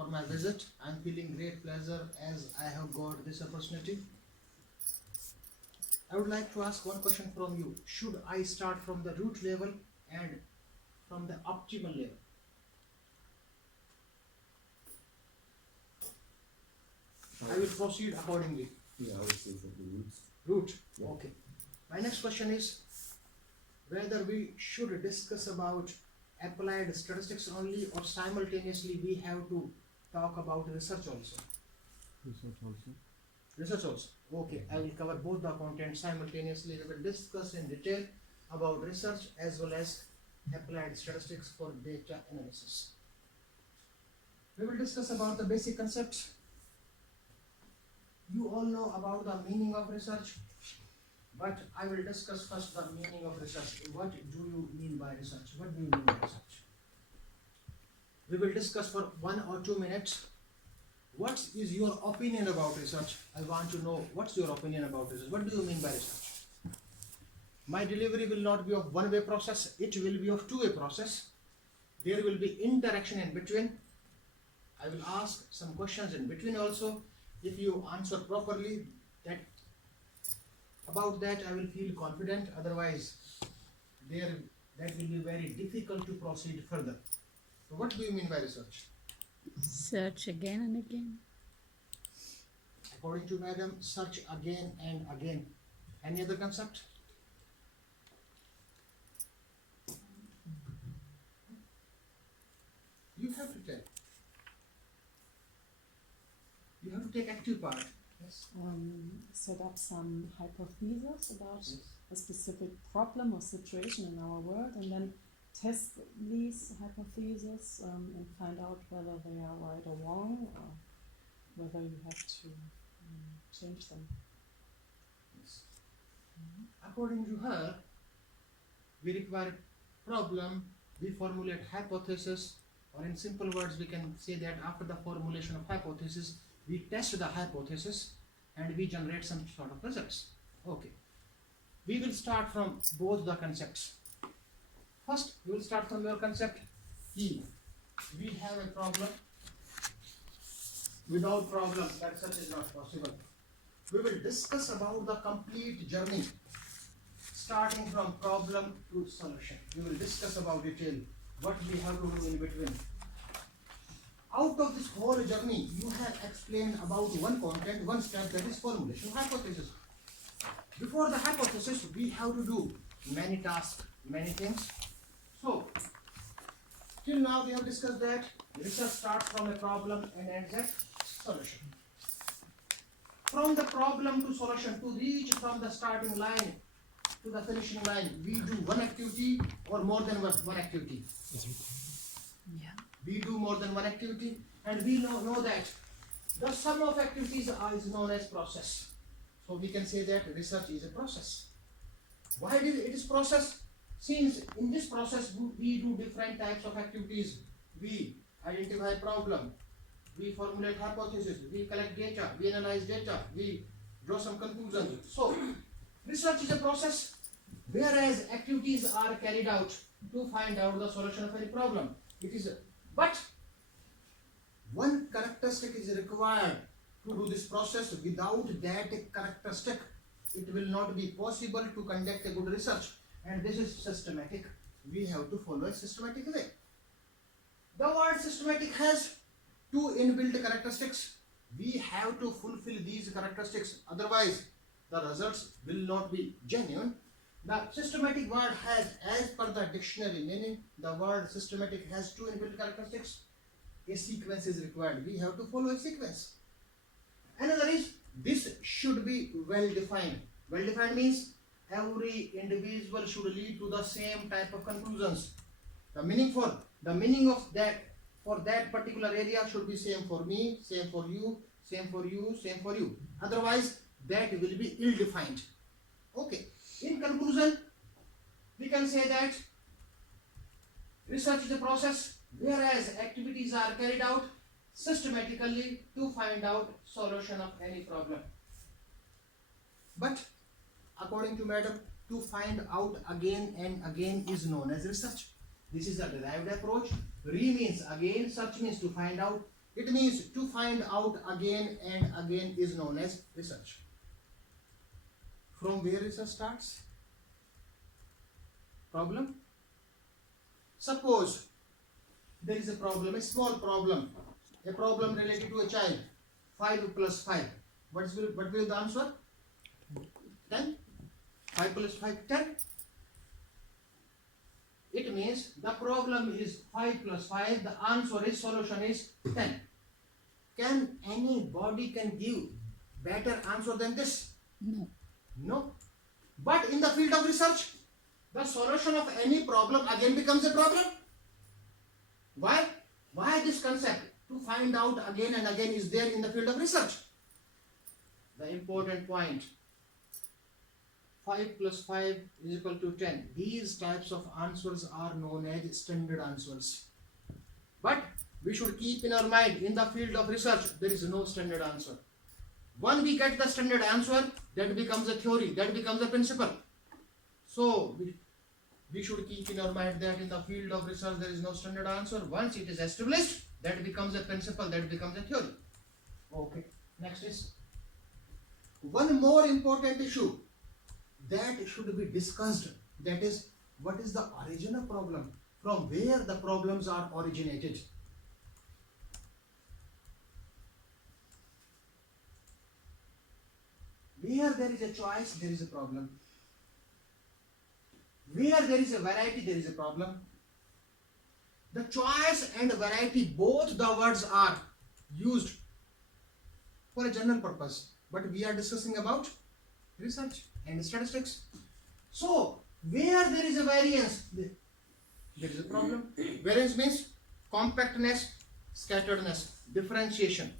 for my visit. I'm feeling great pleasure as I have got this opportunity. I would like to ask one question from you. Should I start from the root level and from the optimal level? I will proceed accordingly. Yeah, I would say from the roots. Root. Yeah. Okay. My next question is whether we should discuss about applied statistics only or simultaneously we have to talk about research also. Research also. Research also. Okay, I will cover both the content simultaneously. We will discuss in detail about research as well as applied statistics for data analysis. We will discuss about the basic concepts. You all know about the meaning of research, but I will discuss first the meaning of research. What do you mean by research? What do you mean by research? We will discuss for 1 or 2 minutes. What is your opinion about research? I want to know what's your opinion about research. What do you mean by research? My delivery will not be of one-way process. It will be of two-way process. There will be interaction in between. I will ask some questions in between also. If you answer properly, about that I will feel confident. Otherwise, that will be very difficult to proceed further. So what do you mean by research? Search again and again. According to madam, search again and again. Any other concept? You have to tell. You have to take active part. Yes. Set up some hypotheses about Yes. a specific problem or situation in our world, and then test these hypotheses and find out whether they are right or wrong, or whether you have to change them. Yes. According to her, we require problem, we formulate hypothesis, or in simple words, we can say that after the formulation of hypothesis, we test the hypothesis and we generate some sort of results. Okay. We will start from both the concepts. First, we will start from your concept. Key. We have a problem. Without problem, that such is not possible. We will discuss about the complete journey, starting from problem to solution. We will discuss about detail, what we have to do in between. Out of this whole journey, you have explained about one content, one step, that is formulation of hypothesis. Before the hypothesis, we have to do many tasks, many things. So, till now we have discussed that research starts from a problem and ends at solution. From the problem to solution, to reach from the starting line to the finishing line, we do one activity or more than one activity. Yeah. We do more than one activity, and we know that the sum of activities is known as process. So we can say that research is a process. Why it is process? Since in this process we do different types of activities. We identify problem, we formulate hypothesis, we collect data, we analyze data, we draw some conclusions. So research is a process, whereas activities are carried out to find out the solution of any problem. But one characteristic is required to do this process. Without that characteristic, it will not be possible to conduct a good research. And this is systematic. We have to follow a systematic way. The word systematic has two inbuilt characteristics. We have to fulfill these characteristics, otherwise the results will not be genuine. The systematic word has, as per the dictionary meaning, the word systematic has two inbuilt characteristics. A sequence is required. We have to follow a sequence. Another is, this should be well defined. Well defined means every individual should lead to the same type of conclusions. The meaning of that for that particular area should be same for me, same for you, same for you, same for you. Otherwise, that will be ill-defined. Okay. In conclusion, we can say that research is a process, whereas activities are carried out systematically to find out solution of any problem. But according to madam, to find out again and again is known as research. This is a derived approach. Re means again, search means to find out, It means to find out again and again is known as research. From where research starts? Problem. Suppose there is a problem, a small problem, a problem related to a child. 5 plus 5. What will the answer? 10. 5 plus 5, 10. It means the problem is 5 plus 5. The answer is, solution is 10. Can anybody can give better answer than this? No. No. But in the field of research, the solution of any problem again becomes a problem. Why? Why this concept to find out again and again is there in the field of research? The important point. 5 plus 5 is equal to 10. These types of answers are known as standard answers. But we should keep in our mind, in the field of research, there is no standard answer. When we get the standard answer, that becomes a theory, that becomes a principle. So we should keep in our mind that in the field of research there is no standard answer. Once it is established, that becomes a principle, that becomes a theory. Okay, next is one more important issue that should be discussed, that is, what is the origin of problem, from where the problems are originated. Where there is a choice, there is a problem. Where there is a variety, there is a problem. The choice and variety, both the words are used for a general purpose, but we are discussing about research and statistics. So, where there is a variance, there is a problem. Variance means compactness, scatteredness, differentiation,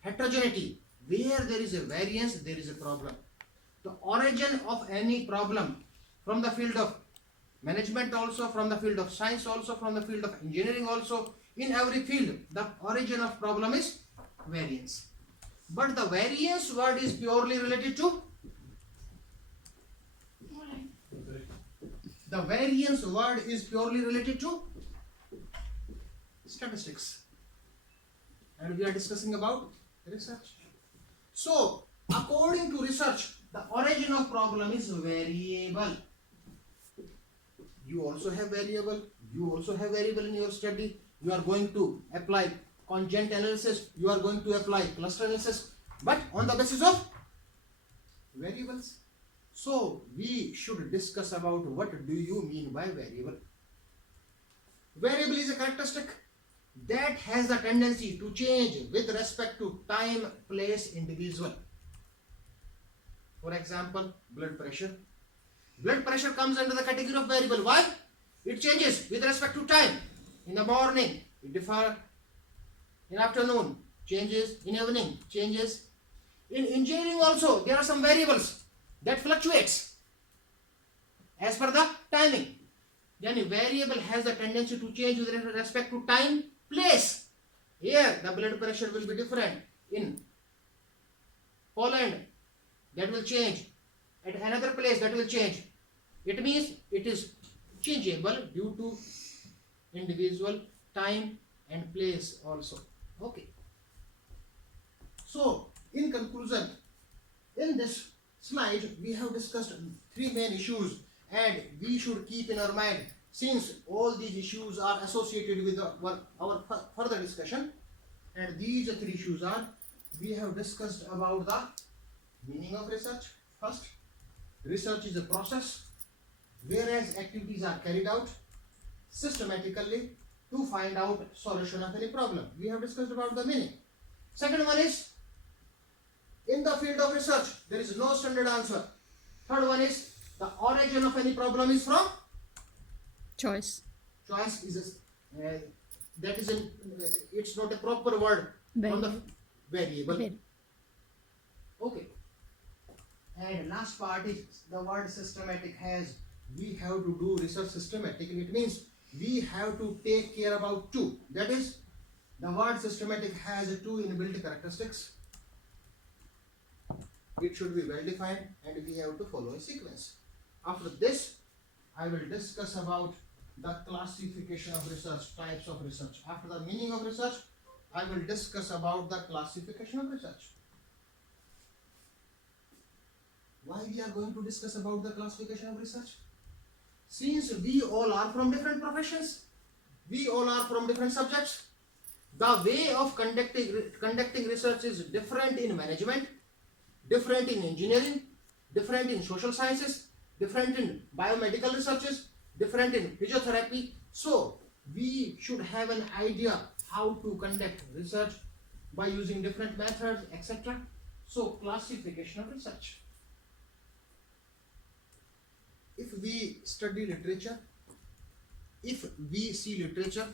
heterogeneity. Where there is a variance, there is a problem. The origin of any problem, from the field of management also, from the field of science also, from the field of engineering also, in every field, the origin of problem is variance. But the variance word is purely related to, the variance word is purely related to statistics. And we are discussing about research. So, according to research, the origin of problem is variable. You also have variable. You also have variable in your study. You are going to apply conjoint analysis. You are going to apply cluster analysis. But on the basis of variables. So, we should discuss about what do you mean by variable. Variable is a characteristic that has the tendency to change with respect to time, place, individual. For example, blood pressure. Blood pressure comes under the category of variable. Why? It changes with respect to time. In the morning, it differs. In afternoon, changes. In evening, changes. In engineering also, there are some variables that fluctuates as per the timing. Then a variable has the tendency to change with respect to time, place. Here, the blood pressure will be different. In Poland, that will change. At another place, that will change. It means it is changeable due to individual, time and place also. Okay. So, in conclusion, in this slide, we have discussed three main issues, and we should keep in our mind, since all these issues are associated with our further discussion, and these three issues are, we have discussed about the meaning of research. First, research is a process whereas activities are carried out systematically to find out solution of any problem. We have discussed about the meaning. Second one is, in the field of research, there is no standard answer. Third one is, the origin of any problem is from Choice. choice. Is that is it's not a proper word from the variable. Very. Okay. And last part is the word systematic has, we have to do research systematically. It means we have to take care about two. That is, the word systematic has two inbuilt characteristics. It should be well defined and we have to follow a sequence. After this, I will discuss about the classification of research, types of research. After the meaning of research, I will discuss about the classification of research. Why we are going to discuss about the classification of research? Since we all are from different professions, we all are from different subjects, the way of conducting research is different in management, different in engineering, different in social sciences, different in biomedical researches, different in physiotherapy. So we should have an idea how to conduct research by using different methods, etc. So classification of research. If we study literature, if we see literature,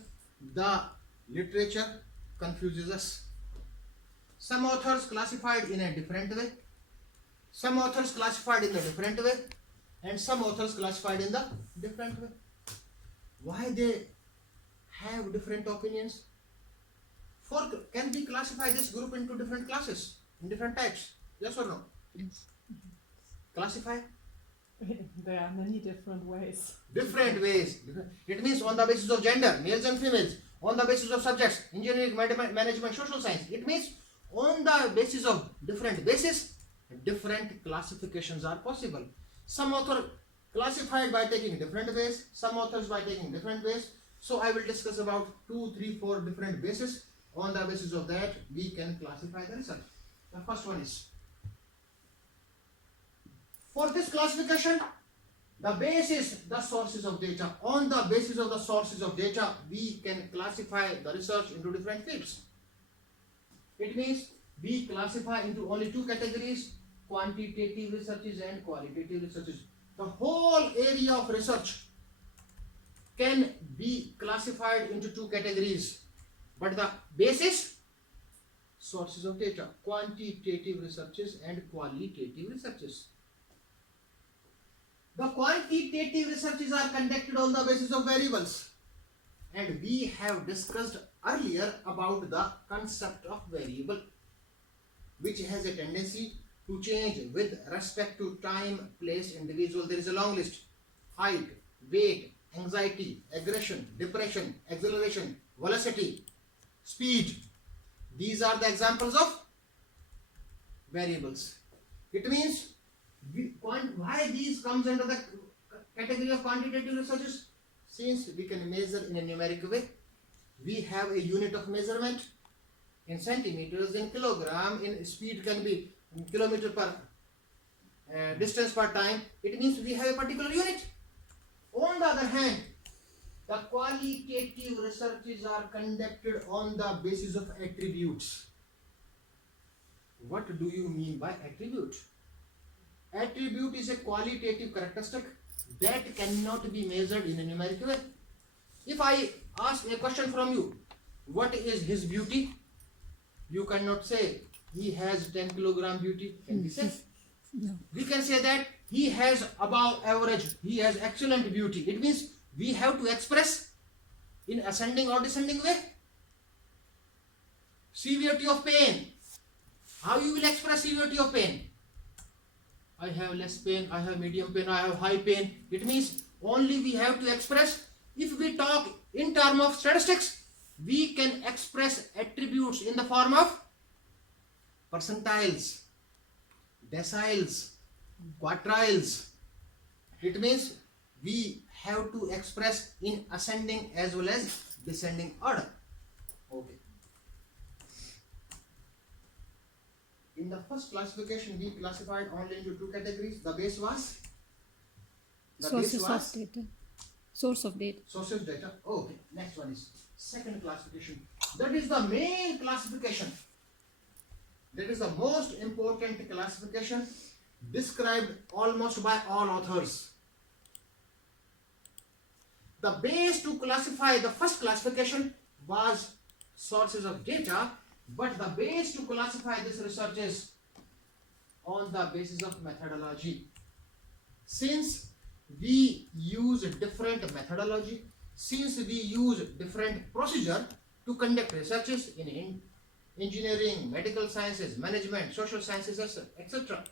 the literature confuses us. Some authors classified in a different way, some authors classified in a different way, and some authors classified in the different way. Why they have different opinions? Can we classify this group into different classes, in different types? Yes or no? Yes. Classify? There are many different ways. Different ways. It means on the basis of gender, males and females, on the basis of subjects, engineering, management, social science. It means on the basis of different bases, different classifications are possible. Some author classified by taking different ways, some authors by taking different ways. So I will discuss about 2, 3, 4 different bases. On the basis of that, we can classify the research. The first one is, for this classification, the base is the sources of data. On the basis of the sources of data, we can classify the research into different fields. It means we classify into only 2 categories, quantitative researches and qualitative researches. The whole area of research can be classified into 2 categories, but the basis, sources of data, quantitative researches and qualitative researches. The quantitative researches are conducted on the basis of variables, and we have discussed earlier about the concept of variable, which has a tendency to change with respect to time, place, individual. There is a long list: height, weight, anxiety, aggression, depression, acceleration, velocity, speed. These are the examples of variables. It means why these comes under the category of quantitative researches? Since we can measure in a numeric way, we have a unit of measurement in centimeters, in kilogram, in speed can be in kilometer per distance per time. It means we have a particular unit. On the other hand, the qualitative researches are conducted on the basis of attributes. What do you mean by attribute? Attribute is a qualitative characteristic that cannot be measured in a numeric way. If I ask a question from you, what is his beauty? You cannot say he has 10 kilogram beauty. Can we say? No. We can say that he has above average, he has excellent beauty. It means we have to express in ascending or descending way. Severity of pain. How you will express severity of pain? I have less pain, I have medium pain, I have high pain. It means only we have to express. If we talk in terms of statistics, we can express attributes in the form of percentiles, deciles, quartiles. It means we have to express in ascending as well as descending order. Okay. In the first classification, we classified only into 2 categories. The base was? Sources of data. Source of data. Source of data. Okay. Next one is second classification. That is the main classification. That is the most important classification described almost by all authors. The base to classify the first classification was sources of data, but the base to classify this research is on the basis of methodology. Since we use different methodology, since we use different procedure to conduct researches in engineering, medical sciences, management, social sciences, etc.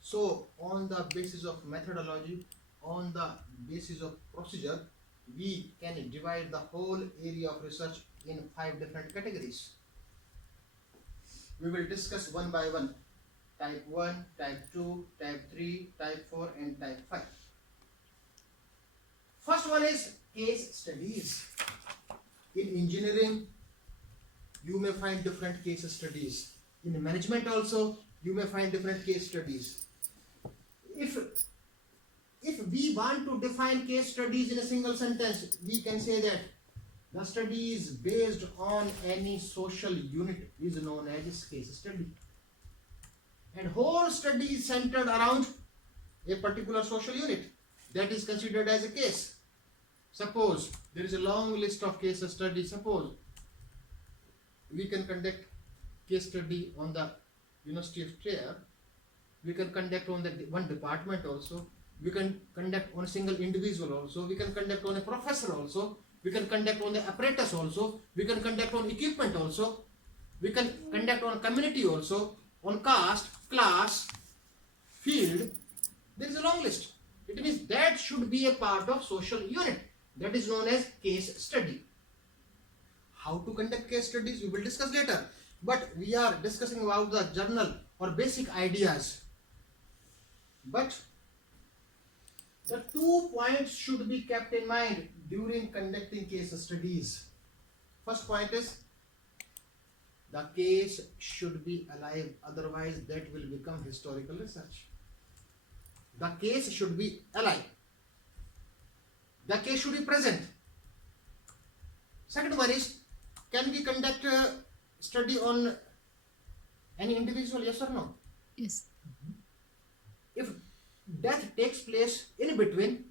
So on the basis of methodology, on the basis of procedure, we can divide the whole area of research in 5 different categories. We will discuss one by one. Type 1, type 2, type 3, type 4 and type 5. First one is case studies. In engineering, you may find different case studies. In management also, you may find different case studies. If we want to define case studies in a single sentence, we can say that the study is based on any social unit is known as case study. And whole study is centered around a particular social unit that is considered as a case. Suppose there is a long list of case studies. Suppose we can conduct case study on the University of Trier. We can conduct on the one department also. We can conduct on a single individual also. We can conduct on a professor also. We can conduct on the apparatus also. We can conduct on equipment also. We can conduct on community also, on caste, class, field. There is a long list. It means that should be a part of social unit. That is known as case study. How to conduct case studies we will discuss later. But we are discussing about the journal or basic ideas. But the 2 points should be kept in mind during conducting case studies. First point is the case should be alive, otherwise that will become historical research. The case should be alive. The case should be present. Second one is, can we conduct a study on any individual, yes or no? Yes. If death takes place in between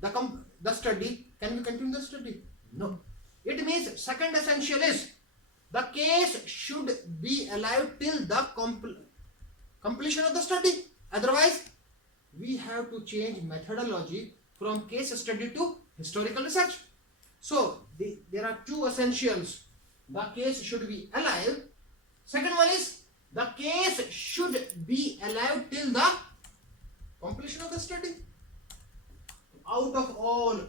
the study, can we continue the study? No. It means second essential is the case should be alive till the completion of the study. Otherwise, we have to change methodology from case study to historical research. So, there are 2 essentials. The case should be alive. Second one is the case should be alive till the completion of the study. Out of all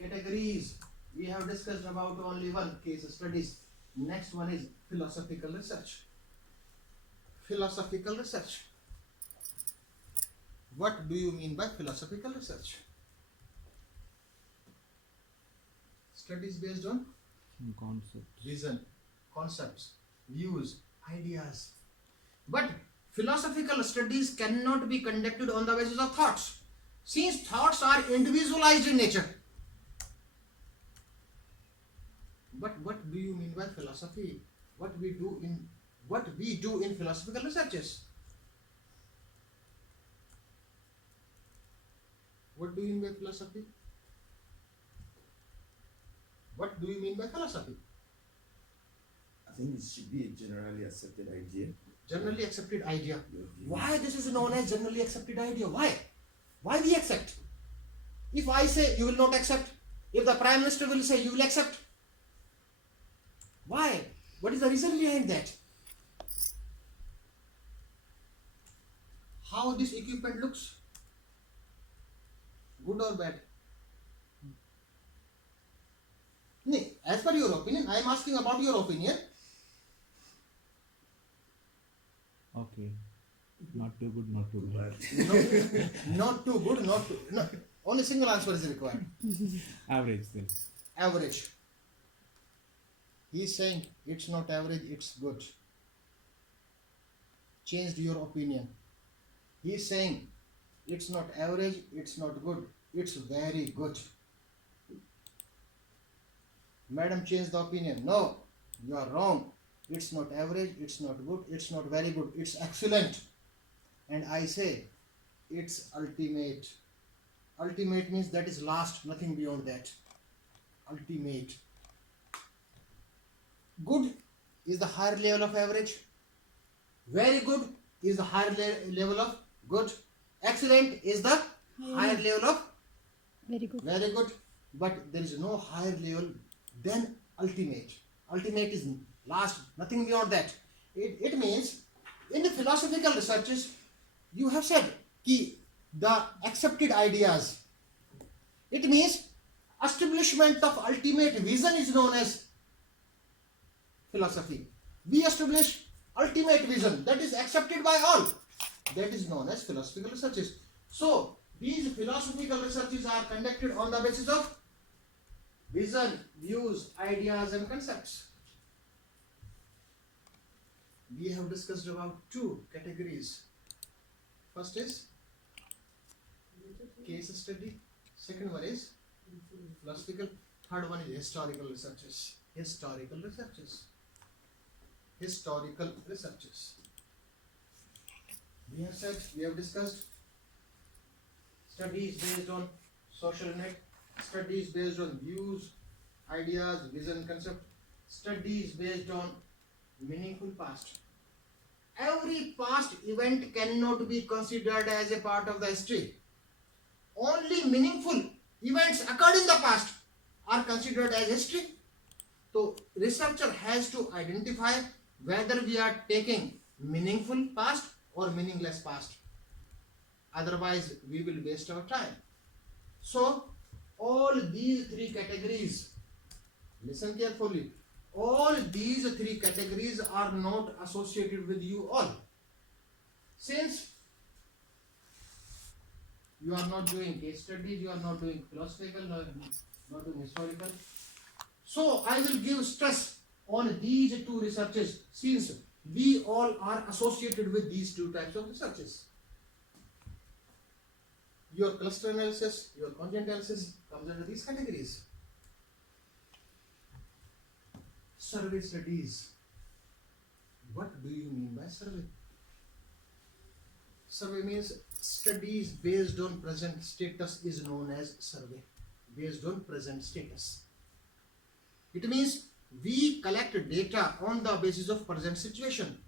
categories, we have discussed about only one, case studies. Next one is philosophical research. Philosophical research. What do you mean by philosophical research? Studies based on Concept. vision, concepts, views, ideas. But philosophical studies cannot be conducted on the basis of thoughts, since thoughts are individualized in nature. But what do you mean by philosophy? What we do in philosophical researches? What do you mean by philosophy? What do you mean by philosophy? I think it should be a generally accepted idea. Generally accepted idea. Your view. Why this is known as generally accepted idea? Why? Why we accept? If I say you will not accept, if the Prime Minister will say you will accept, why? What is the reason behind that? How this equipment looks? Good or bad? No, as per your opinion, I am asking about your opinion. Okay. Not too good, not too bad. No, not too good, not too. No, only single answer is required. Average then. Average. He is saying it's not average, it's good. Changed your opinion. He is saying it's not average, it's not good, it's very good. Madam changed the opinion. No, you are wrong. It's not average, it's not good, it's not very good, it's excellent. And I say it's ultimate. Ultimate means that is last, nothing beyond that. Ultimate. Good is the higher level of average. Very good is the higher level of good. Excellent is the higher level of Very good. very good. But there is no higher level than ultimate. Ultimate is last, nothing beyond that. It means in the philosophical researches, you have said ki the accepted ideas. It means establishment of ultimate vision is known as philosophy. We establish ultimate vision that is accepted by all. That is known as philosophical researches. So, these philosophical researches are conducted on the basis of vision, views, ideas and concepts. We have discussed about two categories. First is case study. Second one is philosophical. Third one is historical researches. Historical researches. Historical researches. We have said, we have discussed studies based on social net, studies based on views, ideas, vision, concept, studies based on meaningful past. Every past event cannot be considered as a part of the history. Only meaningful events occurred in the past are considered as history. So, researcher has to identify whether we are taking meaningful past or meaningless past. Otherwise, we will waste our time. So, all these three categories, listen carefully, all these three categories are not associated with you all. Since you are not doing case studies, you are not doing philosophical, not doing historical. So, I will give stress on these two researches since we all are associated with these two types of researches. Your cluster analysis, your content analysis comes under these categories. Survey studies. What do you mean by survey? Survey means studies based on present status is known as survey. Based on present status. It means we collect data on the basis of present situation.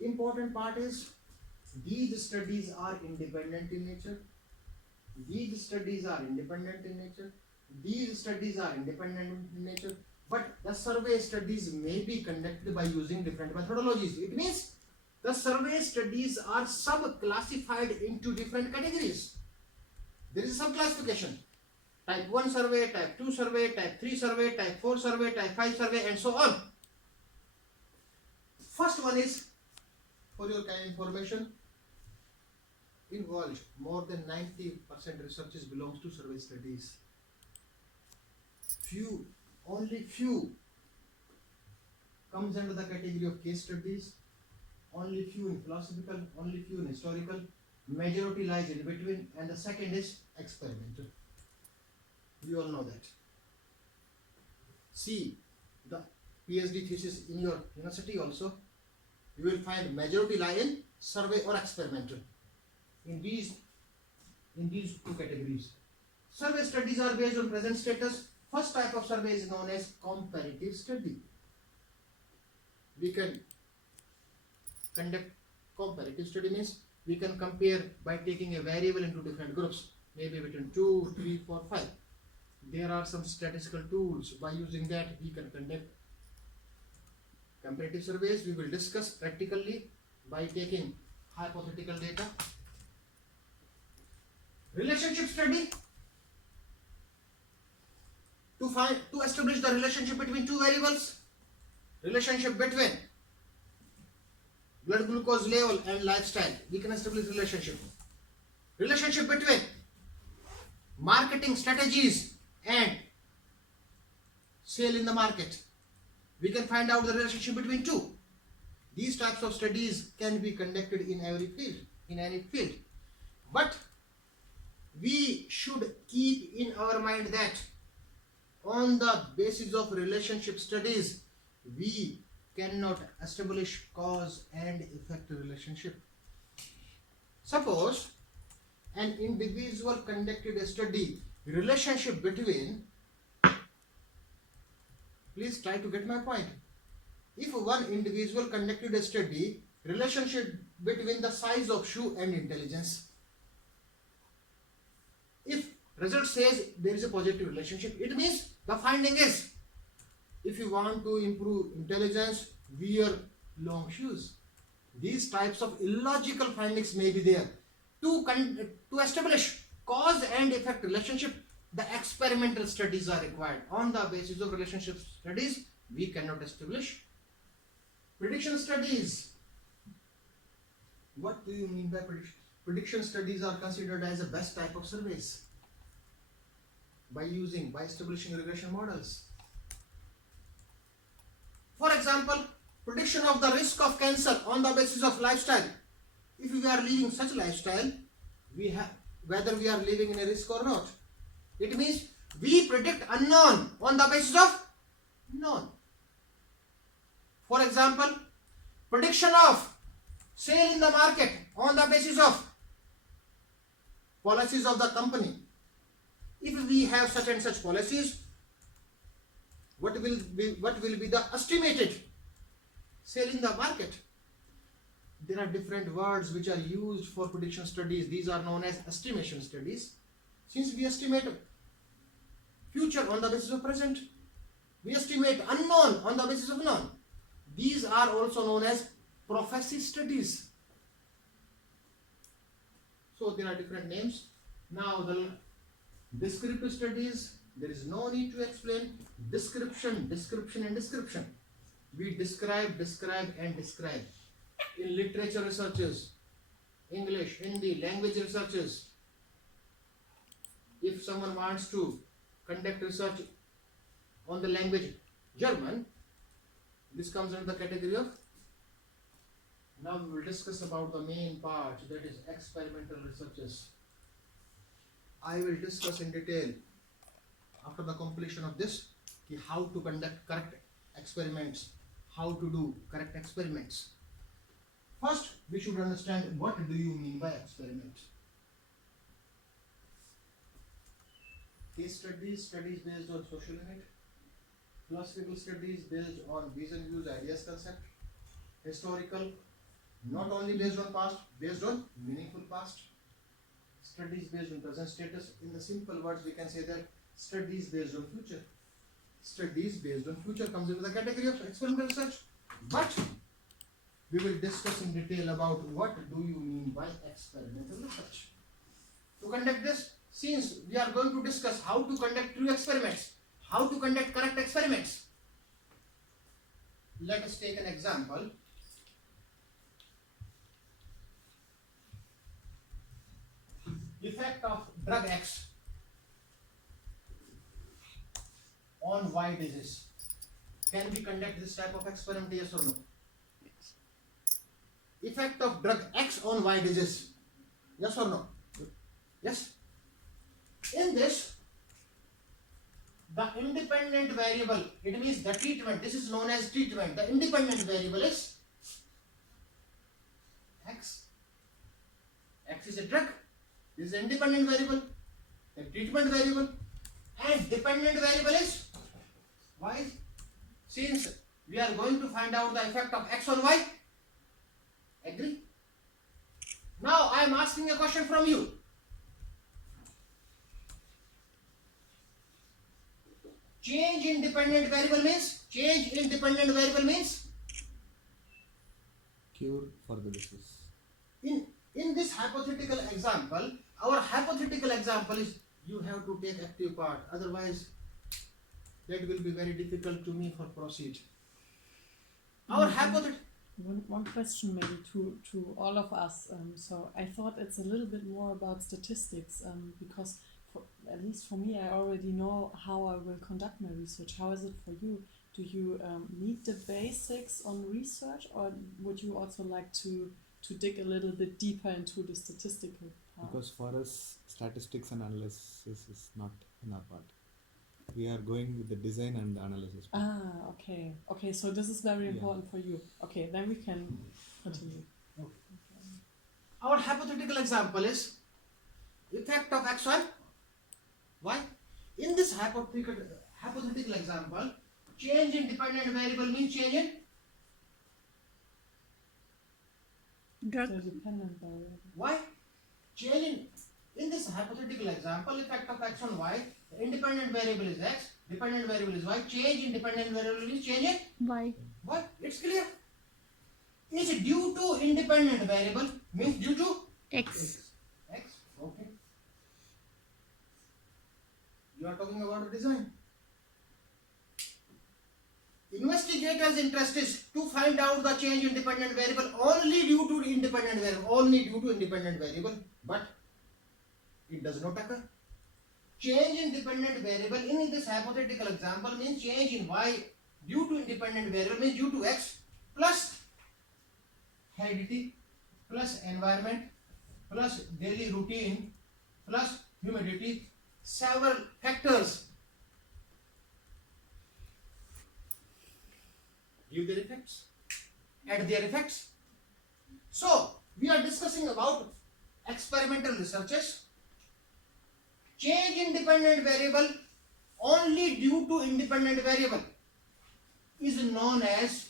Important part is these studies are independent in nature. These studies are independent in nature. These studies are independent in nature. But the survey studies may be conducted by using different methodologies. It means the survey studies are sub-classified into different categories. There is some classification. Type 1 survey, type 2 survey, type 3 survey, type 4 survey, type 5 survey and so on. First one is, for your kind information, involved more than 90% researches belongs to survey studies. Only few comes under the category of case studies, only few in philosophical, only few in historical, majority lies in between, and the second is experimental. We all know that. See the PhD thesis in your university also, you will find majority lie in survey or experimental. In these two categories. Survey studies are based on present status. First type of survey is known as comparative study. We can conduct comparative study means we can compare by taking a variable into different groups, maybe between 2, 3, 4, 5. There are some statistical tools. By using that, we can conduct comparative surveys. We will discuss practically by taking hypothetical data. Relationship study. To establish the relationship between two variables. Relationship between blood glucose level and lifestyle. We can establish relationship. Relationship between marketing strategies and sale in the market. We can find out the relationship between two. These types of studies can be conducted in every field, in any field. But we should keep in our mind that on the basis of relationship studies, we cannot establish cause and effect relationship. Suppose an individual conducted a study, relationship between, please try to get my point. If one individual conducted a study, relationship between the size of shoe and intelligence. If result says there is a positive relationship, it means the finding is, if you want to improve intelligence, wear long shoes. These types of illogical findings may be there. To establish cause and effect relationship, the experimental studies are required. On the basis of relationship studies, we cannot establish prediction studies. What do you mean by prediction? Prediction studies are considered as the best type of surveys by establishing regression models. For example, prediction of the risk of cancer on the basis of lifestyle. If we are living such lifestyle, whether we are living in a risk or not. It means we predict unknown on the basis of known. For example, prediction of sale in the market on the basis of policies of the company. If we have such and such policies, what will be the estimated sale in the market? There are different words which are used for prediction studies. These are known as estimation studies. Since we estimate future on the basis of present, we estimate unknown on the basis of known. These are also known as prophecy studies. So there are different names. Now the descriptive studies, there is no need to explain. Description, and description. We describe, and describe. In literature researches, English, Hindi, language researches, if someone wants to conduct research on the language German, this comes under the category of. Now we will discuss about the main part, that is experimental researches. I will discuss in detail after the completion of this how to conduct correct experiments, how to do correct experiments. First, we should understand what do you mean by experiment. Case studies based on social unit. Philosophical studies based on vision, views, ideas, concept. Historical, not only based on past, based on meaningful past. Studies based on present status. In the simple words, we can say that studies based on future. Studies based on future comes into the category of experimental research. But we will discuss in detail about what do you mean by experimental research. To conduct this, since we are going to discuss how to conduct true experiments, how to conduct correct experiments, let us take an example. Effect of drug X on Y disease. Can we conduct this type of experiment, yes or no? Effect of drug X on Y disease. Yes or no? Yes. In this, the independent variable, it means the treatment, this is known as treatment. The independent variable is X. X is a drug. This is an independent variable. The treatment variable. And dependent variable is Y. Since we are going to find out the effect of X on Y, agree? Now I am asking a question from you. Change in dependent variable means? Cure for the disease. In this hypothetical example, our hypothetical example is you have to take active part, otherwise that will be very difficult to me for proceed. Our hypothetical. One question maybe to all of us. So I thought it's a little bit more about statistics because at least for me, I already know how I will conduct my research. How is it for you? Do you need the basics on research, or would you also like to dig a little bit deeper into the statistical part? Because for us, statistics and analysis is not in our part. We are going with the design and the analysis part. Ah, okay. Okay, so this is very important for you. Okay, then we can continue. Okay. Our hypothetical example is effect of X on Y. In this hypothetical example, change in dependent variable means change in Drug. The dependent variable. Y. Change in this hypothetical example, effect of X on Y, the independent variable is X, dependent variable is Y. Change in dependent variable is change in Y. Y. It's clear. Is due to independent variable means due to X. X. Okay. You are talking about the design. Investigator's interest is to find out the change in dependent variable only due to independent variable, but it does not occur. Change in dependent variable in this hypothetical example means change in y due to independent variable means due to x plus heredity plus environment plus daily routine plus humidity, several factors give their effects, add their effects. So we are discussing about experimental researches. Change in dependent variable only due to independent variable is known as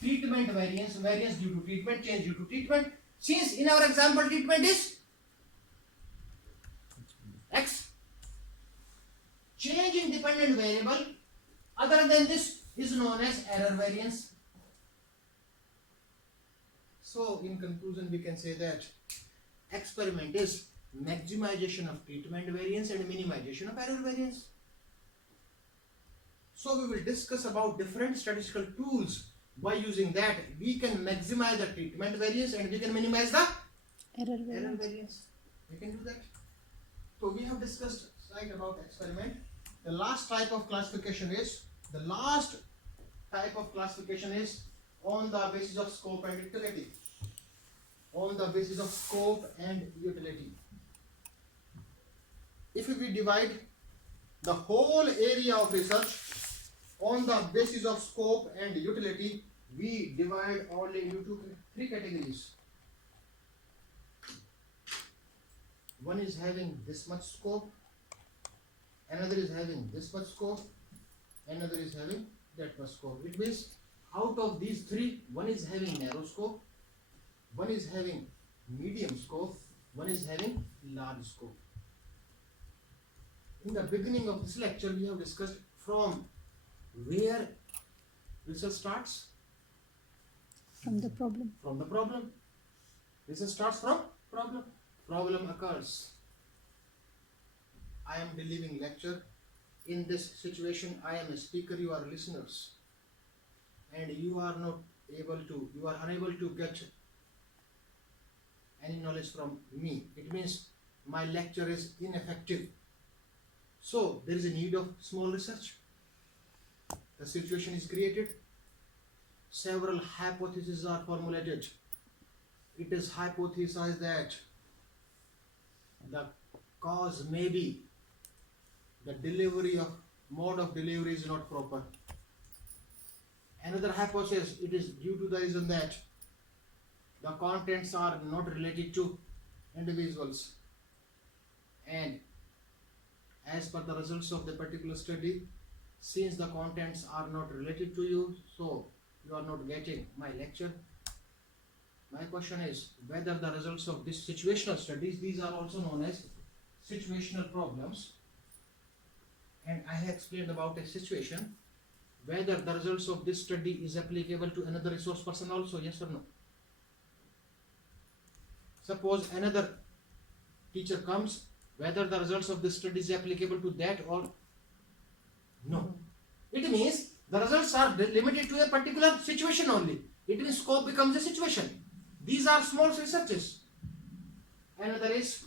treatment variance, variance due to treatment, change due to treatment. Since in our example treatment is x, change in dependent variable other than this is known as error variance. So in conclusion we can say that experiment is maximization of treatment variance and minimization of error variance. So we will discuss about different statistical tools. By using that we can maximize the treatment variance and we can minimize the Error error variance. variance. We can do that. So we have discussed right about experiment. The last type of classification is on the basis of scope and utility. On the basis of scope and utility. If we divide the whole area of research on the basis of scope and utility, we divide only into three categories. One is having this much scope, another is having this much scope, another is having that much scope. It means out of these three, one is having narrow scope, one is having medium scope, one is having large scope. In the beginning of this lecture, we have discussed from where research starts. From the problem. From the problem. Research starts from problem. Problem occurs. I am delivering lecture. In this situation, I am a speaker, you are listeners. And you are unable to get any knowledge from me. It means my lecture is ineffective. So there is a need of small research. The situation is created. Several hypotheses are formulated. It is hypothesized that the cause may be the mode of delivery is not proper. Another hypothesis, it is due to the reason that the contents are not related to individuals. And as per the results of the particular study, since the contents are not related to you, so you are not getting my lecture. My question is whether the results of this situational studies, these are also known as situational problems, and I have explained about a situation, whether the results of this study is applicable to another resource person also, yes or no. Suppose another teacher comes, whether the results of this study is applicable to that or no. It means the results are limited to a particular situation only. It means scope becomes a situation. These are small researches. Another is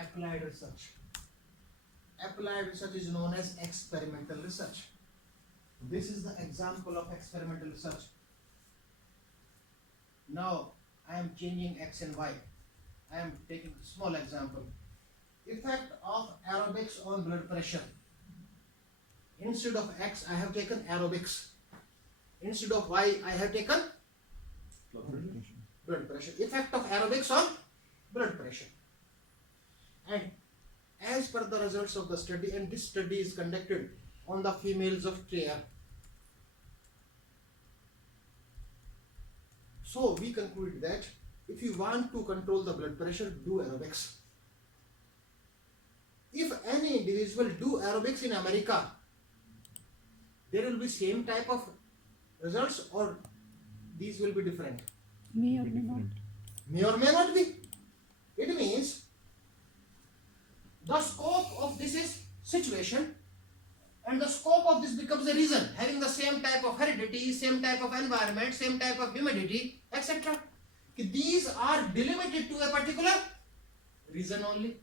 applied research. Applied research is known as experimental research. This is the example of experimental research. Now I am changing X and Y. I am taking a small example. Effect of aerobics on blood pressure. Instead of X, I have taken aerobics. Instead of Y, I have taken blood pressure. Effect of aerobics on blood pressure. And as per the results of the study, and this study is conducted on the females of Trier. So we conclude that if you want to control the blood pressure, do aerobics. If any individual do aerobics in America, there will be same type of results or these will be different. May or may not. May or may not be. It means the scope of this is situation, and the scope of this becomes a reason, having the same type of heredity, same type of environment, same type of humidity, etc. These are delimited to a particular reason only.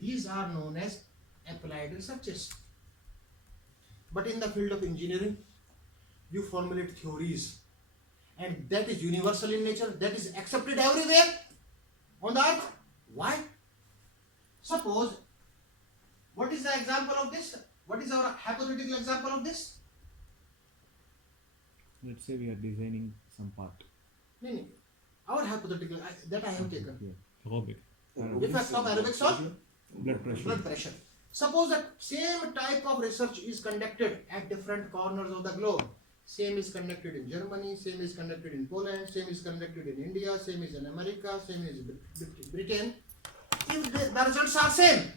These are known as applied researches. But in the field of engineering, you formulate theories, and that is universal in nature, that is accepted everywhere on the earth. Why? Suppose, what is the example of this? What is our hypothetical example of this? Let's say we are designing some part. No. Our hypothetical, that I have taken. Yeah. Aerobic. Effect of aerobics on Blood pressure. blood pressure. Suppose that same type of research is conducted at different corners of the globe. Same is conducted in Germany, same is conducted in Poland, same is conducted in India, same is in America, same is in Britain. If the results are same,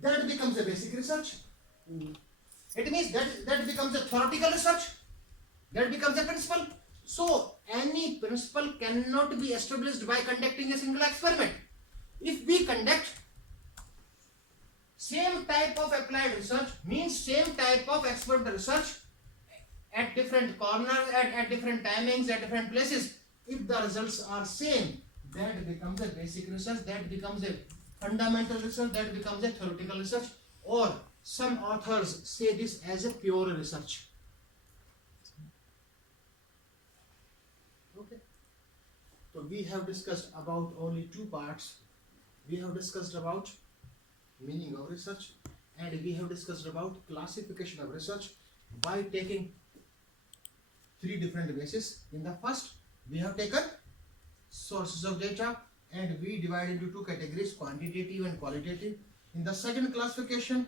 that becomes a basic research. It means that becomes a theoretical research. That becomes a principle. So any principle cannot be established by conducting a single experiment. If we conduct same type of applied research, means same type of expert research at different corners, at different timings, at different places, if the results are same, that becomes a basic research, that becomes a fundamental research, that becomes a theoretical research, or some authors say this as a pure research. Okay. So we have discussed about only two parts. We have discussed about meaning of research, and we have discussed about classification of research by taking three different bases. In the first, we have taken sources of data, and we divide into two categories, quantitative and qualitative. In the second classification,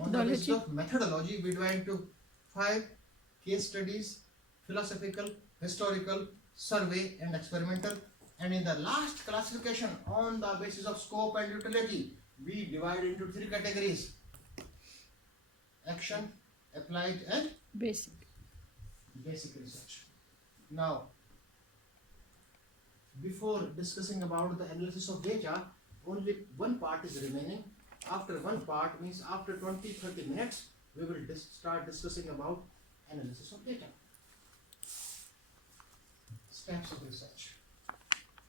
on the basis Methodology. of methodology, we divide into 5 case studies, philosophical, historical, survey, and experimental. And in the last classification, on the basis of scope and utility, we divide into 3 categories: action, applied, and Basic. basic research. Now, before discussing about the analysis of data, only one part is remaining. After one part, means after 20-30 minutes, we will start discussing about analysis of data. Steps of research.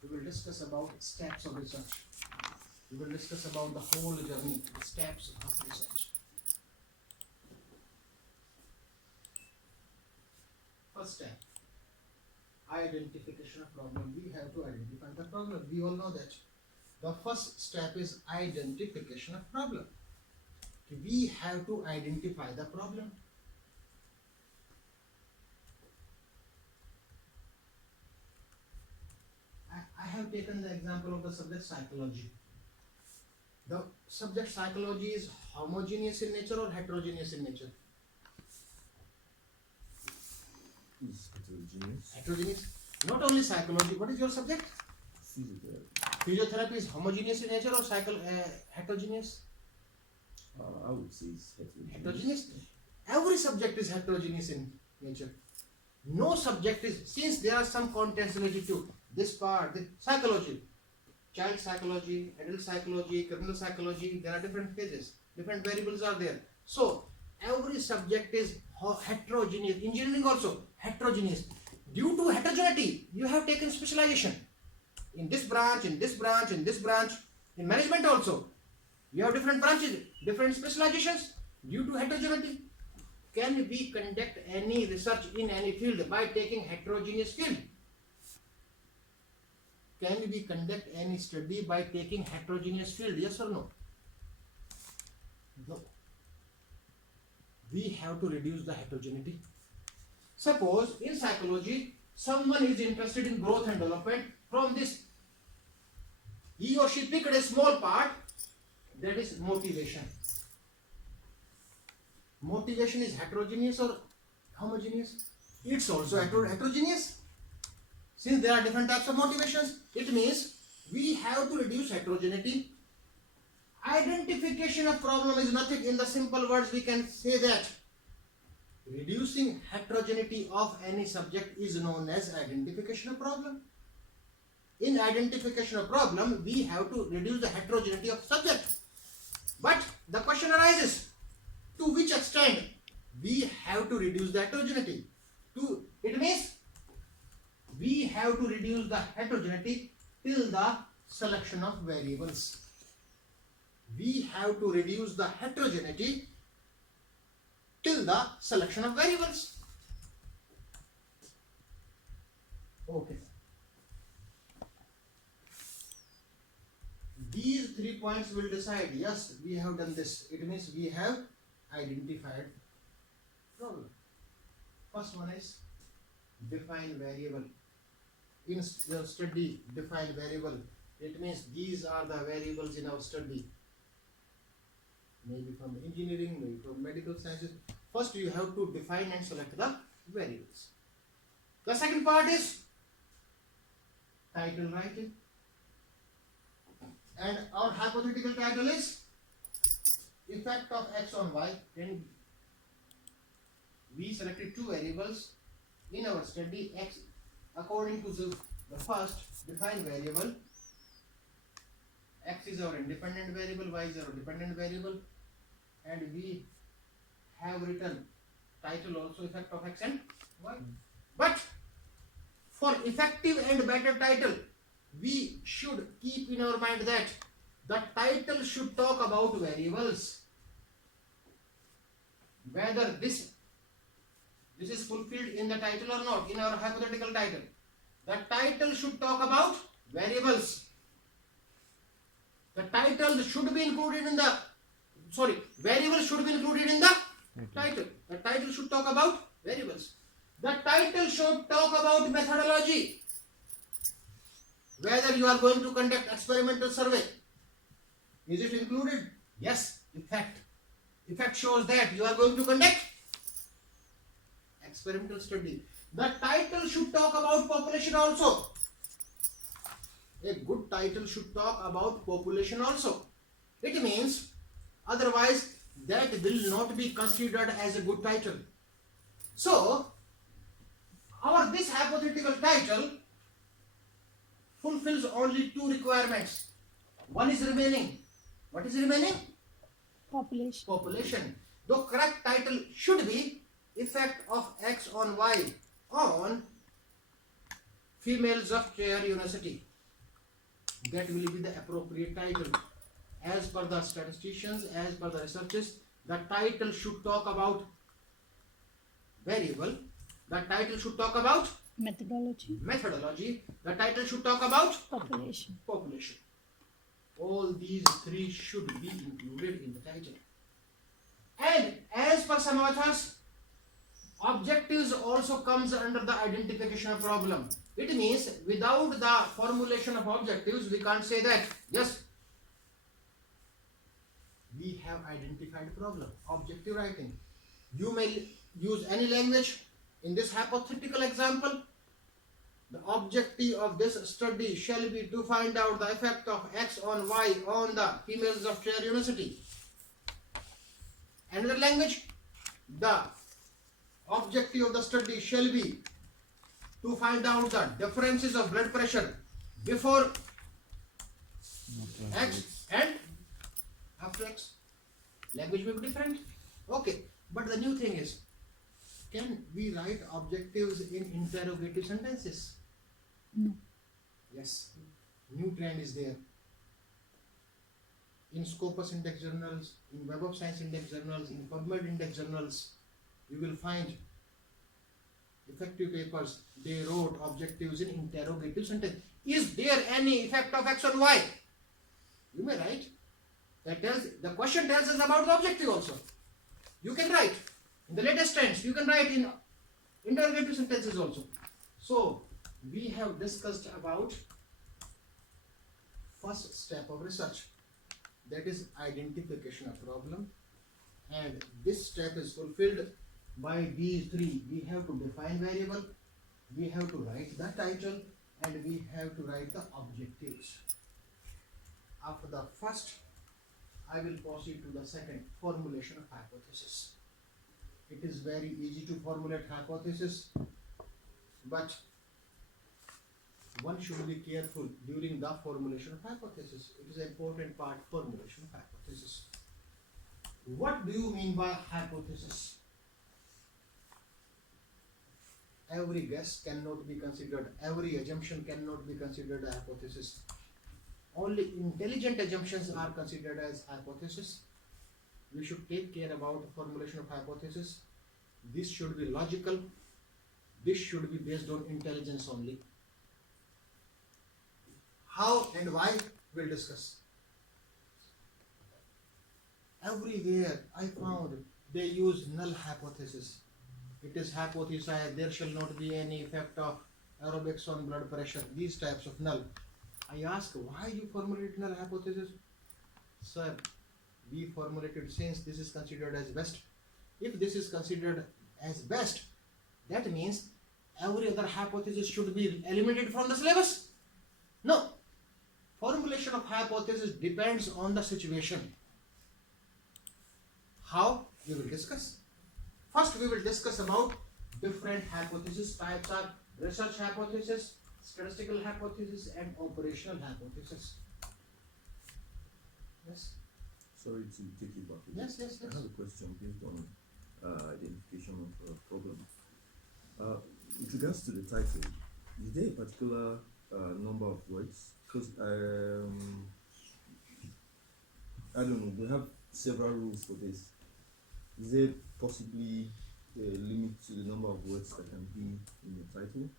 We will discuss about steps of research. We will discuss about the whole journey, steps of research. First step, identification of problem. We have to identify the problem. We all know that. The first step is identification of problem. We have to identify the problem. I have taken the example of the subject psychology. The subject psychology is homogeneous in nature or heterogeneous in nature? Is heterogeneous. Heterogeneous. Not only psychology. What is your subject? Physiotherapy. Physiotherapy is homogeneous in nature or heterogeneous? I would say it's heterogeneous. Heterogeneous. Every subject is heterogeneous in nature. No subject is, since there are some contents related to this part, the psychology, child psychology, adult psychology, criminal psychology, there are different phases, different variables are there. So every subject is heterogeneous. Engineering also heterogeneous. Due to heterogeneity, you have taken specialization in this branch, in this branch, in this branch. In management also, you have different branches, different specializations. Due to heterogeneity, can we conduct any research in any field by taking heterogeneous field? Can we conduct any study by taking heterogeneous field? Yes or no? No. We have to reduce the heterogeneity. Suppose in psychology, someone is interested in growth and development. From this, he or she picked a small part, that is motivation. Motivation is heterogeneous or homogeneous? It's also heterogeneous. Since there are different types of motivations, it means we have to reduce heterogeneity. Identification of problem is nothing. In the simple words, we can say that reducing heterogeneity of any subject is known as identification of problem. in identification of problem, we have to reduce the heterogeneity of subject. But the question arises, to which extent we have to reduce the heterogeneity? It means we have to reduce the heterogeneity till the selection of variables. We have to reduce the heterogeneity till the selection of variables. Okay. These 3 points will decide, yes, we have done this. It means we have identified problem. First one is define variable. In your study, define variable. It means these are the variables in our study. Maybe from engineering, maybe from medical sciences. First, you have to define and select the variables. The second part is title writing. And our hypothetical title is effect of x on y. And we selected two variables in our study, x according to the first defined variable. X is our independent variable, y is our dependent variable, and we have written title also effect of x and y. But for effective and better title, we should keep in our mind that the title should talk about variables. Whether this is fulfilled in the title or not, in our hypothetical title, the title should talk about variables. The title should be included in the, variables should be included in the title. The title should talk about variables. The title should talk about methodology. Whether you are going to conduct experimental survey. Is it included? Yes, effect. Effect shows that you are going to conduct experimental study. The title should talk about population also. A good title should talk about population also. It means otherwise that will not be considered as a good title. So this hypothetical title fulfills only two requirements. One is remaining. What is remaining? Population. Population. The correct title should be effect of x on y on females of Chair University. That will be the appropriate title. As per the statisticians, as per the researchers, the title should talk about variable. The title should talk about methodology. The title should talk about Population. All these three should be included in the title. And as per some authors, objectives also comes under the identification of problem. It means without the formulation of objectives, we can't say that, yes, we have identified problem. Objective writing. You may use any language. In this hypothetical example, the objective of this study shall be to find out the effect of x on y on the females of Chair University. Another language, the objective of the study shall be to find out the differences of blood pressure before x and after x. Language will be different. Okay, but the new thing is, can we write objectives in interrogative sentences? No. Yes, new trend is there. In Scopus Index journals, in Web of Science Index journals, in PubMed Index journals, you will find effective papers. They wrote objectives in interrogative sentence. Is there any effect of x on y? You may write. The question tells us about the objective also. You can write. In the latest trends, you can write in interrogative sentences also. So, we have discussed about first step of research. That is identification of problem. And this step is fulfilled by these three. We have to define variable, we have to write the title, and we have to write the objectives. After the first, I will proceed to the second, formulation of hypothesis. It is very easy to formulate hypothesis, but one should be careful during the formulation of hypothesis. It is an important part, formulation of hypothesis. What do you mean by hypothesis? Every guess cannot be considered, every assumption cannot be considered a hypothesis. Only intelligent assumptions are considered as hypothesis. We should take care about the formulation of hypothesis. This should be logical. This should be based on intelligence only. How and why we'll discuss. Everywhere I found they use null hypothesis. It is hypothesized there shall not be any effect of aerobics on blood pressure. These types of null. I ask why you formulate null hypothesis? Sir, we formulated since this is considered as best. If this is considered as best, that means every other hypothesis should be eliminated from the syllabus. No. Formulation of hypothesis depends on the situation. How? We will discuss. First, we will discuss about different hypothesis types are research hypothesis, statistical hypothesis, and operational hypothesis. Yes? Sorry to take you back. Yes, yes, yes. I have a question based on identification of a problem. With regards to the title, is there a particular number of words? Because I don't know, we have several rules for this. Is there possibly a limit to the number of words that can be in the title?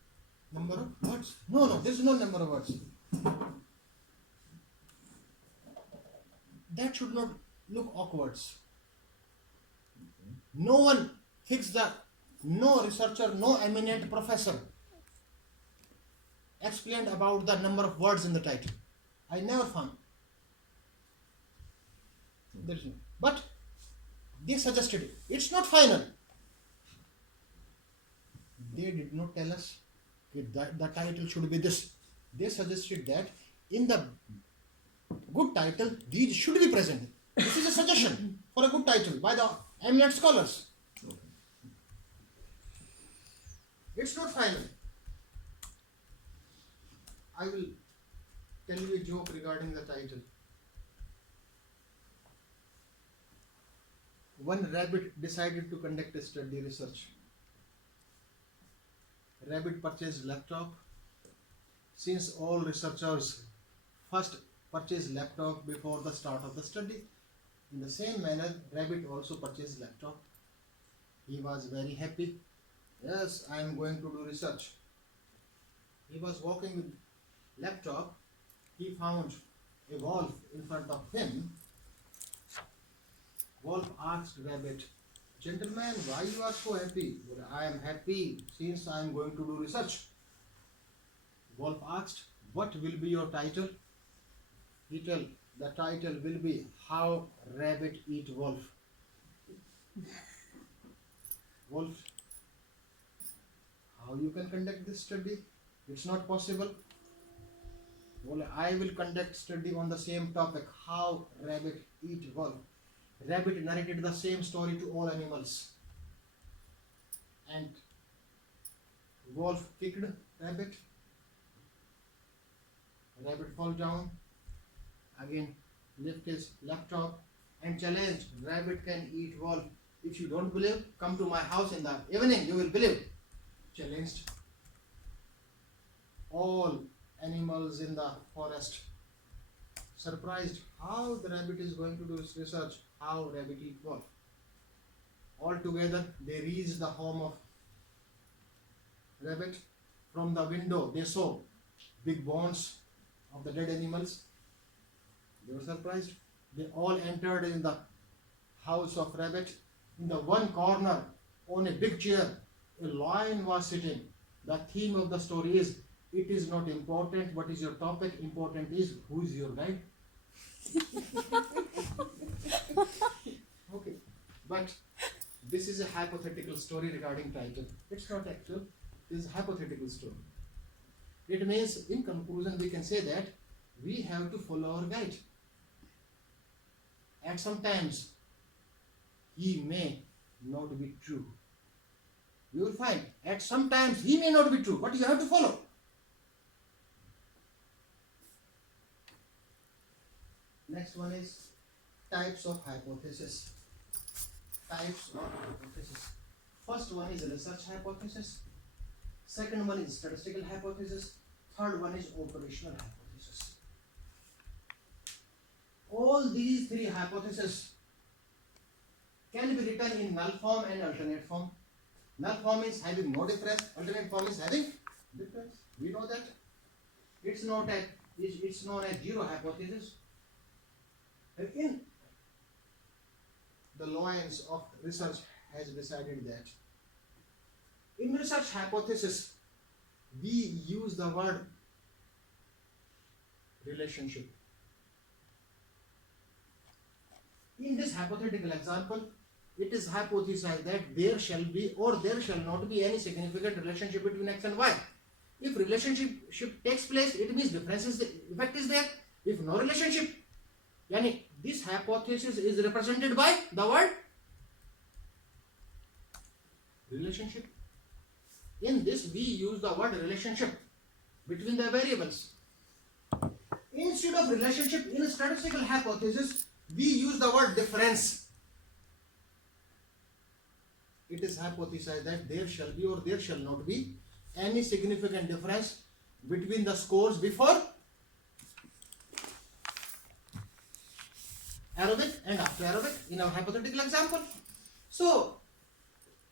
Number of words? No, there is no number of words. That should not look awkward. No one thinks that, no researcher, no eminent professor explained about the number of words in the title. I never found. There is no. But they suggested it. It's not final. They did not tell us that the title should be this. They suggested that in the good title, these should be present. This is a suggestion for a good title by the eminent scholars. Okay. It's not final. I will tell you a joke regarding the title. One rabbit decided to conduct a study research. Rabbit purchased laptop. Since all researchers first purchase laptop before the start of the study, in the same manner, rabbit also purchased laptop. He was very happy. Yes, I am going to do research. He was walking with laptop. He found a wolf in front of him. Wolf asked rabbit, "Gentleman, why you are so happy?" "Well, I am happy since I am going to do research." Wolf asked, "What will be your title?" He told, "The title will be How Rabbit Eat Wolf." Wolf, how you can conduct this study? It's not possible. Well, I will conduct study on the same topic, how rabbit eat wolf. Rabbit narrated the same story to all animals. And wolf kicked rabbit. Rabbit fall down. Again, lift his laptop and challenged, "Rabbit can eat wolf. If you don't believe, come to my house in the evening, you will believe." Challenged all animals in the forest. Surprised how the rabbit is going to do his research, how rabbit eat wolf. All together they reached the home of rabbit. From the window they saw big bones of the dead animals. They were surprised. They all entered in the house of rabbit. In the one corner, on a big chair, a lion was sitting. The theme of the story is, it is not important what is your topic, important is who is your guide. Okay, but this is a hypothetical story regarding title. It's not actual, it is a hypothetical story. It means, in conclusion, we can say that we have to follow our guide. At some times, he may not be true. You will find, at some times, he may not be true, but you have to follow. Next one is types of hypothesis. Types of hypothesis. First one is research hypothesis. Second one is statistical hypothesis. Third one is operational hypothesis. All these three hypotheses can be written in null form and alternate form. Null form is having no difference. Alternate form is having difference. We know that. It's known as zero hypothesis. In the Lorenz of research has decided that in research hypothesis we use the word relationship. In this hypothetical example, it is hypothesized that there shall be or there shall not be any significant relationship between x and y. If relationship takes place, it means effect is there. If no relationship, yani this hypothesis is represented by the word relationship. In this we use the word relationship between the variables. Instead of relationship in statistical hypothesis, we use the word difference. It is hypothesized that there shall be or there shall not be any significant difference between the scores before aerobic and after aerobic in our hypothetical example. So,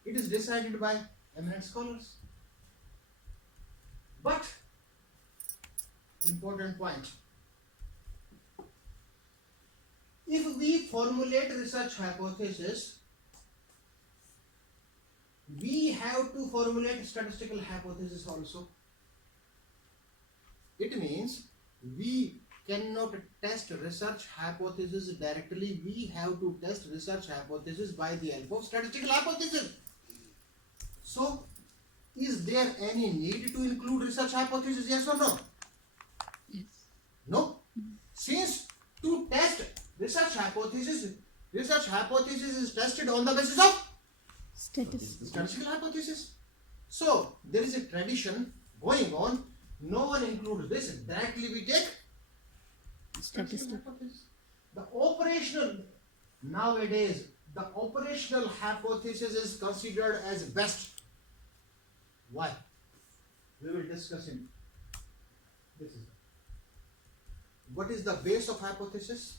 it is decided by eminent scholars. But, important point, if we formulate research hypothesis, we have to formulate statistical hypothesis also. It means we cannot test research hypothesis directly. We have to test research hypothesis by the help of statistical hypothesis. So, is there any need to include research hypothesis? Yes or no? Yes. No. Since to test research hypothesis is tested on the basis of statistical hypothesis. So, there is a tradition going on. No one includes this. Directly we take statistical hypothesis. The operational, nowadays, the operational hypothesis is considered as best. Why? We will discuss in this. What is the base of hypothesis?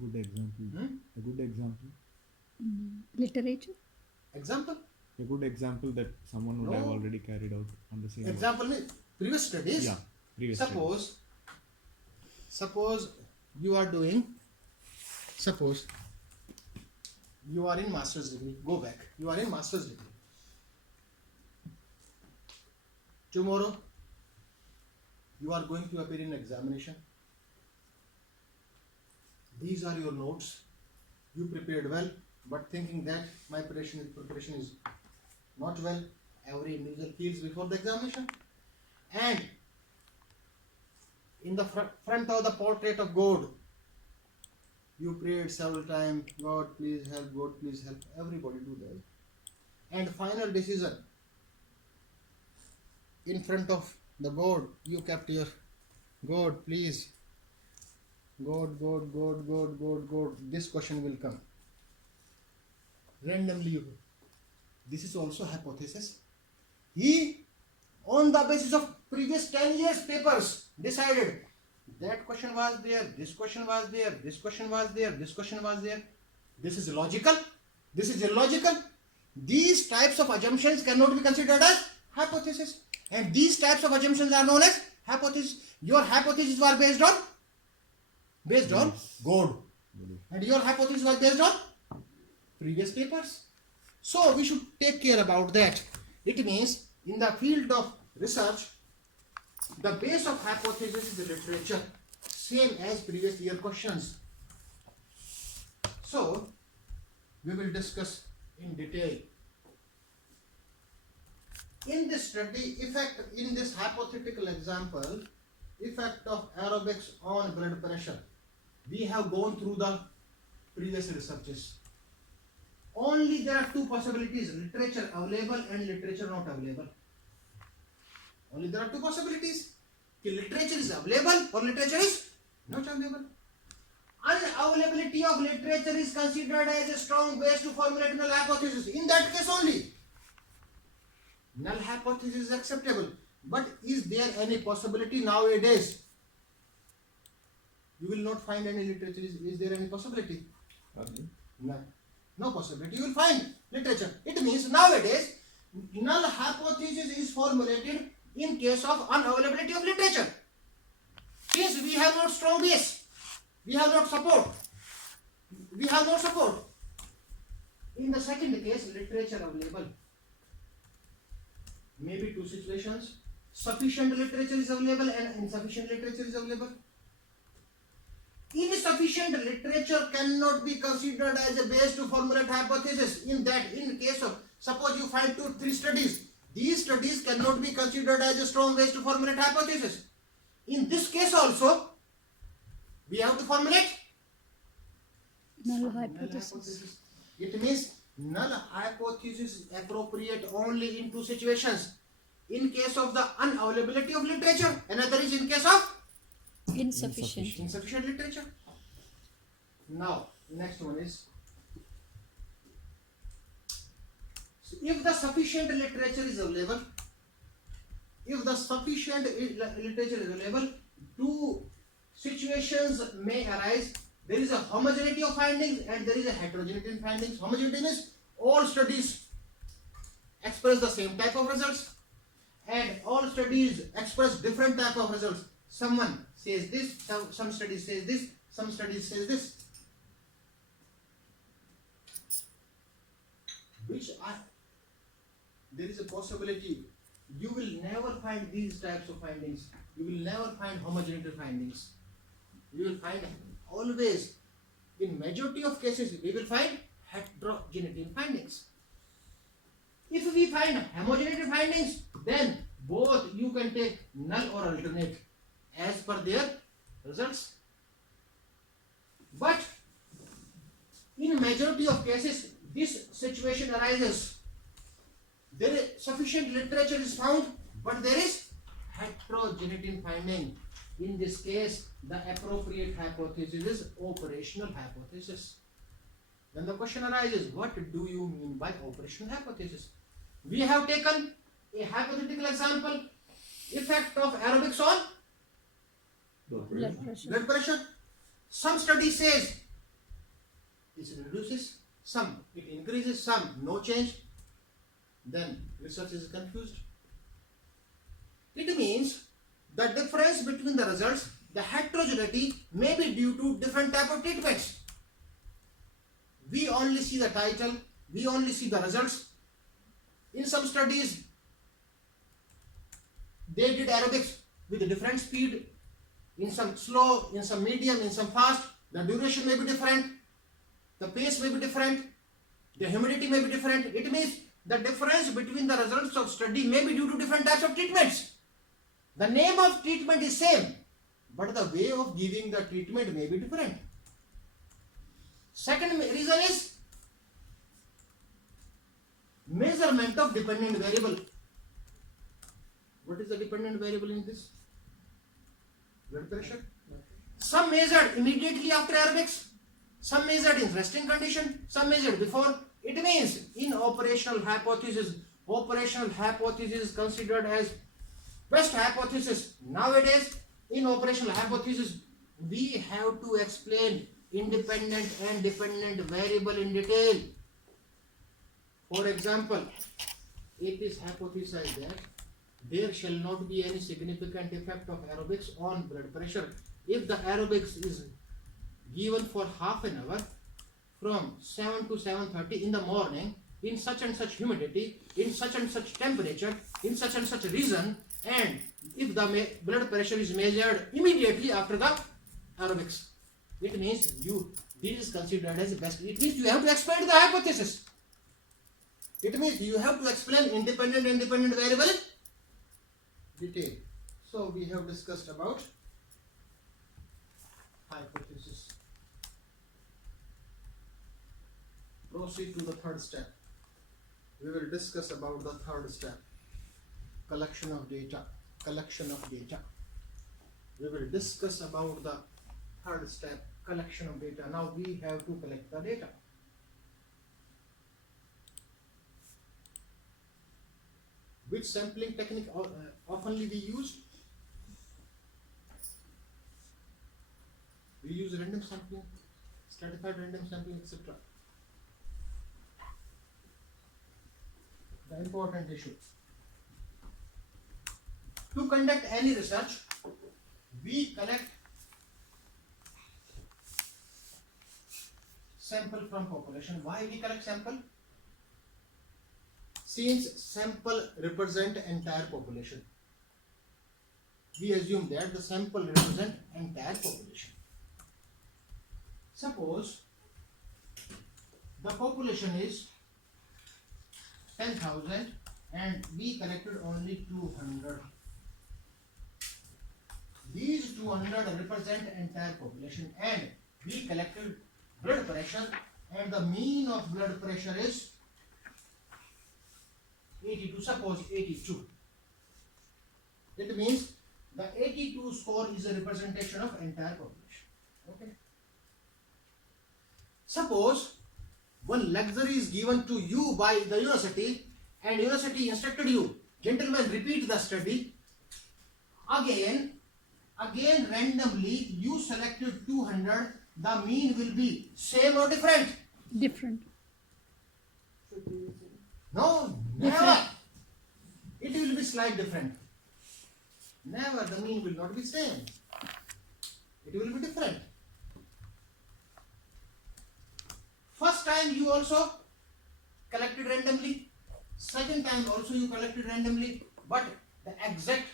Good example. A good example. Literature. Example? A good example that someone would have No. already carried out on the same. Example means previous studies. Yeah, previous. Suppose you are doing. Suppose you are in master's degree. Go back. You are in master's degree. Tomorrow you are going to appear in examination. These are your notes. You prepared well, but thinking that my preparation is not well. Every individual feels before the examination. And in the front of the portrait of God, you prayed several times, God please help, God please help. Everybody do that. And final decision, in front of the God, you kept your God please, God, this question will come. Randomly you. This is also hypothesis. He, on the basis of previous 10 years papers, decided that question was there, this question was there, this question was there, this question was there. This is logical. This is illogical. These types of assumptions cannot be considered as hypothesis. And these types of assumptions are known as hypothesis. Your hypothesis were based on God. And your hypothesis was based on previous papers. So we should take care about that. It means in the field of research, the base of hypothesis is literature, same as previous year questions. So we will discuss in detail. In this study, in this hypothetical example, effect of aerobics on blood pressure, we have gone through the previous researches. Only there are two possibilities, literature available and literature not available. Only there are two possibilities. कि literature is available or literature is not available. Unavailability of literature is considered as a strong base to formulate null hypothesis. In that case only, null hypothesis is acceptable. But is there any possibility nowadays? You will not find any literature. Is there any possibility? No. No possibility. You will find literature. It means nowadays, null hypothesis is formulated in case of unavailability of literature. Since we have not strong base, we have not support. We have no support. In the second case, literature available. Maybe two situations. Sufficient literature is available and insufficient literature is available. Insufficient literature cannot be considered as a base to formulate hypothesis. In case of, suppose you find 2-3 studies, these studies cannot be considered as a strong base to formulate hypothesis. In this case also, we have to formulate Null hypothesis. It means null hypothesis is appropriate only in two situations. In case of the unavailability of literature, another is in case of Insufficient. insufficient literature. Now, next one is, so if the sufficient literature is available, two situations may arise. There is a homogeneity of findings and there is a heterogeneity in findings. Homogeneity means all studies express the same type of results and all studies express different type of results. Someone says this, some studies says this, some studies says this. There is a possibility you will never find these types of findings. You will never find homogeneity findings. You will find always, in majority of cases, we will find heterogeneity in findings. If we find homogeneity findings, then both you can take null or alternate as per their results. But in majority of cases, this situation arises. There is sufficient literature is found, but there is heterogeneity in finding. In this case, the appropriate hypothesis is operational hypothesis. Then the question arises, what do you mean by operational hypothesis? We have taken a hypothetical example, effect of aerobics on Blood pressure. blood pressure. Some study says it reduces, some it increases, some no change. Then research is confused. It means the difference between the results, the heterogeneity may be due to different type of treatments. We only see the title, we only see the results. In some studies, they did aerobics with a different speed, in some slow, in some medium, in some fast. The duration may be different, the pace may be different, the humidity may be different. It means the difference between the results of study may be due to different types of treatments. The name of treatment is same, but the way of giving the treatment may be different. Second reason is measurement of dependent variable. What is the dependent variable in this? Blood pressure. Some measured immediately after aerobics, some measured in resting condition, some measured before. It means in operational hypothesis is considered as best hypothesis. Nowadays, in operational hypothesis, we have to explain independent and dependent variable in detail. For example, it is hypothesized that there shall not be any significant effect of aerobics on blood pressure if the aerobics is given for half an hour from 7 to 7:30 in the morning in such and such humidity, in such and such temperature, in such and such region, and if the blood pressure is measured immediately after the aerobics. It means this is considered as best. It means you have to explain the hypothesis. It means you have to explain independent and dependent variable detail. So we have discussed about hypothesis. Proceed to the third step. We will discuss about the third step. Collection of data. we will discuss about the third step, collection of data. Now we have to collect the data. Which sampling technique oftenly we use? We use random sampling, stratified random sampling, etc. The important issue. To conduct any research, we collect sample from population. Why we collect sample? Since sample represent entire population, we assume that the sample represent entire population. Suppose the population is 10,000 and we collected only 200. These 200 represent entire population, and we collected blood pressure, and the mean of blood pressure is 82. Suppose 82. It means the 82 score is a representation of entire population. Okay. Suppose one luxury is given to you by the university, and university instructed you, gentlemen, repeat the study. Again randomly you selected 200. The mean will be same or different? Different. No, never. It will be slight different. Never, the mean will not be same. It will be different. First time you also collected randomly. Second time also you collected randomly. But the exact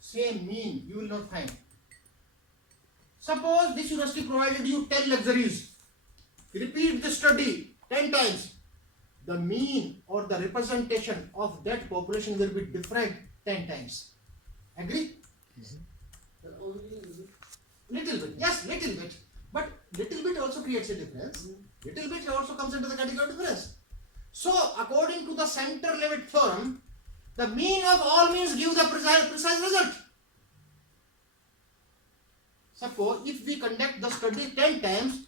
same mean you will not find. Suppose this university provided you 10 luxuries. Repeat the study 10 times. The mean or the representation of that population will be different 10 times. Agree? Little bit. Yes, little bit. But little bit also creates a difference. Little bit also comes into the category of difference. So, according to the center limit theorem, the mean of all means gives the precise result. Suppose if we conduct the study 10 times,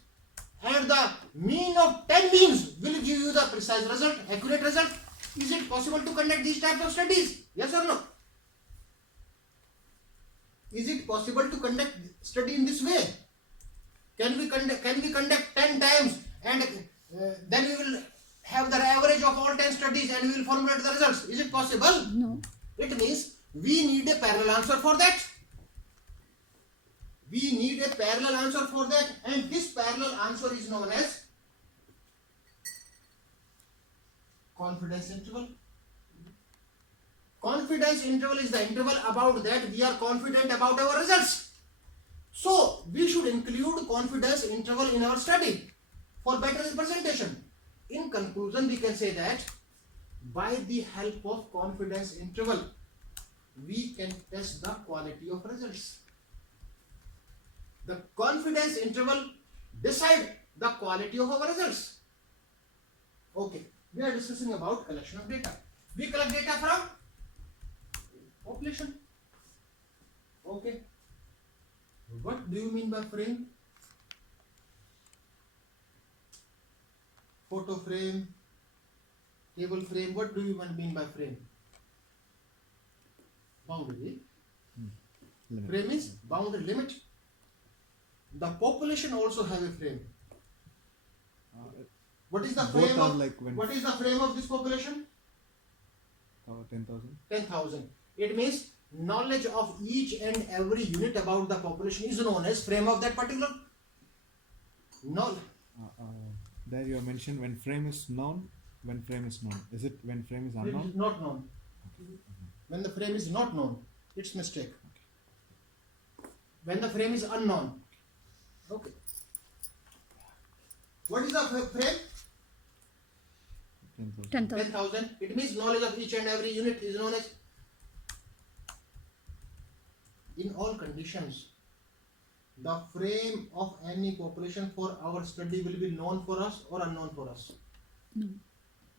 and the mean of 10 means will give you the precise result, accurate result. Is it possible to conduct these types of studies? Yes or no? Is it possible to conduct study in this way? Can we conduct 10 times, and then we will have the average of all 10 studies and we will formulate the results? Is it possible? No. It means we need a parallel answer for that. We need a parallel answer for that, and this parallel answer is known as confidence interval. Confidence interval is the interval about that we are confident about our results. So, we should include confidence interval in our study for better representation. In conclusion, we can say that by the help of confidence interval, we can test the quality of results. The confidence interval decide the quality of our results. Okay, we are discussing about collection of data. We collect data from population. Okay. What do you mean by frame? Photo frame, table frame. What do you mean by frame? Boundary. Limit. Frame is boundary, limit. The population also have a frame. What is the Both frame are of like when- what is the frame of this population? 10,000. 10,000. It means knowledge of each and every unit about the population is known as frame of that particular. No. There you have mentioned when frame is known, when frame is known. Is it when frame is Frame unknown? is not known. When the frame is not known, it's mistake. When the frame is unknown. Okay. What is the frame? 10,000. 10,000. 10,000. It means knowledge of each and every unit is known as. In all conditions, the frame of any population for our study will be known for us or unknown for us? No.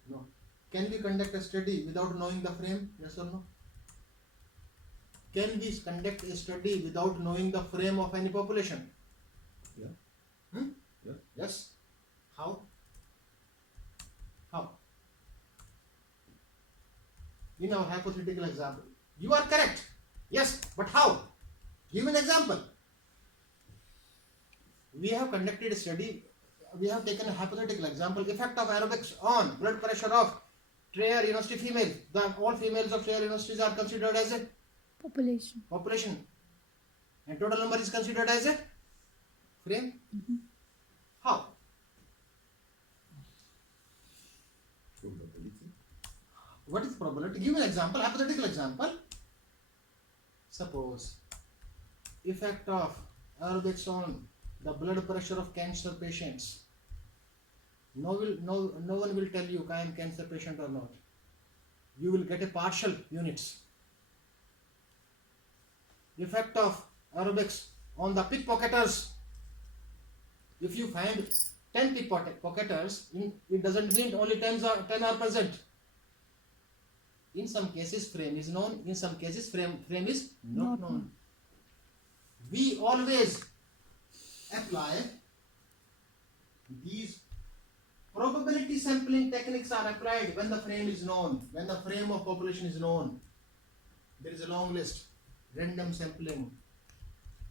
No. Can we conduct a study without knowing the frame? Yes or no? can we conduct a study without knowing the frame of any population? Yeah. Hmm? Yeah. Yes. How? How? In our hypothetical example. You are correct. Yes, but how? Give an example. We have conducted a study. We have taken a hypothetical example. Effect of aerobics on blood pressure of Trier University female. All females of Trier Universities are considered as a Population. and total number is considered as a frame. How? Probability. What is probability? Give an example, hypothetical example. Suppose effect of aerobics on the blood pressure of cancer patients. No one will tell you I am cancer patient or not. You will get a partial units. Effect of aerobics on the pickpocketers. If you find 10 pickpocketers, it doesn't mean only 10 are present. In some cases frame is known, in some cases frame is not known. We always apply these probability sampling techniques are applied when the frame is known, when the frame of population is known. There is a long list. Random sampling,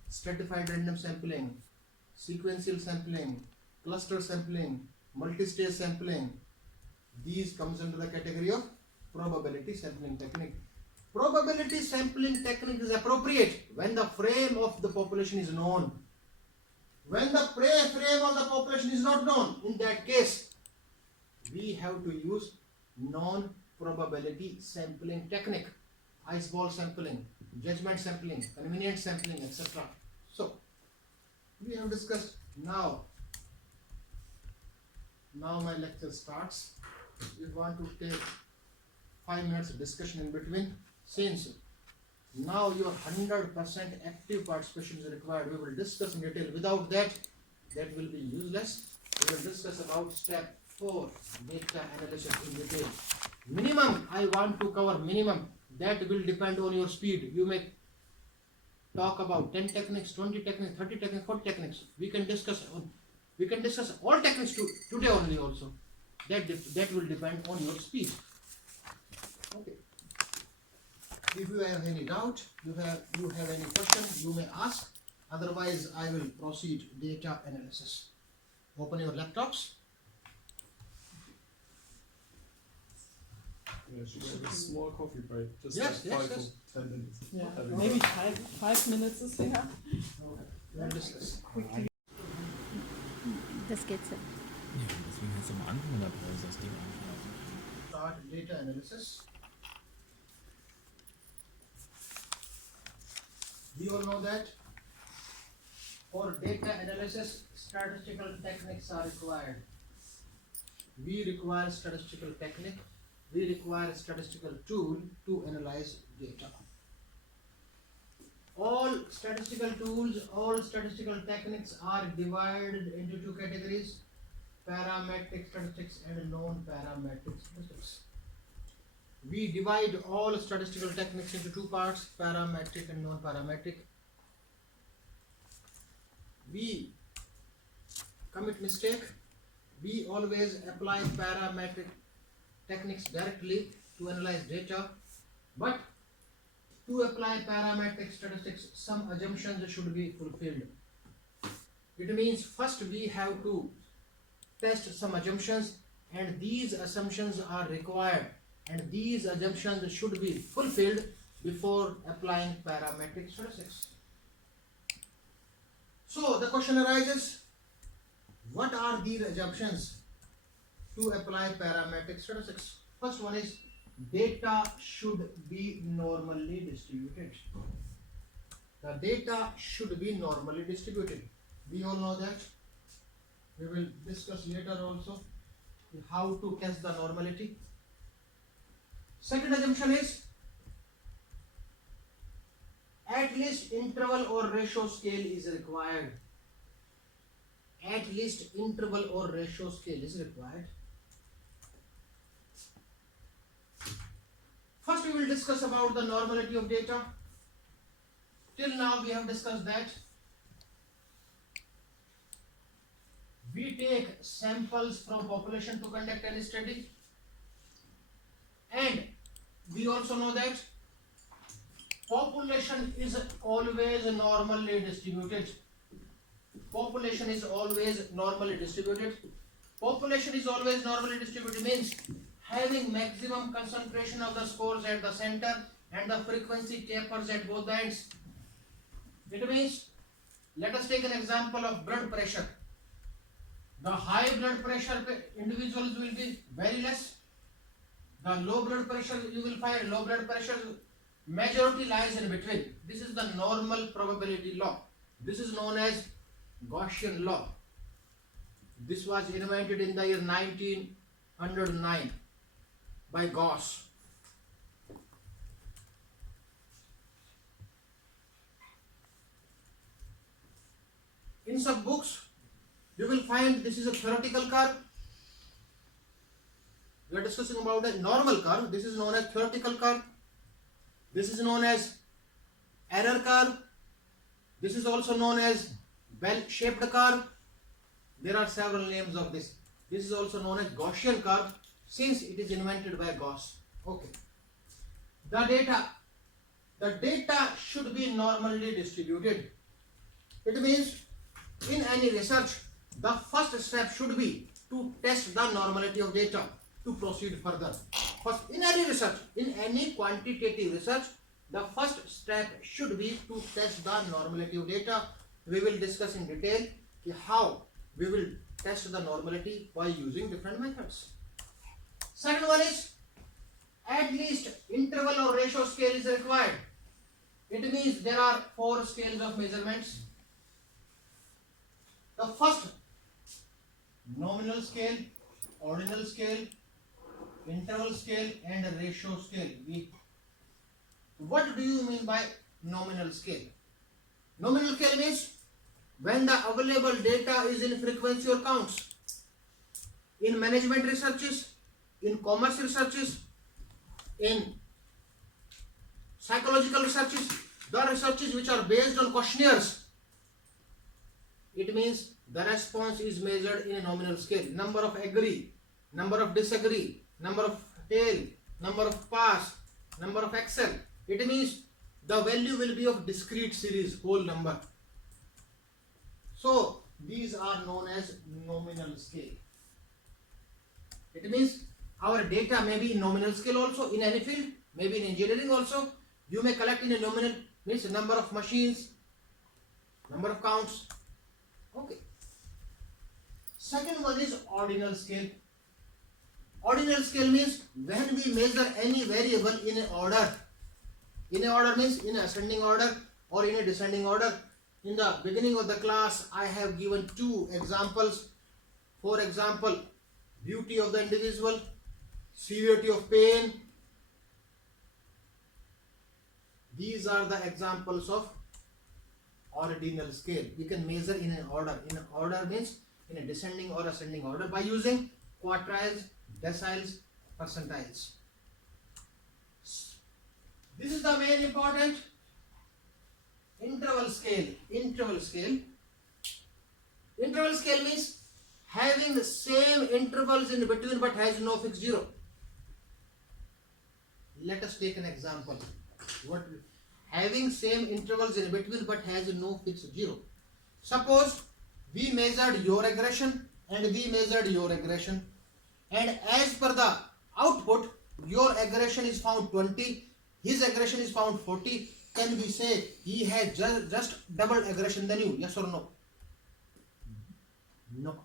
stratified random sampling, sequential sampling, cluster sampling, multi-stage sampling. These comes under the category of probability sampling technique. Probability sampling technique is appropriate when the frame of the population is known. When the frame of the population is not known, in that case, we have to use non-probability sampling technique, ice ball sampling, judgment sampling, convenient sampling, etc. So, we have discussed now. Now my lecture starts. We want to take 5 minutes of discussion in between. Since now your 100% active participation is required, we will discuss in detail. Without that, that will be useless. We will discuss about step 4, data analysis in detail. Minimum, I want to cover minimum. That will depend on your speed. You may talk about 10 techniques, 20 techniques, 30 techniques, 40 techniques. We can discuss all techniques today only also. That will depend on your speed. Okay. If you have any doubt, you have any question, you may ask. Otherwise, I will proceed data analysis. Open your laptops. Yeah, should we have a small coffee break? Just Yes, like 5 yes. or 10 minutes. Yeah, Having maybe break. 5 minutes is fair. We'll discuss. Das geht so. Ja, deswegen hast du am Anfang in der Pause das Ding angelassen. Start data analysis. We all know that for data analysis, statistical techniques are required. We require statistical technique. We require a statistical tool to analyze data. All statistical tools, all statistical techniques are divided into 2 categories: parametric statistics and non-parametric statistics. We divide all statistical techniques into 2 parts: parametric and non-parametric. We commit mistake. We always apply parametric techniques directly to analyze data, but to apply parametric statistics, some assumptions should be fulfilled. It means first we have to test some assumptions, and these assumptions are required, and these assumptions should be fulfilled before applying parametric statistics. So the question arises, what are these assumptions to apply parametric statistics? First one is data should be normally distributed. The data should be normally distributed. We all know that. We will discuss later also how to test the normality. Second assumption is at least interval or ratio scale is required. At least interval or ratio scale is required. First we will discuss about the normality of data. till now we have discussed that we take samples from population to conduct any study, and we also know that population is always normally distributed. Population is always normally distributed. Population is always normally distributed means having maximum concentration of the scores at the center and the frequency tapers at both ends. It means, let us take an example of blood pressure. The high blood pressure individuals will be very less. The low blood pressure, you will find low blood pressure majority lies in between. This is the normal probability law. This is known as Gaussian law. This was invented in the year 1909 by Gauss. In some books, you will find this is a theoretical curve. We are discussing about a normal curve. This is known as theoretical curve. This is known as error curve. This is also known as bell-shaped curve. There are several names of this. This is also known as Gaussian curve since it is invented by Gauss. Okay. The data should be normally distributed. It means in any research, the first step should be to test the normality of data to proceed further. First, in any research, in any quantitative research, the first step should be to test the normality of data. We will discuss in detail how we will test the normality by using different methods. Second one is at least interval or ratio scale is required. It means there are 4 scales of measurements. The first, nominal scale, ordinal scale, interval scale and ratio scale. What do you mean by nominal scale? Nominal scale means when the available data is in frequency or counts. In management researches, in commerce researches, in psychological researches, the researches which are based on questionnaires, it means the response is measured in a nominal scale. Number of agree, number of disagree, number of fail, number of pass, number of excel. It means the value will be of discrete series, whole number. So these are known as nominal scale. It means our data may be in nominal scale also in any field, maybe in engineering also. You may collect in a nominal, means number of machines, number of counts. Okay. Second one is ordinal scale. Ordinal scale means when we measure any variable in an order. In an order means in ascending order or in a descending order. In the beginning of the class, I have given 2 examples. For example, beauty of the individual, severity of pain. These are the examples of ordinal scale. We can measure in an order. In an order means in a descending or ascending order by using quartiles, deciles, percentiles. This is the main important interval scale. Interval scale. Interval scale means having the same intervals in between but has no fixed zero. Let us take an example. Having same intervals in between but has no fixed zero. Suppose we measured your aggression and we measured your aggression, and as per the output your aggression is found 20, his aggression is found 40. Can we say he has just double aggression than you? Yes or no? No.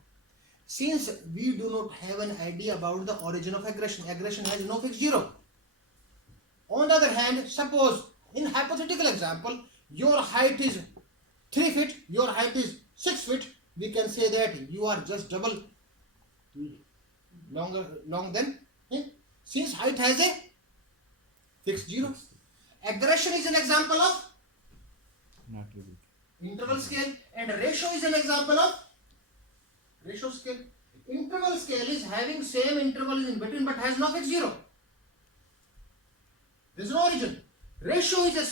Since we do not have an idea about the origin of aggression, aggression has no fixed zero. On the other hand, suppose in hypothetical example, your height is 3 feet, your height is 6 feet, we can say that you are just double long than him. Since height has a fixed zero. Aggression is an example of Not really. interval scale, and ratio is an example of ratio scale. Interval scale is having same intervals in between but has no fixed zero. There is no origin. Ratio is a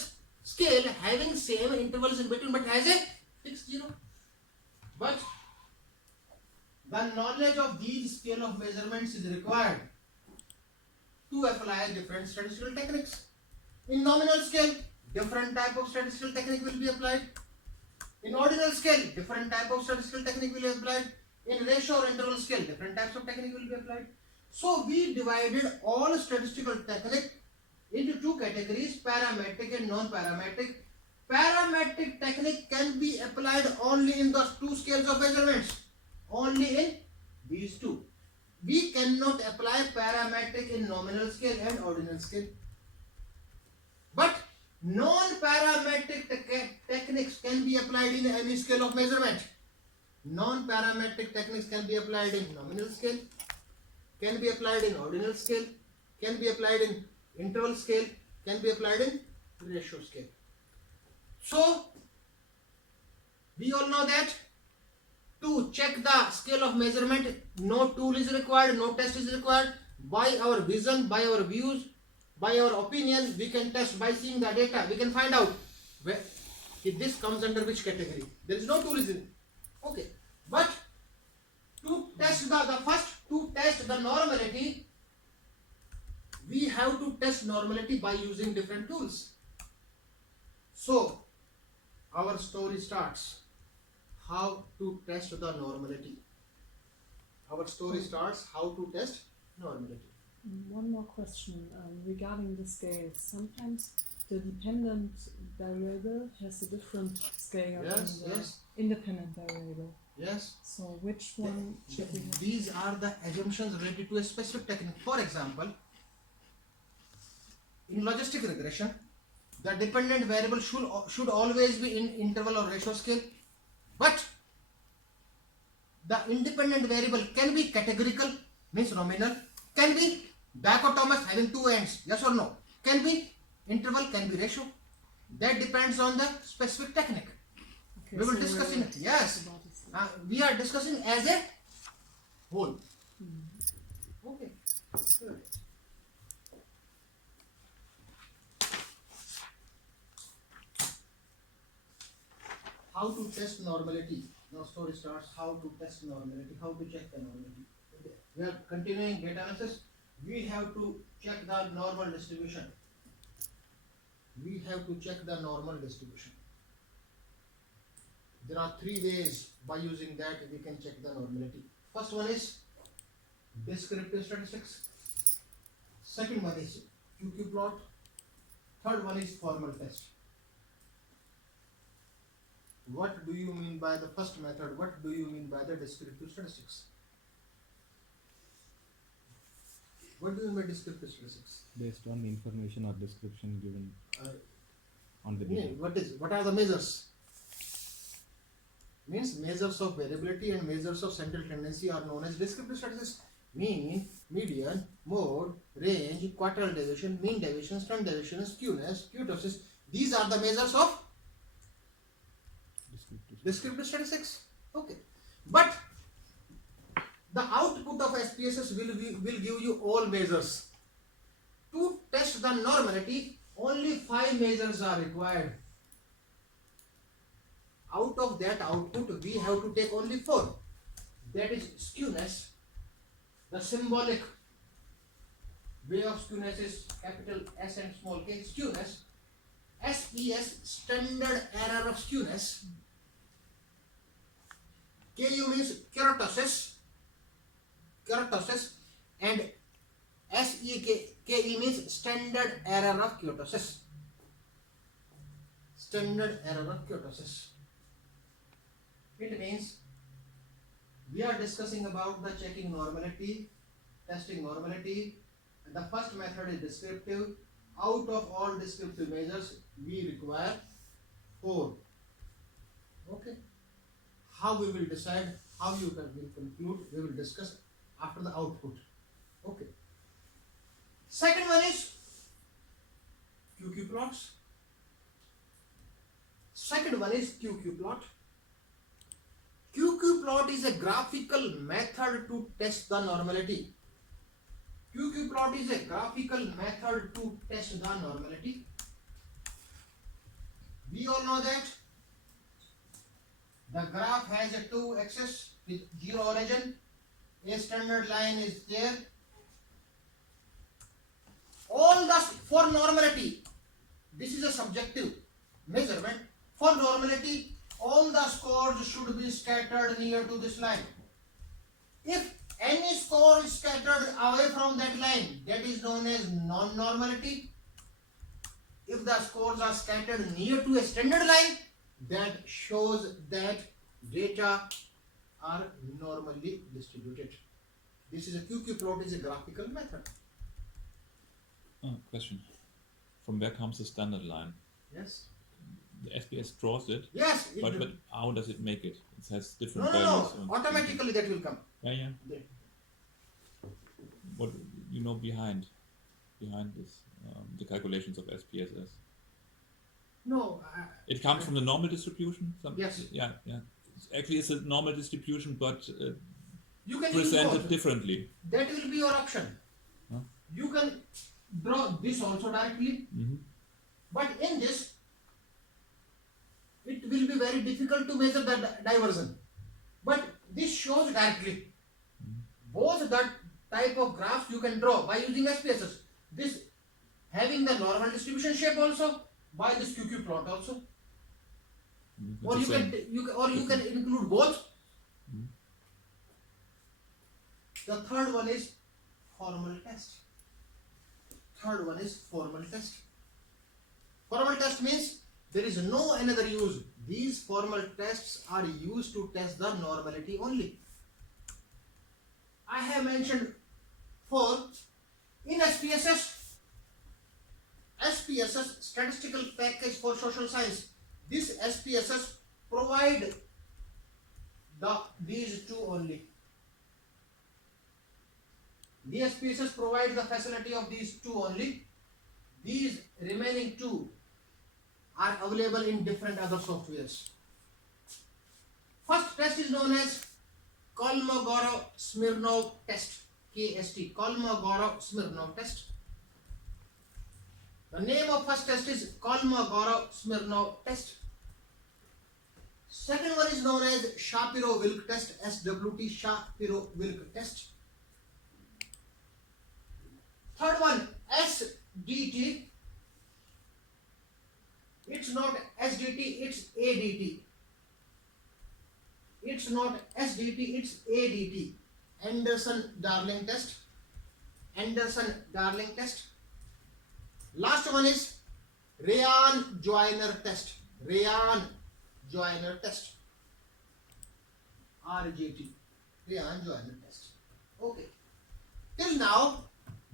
scale having same intervals in between but has a fixed 0. But the knowledge of these scale of measurements is required to apply different statistical techniques. In nominal scale, different type of statistical technique will be applied. In ordinal scale, different type of statistical technique will be applied. In ratio or interval scale, different types of technique will be applied. So we divided all statistical technique into two categories, parametric and non-parametric. Parametric technique can be applied only in the two scales of measurements, only in these two. We cannot apply parametric in nominal scale and ordinal scale. But non-parametric techniques can be applied in any scale of measurement. Non-parametric techniques can be applied in nominal scale, can be applied in ordinal scale, can be applied in interval scale, can be applied in ratio scale. So, we all know that to check the scale of measurement, no tool is required, no test is required. By our vision, by our views, by our opinion, we can test by seeing the data. We can find out where, if this comes under which category. There is no tool is in. Okay. But to test to test the normality, we have to test normality by using different tools. So, our story starts. How to test the normality. Our story starts how to test normality. One more question regarding the scales. Sometimes the dependent variable has a different scale Yes, than the yes, independent variable. yes. So which one should we have? These are the assumptions related to a specific technique. For example, in logistic regression, the dependent variable should always be in interval or ratio scale. But the independent variable can be categorical, means nominal, can be dichotomous having two ends, yes or no, can be interval, can be ratio. That depends on the specific technique. Okay, We will so discuss in it. Yes, about this. we are discussing as a whole. Okay. Good. How to test normality. Now story starts how to test normality, how to check the normality. Okay. We are continuing data analysis. We have to check the normal distribution. We have to check the normal distribution. There are three ways by using that we can check the normality. First one is descriptive statistics. Second one is QQ plot. Third one is formal test. What do you mean by the first method? What do you mean by the descriptive statistics? What do you mean by descriptive statistics? Based on information or description given on the Yeah, data. what are the measures? Means measures of variability and measures of central tendency are known as descriptive statistics. Mean, median, mode, range, quartile deviation, mean deviation, standard deviation, skewness, kurtosis. These are the measures of descriptive statistics. Okay. But the output of SPSS will give you all measures. To test the normality, only 5 measures are required. Out of that output, we have to take only 4. That is skewness. The symbolic way of skewness is capital S and small k. Skewness. SES, standard error of skewness. KU means keratosis. Keratosis. And SEKE means standard error of kurtosis. Standard error of kurtosis. It means we are discussing about the checking normality, testing normality. And the first method is descriptive. Out of all descriptive measures, we require 4. Okay. How we will decide, how you will conclude, we will discuss after the output. Okay. Second one is QQ plots. Second one is QQ plot. QQ plot is a graphical method to test the normality. QQ plot is a graphical method to test the normality. We all know that the graph has a two axis with zero origin. A standard line is there. All the for normality, this is a subjective measurement. For normality, all the scores should be scattered near to this line. If any score is scattered away from that line, that is known as non-normality. If the scores are scattered near to a standard line, that shows that data are normally distributed. This is a QQ plot, is a graphical method. Question. From where comes the standard line? Yes. The SPS draws it, Yes. but how does it make it? It has no, different no, values. no. Automatically that will come. Yeah. There. What behind this, the calculations of SPSS? No. It comes from the normal distribution. Yes. Yeah. Actually, it's a normal distribution, but You can use presented both. differently. That will be your option. Huh? You can draw this also directly, but in this, it will be very difficult to measure the diversion. But this shows directly. Both that type of graphs you can draw by using SPSS. This having the normal distribution shape also by this QQ plot also. Or It's the you can include both. The third one is formal test. Third one is formal test. Formal test means there is no another use. These formal tests are used to test the normality only. I have mentioned 4 in SPSS statistical package for social science. This SPSS provide these two only. The SPSS provides the facility of these two only. These remaining two are available in different other softwares. First test is known as Kolmogorov-Smirnov test, KST, Kolmogorov-Smirnov test. The name of first test is Kolmogorov-Smirnov test. Second one is known as Shapiro-Wilk test, SWT, Shapiro-Wilk test. Third one, SDT. It's not SDT, it's ADT. It's not SDT, it's ADT. Anderson-Darling test. Anderson-Darling test. Last one is Rayan-Joyner test. Rayan-Joyner test. RJT. Rayan-Joyner test. Okay. Till now,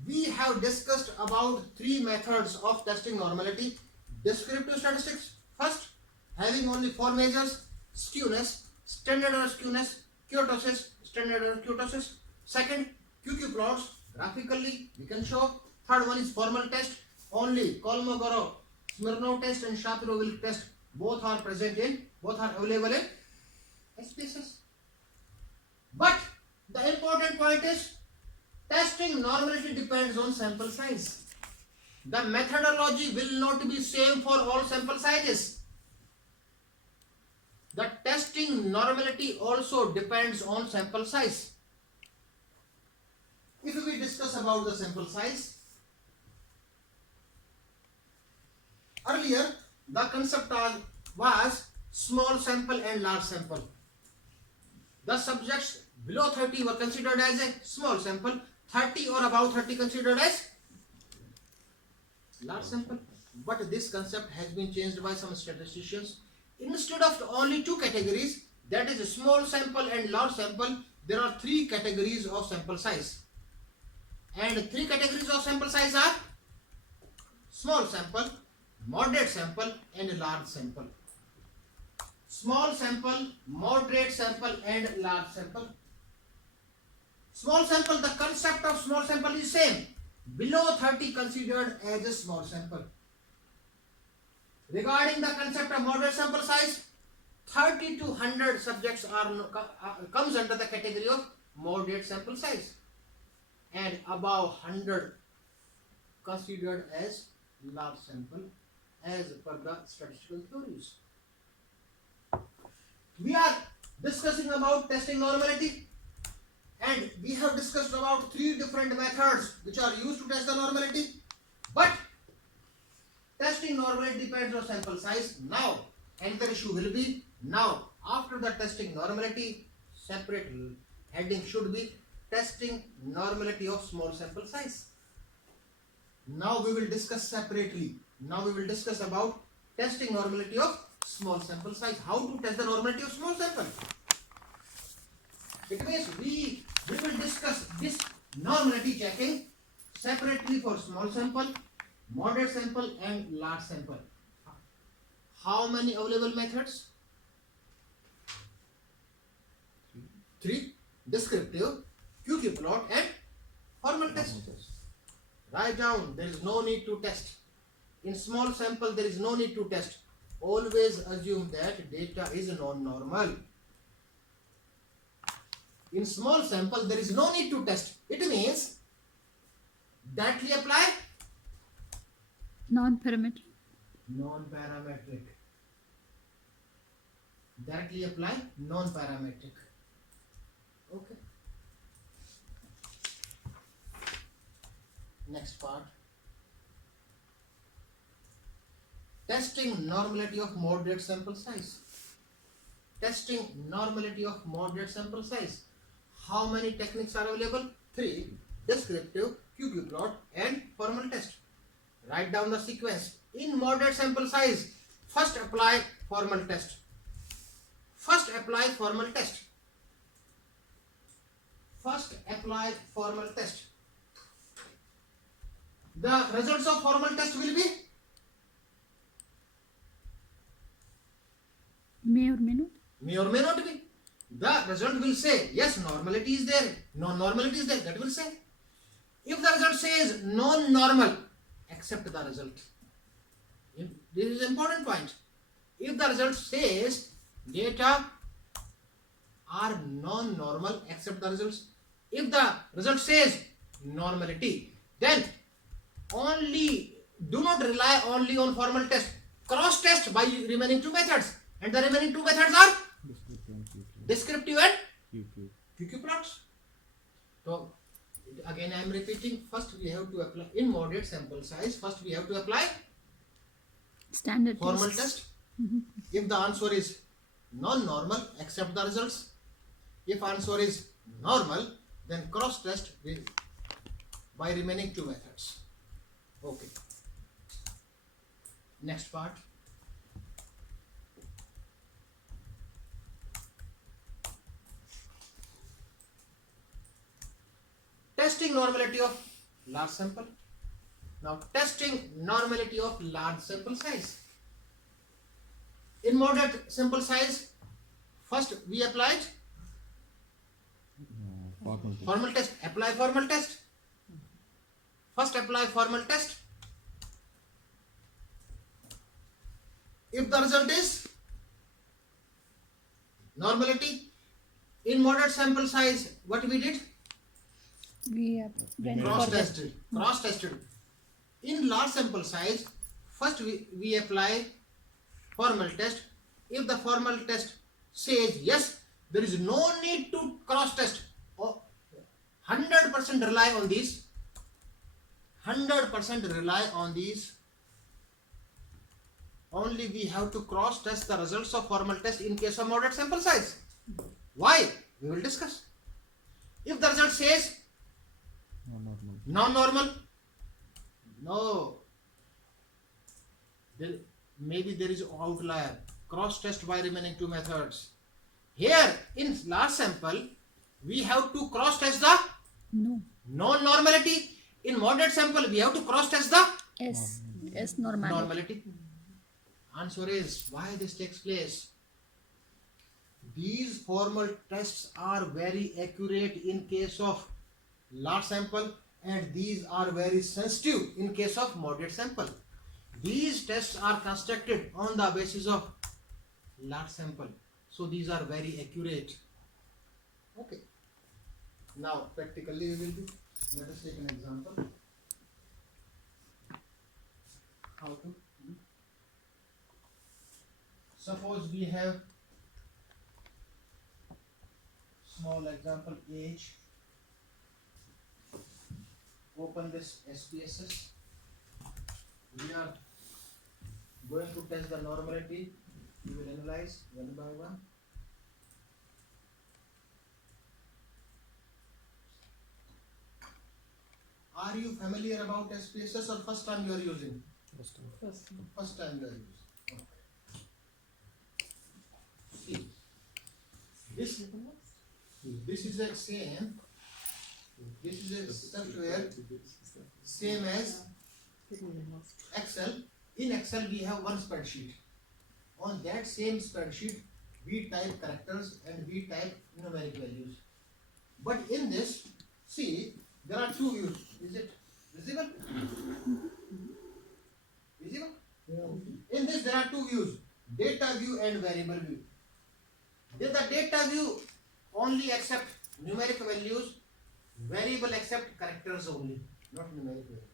we have discussed about 3 methods of testing normality. Descriptive statistics. First, having only 4 measures: skewness, standard error skewness, kurtosis, standard error kurtosis. Second, QQ plots. Graphically, we can show. Third one is formal test. Only Kolmogorov-Smirnov test and Shapiro-Wilk test. Both are available in SPSS. But the important point is, testing normality depends on sample size. The methodology will not be same for all sample sizes. The testing normality also depends on sample size. If we discuss about the sample size, earlier the concept was small sample and large sample. The subjects below 30 were considered as a small sample, 30 or above 30 considered as large sample. But this concept has been changed by some statisticians. Instead of only 2 categories, that is a small sample and large sample, there are 3 categories of sample size. And 3 categories of sample size are small sample, moderate sample and large sample. Small sample, moderate sample and large sample. Small sample, the concept of small sample is same. Below 30 considered as a small sample. Regarding the concept of moderate sample size, 30 to 100 subjects comes under the category of moderate sample size, and above 100 considered as large sample, as per the statistical theories. We are discussing about testing normality, and we have discussed about 3 different methods which are used to test the normality. But testing normality depends on sample size. Now, another issue will be, now after the testing normality, separate heading should be testing normality of small sample size. Now we will discuss separately. Now we will discuss about testing normality of small sample size. How to test the normality of small sample? It means we will discuss this normality checking separately for small sample, moderate sample and large sample. How many available methods? 3. Descriptive, QQ plot and formal test. Write down, there is no need to test. In small sample there is no need to test. Always assume that data is non-normal. In small sample there is no need to test. It means directly apply Non-parametric. non-parametric. Directly apply non-parametric. Okay. Next part. Testing normality of moderate sample size. Testing normality of moderate sample size. How many techniques are available? 3. Descriptive, QQ plot and formal test. Write down the sequence. In moderate sample size, first apply formal test. First apply formal test. First apply formal test. The results of formal test will be May or may not. may or may not be. The result will say yes, normality is there, non-normality is there. That will say. If the result says non-normal, accept the result. This is an important point. If the result says data are non-normal, accept the results. If the result says normality, then only do not rely only on formal test. Cross test by remaining 2 methods, and the remaining 2 methods are descriptive and QQ plots. So again I am repeating. First we have to apply in moderate sample size. First we have to apply Standard formal tests. test. If the answer is non-normal, accept the results. If answer is normal, then cross test by remaining 2 methods. Okay. Next part. Testing normality of large sample. Now testing normality of large sample size. In moderate sample size, first we applied formal test. Apply formal test. First apply formal test. If the result is normality, in moderate sample size, what we did? We went Cross for the tested. Cross tested. In large sample size, first we apply formal test. If the formal test says yes, there is no need to cross test. 100% rely on these. 100% rely on these. Only we have to cross test the results of formal test in case of moderate sample size. Why? We will discuss. If the result says non-normal, no, maybe there is outlier. Cross test by remaining 2 methods. Here in large sample, we have to cross test the no. non-normality. In moderate sample, we have to cross test the S normality. normality. Answer is why this takes place. These formal tests are very accurate in case of large sample, and these are very sensitive in case of moderate sample. These tests are constructed on the basis of large sample, so these are very accurate. Okay. Now practically we will do. Let us take an example. How to do? Suppose we have small example age. Open this SPSS. We are going to test the normality. We will analyze one by one. Are you familiar about SPSS or first time you are using? First one. First time you are using. Okay. See, this is the same. This is a software same as Excel. In Excel we have one spreadsheet. On that same spreadsheet we type characters and we type numeric values. But in this, see, there are two views. Is it visible? Visible? In this there are two views, data view and variable view. The data view only accept numeric values, variable accept characters only, not numeric values.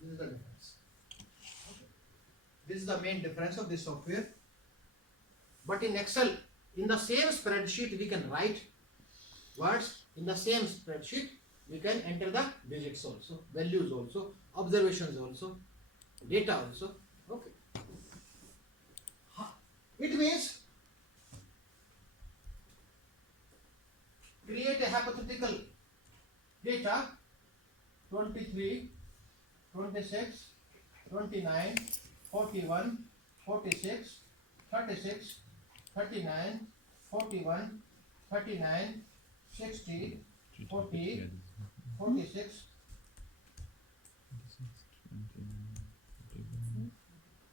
This is the difference. Okay. This is the main difference of this software. But in Excel, in the same spreadsheet we can write words. In the same spreadsheet we can enter the digits also, values also, observations also, data also. Okay. It means create a hypothetical data 23, 26, 29, 41, 46, 36, 39, 41, 39, 60, 40, 46.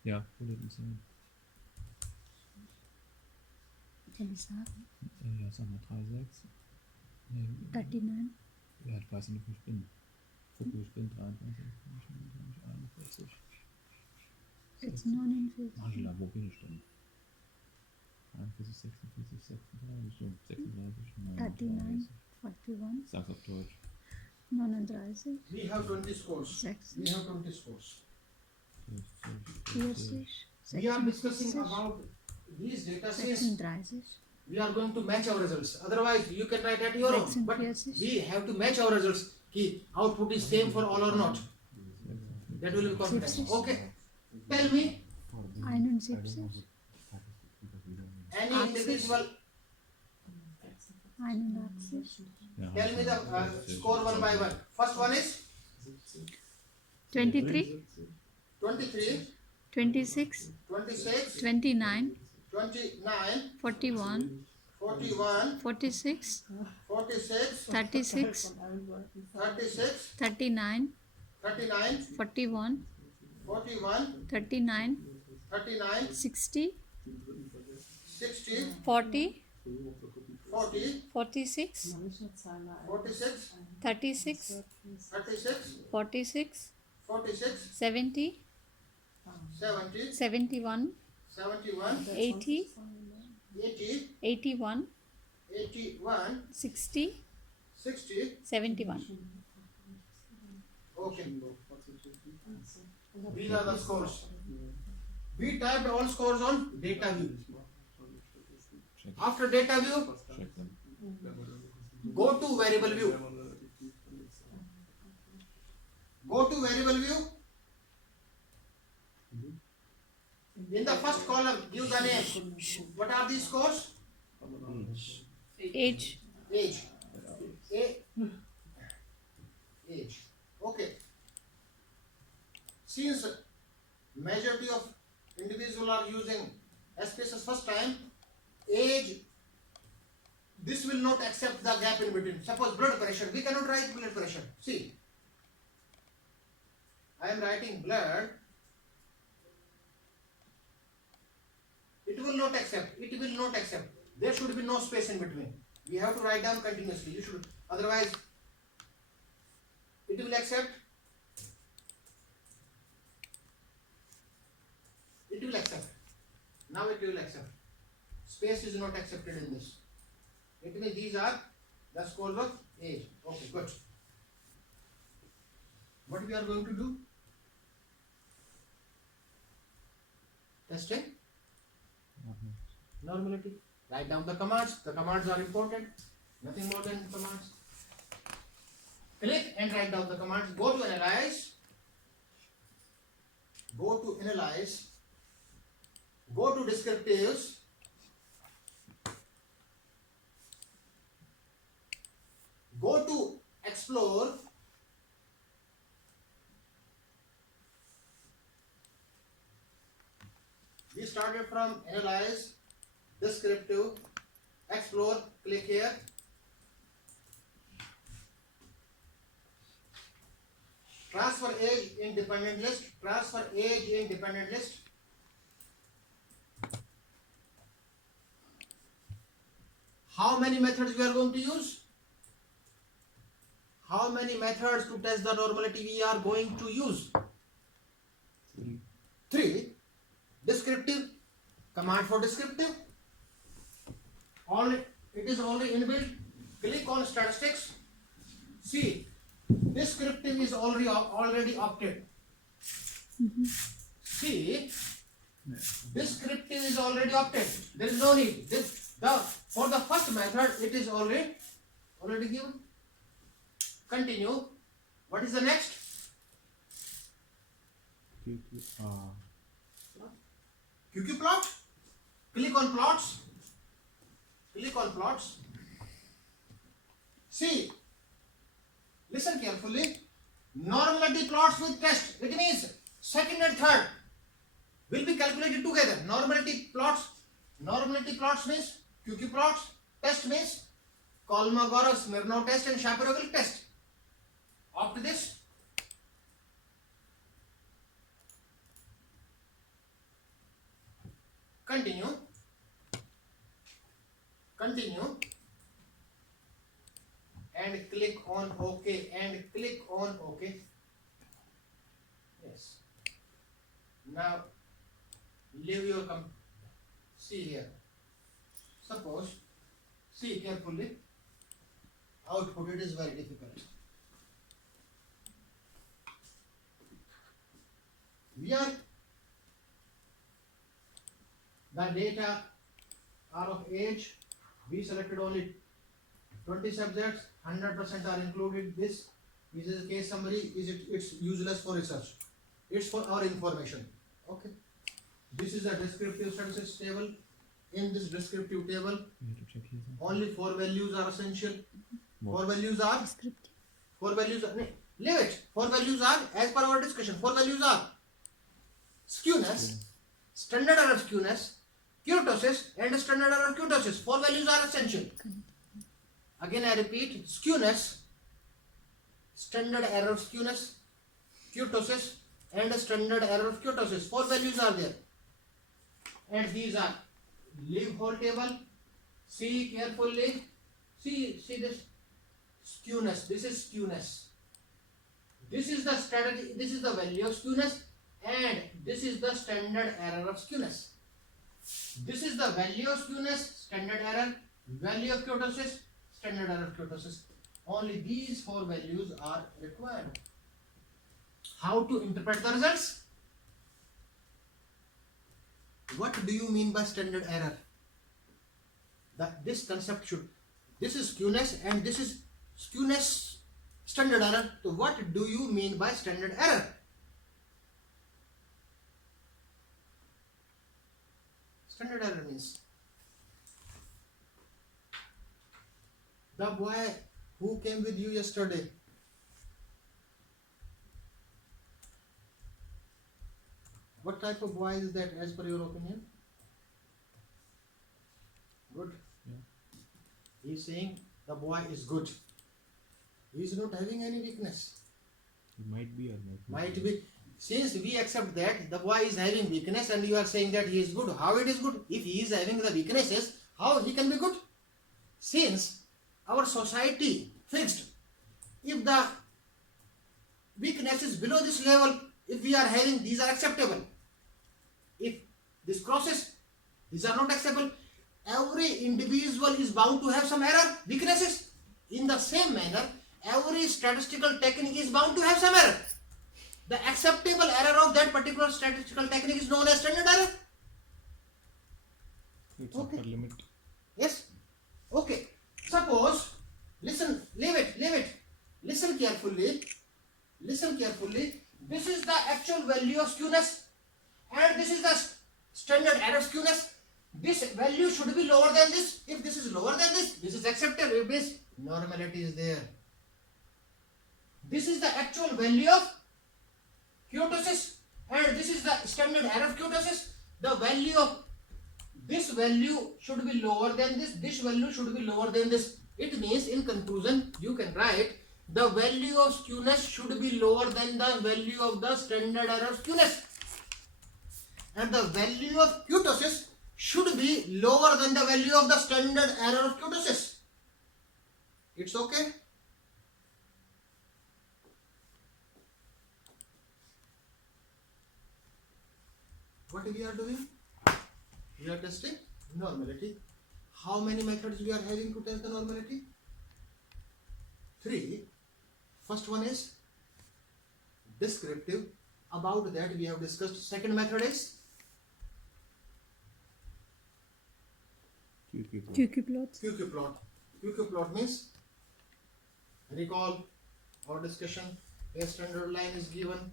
Ja, put it inside. Can you start? Ja, sag mal 3,6. Nee, 39. ja, ich weiß nicht, wo ich bin. Guck, wo ich bin. 33, 41. It's 49. Angela, wo bin ich denn? 41, 46, 36, so 36, 39, 39. 41, Sag's auf Deutsch. 39, We have 20 scores. 6, We have 20 scores. 40, We are discussing 36, about these data since 36, we are going to match our results. Otherwise, you can write at your own. 36. But we have to match our results. Ki output is same for all or not. That will be confidence. 66. Okay. Tell me 71, any individual. 81, Ja, Tell me the score one by one. First one is 23, 23, 26, 26, 29, 29, 41, 41, 46, 46, 36, 36, 39, 39, 41, 41, 39, 39, 60, 60, 40, 40, 46, 46, 36, 36, 46, 46, 70, 70, 71, 71, 80, 80, 81, 81, 60, 60. 71. Okay. These are the scores. We typed all scores on data view. After data view, check them. go to variable view. Go to variable view. In the first column, give the name. What are these scores? Age, Age. Age. Okay. Since majority of individuals are using SPSS first time, age, this will not accept the gap in between. Suppose blood pressure, we cannot write blood pressure. See, I am writing blood. It will not accept. It will not accept. There should be no space in between. We have to write down continuously. You should, otherwise, it will accept. It will accept. Now it will accept. Space is not accepted in this. It means these are the scores of age. Okay, good. What we are going to do? Testing. Normality. Write down the commands. The commands are important. Nothing more than commands. Click and write down the commands. Go to analyze. Go to analyze. Go to descriptives. Go to explore. We started from analyze, descriptive, explore, click here. Transfer age in dependent list, transfer age in dependent list. How many methods we are going to use? How many methods to test the normality we are going to use? 3. Descriptive, command for descriptive. It is already inbuilt. Click on statistics. See, descriptive is already opted. See, descriptive is already opted. There is no need. For the first method, it is already given. Continue. What is the next? QQ plot. Click on plots. Click on plots. See, listen carefully. Normality plots with test, which means second and third, will be calculated together. Normality plots means QQ plots. Test means Kolmogorov, Smirnov test and Shapirovic test. After this, continue, and click on OK, Yes. Now, leave your see here. Suppose, see carefully, output, it is very difficult. The data are of age. We selected only 20 subjects. 100% are included. This is a case summary. It's useless for research. It's for our information. Okay. This is a descriptive statistics table. In this descriptive table, only 4 values are essential. 4 values are. Leave it. 4 values are, as per our discussion, 4 values are skewness, standard error skewness, kurtosis, and standard error kurtosis. 4 values are essential. Again I repeat, skewness, standard error skewness, kurtosis, and standard error kurtosis. 4 values are there. And these are, leave whole table, see carefully, see this skewness, this is skewness. This is the strategy, this is the value of skewness, and this is the standard error of skewness. This is the value of skewness, standard error, value of kurtosis, standard error kurtosis. Only these 4 values are required. How to interpret the results? What do you mean by standard error? This concept this is skewness and this is skewness standard error. So what do you mean by standard error? Standard error means the boy who came with you yesterday, what type of boy is that as per your opinion? Good. Yeah. He is saying the boy is good. He is not having any weakness. It might be or Might be. Since we accept that the boy is having weakness and you are saying that he is good, how it is good? If he is having the weaknesses, how he can be good? Since our society fixed, if the weakness is below this level, if we are having, these are acceptable. If this crosses, these are not acceptable. Every individual is bound to have some error, weaknesses. In the same manner, every statistical technique is bound to have some error. The acceptable error of that particular statistical technique is known as standard error. It's Okay. upper limit. Yes? Okay. Suppose, listen, leave it. Listen carefully. Listen carefully. This is the actual value of skewness and this is the standard error skewness. This value should be lower than this. If this is lower than this is accepted. If this normality is there. This is the actual value of kurtosis and this is the standard error of kurtosis. The value of this value should be lower than this value should be lower than this. It means in conclusion you can write the value of skewness should be lower than the value of the standard error of skewness and the value of kurtosis should be lower than the value of the standard error of kurtosis. It's okay? What we are doing? We are testing normality. How many methods we are having to test the normality? 3. First one is descriptive. About that we have discussed. Second method is QQ plot. QQ plot. QQ plot. QQ plot means recall our discussion. A standard line is given.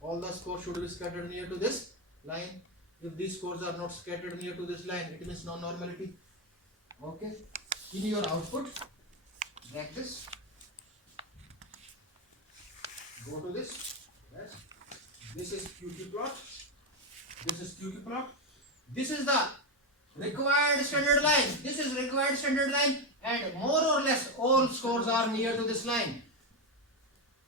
All the scores should be scattered near to this line. If these scores are not scattered near to this line, it means non-normality. Okay. In your output, like this. Go to this. Yes. This is QQ plot. This is QQ plot. This is the required standard line. This is required standard line, and more or less all scores are near to this line.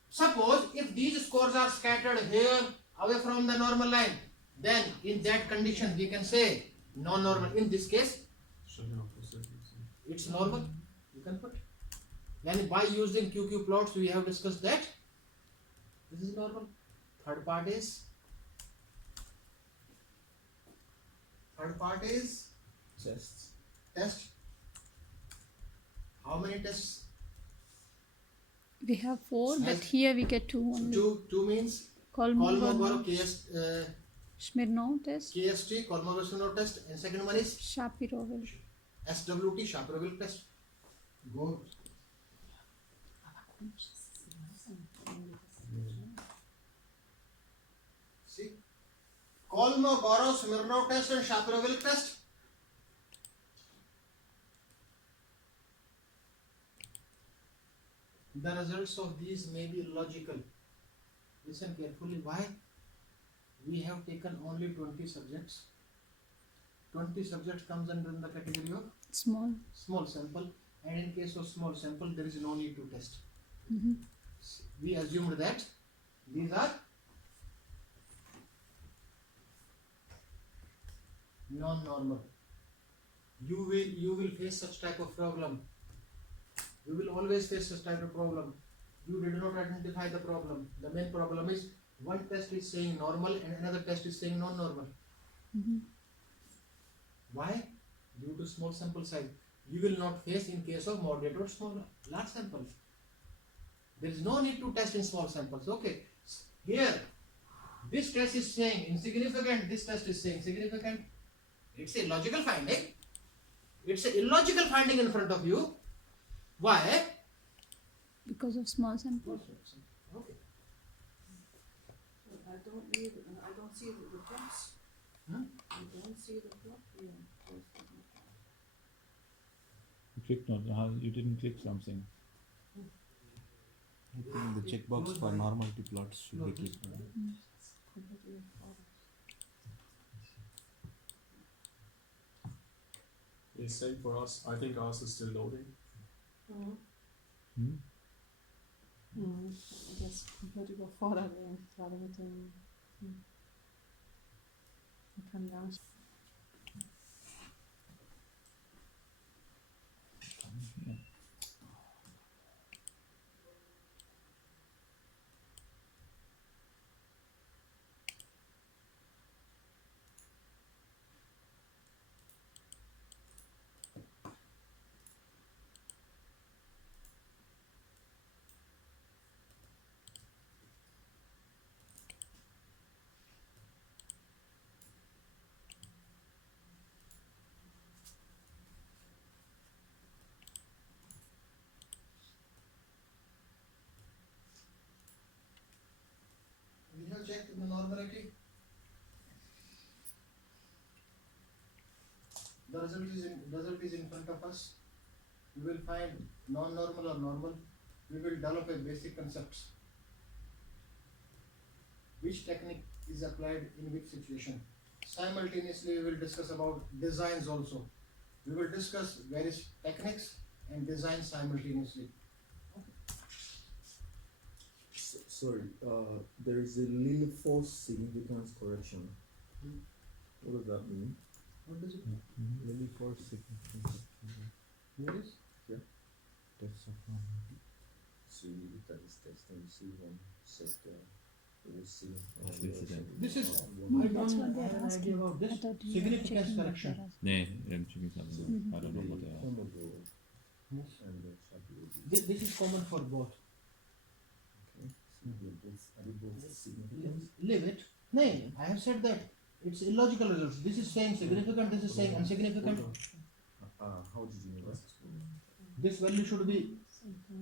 Suppose if these scores are scattered here away from the normal line, then in that condition we can say non-normal. In this case, it's normal. You can put. Then by using QQ plots, we have discussed that this is normal. Third part is Tests. test. How many tests? We have 4, but Yes. here we get 2 only. Two means Kolmogorov, Kolmogorov Smirnov test, KST, Kolmogorov test, and second one is Shapiroval. SWT, Shapiroval test. Go. See, Kolmogorov, Smirnov test and Shapiroval test. The results of these may be logical. Listen carefully. Why? We have taken only 20 subjects. 20 subjects comes under the category of Small. small sample, and in case of small sample there is no need to test. Mhm. We assumed that these are non-normal. You will face such type of problem. You will always face such type of problem. You did not identify the problem. The main problem is one test is saying normal and another test is saying non-normal. Mhm. Why? Due to small sample size. You will not face in case of moderate or small large samples. There is no need to test in small samples. Okay. Here, this test is saying insignificant, this test is saying significant. It's a logical finding. It's an illogical finding in front of you. Why? Because of small sample. Okay. I don't see the plots. Hmm? I don't see the plot here. You clicked on how you didn't click something. I think the checkbox for normality plots should be clicked on. Completely false. It's same for us. I think ours is still loading. Hm? Ich ist komplett überfordert gerade mit dem. Man kann gar nicht. Ja. result is in front of us. We will find non-normal or normal. We will develop a basic concepts. Which technique is applied in which situation? Simultaneously, we will discuss about designs also. We will discuss various techniques and designs simultaneously. Sorry, there is a little false significance correction. What does that mean? What does it Lily for significance. Where is? Test of So you look at this text and you see one set, you will see. This is. No, I that's don't what they're have an asking. idea about I this. thought you were Significance checking what correction. they're asking. Nee, I'm checking something. I don't know what they are. Homologue Yes. and the shadow. This is common for both. Okay. So are they both significant? Leave it. No, I have said that it's illogical results. This is saying significant, this is saying insignificant. How did you know that? This value should be,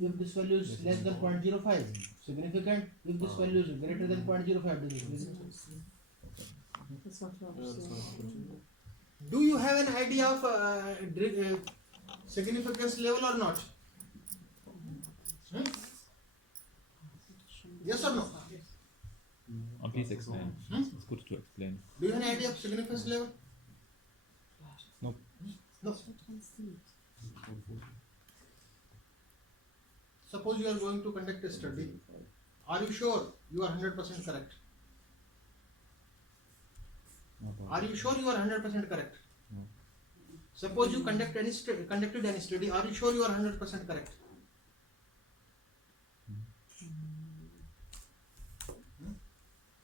if this value is less than 0.05, significant. If this value is greater than 0.05, this is significant. That's what you are saying. Do you have an idea of significance level or not? Hmm? Yes or no? Please explain. Hmm? It's good to explain. Do you have an idea of significance level? Nope. No. Suppose you are going to conduct a study. Are you sure you are 100% correct? Are you sure you are 100% correct? No. Suppose you conducted any study. Are you sure you are 100% correct?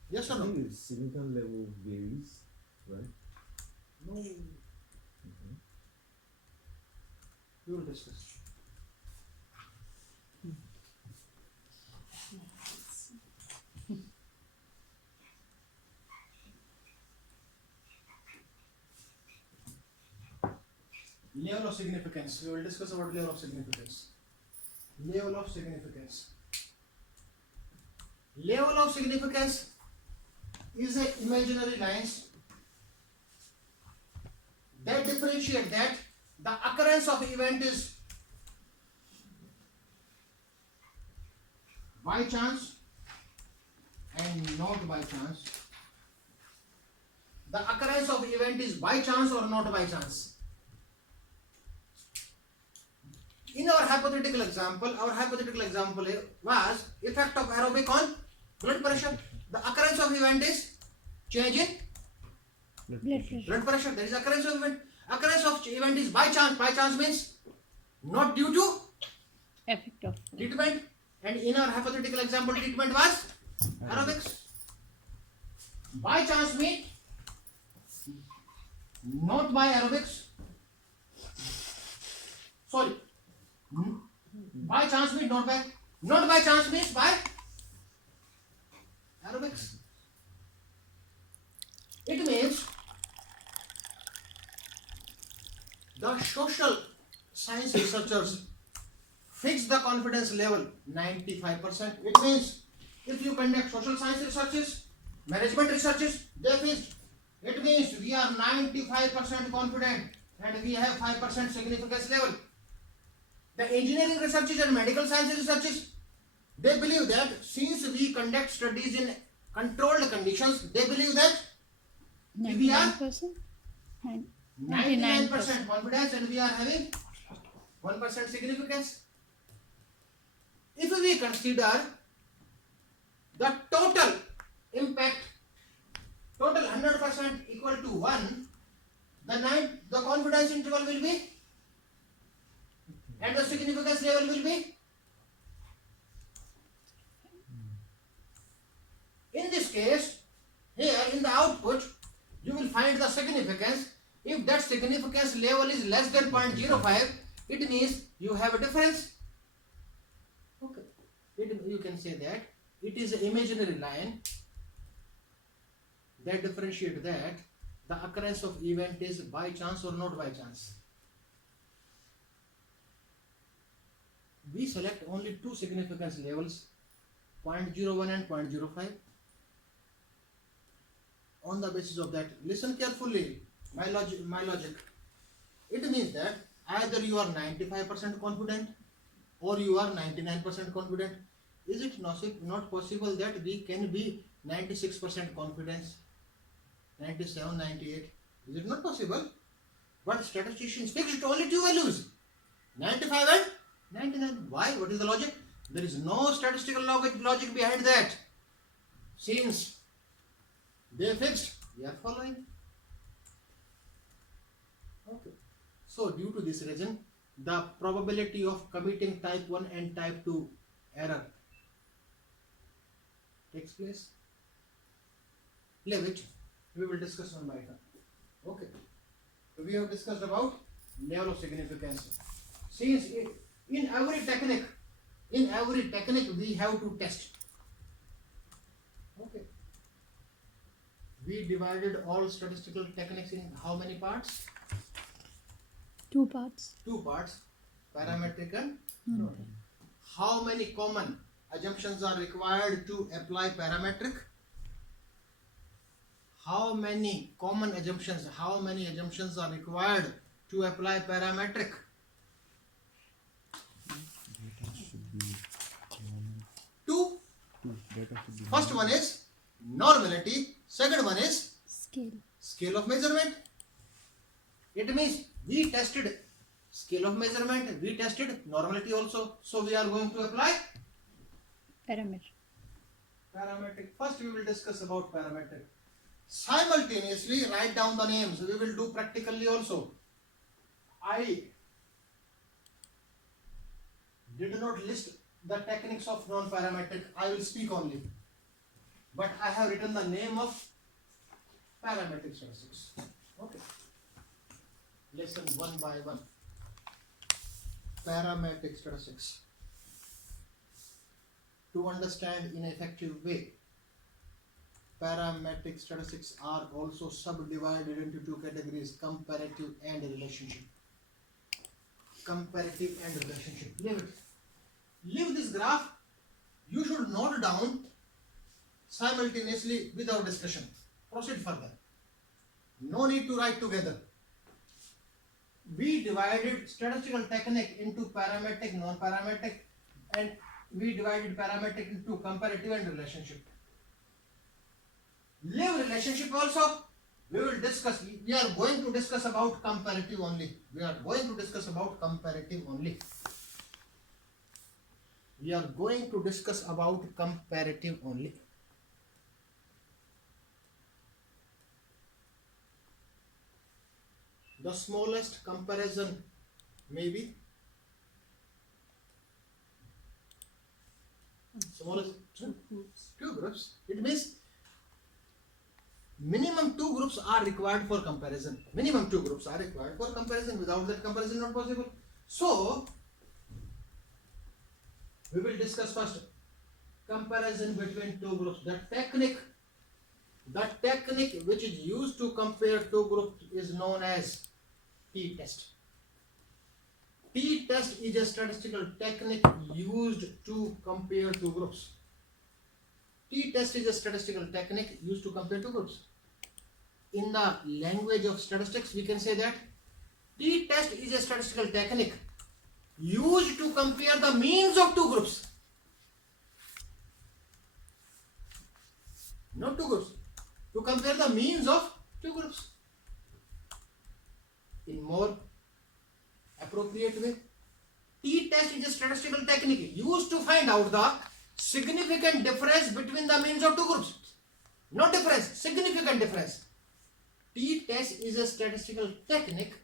Yes or no? The significant level varies, right? No. We will discuss. Level of significance. We will discuss about level of significance. Level of significance. Level of significance is a imaginary lines that differentiate that the occurrence of event is by chance and not by chance. The occurrence of event is by chance or not by chance. In our hypothetical example was effect of aerobic on blood pressure. The occurrence of event is change in Blood pressure. blood pressure. That is occurrence of event. Occurrence of event is by chance. By chance means not due to Effect of treatment. And in our hypothetical example, treatment was aerobics. By chance means not by aerobics. Sorry. By chance means not by chance means by aerobics. It means the social science researchers fix the confidence level 95%. It means if you conduct social science researches, management researches, they fix. It means we are 95% confident and we have 5% significance level. The engineering researches and medical science researches, they believe that since we conduct studies in controlled conditions, they believe that we are 99%? 99% confidence and we are having 1% significance. If we consider the total impact, total 100% equal to 1, the confidence interval will be and the significance level will be. In this case, here in the output, you will find the significance. If that significance level is less than 0.05, it means you have a difference. Okay. You can say that it is an imaginary line that differentiate that the occurrence of event is by chance or not by chance. We select only two significance levels, 0.01 and 0.05. On the basis of that, listen carefully, my logic. It means that either you are 95% confident or you are 99% confident. Is it not possible that we can be 96% confidence, 97, 98? Is it not possible? But statisticians fixed only two values, 95 and 99. Why? What is the logic? There is no statistical logic behind that. Since they fixed, we are following. Okay. So due to this reason, the probability of committing type 1 and type 2 error takes place. Leave it. We will discuss one by one. Okay. So we have discussed about level of significance. Since in every technique we have to test. Okay. We divided all statistical techniques in how many parts? 2 parts. 2 parts, parametric and non. How many common assumptions are required to apply parametric? How many assumptions are required to apply parametric? Data should be normal. 2. 2. Data should be First one is normality, second one is scale of measurement. It means we tested scale of measurement, we tested normality also. So we are going to apply parametric. First we will discuss about parametric. Simultaneously write down the names. We will do practically also. I did not list the techniques of non-parametric. I will speak only. But I have written the name of parametric statistics. Okay. Lesson one by one. Parametric statistics. To understand in an effective way, parametric statistics are also subdivided into 2 categories: comparative and relationship. Comparative and relationship. Leave this graph. You should note down simultaneously without discussion. Proceed further. No need to write together. We divided statistical technique into parametric, non-parametric, and we divided parametric into comparative and relationship. Leave relationship also. We will discuss. We are going to discuss about comparative only. We are going to discuss about comparative only. We are going to discuss about comparative only. The smallest comparison may be smallest 2 groups. It means minimum 2 groups are required for comparison. Minimum 2 groups are required for comparison. Without that, comparison not possible. So we will discuss first comparison between 2 groups. The technique which is used to compare 2 groups is known as t-test. T-test is a statistical technique used to compare 2 groups. T-test is a statistical technique used to compare 2 groups. In the language of statistics, we can say that t-test is a statistical technique used to compare the means of 2 groups. Not 2 groups. To compare the means of 2 groups. In more appropriate way, t-test is a statistical technique used to find out the significant difference between the means of 2 groups. Not difference, significant difference. T-test is a statistical technique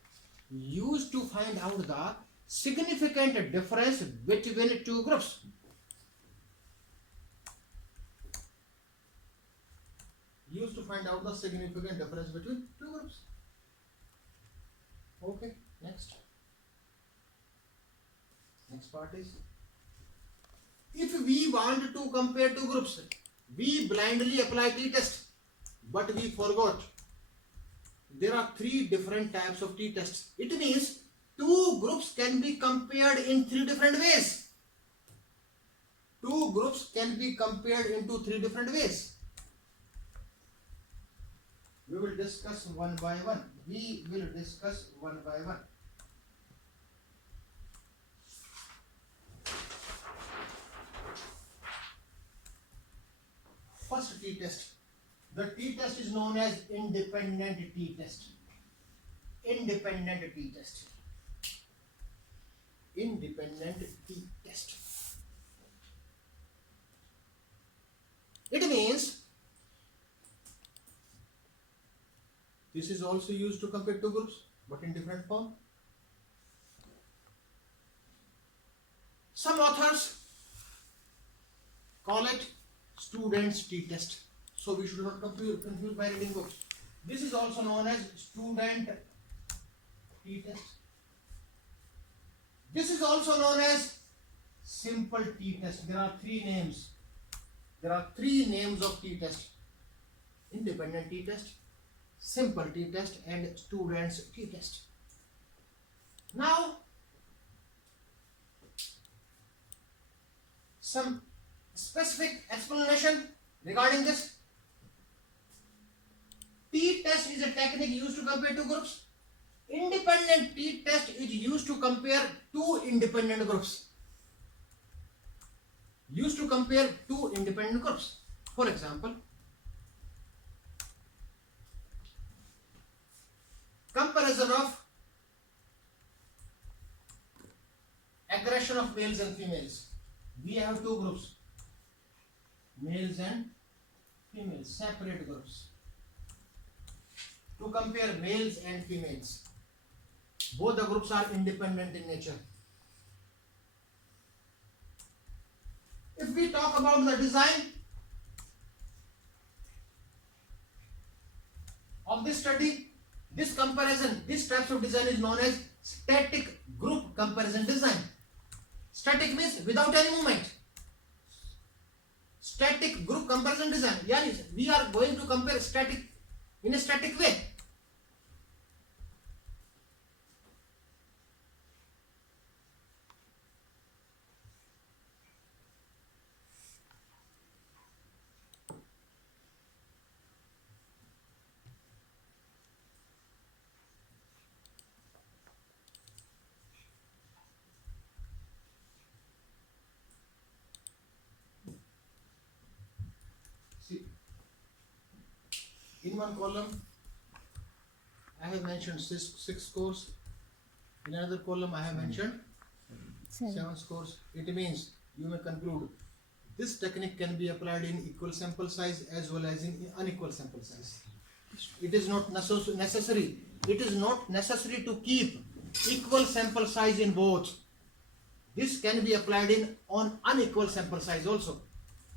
used to find out the significant difference between 2 groups. Used to find out the significant difference between 2 groups. Okay, next. Next part is, if we want to compare 2 groups, we blindly apply t-test, but we forgot there are 3 different types of t-tests. It means 2 groups can be compared in 3 different ways. 2 groups can be compared into 3 different ways. We will discuss one by one. t-test. The t-test is known as independent t-test. Independent t-test. Independent t-test. It means this is also used to compare two groups, but in different form. Some authors call it student's t-test. So we should not confuse by reading books. This is also known as student t-test. This is also known as simple t-test. There are three names. There are three names of t-test: independent t-test, simple t-test, and student's t-test. Now, some specific explanation regarding this. T-test is a technique used to compare two groups. Independent t-test is used to compare two independent groups. Used to compare two independent groups. For example, comparison of aggression of males and females. We have two groups, males and females, separate groups. To compare males and females, both the groups are independent in nature. If we talk about the design of this study, this comparison, this type of design is known as static group comparison design. Static means without any movement. Static group comparison design. Yani we are going to compare static in a static way. In one column, I have mentioned six scores. In another column, I have mentioned 7 scores. It means you may conclude this technique can be applied in equal sample size as well as in unequal sample size. It is not necessary. It is not necessary to keep equal sample size in both. This can be applied on unequal sample size also.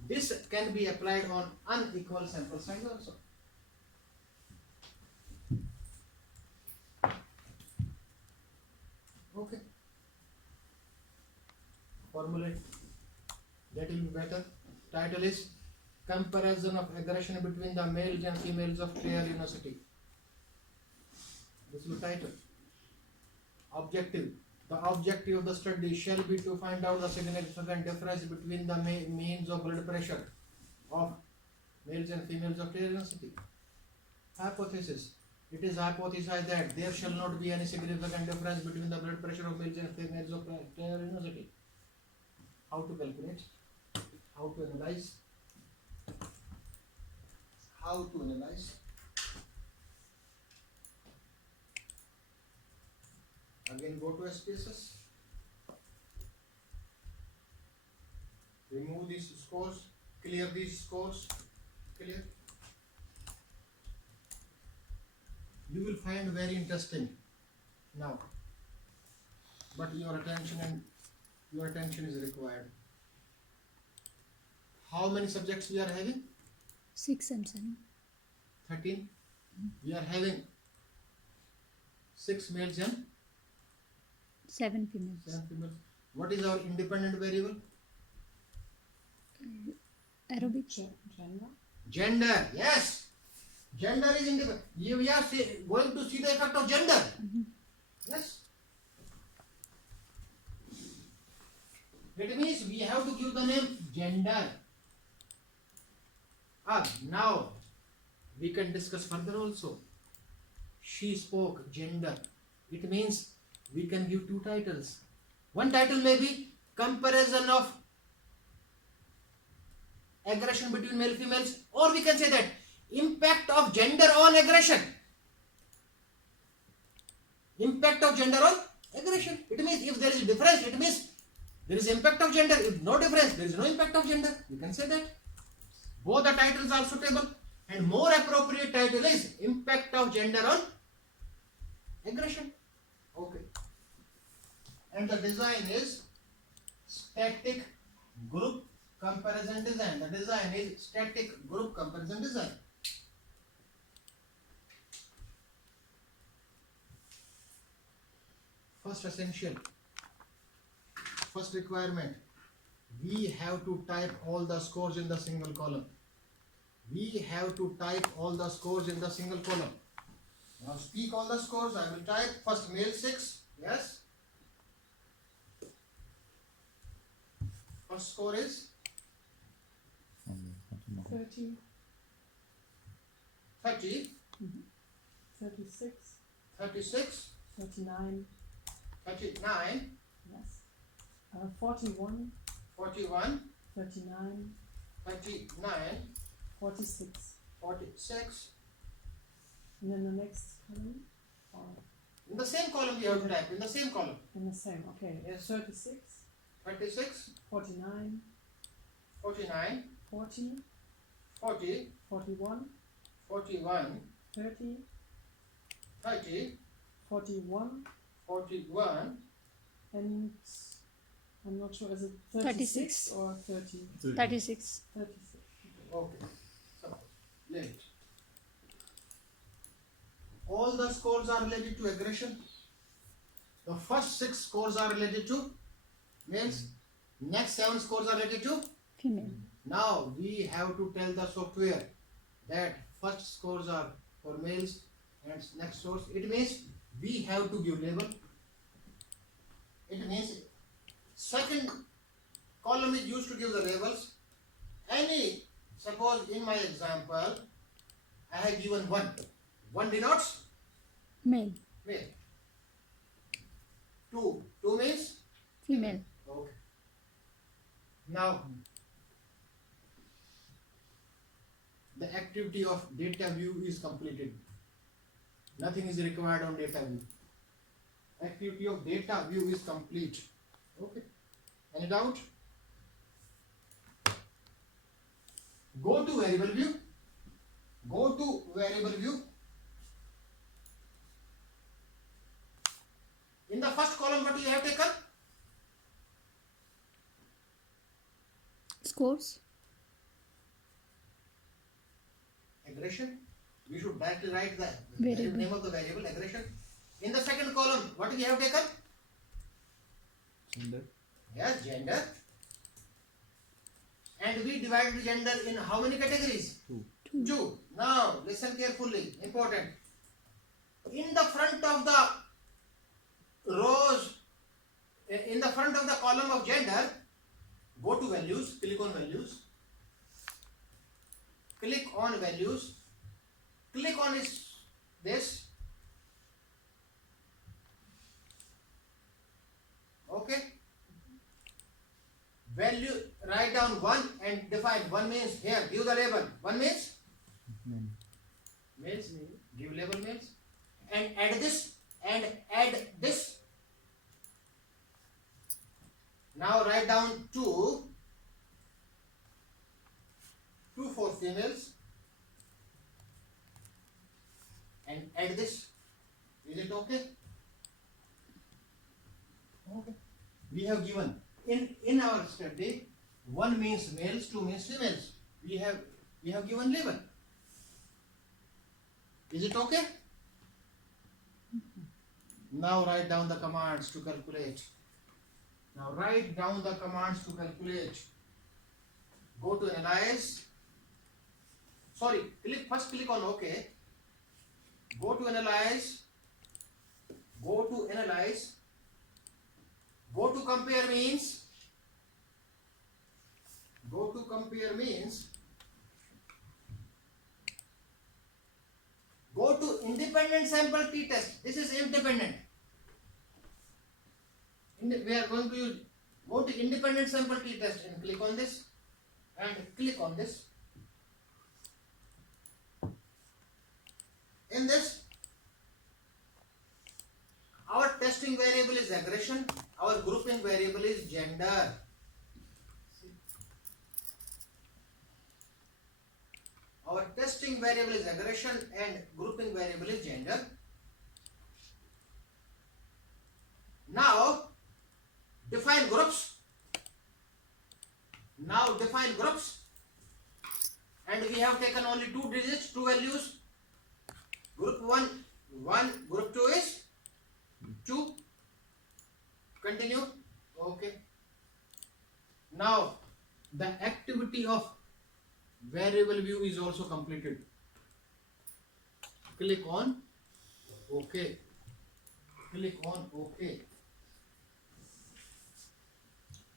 This can be applied on unequal sample size also. Okay. Formulate. That will be better. Title is Comparison of Aggression Between the Males and Females of Clare University. This is the title. Objective. The objective of the study shall be to find out the significant difference between the means of blood pressure of males and females of Clare University. Hypothesis. It is hypothesized that there shall not be any significant difference between the blood pressure of males and females of Clare University. How to calculate? How to analyze? How to analyze? Again, go to SPSS. Remove these scores. Clear these scores. Clear. You will find very interesting now, but your attention is required. How many subjects we are having? 6 and 7. 13. We are having 6 males and 7 females. 7 females. What is our independent variable? Aerobic. Gender. Gender. Yes. Gender is independent. We are going to see the effect of gender. Yes. It means we have to give the name gender. Now we can discuss further also. She spoke gender. It means we can give 2 titles. One title may be Comparison of aggression between male females, or we can say that impact of gender on aggression. Impact of gender on aggression. It means if there is difference, it means there is impact of gender. If no difference, there is no impact of gender. You can say that. Both the titles are suitable, and more appropriate title is impact of gender on aggression. Okay. And the design is static group comparison design. The design is static group comparison design. First essential, first requirement, we have to type all the scores in the single column. We have to type all the scores in the single column. Now speak all the scores. I will type first male 6. Yes. First score is 30, 30, 36, 36, 39, 39, yes, 41, 41, 39, 39, 46. 46. And then the next column, or In the same column we have to type. In the same column. in the same, okay. Yes. 36, 36, 49, 49, 40, 40, 41, 41, 30, 30, 41, 41, and I'm not sure, is it 36 or 30? 36. 36. okay. So, late. All the scores are related to aggression. The first 6 scores are related to males. Next 7 scores are related to. Female. Now we have to tell the software that first scores are for males and next scores. It means we have to give label. It means second column is used to give the labels. Suppose in my example, I have given 1. 1 denotes Male. male. 2 means Female. okay. Now the activity of data view is completed. Nothing is required on data view. Activity of data view is complete. Okay. Any doubt? Go to variable view. Go to variable view. In the first column, what you have taken? Scores. Aggression. We should directly write the Variable. name of the variable aggression. In the second column, what we have taken? Gender. Yes, gender. And we divided gender in how many categories? 2. 2. Now, listen carefully. Important. In the front of the rows, in the front of the column of gender, go to values, click on values. Click on values. Click on this. Okay. Value, write down 1 and define. 1 means here, give the label. 1 means Men. males, give label males. And add this and add this. Now write down 2 for females and add this. Is it okay? Okay. We have given in our study 1 means males, 2 means females. We have given label. Is it okay? Now write down the commands to calculate. Now write down the commands to calculate. Go to analyze. Sorry, first click on OK. Go to analyze. Go to analyze. Go to compare means. Go to compare means. Go to independent sample t-test. This is independent. We are going to go to independent sample t-test and click on this. and click on this. In this, our testing variable is aggression, our grouping variable is gender. Our testing variable is aggression and grouping variable is gender. Now define groups. Now define groups, and we have taken only two digits, two values. Group 1, group 2 is 2. Continue. Okay. Now the activity of variable view is also completed. Click on OK. Click on OK.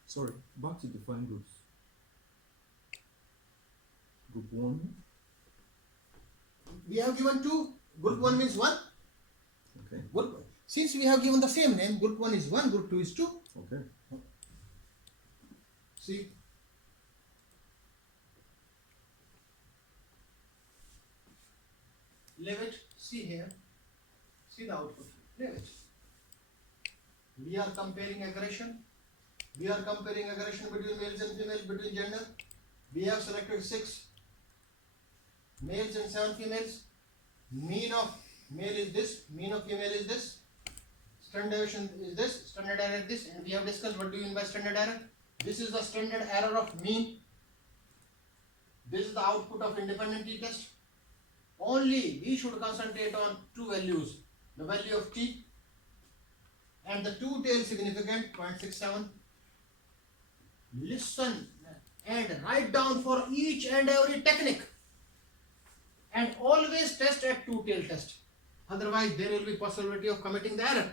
Sorry, back to define groups. Group 1. We have given 2. Group 1 means 1. Okay. Group, since we have given the same name, group 1 is 1, group 2 is 2. Okay. See? Leave it. See here. See the output. Leave it. We are comparing aggression. We are comparing aggression between males and females, between gender. We have selected 6 males and 7 females. Mean of male is this, mean of female is this. Standard deviation is this, standard error is this, and we have discussed what do you mean by standard error. This is the standard error of mean. This is the output of independent t-test. Only we should concentrate on 2 values, the value of t and the 2 tail significant 0.67. Listen and write down for each and every technique, and always test at 2 tail test. Otherwise there will be possibility of committing the error.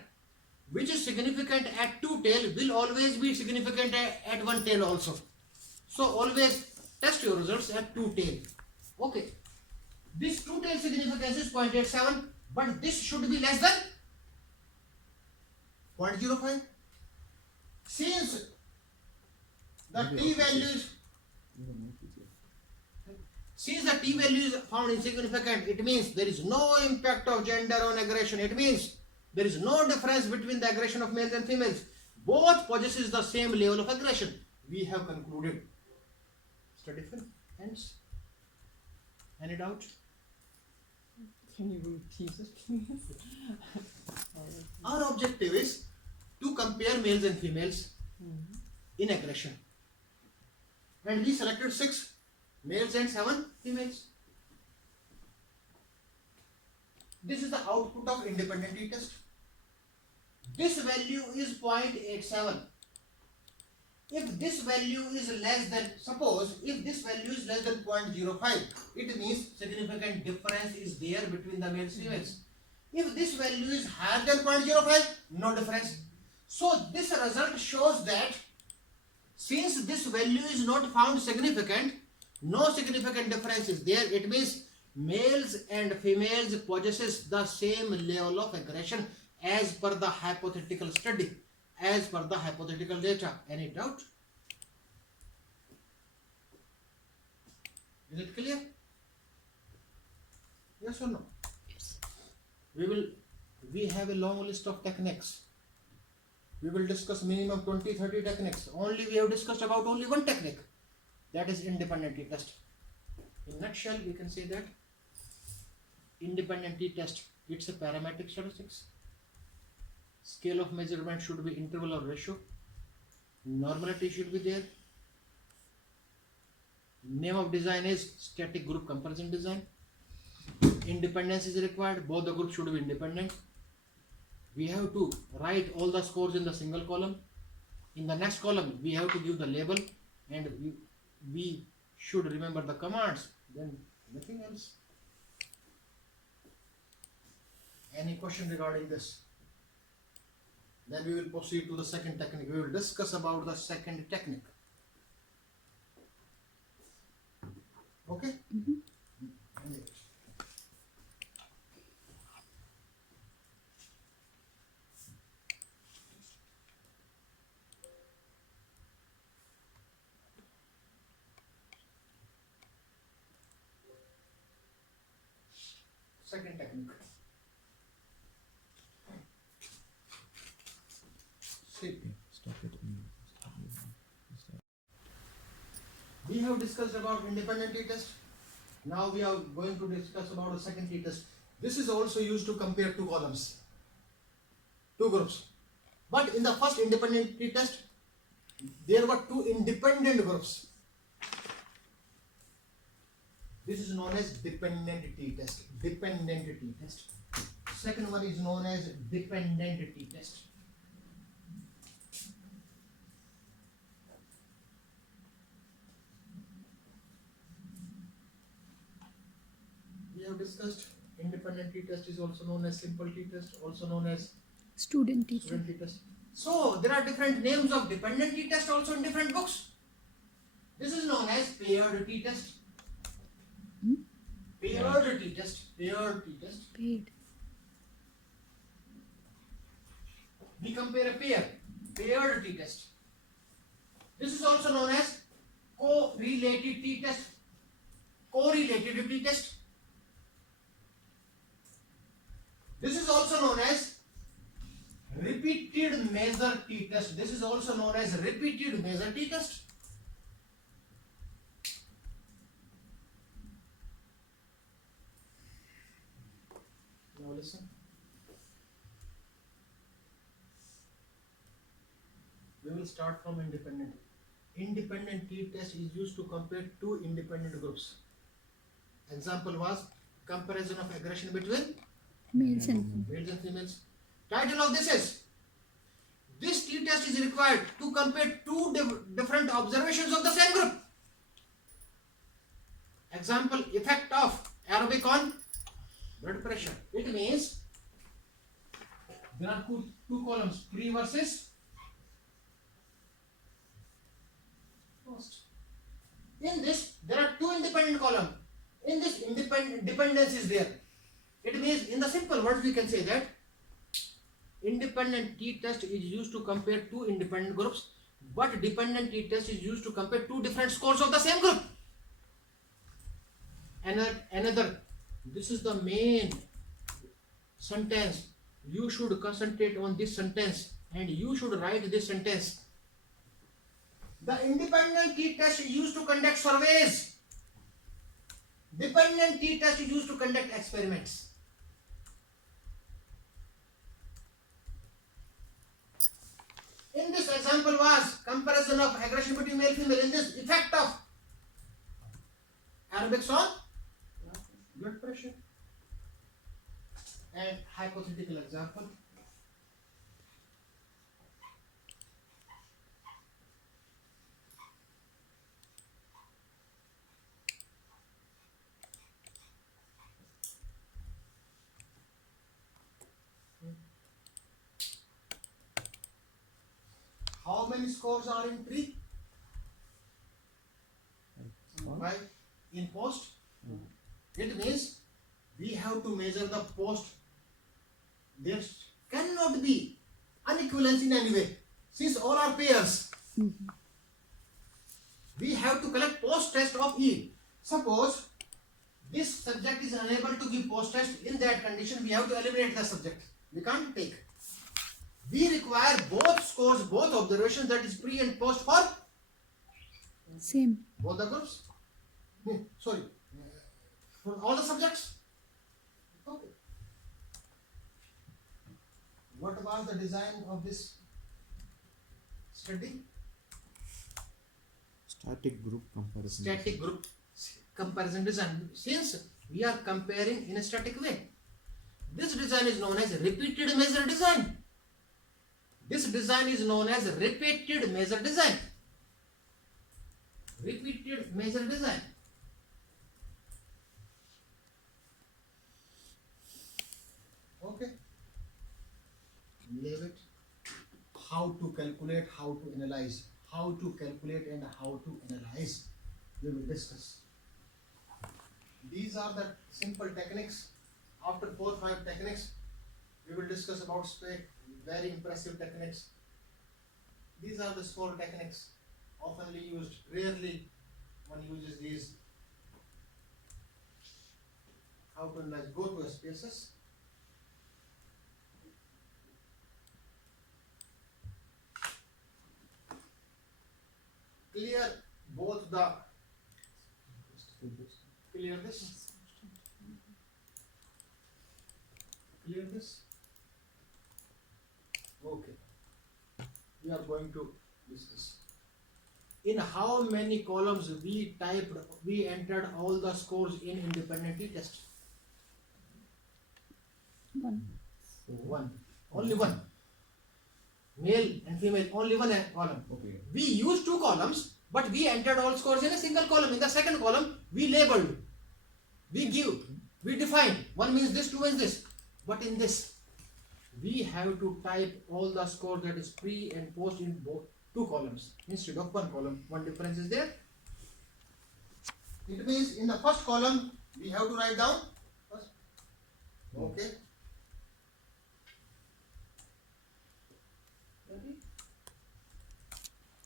Which is significant at 2 tail will always be significant at 1 tail also. So always test your results at 2 tail. Okay. This 2 tail significance is 0.87, but this should be less than 0.05. Since the t value is found insignificant, it means there is no impact of gender on aggression. It means there is no difference between the aggression of males and females. Both possesses the same level of aggression. We have concluded. Study ends. Any doubt? Can you repeat it, please? Sorry. Our objective is to compare males and females in aggression. And we selected 6 males and 7 females. This is the output of independent t-test. This value is 0.87. If this value is less than, suppose if this value is less than 0.05, it means significant difference is there between the males and females. If this value is higher than 0.05, no difference. So this result shows that since this value is not found significant, no significant difference is there. It means males and females possesses the same level of aggression as per the hypothetical study, as per the hypothetical data. Any doubt? Is it clear? Yes or no? Yes. We have a long list of techniques. We will discuss minimum 20-30 techniques. Only we have discussed about only one technique, that is independent t-test. In nutshell, we can say that independent t-test, it's a parametric statistics. Scale of measurement should be interval or ratio. Normality should be there. Name of design is static group comparison design. Independence is required. Both the groups should be independent. We have to write all the scores in the single column. In the next column, we have to give the label, and we should remember the commands. Then nothing else. Any question regarding this? Then we will proceed to the second technique. We will discuss about the second technique. Okay? Yes. second technique. See, Okay, stop it. Stop it. Stop. we have discussed about independent t-test. Now we are going to discuss about a second t-test. This is also used to compare two columns, two groups. But in the first independent t-test, there were two independent groups. This is known as dependent t-test. Dependent t-test. Second one is known as dependent t-test. We have discussed independent t-test is also known as simple t-test, also known as Student teacher. student t-test. So there are different names of dependent t-test also in different books. This is known as paired t-test. Paired t-test. Paired t-test. Paid. We compare a pair. Paired t-test. This is also known as correlated t-test. Correlated t-test. This is also known as repeated measure t-test. This is also known as repeated measure t-test. Now listen. We will start from independent. Independent t-test is used to compare two independent groups. Example was comparison of aggression between Males and males and females. Title of this is, this t-test is required to compare two different observations of the same group. Example, effect of aerobic on blood pressure. It means there are two columns, pre versus post. In this, there are two independent columns. In this, dependence is there. It means, in the simple words, we can say that independent t-test is used to compare two independent groups, but dependent t-test is used to compare two different scores of the same group. Another, this is the main sentence. You should concentrate on this sentence and you should write this sentence. The independent t-test is used to conduct surveys. Dependent t-test is used to conduct experiments. In this example was comparison of aggression between male and female. In this, effect of aerobics on blood pressure. And hypothetical example. How many scores are in pre? 5. In post? It means we have to measure the post. There cannot be unequivalence in any way. Since all are pairs, we have to collect post test of E. Suppose this subject is unable to give post test. In that condition, we have to eliminate the subject. We can't take. We require both scores, both observations, that is pre and post for same. both the groups. Sorry, for all the subjects. Okay. What was the design of this study? Static group comparison. Static group comparison design. Since we are comparing in a static way, this design is known as repeated measure design. This design is known as repeated measure design. Repeated measure design. Okay. Leave it. How to calculate, how to analyze. How to calculate and how to analyze. We will discuss. These are the simple techniques. After 4 or 5 techniques, we will discuss about very impressive techniques. These are the small techniques oftenly used. Rarely one uses these. how to analyze. Go to SPSS. Clear both the, clear this, clear this. Okay. We are going to discuss. In how many columns we entered all the scores in independent t-test? 1. One. Only one. Male and female, only one column. Okay. We used 2 columns, but we entered all scores in a single column. In the second column, we labeled, we defined. One means this, 2 means this. But in this, we have to type all the scores, that is pre and post, in both 2 columns instead of 1 column. One difference is there. It means in the first column, we have to write down first. Okay.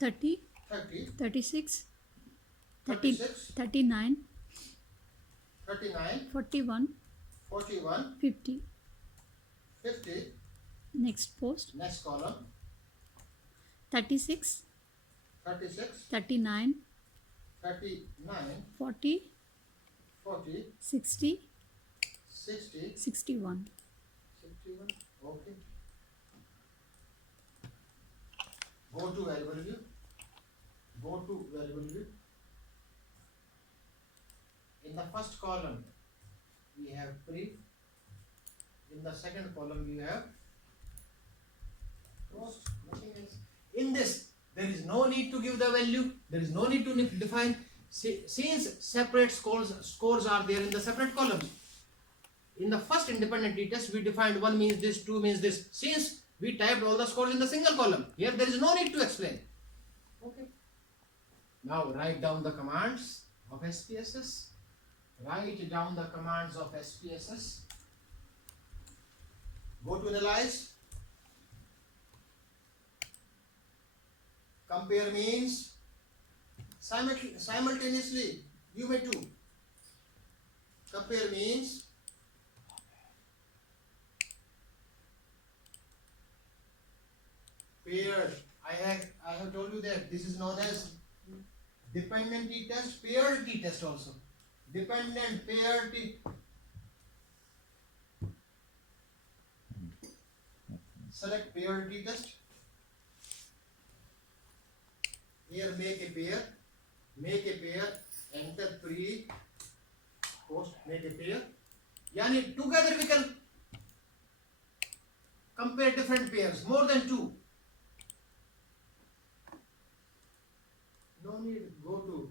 30, 30, 36, 30, 36, 39, 39, 41, 41, 50. 50. Next post. Next column, 36, 36, 39, 39, 40, 40, 60, 60, 61. 61. Okay. Go to variable view. Go to variable view. In the first column, we have pre. In the second column, we have post. Nothing else. In this, there is no need to give the value. There is no need to define. Since separate scores are there in the separate columns. In the first independent t-test, we defined 1 means this, 2 means this. Since we typed all the scores in the single column, here there is no need to explain. Okay. Now write down the commands of SPSS. Write down the commands of SPSS. Go to analyze. Compare means simultaneously. You may too. Compare means paired. I have told you that this is known as dependent t-test, paired t-test also. Dependent, paired t. Select paired t-test. Here make a pair, enter pre, post, make a pair. Yani together we can compare different pairs, more than 2. No need, go to,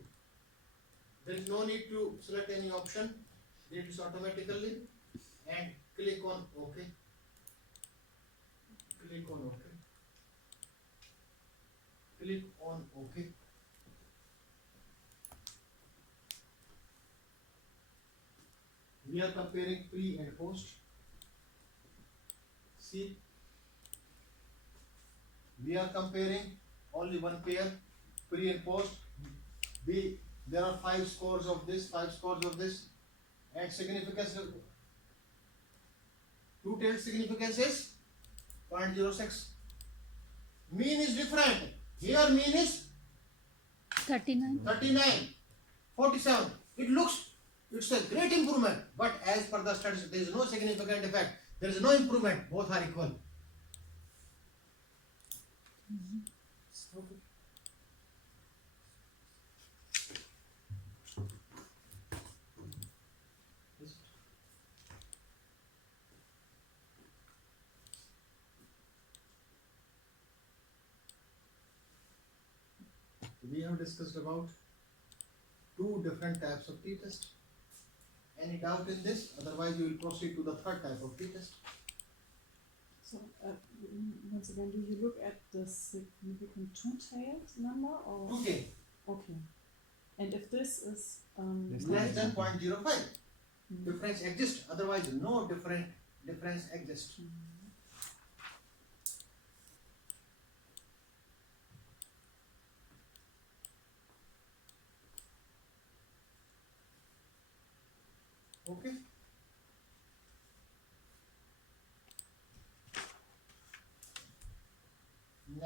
there is no need to select any option, it is automatically, and click on OK. Click on OK. Click on OK. We are comparing pre and post. See, we are comparing only one pair, pre and post. There are 5 scores of this, 5 scores of this, and significance, two-tailed significance is 0.06. Mean is different. Here mean is 39. 39, 47. It's a great improvement, but as per the studies, there is no significant effect. There is no improvement. Both are equal. Okay. We have discussed about 2 different types of t-test. Any doubt in this? Otherwise, we will proceed to the third type of t-test. So, once again, do you look at the significant two-tailed number or? 2K, Okay. And if this is less than 0.05. Mm. Difference exists. Otherwise, no difference exists. Okay.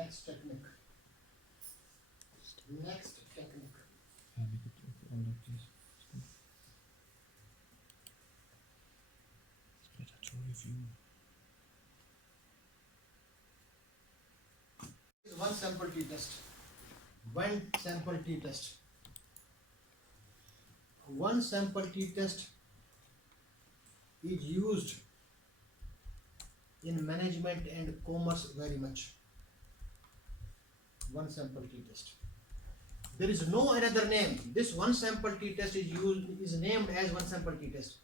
Next technique. Next technique. Yeah, make it all right, please. Split a story view. One sample t-test. One sample t-test. One sample t-test is used in management and commerce very much. One sample t-test. There is no another name. This one sample t-test is named as one sample t-test.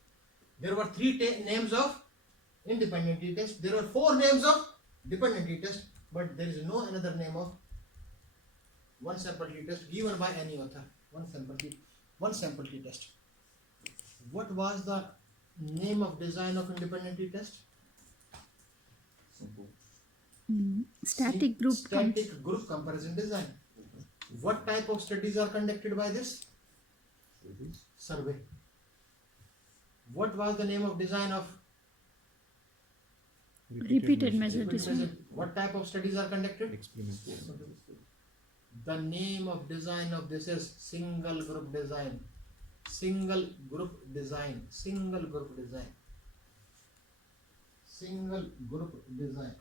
There were three names of independent t-test. There were 4 names of dependent t-test, but there is no another name of one sample t-test given by any author. One sample t-test. What was the name of design of independent t-test? Simple. Static group. Static group comparison design. What type of studies are conducted by this? Survey. What was the name of design of Repeated measure repeated design. measure? What type of studies are conducted? Experiments. The name of design of this is single group design. Single group design. Single group design. Single group design.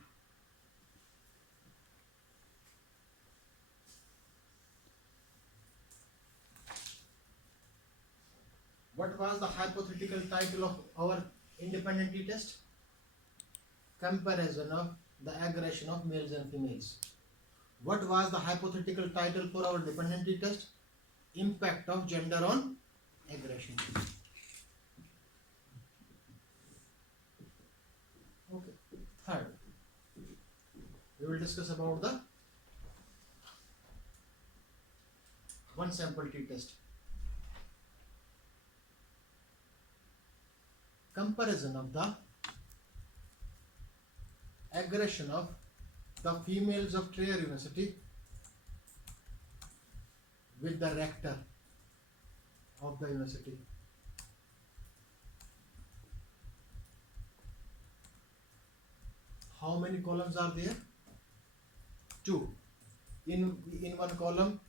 What was the hypothetical title of our independent t-test? Comparison of the aggression of males and females. What was the hypothetical title for our dependent t-test? Impact of gender on aggression. Okay. Third, we will discuss about the one sample t-test. Comparison of the aggression of the females of Trier University with the rector of the university. How many columns are there? 2. In one column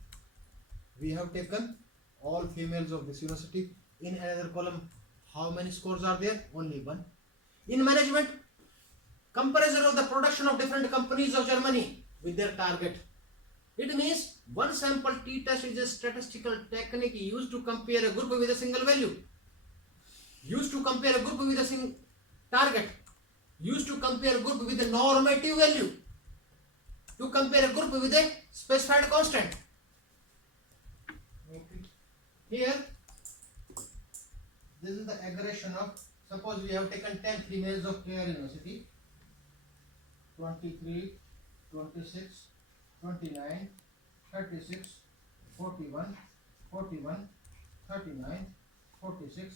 we have taken all females of this university. In another column, how many scores are there? Only 1. In management, comparison of the production of different companies of Germany with their target. It means one sample t-test is a statistical technique used to compare a group with a single value. Used to compare a group with a single target. Used to compare a group with a normative value. To compare a group with a specified constant. Here, this is the aggression of, suppose we have taken 10 females of Trier University, 23, 26, 29, 36, 41, 41, 39, 46,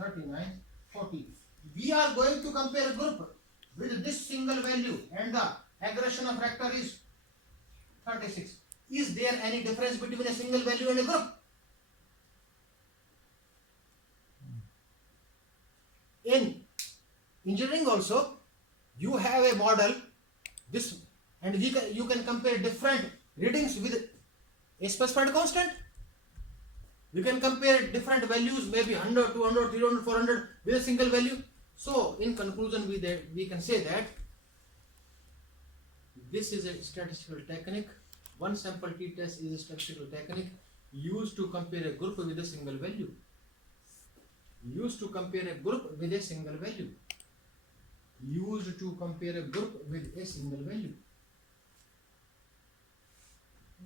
39, 40. We are going to compare a group with this single value and the aggression of rector is 36. Is there any difference between a single value and a group? In engineering also, you have a model, this, and you can compare different readings with a specified constant. You can compare different values, maybe 100, 200, 300, 400 with a single value. So, in conclusion, we can say that this is a statistical technique. One sample t-test is a statistical technique used to compare a group with a single value. Used to compare a group with a single value. Used to compare a group with a single value.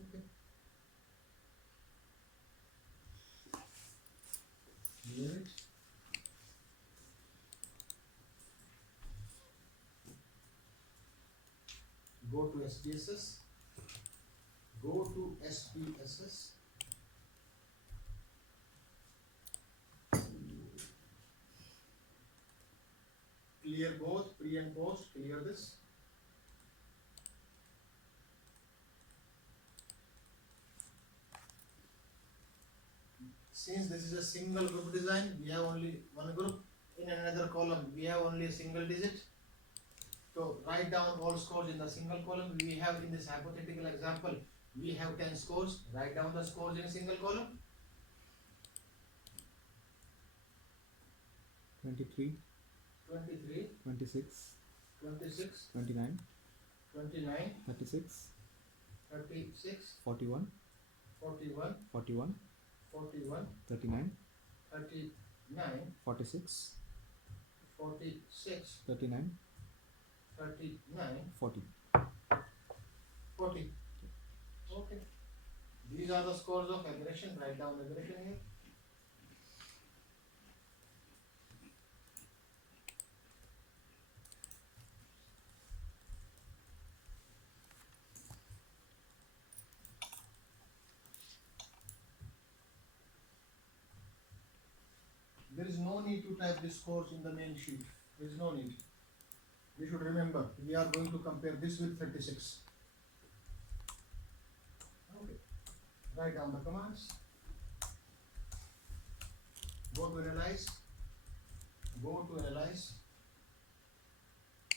Okay. Clear it? Go to SPSS. Go to SPSS. Clear both pre and post. Clear this. Since this is a single group design, we have only one group. In another column, we have only a single digit. to write down all scores in the single column. We have in this hypothetical example, we have 10 scores. Write down the scores in a single column. 23, 23, 26, 26, 29, 29, 36, 36, 41, 41, 41, 41, 39, 39, 46, 46, 39, 39, 40. 40. Okay. These are the scores of aggression. Write down aggression here. There is no need to type these scores in the main sheet. There is no need. We should remember, we are going to compare this with 36. Okay. Write down the commands. Go to analyze. Go to analyze.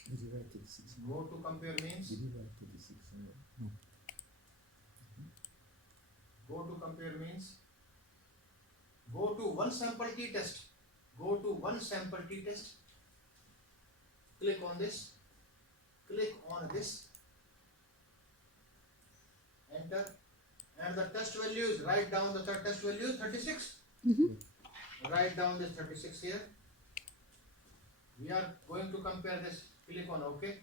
Did you write 36? Go to compare means. Did you write 36? Go to compare means. Go to one sample t-test. Go to one sample t-test. Click on this. Click on this. Enter. And the test values, write down the test value 36. Write down this 36 here. We are going to compare this. Click on OK.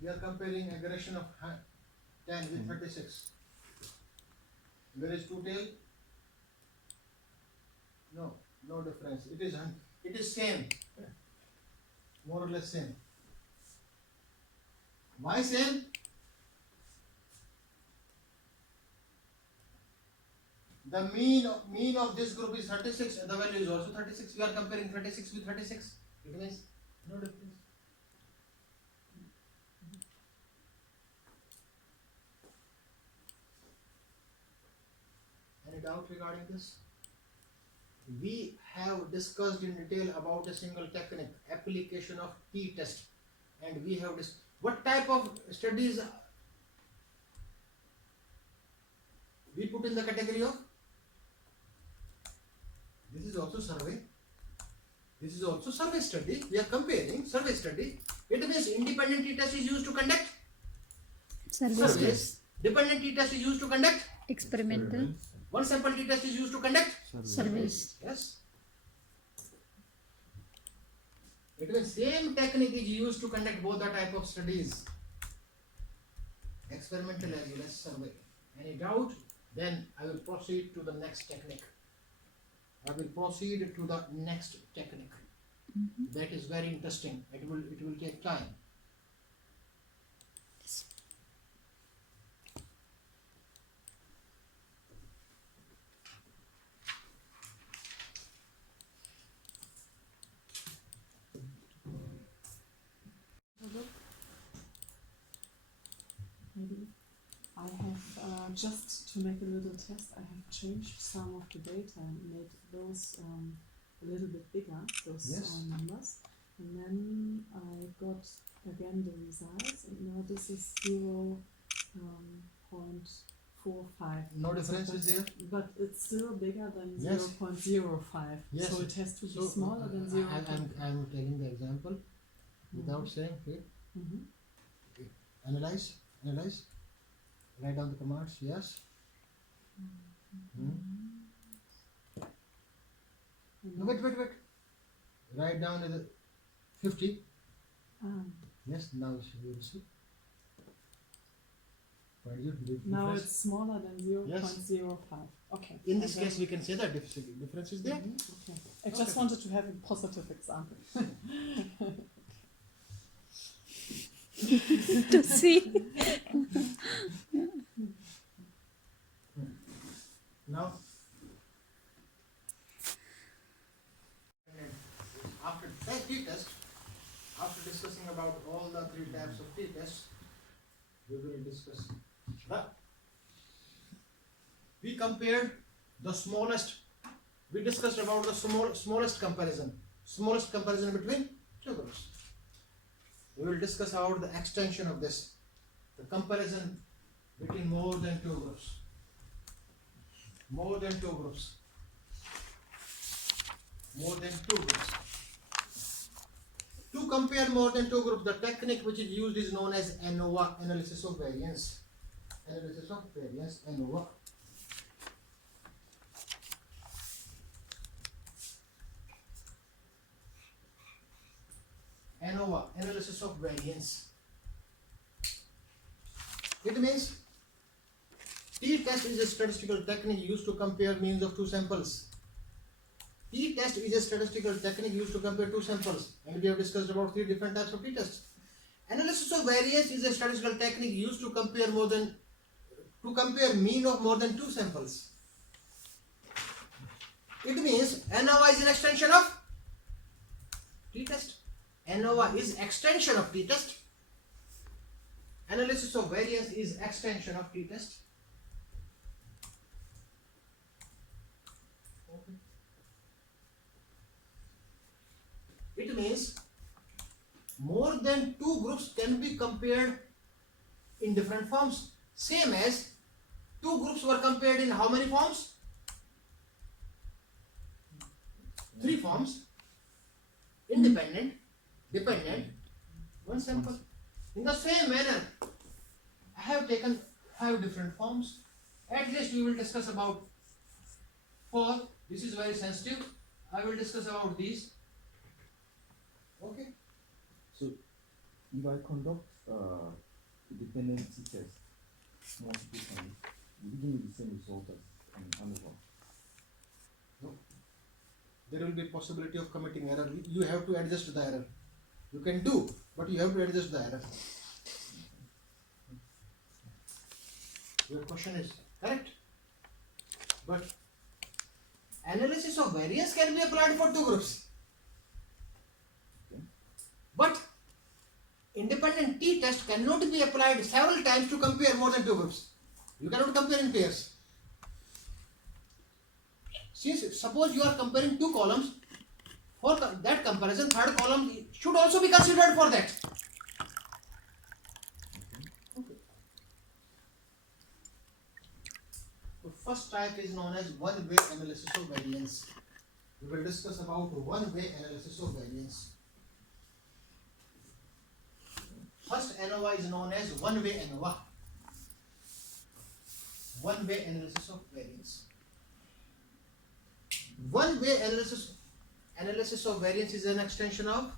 We are comparing aggression of 10 with 36. Where is two tail? No, no difference. It is same. More or less same. Why same? The mean of this group is 36 and the value is also 36. We are comparing 36 with 36. It means no difference. Any doubt regarding this? We have discussed in detail about a single technique, application of t-test, and we have this. What type of studies we put in the category of? This is also survey. This is also survey study. We are comparing survey study. It means independent t-test is used to conduct Surveys. surveys. Dependent t-test is used to conduct. Experimental. One sample t-test is used to conduct. Surveys. Yes. It means same technique is used to conduct both the type of studies. Experimental as well as survey. Any doubt? Then I will proceed to the next technique. I will proceed to the next technique. That is very interesting. It will take time. Maybe I have just to make a little test. I have changed some of the data and made those a little bit bigger, those Yes. numbers, and then I got again the results. And now this is 0.45. No difference is there? But it's still bigger than Yes. 0.05. Yes. So it has to be So, smaller than 0. I'm telling the example without saying it. Mhm. Analyze. Write down the commands. Yes. No, wait. Write down the 50. Yes. Now you will see. Find your Now difference. it's smaller than 0.05. Okay. In this Okay. case, we can say that difference is there. Okay. I just Okay. wanted to have a positive example. To see. Now, after that t-test, after discussing about all the three types of t-tests, we will discuss that. We compared the smallest. We discussed about the smallest comparison between two groups. We will discuss about the extension of this, the comparison between more than two groups. More than two groups. More than two groups. To compare more than two groups, the technique which is used is known as ANOVA, analysis of variance. Analysis of variance, ANOVA. ANOVA, analysis of variance. It means t-test is a statistical technique used to compare means of two samples. T-test is a statistical technique used to compare two samples, and we have discussed about three different types of t-tests. Analysis of variance is a statistical technique used to compare mean of more than two samples. It means ANOVA is an extension of t-test. ANOVA is extension of t-test. Analysis of variance is extension of t-test. Okay. It means more than two groups can be compared in different forms. Same as two groups were compared in how many forms? Three forms. Independent, dependent, one sample. In the same manner, I have taken 5 different forms. At least we will discuss about 4. This is very sensitive. I will discuss about these. Okay. So, if I conduct a dependency test multiple times, will it give me the same result as an ANOVA? No. There will be a possibility of committing error. You have to adjust the error. You can do, but you have to adjust the error. Your question is correct. But analysis of variance can be applied for two groups. But independent t-test cannot be applied several times to compare more than two groups. You cannot compare in pairs. Since suppose you are comparing two columns, for that comparison, third column should also be considered for that. Okay. The first type is known as one-way analysis of variance. We will discuss about one-way analysis of variance. First ANOVA is known as one-way ANOVA. One-way analysis of variance. One-way analysis of variance is an extension of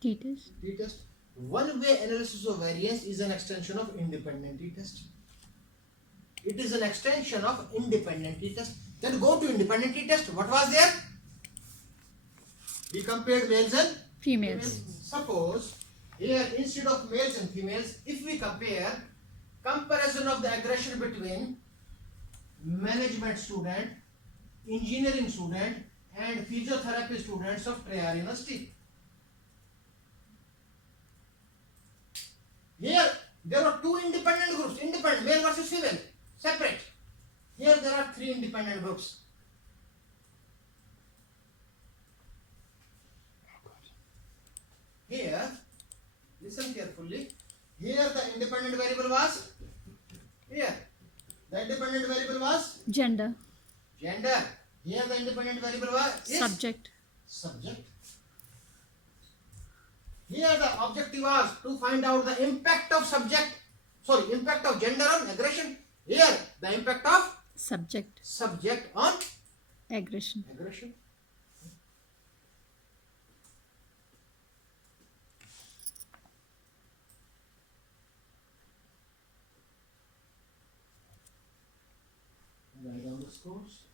t-test. t-test. One-way analysis of variance is an extension of independent t-test. It is an extension of independent t-test. Then go to independent t-test. What was there? We compared males and Females. Suppose here instead of males and females, if we compare comparison of the aggression between management student, engineering student and physiotherapy students of Trier University. Here there are two independent groups, independent, male versus female, separate. Here there are three independent groups. Here, listen carefully. Here the independent variable was here. The independent variable was Gender. gender. Here the independent variable was Subject. subject. Here the objective was to find out the impact of impact of gender on aggression. Here the impact of Subject. subject on Aggression. aggression. Write down the scores.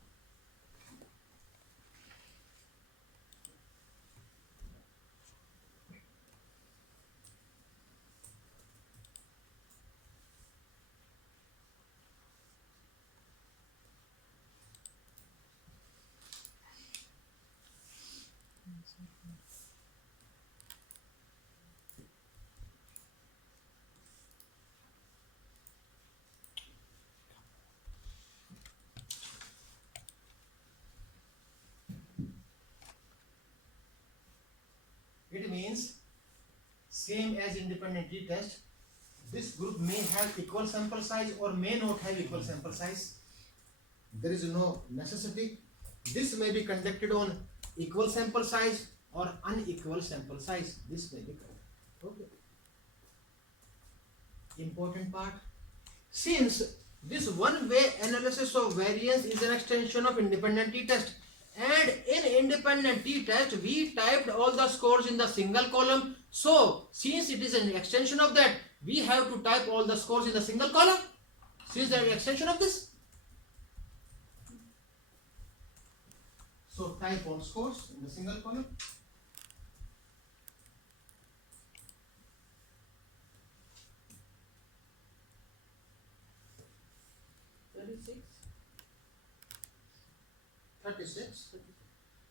as independent t-test, this group may have equal sample size or may not have equal sample size. There is no necessity. This may be conducted on equal sample size or unequal sample size. This may be conducted. Okay. Important part. Since this one-way analysis of variance is an extension of independent t-test, and in independent t-test we typed all the scores in the single column, so since it is an extension of that, we have to type all the scores in the single column. Since that is an extension of this, so type all scores in the single column. Thirty-six, 36,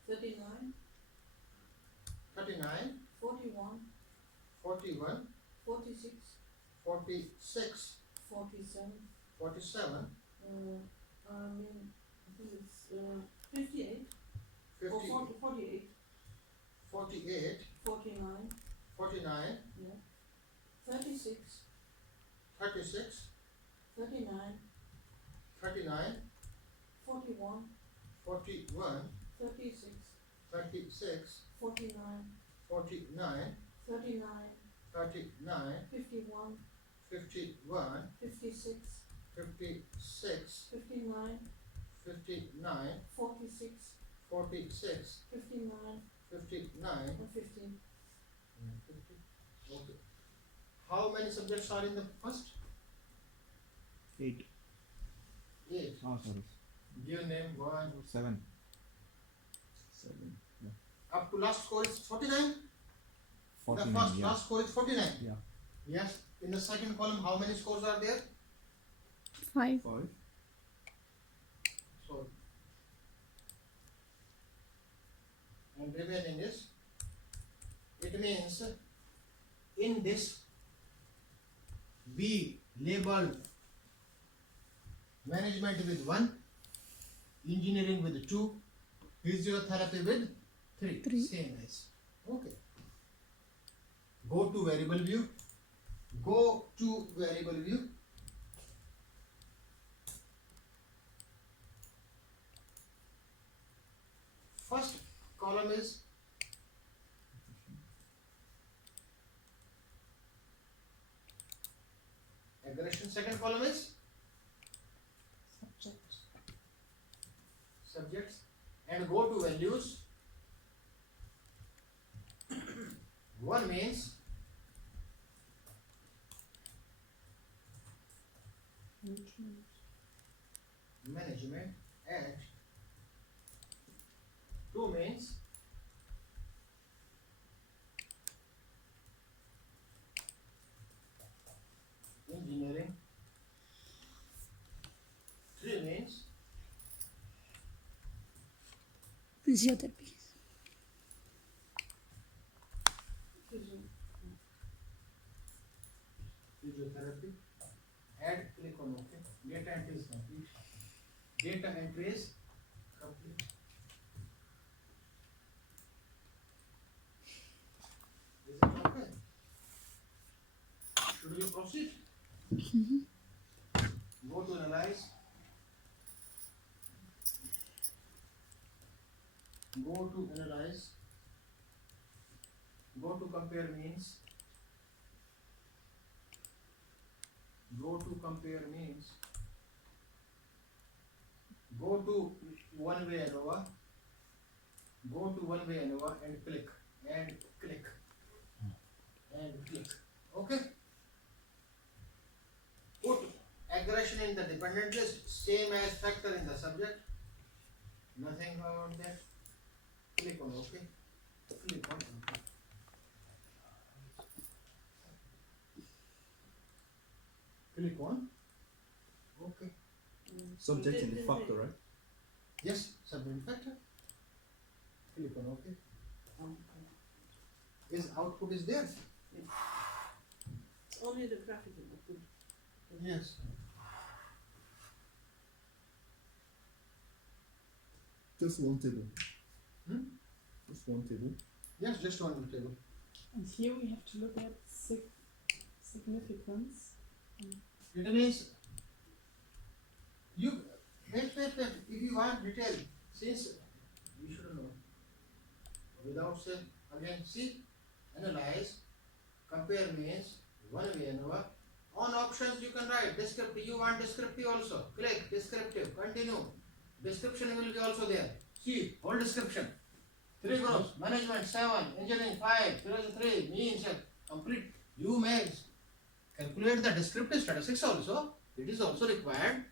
39, 39, 41, 41, 46, 46, 47, 47, this 58, 50, or 48, 48, 49, 49, 36, 36, 39, 39, 41, 41, 36, 36, 49, 49, 39, 39, 51, 51, 56, 56, 59, 59, 46, 46, 59, 59, and 15. Okay. How many subjects are in the first? 8. 8. Oh, sorry. Give name 1. 7. 7. Up to last score is 49. 49. The first Yeah. last score is 49. Yeah. Yes. In the second column, how many scores are there? 5. 5. So, and remaining is, it means in this we labeled management with 1, engineering with 2, physiotherapy with 3. 3. Same as. Okay. Go to variable view. Go to variable view. First column is aggression, second column is subjects, and go to values. 1 means management, and 2 means engineering, 3 means Physiotherapy. physiotherapy, and click on OK. Data entry is complete. Data entry is complete. Is it okay? Should we proceed? Go to analyze. Go to analyze. Go to compare means. Go to compare means. Go to one-way ANOVA. Go to one-way ANOVA and click. And click. And click. Okay? Put aggression in the dependent list, same as factor in the subject. Nothing about that. Click on OK. Click on OK. Click on OK. Subject in the factor, right? Yes, subject factor. Click on OK. His output is there. It's only the graphical output. Yes. Just one table. Hmm? Just one table. Yes, just one table. And here we have to look at significance. It means you wait. If you want detail, since you should know, without say again, see, analyze, compare means one way another. On options you can write descriptive. You want descriptive also. Click descriptive. Continue. Description will be also there. See whole description. 3 groups: management 7, engineering 5, philosophy 3, means complete. You may calculate the descriptive statistics also. It is also required.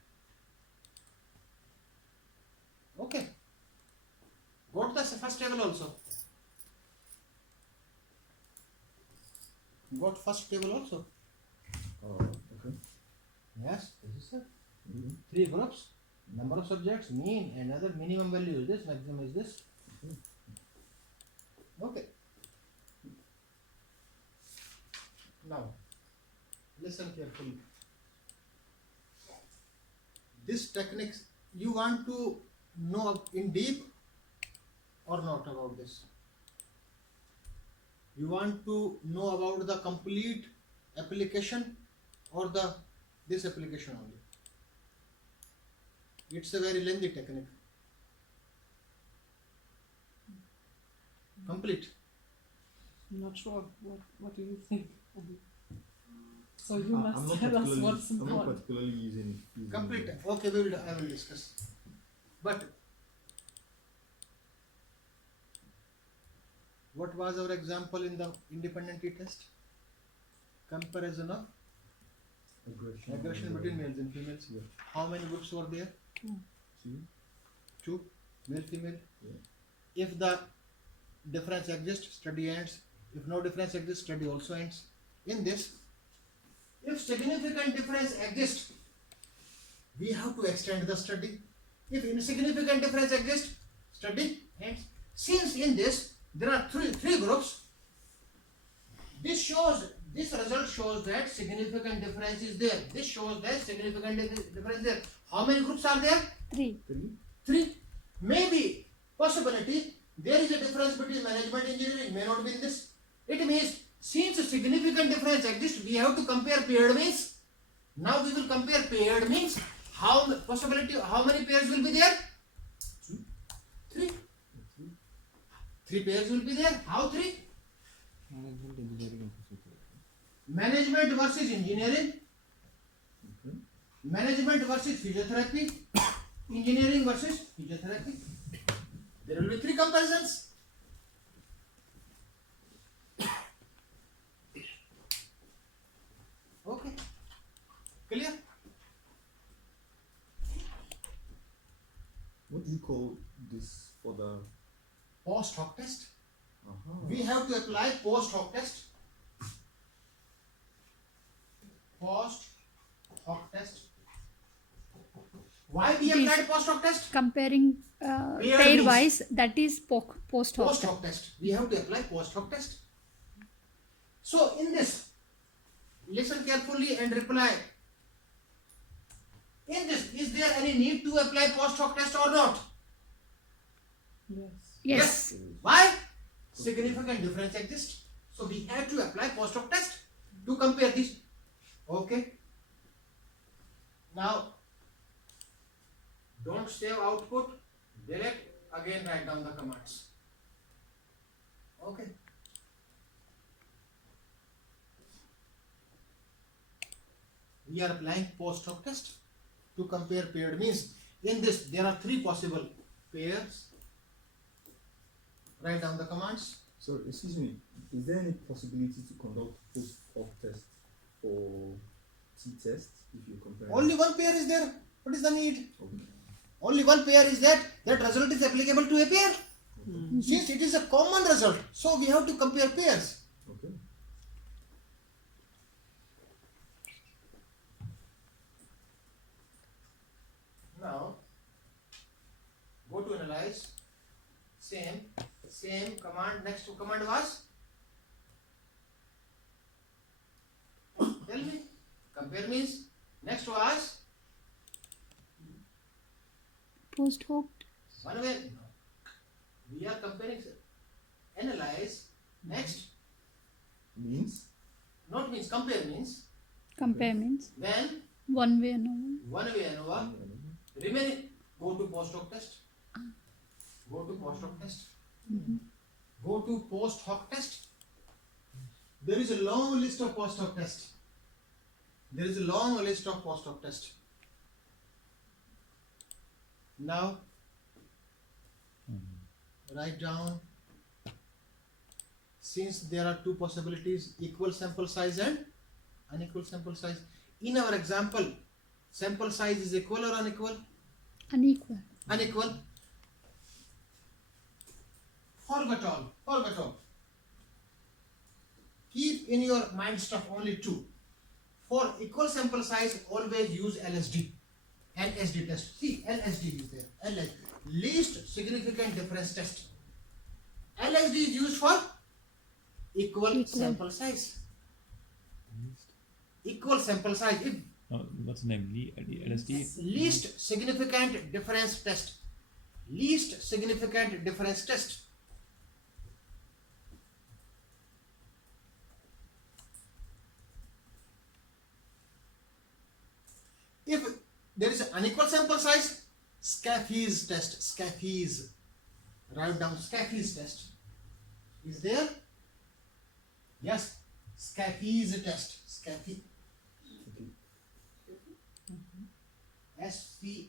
Okay. Go to the first table also. Go to first table also. Oh, okay. Yes, this is it. Mhm. 3 groups. Number of subjects, mean, another minimum value is this, maximum is this. Okay. Now, listen carefully. This techniques, you want to know in deep or not about this? You want to know about the complete application or this application only? It's a very lengthy technique. Complete. I'm not sure. What do you think? So you I'm must not tell us particularly- what's I'm not important. particularly using Complete. Okay, I will discuss. But what was our example in the independent t-test? Comparison of aggression between males and females. Yeah. How many groups were there? 2. 2, male, female. Yeah. If the difference exists, study ends. If no difference exists, study also ends. In this, if significant difference exists, we have to extend the study. If insignificant difference exists, study ends. Since in this there are three groups, this result shows that significant difference is there. This shows that significant difference is there. How many groups are there? 3. 3. Maybe possibility there is a difference between management and engineering, may not be in this. It means since a significant difference exists, we have to compare paired means. Now we will compare paired means. How many pairs will be there? 3. 3 pairs will be there. How 3? management, engineering, and physical. Management versus engineering. Okay. Management versus physiotherapy. Engineering versus physiotherapy. There will be 3 comparisons. Okay. Clear? What do you call this for the? Post hoc test. Uh-huh. We have to apply post hoc test. Post hoc test. Why we This- applied post hoc test? Comparing Pair pair means- wise, that is post hoc. Post hoc test. We have to apply post hoc test. So in this, listen carefully and reply. In this, is there any need to apply post hoc test or not? Yes. Yes. Why? Significant difference exists. So we have to apply post hoc test to compare this. Okay. Now, don't save output. Delete. Again write down the commands. Okay. We are applying post hoc test to compare paired means. In this, there are 3 possible pairs. Write down the commands. So, excuse me, is there any possibility to conduct post-hoc test for t-test if you compare? Only one pair is there. What is the need? Okay. Only one pair is that result is applicable to a pair. Since it is a common result, so we have to compare pairs. Okay. Now, go to analyze. Same command. Next command was? Tell me. Compare means. Next was? Post hoc. One way. No. We are comparing. Analyze. Next. Means? Not means, compare means. Compare means When one way ANOVA. one way ANOVA, remaining, go to post hoc test. Go to post hoc test. Go to post hoc test. There is a long list of post hoc test. There is a long list of post hoc test. Now, write down, since there are two possibilities, equal sample size and unequal sample size. In our example, sample size is equal or unequal? Unequal. Unequal. Forget all. Keep in your mind stuff only two. For equal sample size, always use LSD. LSD test. See, LSD is there. LSD. Least significant difference test. LSD is used for equal sample size. Equal sample size. If What's the name? LSD? least significant difference test. Least significant difference test. If there is an unequal sample size, Scafe's test. Scafe's. Write down Scafe's test. Is there? Yes. Scafe's test. Scafe. SCHEFFE.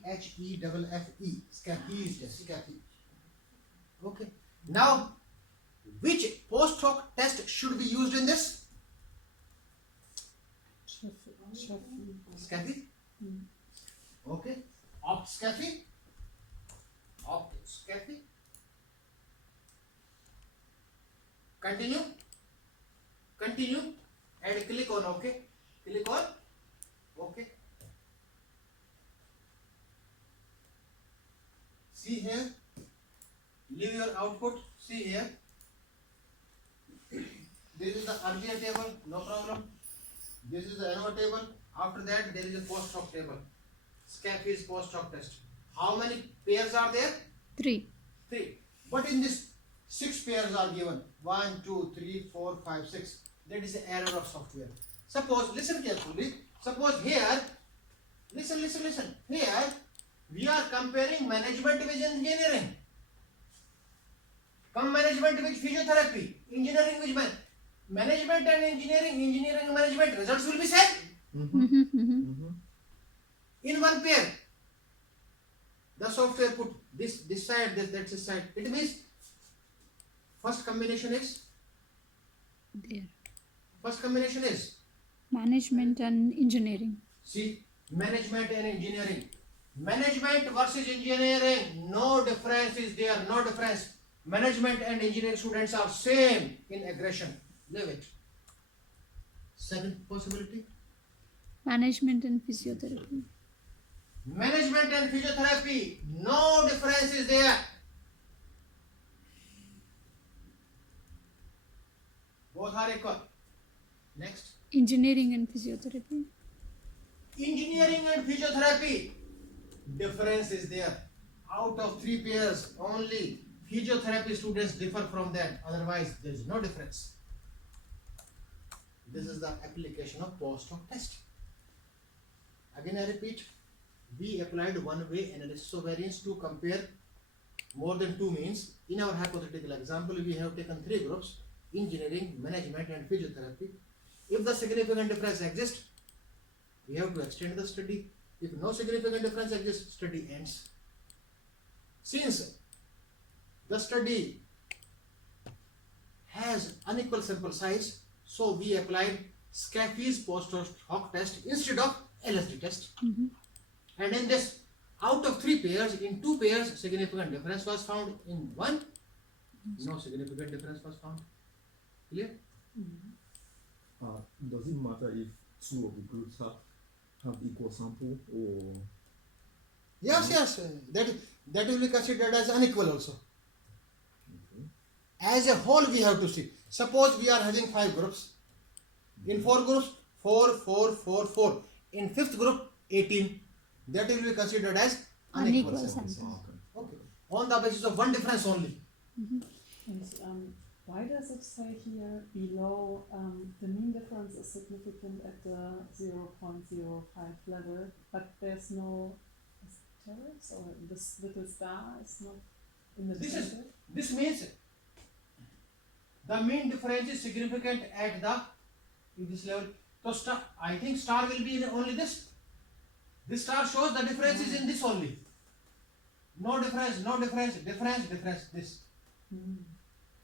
Scafe's test. Scafe. Okay. Now, which post hoc test should be used in this? Scafe. Okay. Opt Scafe. Opt Scafe. Continue. Continue. And click on OK. Click on OK. See here. Leave your output. See here. This is the earlier table. No problem. This is the ANOVA table. After that, there is a post hoc table. Scafe's post hoc test. How many pairs are there? 3. 3. But in this, 6 pairs are given. 1, 2, 3, 4, 5, 6. That is the error of software. Suppose, listen carefully. Suppose here, listen. Here, we are comparing management with engineering. Come management with physiotherapy. Engineering with management and engineering and management. Results will be same. In one pair, the software put this side, that's this side. It means first combination is There. Management and engineering. See, management and engineering. Management versus engineering, no difference is there, no difference. Management and engineering students are same in aggression. Leave it. Second possibility. Management and physiotherapy. Management and physiotherapy, no difference is there. Both are equal. Next. Engineering and physiotherapy. Engineering and physiotherapy, difference is there. Out of 3 pairs, only physiotherapy students differ from that. Otherwise, there is no difference. This is the application of post hoc test. Again, I repeat. We applied one-way analysis of variance to compare more than 2 means. In our hypothetical example, we have taken 3 groups: engineering, management, and physiotherapy. If the significant difference exists, we have to extend the study. If no significant difference exists, study ends. Since the study has unequal sample size, so we applied Scafe's post hoc test instead of LSD test. And in this, out of 3 pairs, in 2 pairs, significant difference was found. In 1, no significant difference was found. Clear? Does it matter if 2 of the groups have equal sample or? Yes. That will be considered as unequal also. As a whole, we have to see. Suppose we are having 5 groups. In 4 groups, 4, 4, 4, 4. In 5th group, 18. That will be considered as unequal Unequal sample. sample. Okay. On the basis of one difference only. And why does it say here below the mean difference is significant at the 0.05 level, but there's no asterisk or this little star is not in the This is- table? This means the mean difference is significant at this level. So star, I think star will be in only this. This star shows the difference is in this only. No difference, no difference, difference, this.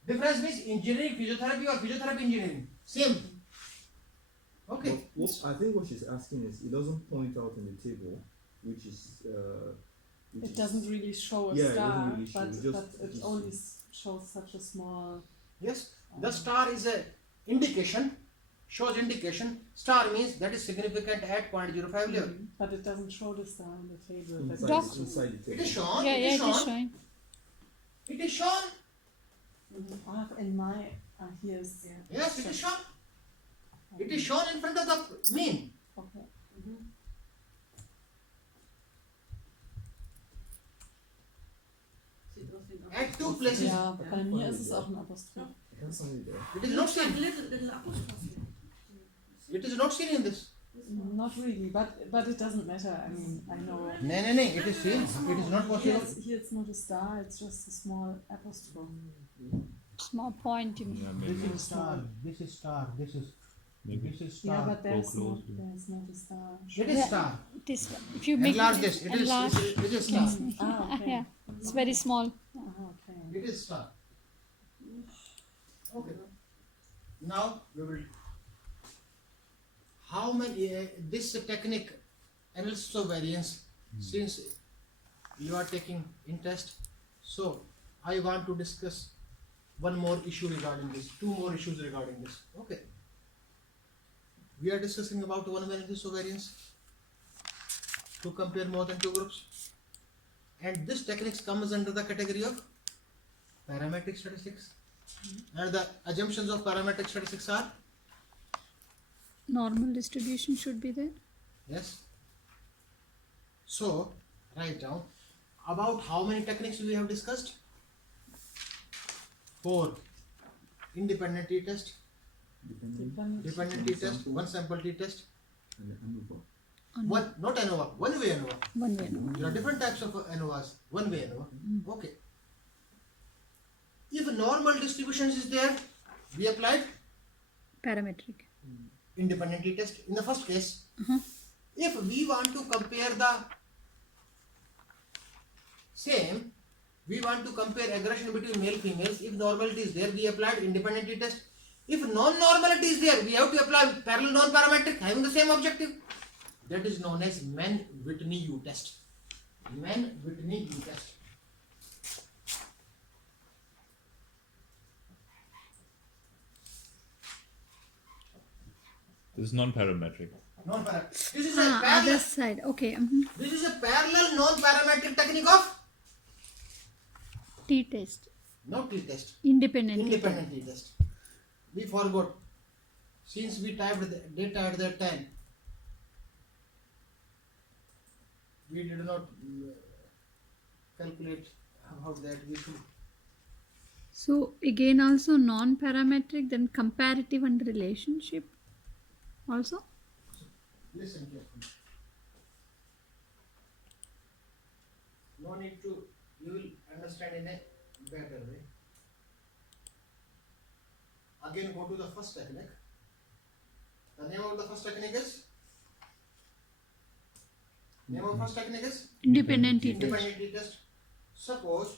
Difference means engineering physiotherapy or physiotherapy engineering. Same. Okay. But what I think what she's asking is it doesn't point out in the table, which is which It is- doesn't really show a Yeah, it star, doesn't really show, but, it just- but it just- only shows such a small. Yes. The star is a indication, shows indication. Star means that is significant at 0.05 level. But it doesn't show the star in the table. inside, Doc- inside the It table. is shown. Yeah, it yeah, is it is shown. showing. It is shown. I have in my here's Yes, it is shown. It is shown in front of the mean. okay. Sieht aus wie ein At two places. Ja, bei mir ist es auch ein Apostroph. That's only there. It is not Looks like seen. little apostrophe. It is not seen in this. Not really, but it doesn't matter. I mean, I know. No, it is seen. It is not possible. Here it's not a star. It's just a small apostrophe. Small point, you mean. Yeah, maybe. is star. This is star. This is Maybe. Yeah, but there's Go not, close to- there's not a star. It is star. This, if you make Enlarge this. It is. enlarge, It is star. Ah, okay. yeah, it's very small. Ah, okay. It is star. Okay. Now we will. How many this technique analysis of variance, since you are taking interest, so I want to discuss one more issue regarding this, two more issues regarding this. Okay. We are discussing about one analysis of variance to compare more than two groups, and this techniques comes under the category of parametric statistics, and the assumptions of parametric statistics are Normal distribution should be there. yes. So write down about how many techniques we have discussed. 4. Independent t-test, dependent t-test, one sample t-test, And the ANOVA. one not ANOVA, one way ANOVA. One way, no. There are different types of ANOVAs, one way ANOVA. Okay. If normal distributions is there, we applied Parametric. independent t-test. In the first case, if we want to compare the same, we want to compare aggression between male females. If normality is there, we applied independent t-test. If non-normality is there, we have to apply parallel non-parametric having the same objective. That is known as Mann-Whitney U-test. Mann-Whitney U-test. This is non-parametric. Non-parametric. This is a Ah, parallel. other side. Okay. This is a parallel non-parametric technique of T-test. not t-test. Independent. Independent t-test. We forgot. Since we typed the data at that time, we did not calculate how that we should. So again also non-parametric, then comparative and relationship also. Listen carefully. No need to, you will understand in a better way. Again go to the first technique. The name of the first technique is? Name of first technique is? Independent t-test. Independent t-test. Suppose,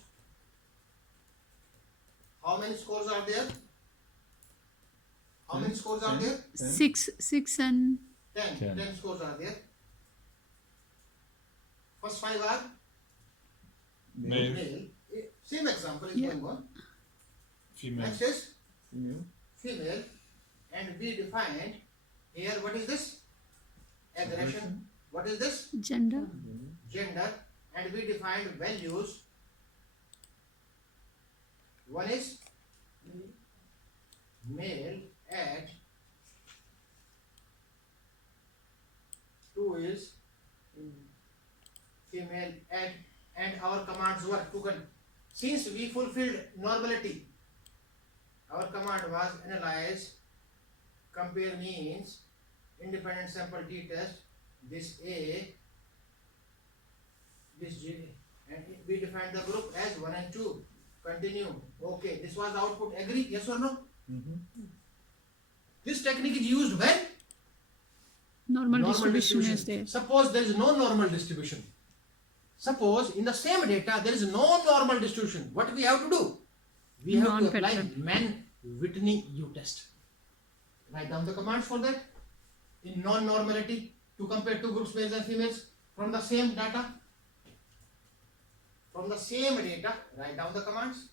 how many scores are there? How many scores are there? 6 and 10. 10. 10 scores are there. First 5 are Male, male. Same example is Yeah. going on. female. Next is Female. female, and we defined here what is this? Aggression. What is this? gender. Gender, and we defined values. One is male at, 2 is female at, and our commands were to since we fulfilled normality, Our command was analyze, compare means, independent sample t-test, this A, this J, and we defined the group as 1 and 2. Continue. Okay, this was the output. Agree? Yes or no? This technique is used when Normal distribution is there. Suppose there is no normal distribution. Suppose in the same data there is no normal distribution. What we have to do? We have to apply Non-pattern. Mann-Whitney U-test. Write down the commands for that. In non-normality, to compare two groups, males and females, from the same data. From the same data, write down the commands.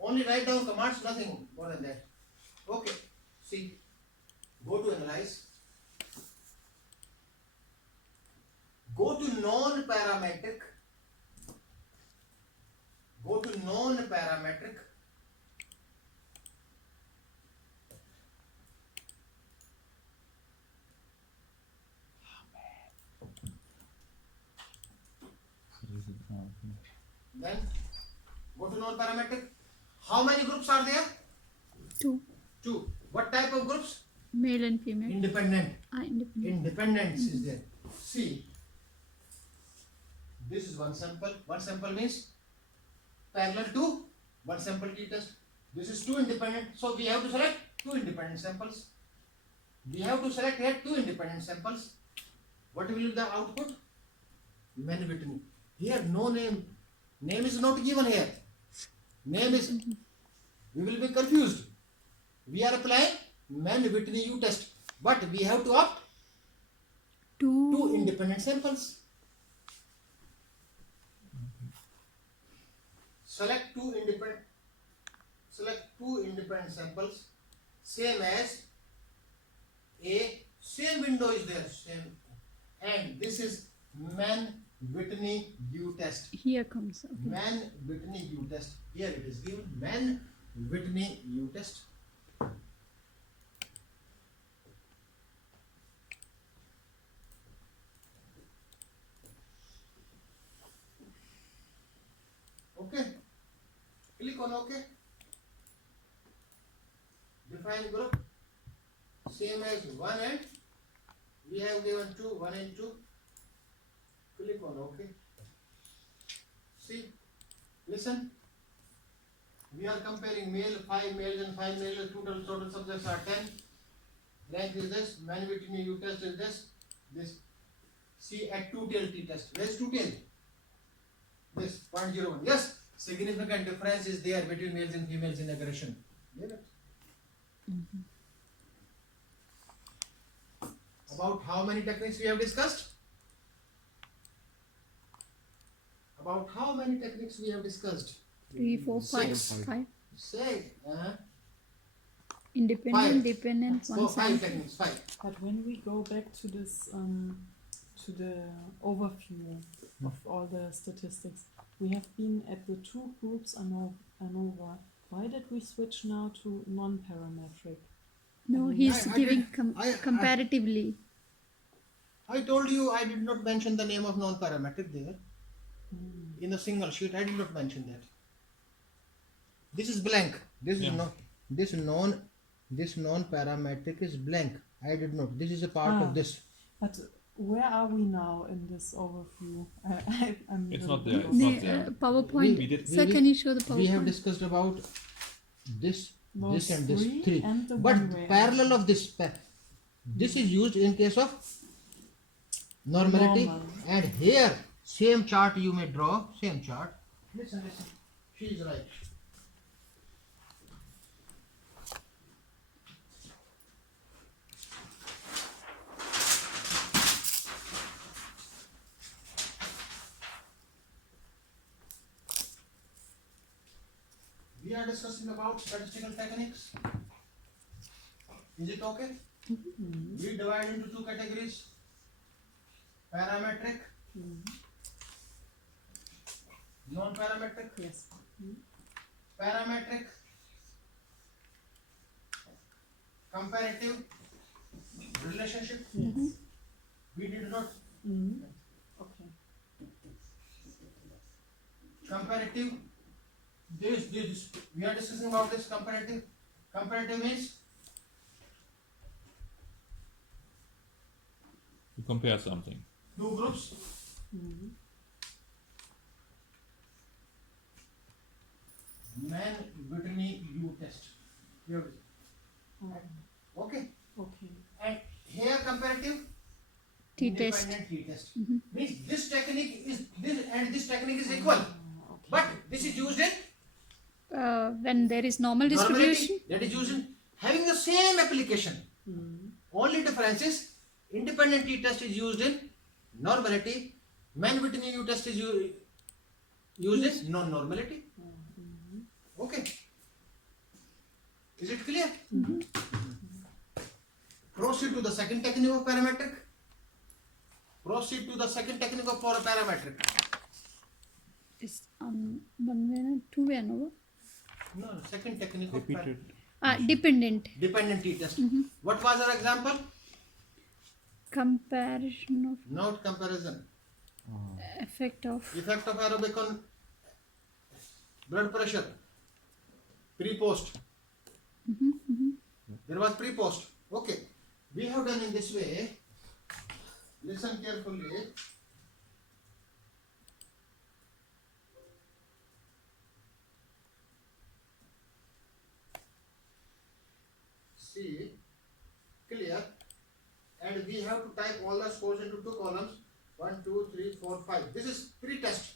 Only write down commands, nothing more than that. Okay, see, go to analyze. Go to non-parametric. Go to non-parametric. Then go to non-parametric. How many groups are there? 2. 2. What type of groups? Male and female. Independent. Independent. Independence is there. See, this is one sample. One sample means parallel to one sample t-test. This is 2 independent. So we have to select 2 independent samples. We have to select here 2 independent samples. What will be the output? Mann-Whitney. Here no name. Name is not given here. Name is, we will be confused. We are applying Mann-Whitney U-test. But we have to opt 2 independent samples. Select 2 independent samples. Same as A. Same window is there. Same. And this is Mann-Whitney U-test. Here comes. Okay. Mann-Whitney U-test. Here it is given. Mann-Whitney U-test. Okay. Click on OK. Define group. Same as 1 and we have given 2, 1 and 2. Click on OK. See, listen. We are comparing male, 5 males and 5 males. Total subjects are 10. Rank is this. Mann-Whitney U-test is this. This. See at 2-tail t-test. Where is 2-tail? This 0.01. Yes, significant difference is there between males and females in aggression. Get it? About how many techniques we have discussed? About how many techniques we have discussed? 3, 4, 5. 6. 5. Say, Independent, 5. dependent, So one 5 sample. techniques. 5. But when we go back to this, to the overview of all the statistics, we have been at the 2 groups ANOVA. Why did we switch now to non-parametric? No, he's I giving did- comparatively. I told you I did not mention the name of non-parametric there. In the single sheet, I did not mention that. This is blank. This is not. This non-parametric is blank. I did not. This is a part of this. But where are we now in this overview? I'm It's a not little there. bit It's not there. PowerPoint. We did- Sir, can you show the We have PowerPoint? discussed about this, Those this and this 3 3. and the But one-way. parallel of this, this is used in case of normality. Normal. And here, same chart you may draw. Same chart. Listen. She is right. We are discussing about statistical techniques. Is it okay? We divide into 2 categories. Parametric, non-parametric. Yes. Parametric, comparative, relationship. Yes. We did not. Okay. Comparative, this we are discussing about this comparative. Comparative means You compare something. two groups. Mhm. Mann-Whitney U test. Here. Oh, Okay. okay. And here comparative T-test. independent t-test. Mhm. Means this technique is this and this technique is equal, Okay. but this is used in When there is normal distribution. normality. That is used in having the same application. Mhm. Only difference is independent t-test is used in normality. Mann-Whitney U test is used in non-normality. Mhm. Okay. Is it clear? Proceed to the second technique of parametric. Proceed to the second technique of parametric. Is one way and two way ANOVA. No, second technique of Repeated. Dependent. dependent t-test. What was our example? Comparison of Not comparison. effect of Effect of aerobic on blood pressure. Pre-post. There was pre-post. Okay. We have done in this way. Listen carefully. See, clear. And we have to type all the scores into two columns. 1, 2, 3, 4, 5. This is pre-test.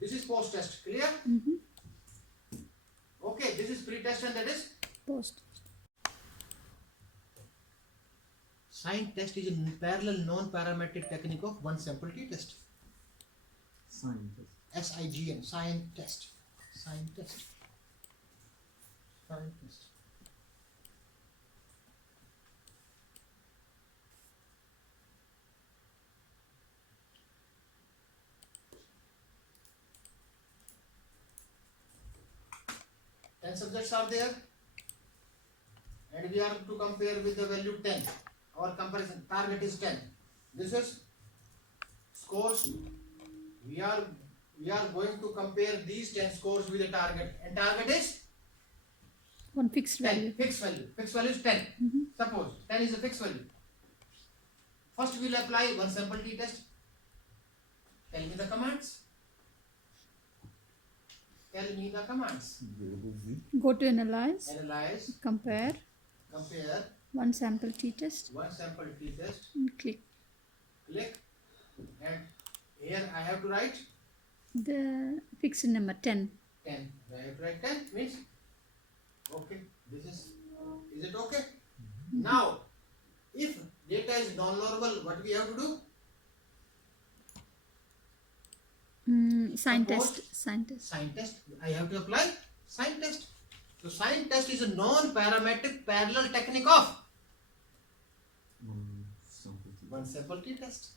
This is post-test. Clear? Okay, this is pre-test and that is post. sign test is a parallel non-parametric technique of one sample t-test. Sign test. SIGN, sign test. Sign test. Sign test. Ten subjects are there, and we are to compare with the value 10. Our comparison target is 10. This is scores. We are going to compare these 10 scores with the target, and target is One fixed 10. value. Fixed value. Fixed value is 10. Suppose 10 is a fixed value. First we will apply one sample t-test. Tell me the commands. Tell me the commands. Variable Z. Go to analyze. Analyze, Compare. compare, One sample t-test. one sample t-test, And click click, and here I have to write the fixed number 10. 10. I have to write 10 means, okay, this is it okay? Now, if data is non-normal, what we have to do? Sign Suppose- test. Sign test. Sign test. I have to apply sign test. So sign test is a non-parametric parallel technique of one sample t-test.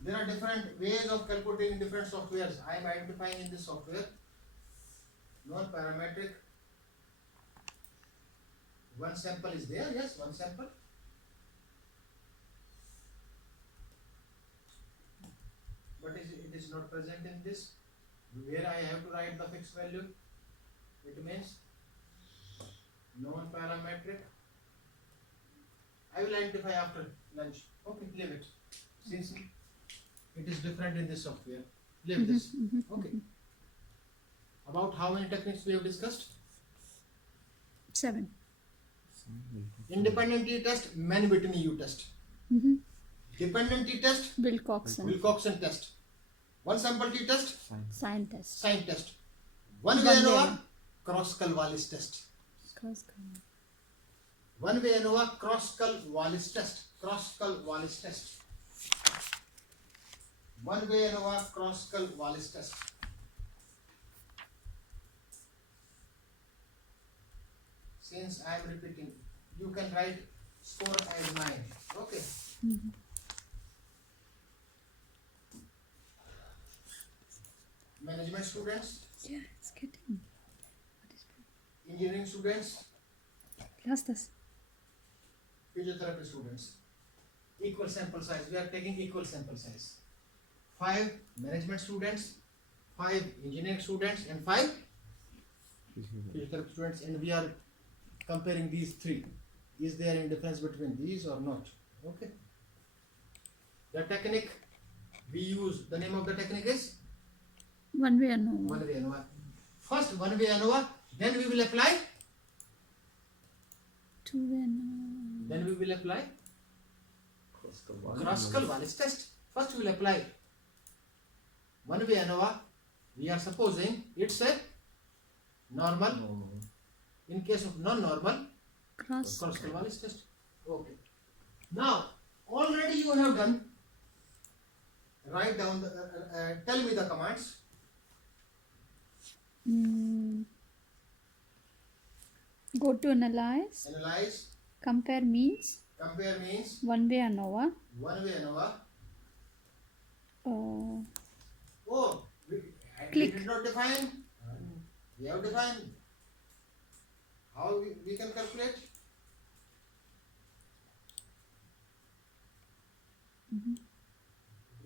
There are different ways of calculating different softwares. I am identifying in this software non-parametric. One sample is there, yes, one sample. But it is not present in this. Where I have to write the fixed value, it means non-parametric. I will identify after lunch. Okay, leave it. Since it is different in this software, leave this. Okay. About how many techniques we have discussed? 7. Independent t-test, Mann-Whitney U test. Dependent t-test, Wilcoxon. Wilcoxon test. One sample t-test, Sign test. sign test. One way One way. ANOVA, Kroskal-Wallis test. One way ANOVA, Kroskal-Wallis test. Kroskal-Wallis test. One way ANOVA, Kroskal-Wallis test. Since I am repeating, you can write score as 9. Okay. Management students, Yeah, it's getting. engineering students, Lass das. physiotherapy students. equal sample size. We are taking equal sample size. 5 management students, 5 engineering students, and 5 physiotherapy students, and we are comparing these 3. Is there any difference between these or not? Okay. The technique we use, the name of the technique is One way ANOVA. one way ANOVA. First one way ANOVA, then we will apply. Two way ANOVA. Then we will apply Cross-skull Kruskal-Wallis test. First we will apply one way ANOVA. We are supposing it's a normal. No. In case of non-normal, Cross. Kruskal-Wallis test. Okay. Now already you have done. Write down the. Tell me the commands. Go to analyze. Analyze. Compare means. Compare means One way ANOVA. one way ANOVA. Oh, we Click. did not define. We have defined. How we can calculate?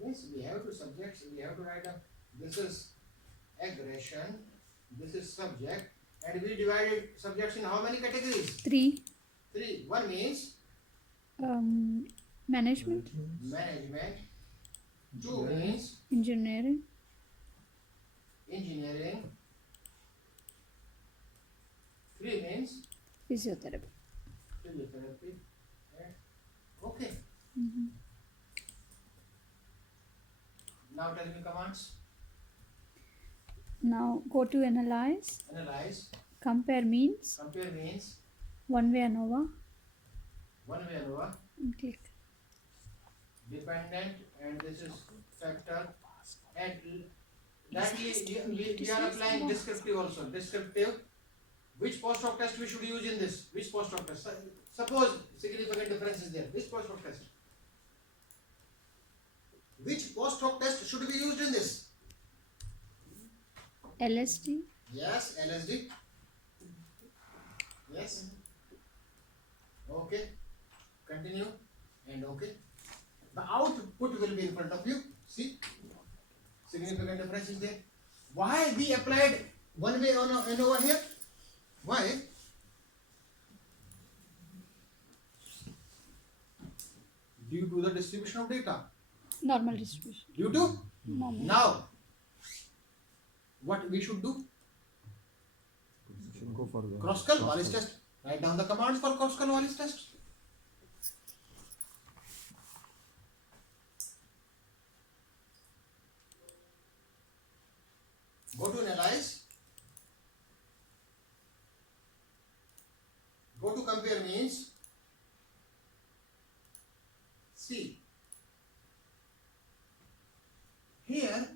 Yes, we have to subjects. We have to write up. This is aggression. This is subject, and we divided subjects in how many categories? 3. 3. One means Management. management. 2 means Engineering. engineering. 3 means Physiotherapy. physiotherapy. Okay. Now tell me commands. Now go to analyze. Analyze. Compare means Compare means one way ANOVA. one way ANOVA. And click. Dependent, and this is factor. And that we are applying descriptive also. Descriptive. Which post hoc test we should use in this? Which post hoc test? Suppose significant difference is there. Which post hoc test? Which post hoc test should be used in this? LSD. Yes, LSD. Yes. Okay. Continue. And okay. The output will be in front of you. See? Significant difference is there. Why we applied one way on over here? Why? Due to the distribution of data. Normal distribution. Due to? Normal. Now, what we should do? Should go for the Kruskal-Wallis test. Write down the commands for Kruskal-Wallis test. Go to analyze. Go to compare means. See. Here,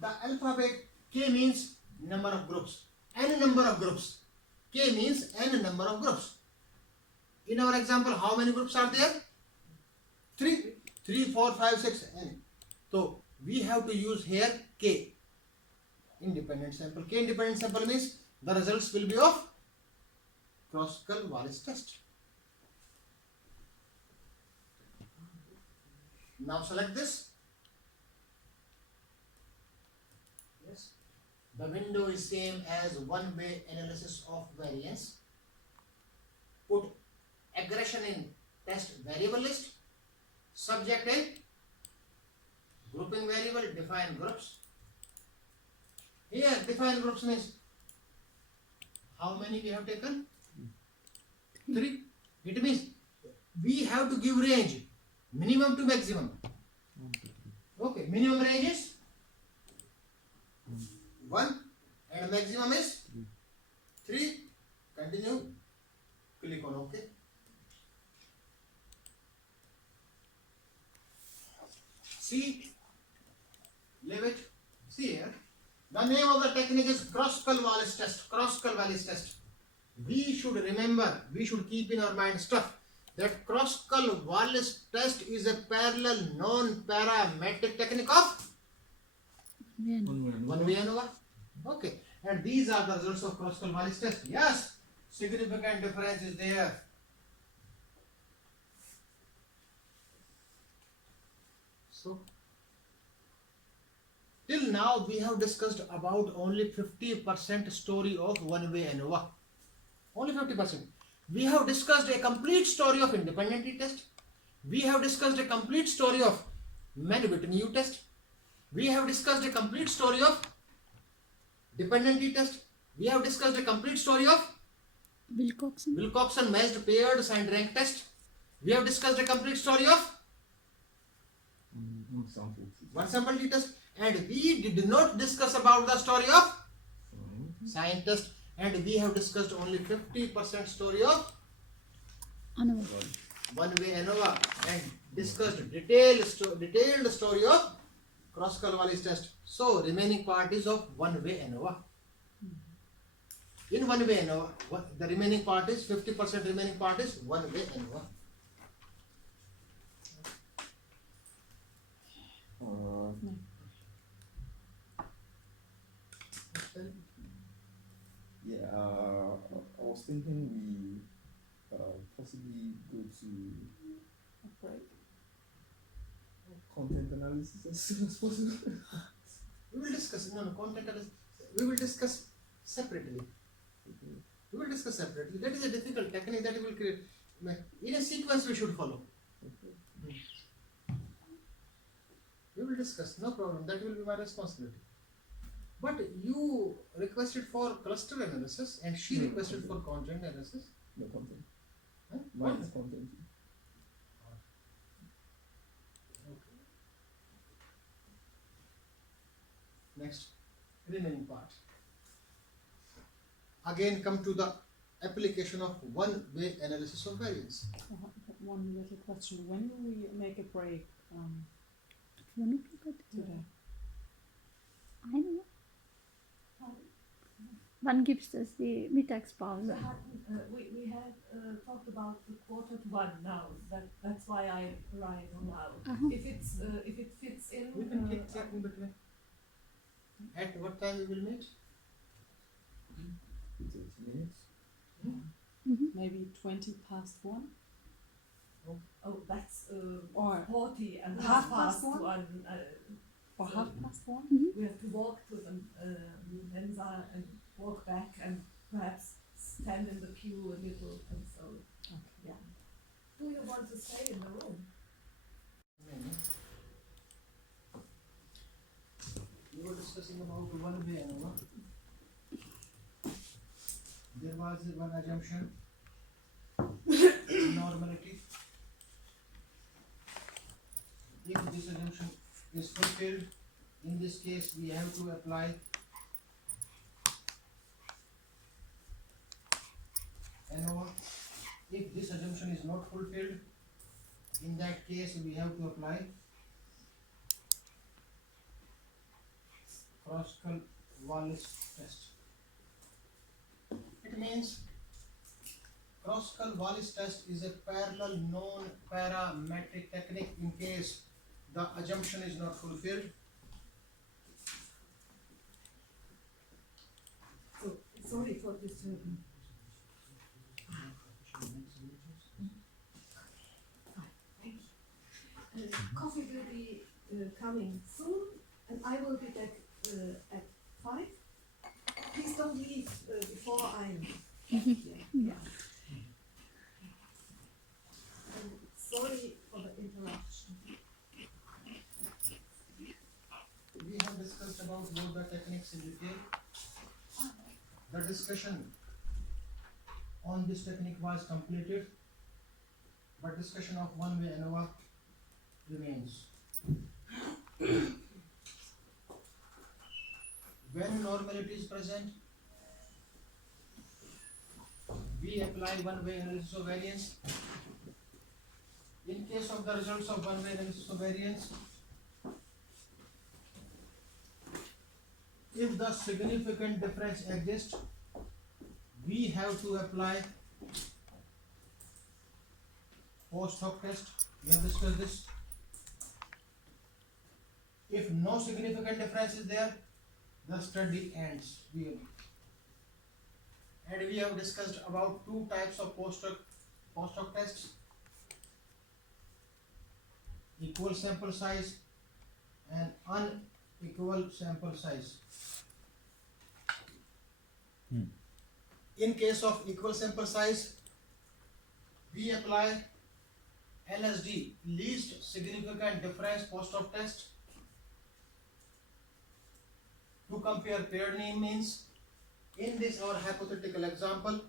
the alphabet K means number of groups. N number of groups. K means N number of groups. In our example, how many groups are there? 3. 3, 4, 5, 6, N. So, we have to use here K. Independent sample. K independent sample means the results will be of Kruskal-Wallis test. Now select this. Yes. The window is same as one-way analysis of variance. Put aggression in test variable list. Subject in grouping variable. Define groups. Here define groups means how many we have taken? 3. It means we have to give range minimum to maximum. Okay, minimum range is 1 and maximum is 3. Continue. Click on OK. See, leave it. See here. The name of the technique is Kruskal-Wallis test. Kruskal-Wallis test. We should remember, we should keep in our mind stuff that Kruskal-Wallis test is a parallel non-parametric technique of one way ANOVA. Okay, and these are the results of Kruskal-Wallis test. Yes, significant difference is there. go. Till now we have discussed about only 50% story of one-way ANOVA. Only 50%. We have discussed a complete story of independent t-test. We have discussed a complete story of Mann-Whitney U-test. We have discussed a complete story of dependent t-test. We have discussed a complete story of Wilcoxon. Wilcoxon matched paired signed rank test. We have discussed a complete story of one sample t-test. And we did not discuss about the story of sign test. And we have discussed only 50% story of ANOVA. one-way ANOVA and discussed detailed story of Kruskal-Wallis test. So remaining part is of one-way ANOVA. In one-way ANOVA, the remaining part is 50% remaining part is one-way ANOVA. Yeah, I was thinking we possibly go to A break. content analysis as soon as possible. We will discuss content analysis. We will discuss separately. We will discuss separately. That is a difficult technique that we will create. In a sequence we should follow. We will discuss, no problem. That will be my responsibility. But you requested for cluster analysis and she requested for content analysis. No content. Huh? Mine is content. Okay. Next, remaining part. Again, come to the application of one-way analysis of variance. One little question. When will we make a break 1 o'clock, I think. today? I don't know. Wann gibt's das, die Mittagspause? We had talked about the 1:45 now. That's why I arrive now. Uh-huh. If it fits in. We can keep track in between. At what time we will meet? 30 minutes. Maybe 1:20. Oh, that's Or 40 and Half half past past one? one. or So- 1:30? We have to walk to the Mensa and walk back and perhaps stand in the pew a little and so. Okay. Yeah. Do you want to stay in the room? We were discussing about one-way ANOVA. There was one assumption, normality. If this assumption is fulfilled, in this case we have to apply ANOVA. If this assumption is not fulfilled, in that case we have to apply Kruskal-Wallis test. It means Kruskal-Wallis test is a parallel non-parametric technique in case the assumption is not fulfilled. So, sorry for disturbing. Coffee will be coming soon, and I will be back at 5. Please don't leave before I'm here. Yeah. And sorry for the interruption. We have discussed about both the techniques in detail. The discussion on this technique was completed, but discussion of one-way ANOVA remains. When normality is present, we apply one-way analysis of variance. In case of the results of one-way analysis of variance, if the significant difference exists, we have to apply post hoc test. We have discussed this. If no significant difference is there, the study ends. And we have discussed about 2 types of post hoc tests: equal sample size an unequal sample size. In case of equal sample size, we apply LSD, least significant difference post of test, to compare paired means. In this our hypothetical example,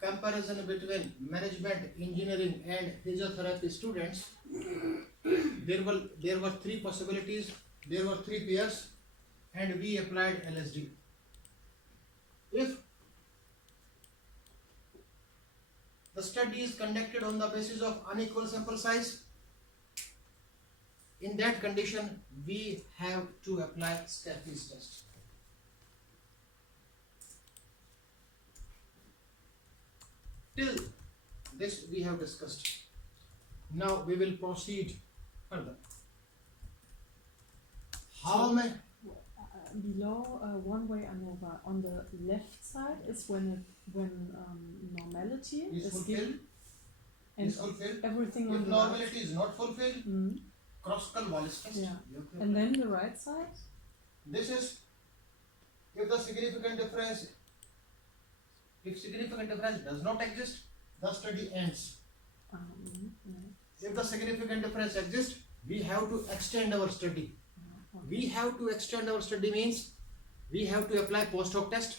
comparison between management, engineering and physiotherapy students, there were three possibilities, there were three pairs, and we applied LSD. If the study is conducted on the basis of unequal sample size, in that condition we have to apply Stephy's test. Till this we have discussed. Now we will proceed further. How many? Below one way ANOVA on the left side is when normality Is is fulfilled? given, and Is fulfilled? everything If on the normality is not fulfilled, right. Kruskal-Wallis test. Yeah. You have to And apply. then the right side. This is if the significant difference, if significant difference does not exist, the study ends. Yeah. If the significant difference exists, we have to extend our study. We have to extend our study means we have to apply post hoc test.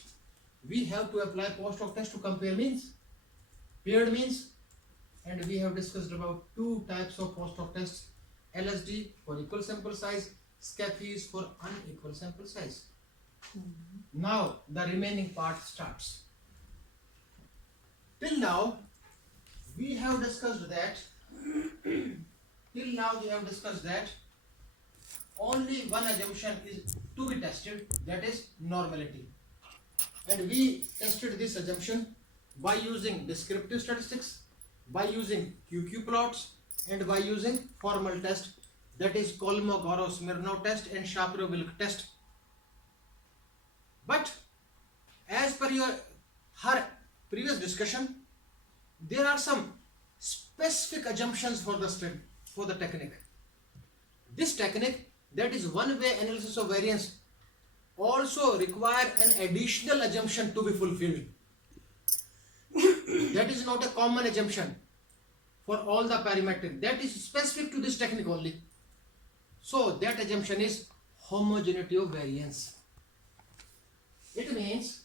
We have to apply post hoc test to compare means, paired means, and we have discussed about two types of post hoc tests: LSD for equal sample size, Stephy's for unequal sample size. Now the remaining part starts. Till now we have discussed that. Till now we have discussed that only one assumption is to be tested, that is normality. And we tested this assumption by using descriptive statistics, by using QQ plots, and by using formal test, that is Kolmogorov-Smirnov test and Shapiro-Wilk test. But as per her previous discussion, there are some specific assumptions for the technique. This technique, that is one-way analysis of variance, also require an additional assumption to be fulfilled. That is not a common assumption for all the parametric. That is specific to this technique only. So that assumption is homogeneity of variance. It means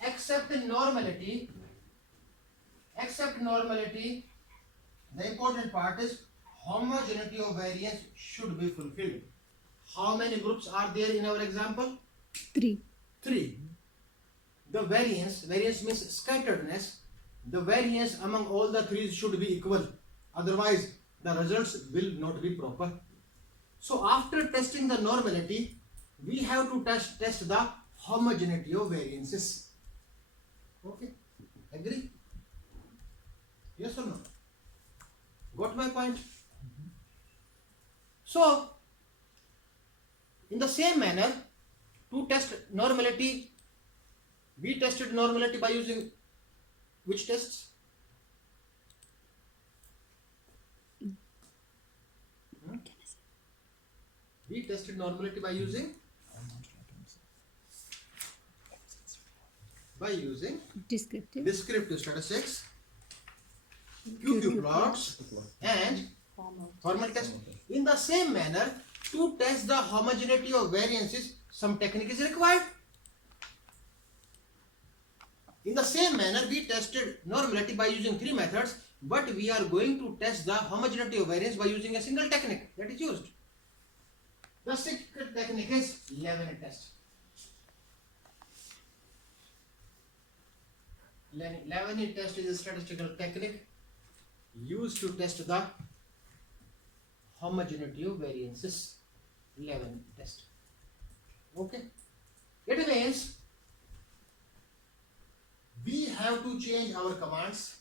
except normality, the important part is homogeneity of variance should be fulfilled. How many groups are there in our example? 3. 3. The variance means scatteredness. The variance among all the three should be equal. Otherwise, the results will not be proper. So after testing the normality, we have to test the homogeneity of variances. Okay? Agree? Yes or no? Got my point? So, in the same manner, to test normality, we tested normality by using which tests? We tested normality by using descriptive statistics, QQ plots, and formal test. In the same manner, to test the homogeneity of variances, some technique is required. In the same manner, we tested normality by using 3 methods, but we are going to test the homogeneity of variance by using a single technique that is used. The second technique is Levene test. Levene test is a statistical technique used to test the homogeneity of variances. Levene test. Okay. It means we have to change our commands.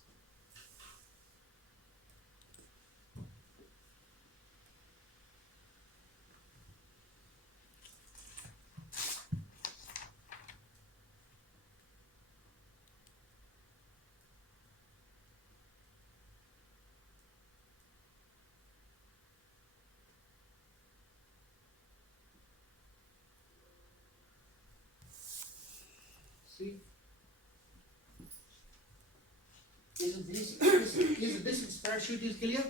See? Is this spreadsheet is clear?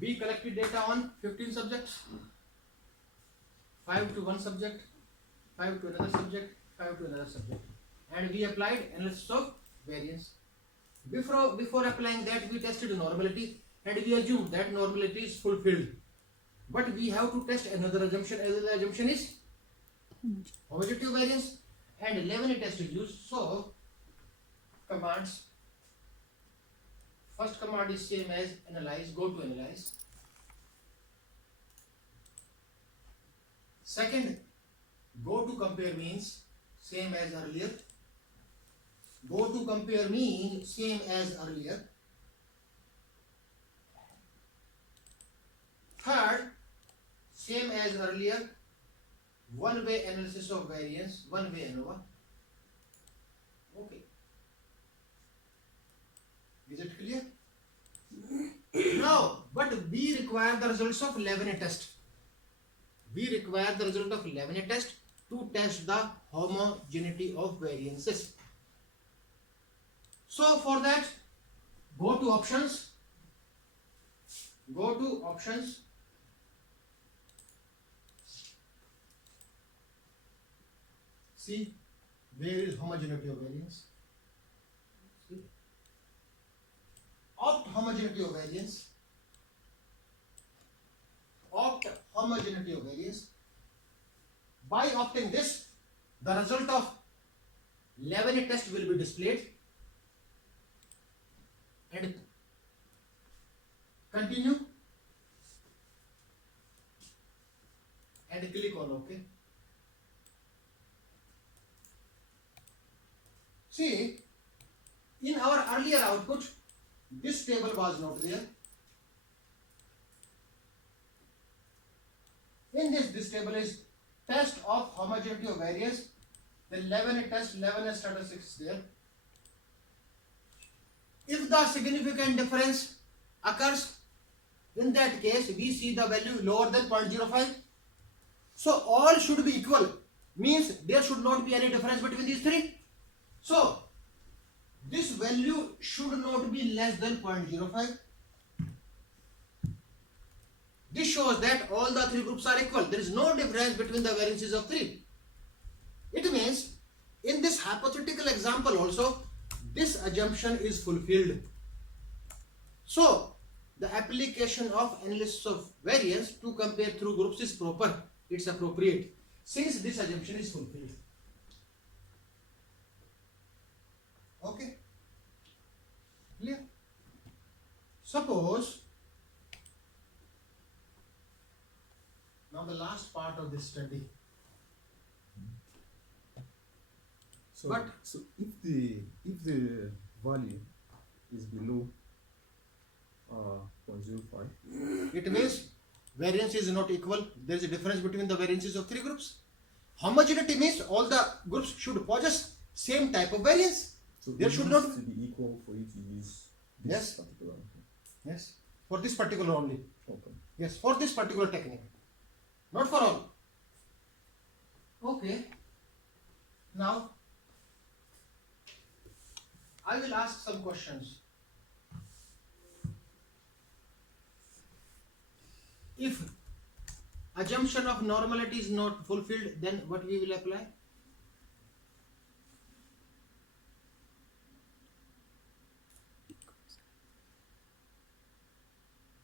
We collected data on 15 subjects, 5 to one subject, 5 to another subject, 5 to another subject, and we applied analysis of variance. Before applying that, we tested normality and we assumed that normality is fulfilled. But we have to test another assumption, as the assumption is homogeneity variance, and 11 test is used. So commands, first command is same as analyze, go to analyze. Second, go to compare means, same as earlier. Go to compare means, same as earlier. Third, same as earlier, one way analysis of variance, one way ANOVA. Okay. Is it clear? Now, but we require the results of 11 test. We require the result of 11 test to test the homogeneity of variances. So for that, go to options. Go to options. See, where is homogeneity of variance? See? Opt homogeneity of variance. Opt homogeneity of variance. By opting this, the result of 11 test will be displayed. And continue and click on OK. See, in our earlier output, this table was not there. In this table is test of homogeneity of variance. The 11 test, 11 statistics there. If the significant difference occurs, in that case we see the value lower than 0.05. So all should be equal, means there should not be any difference between these three. So this value should not be less than 0.05. This shows that all the three groups are equal. There is no difference between the variances of three. It means in this hypothetical example also, this assumption is fulfilled. So the application of analysis of variance to compare through groups is proper. It's appropriate since this assumption is fulfilled. Okay, clear? Suppose now the last part of this study. So, But- so if the value is below 0.05, It means variance is not equal. There is a difference between the variances of three groups. Homogeneity means all the groups should possess same type of variance. so There it should needs not- to be equal for you to use this Yes. particular. Yes, for this particular only. Okay. Yes, for this particular technique, not for all. Okay. Now, I will ask some questions. If assumption of normality is not fulfilled, then what we will apply?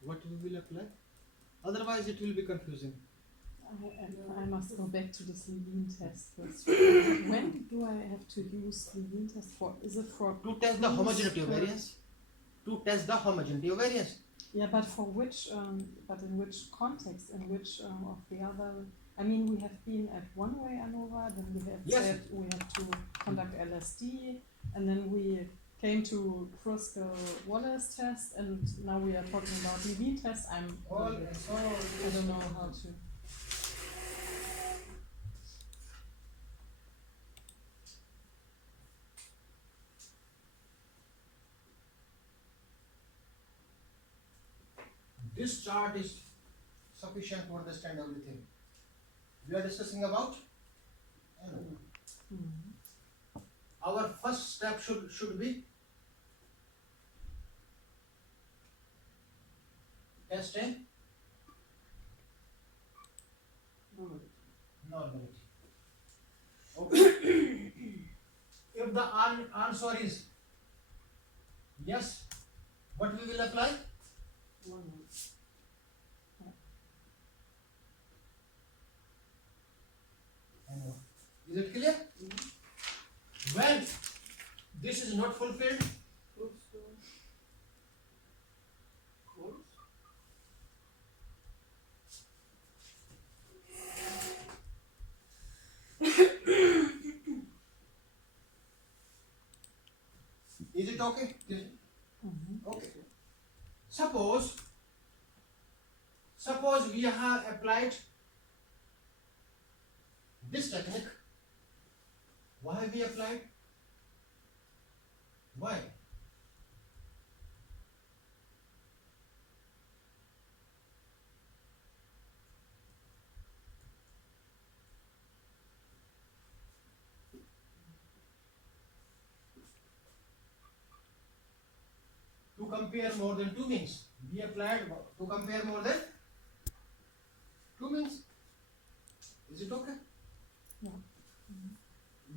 What we will apply? Otherwise, it will be confusing. I must go back to this Levine test first. When do I have to use Levine test for? Is it for To test the homogeneity of variance. To test the homogeneity of variance. Yeah, but for which? But in which context? In which of the other? I mean, we have been at one-way ANOVA, then we have Yes. said we have to conduct LSD, and then we came to Kruskal-Wallace test, and now we are talking about Levine test. I don't know how to. This chart is sufficient to understand everything. We are discussing about ANOVA. Our first step should be testing normality. Okay. If the answer is yes, what we will apply? Is it clear? When this is not fulfilled, is it okay? Okay. Suppose we have applied this technique. Why have we applied? Why? To compare more than two means. We applied to compare more than two means. Is it okay? Yeah.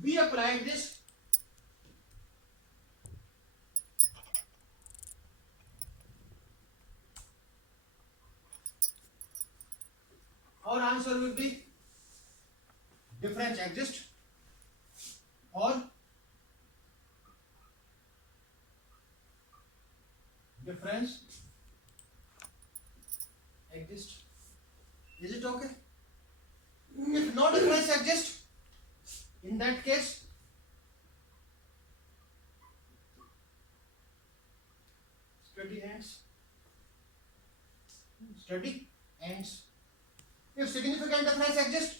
We applied this. Our answer will be difference exists or difference exists. Is it okay? If no difference exists, in that case, study ends. Study ends. If significant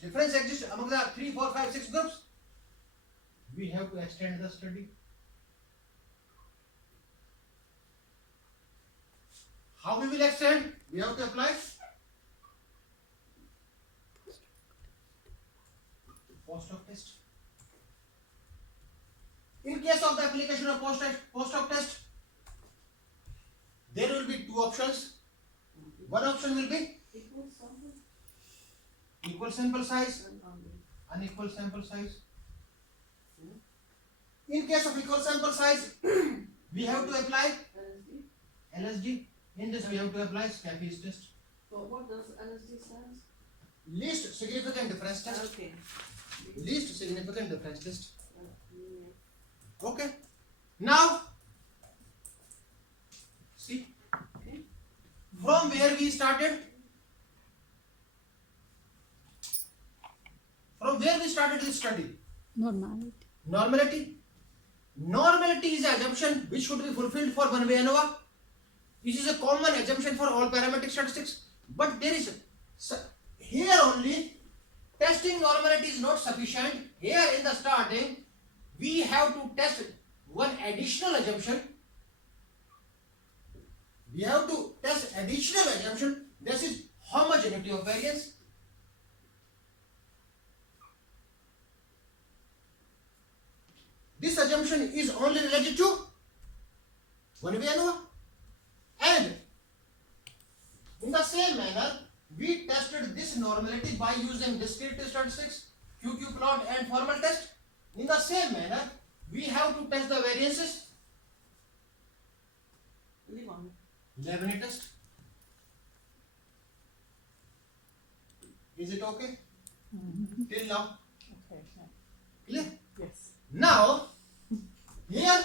difference exists among the 3, 4, 5, 6 groups, we have to extend the study. How we will extend? We have to apply post hoc test. In case of the application of post hoc test, there will be two options. One option will be equal sample size, unequal sample size. In case of equal sample size, we have to apply LSD. In this, we have to apply Scappi's test. But what does LSD stand? Least significant difference test. Okay. Least significant difference test. Okay. Now, see, from where we started? From where we started this study? Normality. Normality. Normality is an assumption which should be fulfilled for one-way ANOVA. This is a common assumption for all parametric statistics. But there is here only testing normality is not sufficient. Here in the starting, we have to test one additional assumption. We have to test additional assumption. This is homogeneity of variance. This assumption is only related to one-way ANOVA. And in the same manner, we tested this normality by using discrete statistics, QQ plot and formal test. In the same manner, we have to test the variances. Leibniz test. Is it okay? Till now? Okay. Yeah. Clear? Yes. Now, here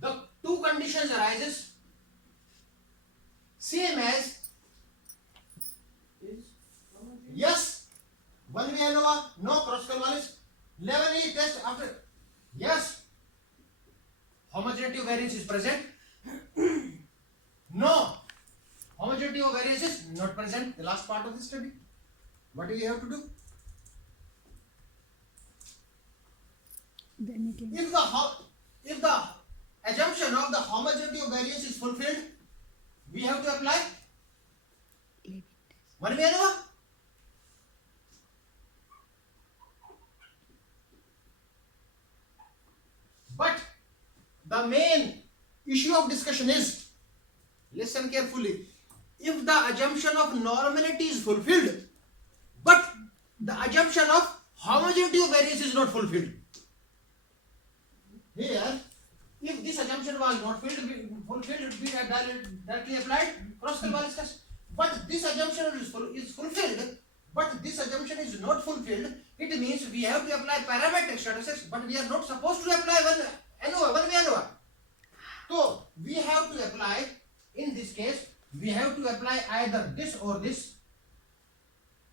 the two conditions arises same as yes, one-way ANOVA, no cross-convergence, 11E test after yes, homogeneity of variance is present, no, homogeneity of variance is not present. The last part of the study. What do we have to do? Then again. If the assumption of the homogeneity of variance is fulfilled, we have to apply one-way ANOVA. the main issue of discussion is, listen carefully, if the assumption of normality is fulfilled, but the assumption of homogeneity of variance is not fulfilled. Here, if this assumption was not fulfilled, we had directly applied cross-Coriolis test. But this assumption is fulfilled, but this assumption is not fulfilled. It means we have to apply parametric statistics, but we are not supposed to apply one way ANOVA. So we have to apply, in this case, we have to apply either this or this.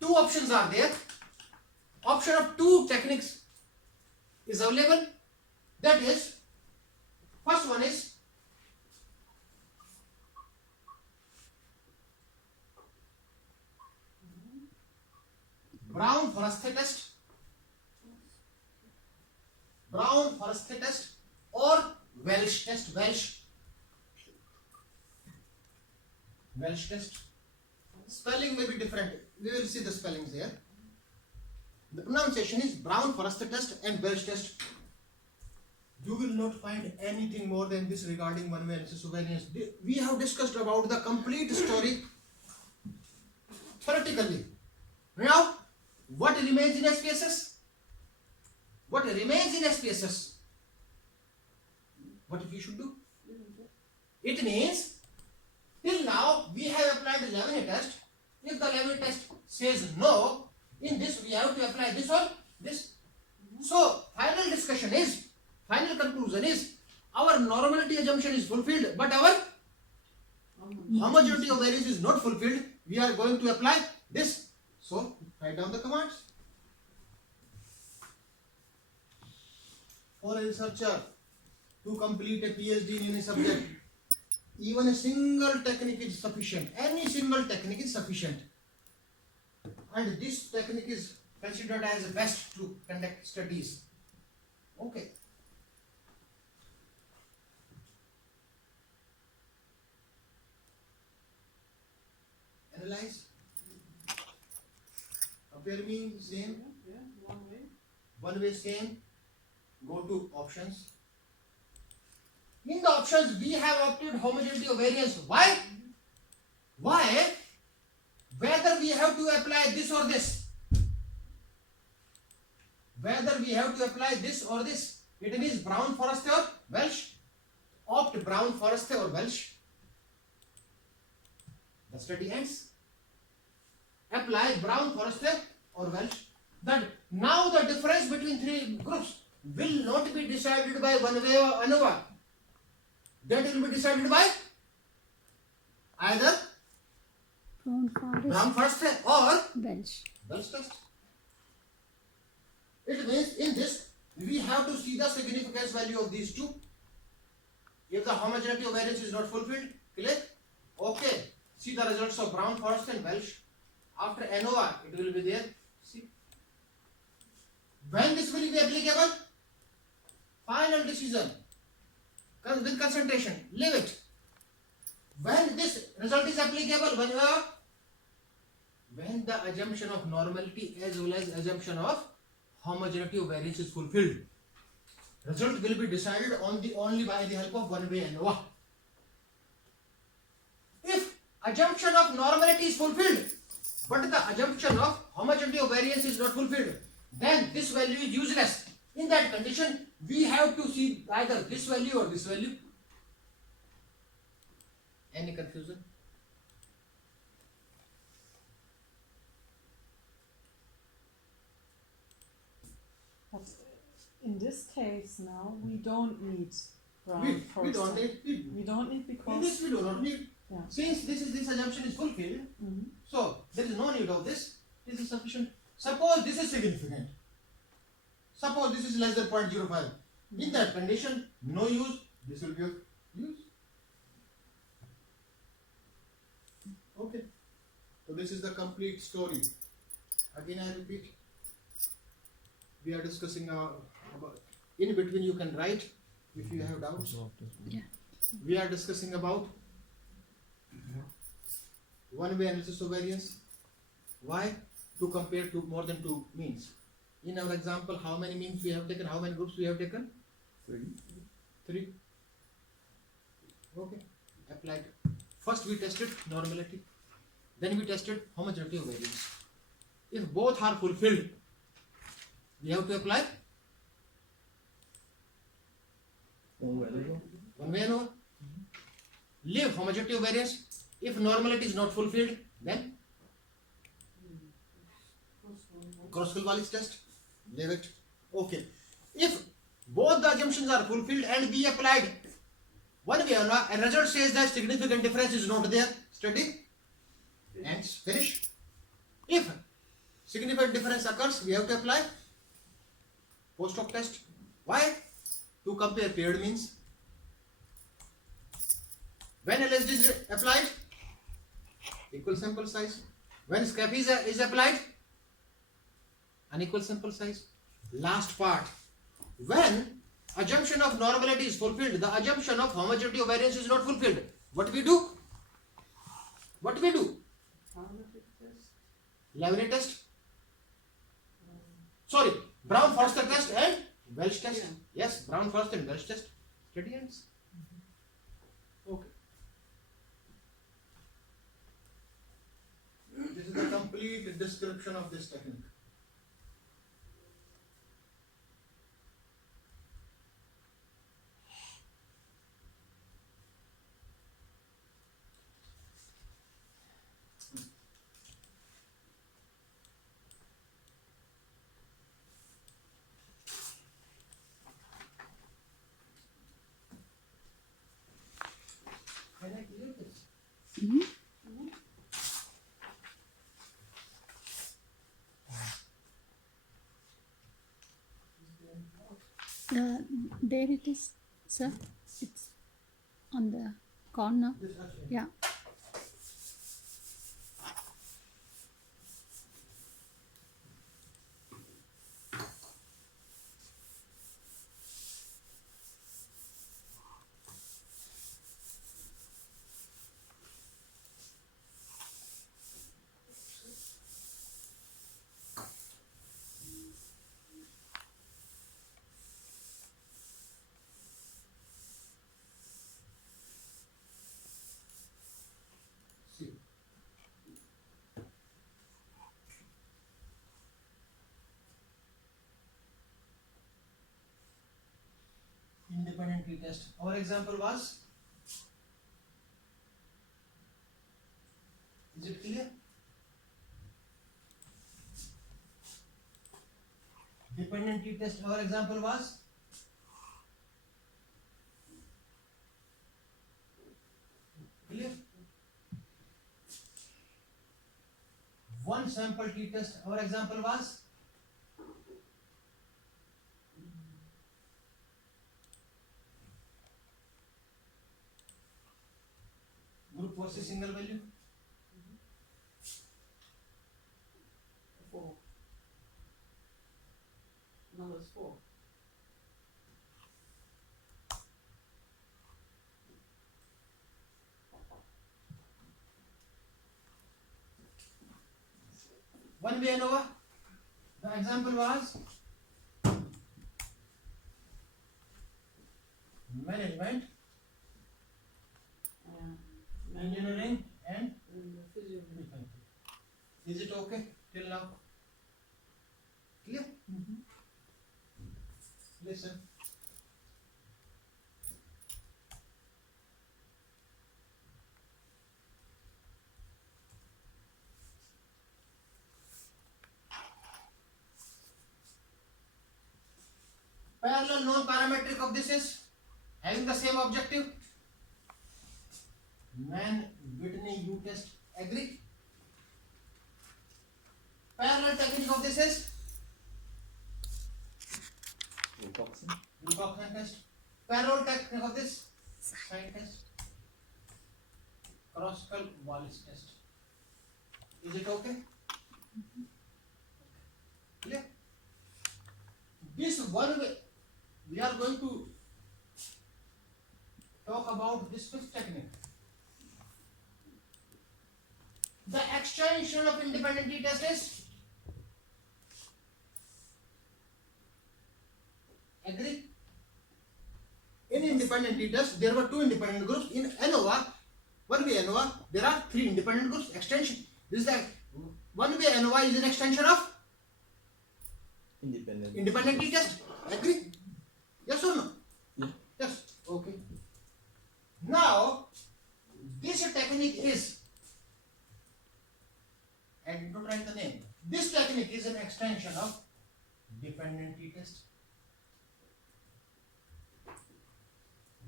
Two options are there. Option of two techniques is available. That is, first one is Brown-Forster test, Brown-Forster test, or Welsh test, Welsh test. Spelling may be different. We will see the spellings here. The pronunciation is Brown-Forster test and Welsh test. You will not find anything more than this regarding one-way analysis of variance. We have discussed about the complete story theoretically. Now, what remains in SPSS? What remains in SPSS? What we should do? It means, till now we have applied the Leavenworth test. If the Leavenworth test says no, in this we have to apply this or this. So, final discussion is, final conclusion is, our normality assumption is fulfilled, but our homogeneity of variance is not fulfilled. We are going to apply this. So, write down the commands. For a researcher to complete a PhD in any subject, even a single technique is sufficient. Any single technique is sufficient. And this technique is considered as the best to conduct studies. Okay. Analyze. Compare me same. Yeah, one way. One way same. Go to options. In the options, we have opted homogeneity of variance. Why? Why? Whether we have to apply this or this. Whether we have to apply this or this. It means Brown-Forster or Welsh. Opt Brown-Forster or Welsh. The study ends. Apply Brown-Forster or Welsh. That now the difference between three groups will not be decided by one way or ANOVA. That will be decided by either Brown-Forster or Welsh. Welsh test. It means in this we have to see the significance value of these two. If the homogeneity of variance is not fulfilled, click OK. See the results of Brown-Forster and Welsh. After ANOVA, it will be there. See. When this will be applicable? Final decision. With concentration. Leave it. When this result is applicable, when the assumption of normality as well as assumption of homogeneity of variance is fulfilled. Result will be decided only by the help of one-way ANOVA. If assumption of normality is fulfilled, but the assumption of homogeneity of variance is not fulfilled, then this value is useless. In that condition, we have to see either this value or this value. Any confusion? But in this case now, we don't need We Brown-Forster. don't need. We don't need In because this we do not need. Yeah. Since this assumption is fulfilled, so there is no need of this. This is sufficient. Suppose this is significant. Suppose this is less than 0.05. In that condition, no use. This will be of use. Okay. So this is the complete story. Again, I repeat. We are discussing about. In between, you can write if you have doubts. Yeah. We are discussing about one-way analysis of variance. Why? To compare to more than two means. In our example, how many means we have taken? How many groups we have taken? 3. Okay, applied. First we tested normality, then we tested homogeneity of variance. If both are fulfilled, we have to apply One way another. one way and over. Leave homogeneity of variance. If normality is not fulfilled, then Cross-Wallis test. Leave it. Okay. If both the assumptions are fulfilled and we applied one way or another, a result says that significant difference is not there. Study. And finish. If significant difference occurs, we have to apply post hoc test. Why? To compare paired means. When LSD is applied, equal sample size. When SCAP is applied, unequal sample size. Last part. When assumption of normality is fulfilled, the assumption of homogeneity of variance is not fulfilled. What we do? What we do? Lavenet test. Sorry, Brown-Forster test and Welch test. Yes, Brown-Forster and Welch test. Steady ends. Okay. This is the complete description of this technique. Can I clear this? There it is, sir. It's on the corner. This actually. Yeah. See. Independent t-test. Our example was. Is it clear? Dependent t-test. Our example was. Clear? One sample t-test. Our example was. Group versus single value. 4. Null is 4. One way ANOVA. The example was management, engineering, and mechanical. Is it okay till now? Clear? Listen. Parallel non-parametric of this is having the same objective. Mann-Whitney U-test. Agree? Parallel technique of this is Wilcoxon test. Parallel technique of this sign test. Cross-Wallis test. Is it okay? Clear? This one way we are going to talk about this fifth technique. The extension of independent t-test is. Agree? In independent t-test, there were 2 independent groups. In ANOVA, one-way ANOVA, there are 3 independent groups. Extension. This is like one-way ANOVA is an extension of Independent. independent t-test. Agree? Yes or no? Yeah. Yes. Okay. Now, this technique is, and don't write the name. This technique is an extension of dependent t-test.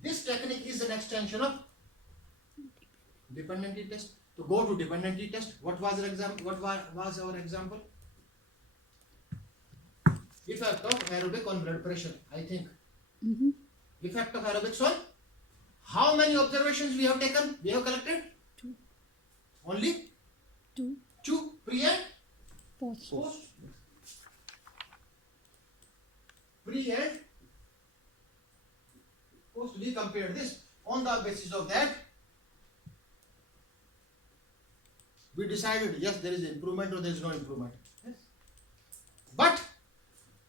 This technique is an extension of dependent t-test. To go to dependent t-test, what was our example? What was our example? Effect of aerobic on blood pressure, I think. Effect of aerobics on how many observations we have taken? We have collected? 2. Only 2. 2 pre and Post. post. Pre and post. We compared this. On the basis of that, we decided yes, there is improvement or there is no improvement. Yes. But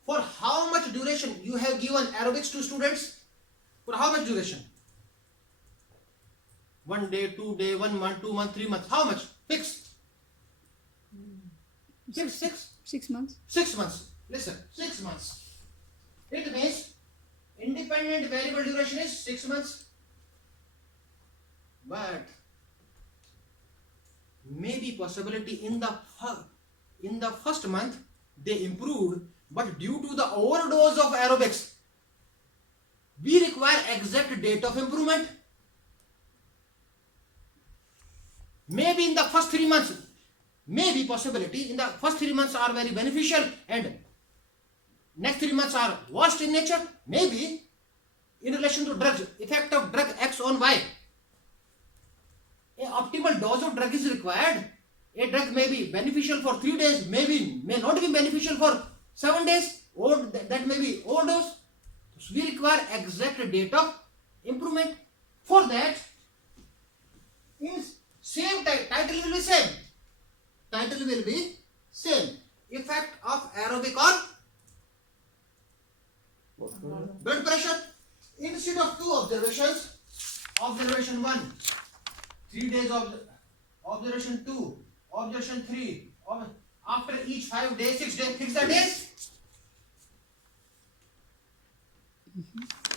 for how much duration you have given aerobics to students? For how much duration? 1 day, 2 day, 1 month, 2 months, 3 months. How much? Fixed. 6 months. 6 months. Listen, 6 months. It means independent variable duration is 6 months. But maybe possibility in the first month they improved, but due to the overdose of aerobics, we require exact date of improvement. Maybe in the first 3 months, maybe possibility in the first 3 months are very beneficial and next 3 months are worst in nature. Maybe in relation to drugs, effect of drug X on Y. An optimal dose of drug is required. A drug may be beneficial for 3 days, may not be beneficial for 7 days, or that may be overdose. So we require exact date of improvement. For that, is same title will be same. Title will be same. Effect of aerobic on blood pressure. Instead of 2 observations, observation 1, 3 days of observation 2, observation 3, after each 5 days, 6 days, fix the days.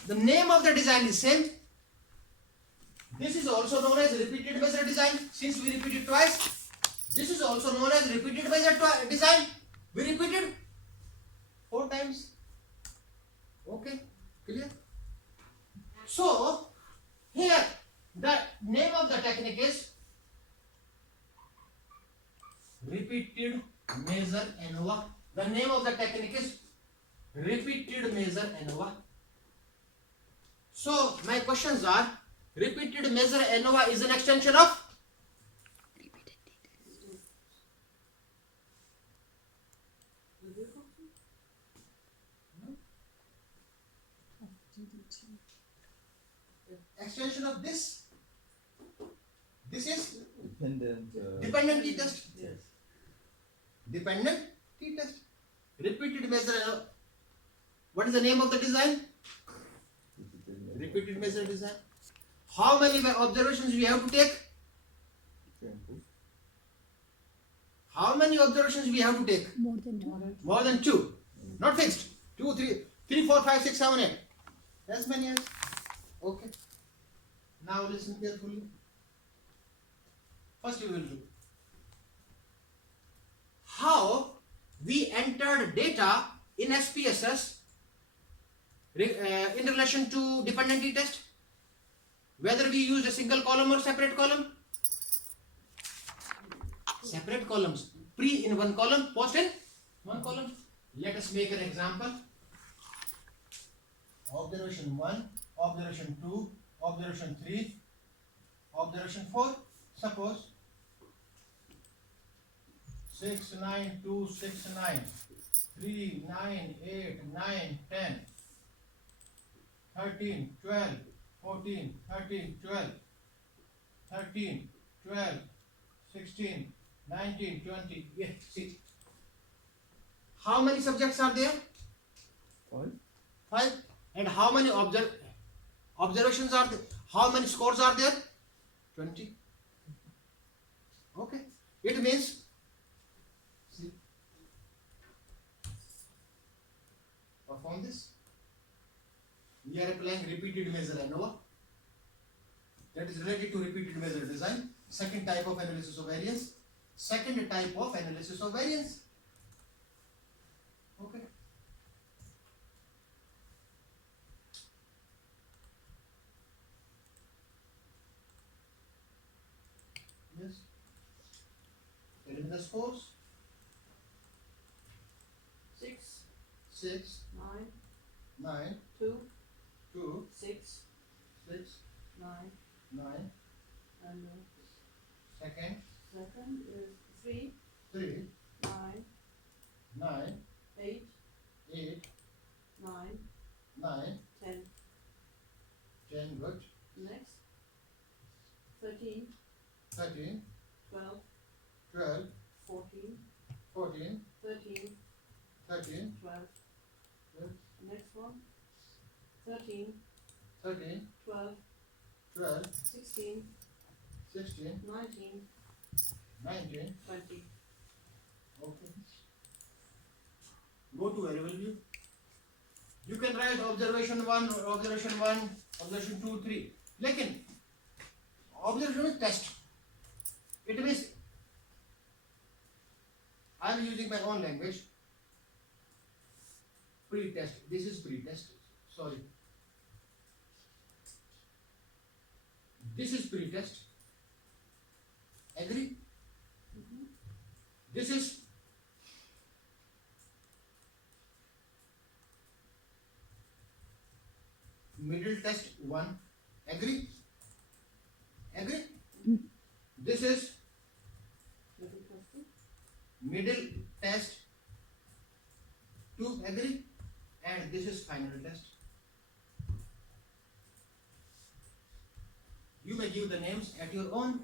The name of the design is same. This is also known as repeated measure design, since we repeated twice. This is also known as repeated measure design. We repeated 4 times. Okay, clear? So, here the name of the technique is repeated measure ANOVA. The name of the technique is repeated measure ANOVA. So, my questions are, repeated measure ANOVA is an extension of extension of this. This is dependent t-test. Yes. Dependent t-test. Repeated measure ANOVA. What is the name of the design? Repeated measure design. How many observations we have to take? How many observations we have to take? More than 2. More than 2. Not fixed. 2, 3, 4, 5, 6, 7, 8. As many as. Okay. Now listen carefully. First we will do how we entered data in SPSS in relation to dependent t-test. Whether we used a single column or separate column. Separate columns. Pre in one column, post in one column. Let us make an example. Observation 1, observation 2, observation 3, observation 4. Suppose 6, 9, 2, 6, 9, 3, 9, 8, 9, 10, 13, 12, 14, 13, 12, 13, 12, 16, 19, 20. Yeah, see. How many subjects are there? 5. 5. And how many observations are there. How many scores are there? 20. Okay. It means, see, perform this. We are applying repeated measure ANOVA. That is related to repeated measure design. Second type of analysis of variance. Second type of analysis of variance. Okay. Yes. Tell me the scores. 6, 6, 9, 9, 2, 2, 6, 6, 9, 9. and Second, second is 3, 3, 9, 9, 8, 8, 9, 9, 10. 10. Good. Next, 13, 13, 12, 12, 14, 14, 13, 13, 12. Good. Next one, 13, 13, 12, 12, 16, 16, 19, 19. 20. Okay. Go to variable view. You can write observation 1, observation 1, observation 2, 3. Lekin observation is test. It means I am using my own language. Pre-test. This is pre-test. Sorry. This is pre-test. Agree? This is middle test 1. Agree? Agree? This is Middle question. middle test 2. Agree? And this is final test. You may give the names at your own.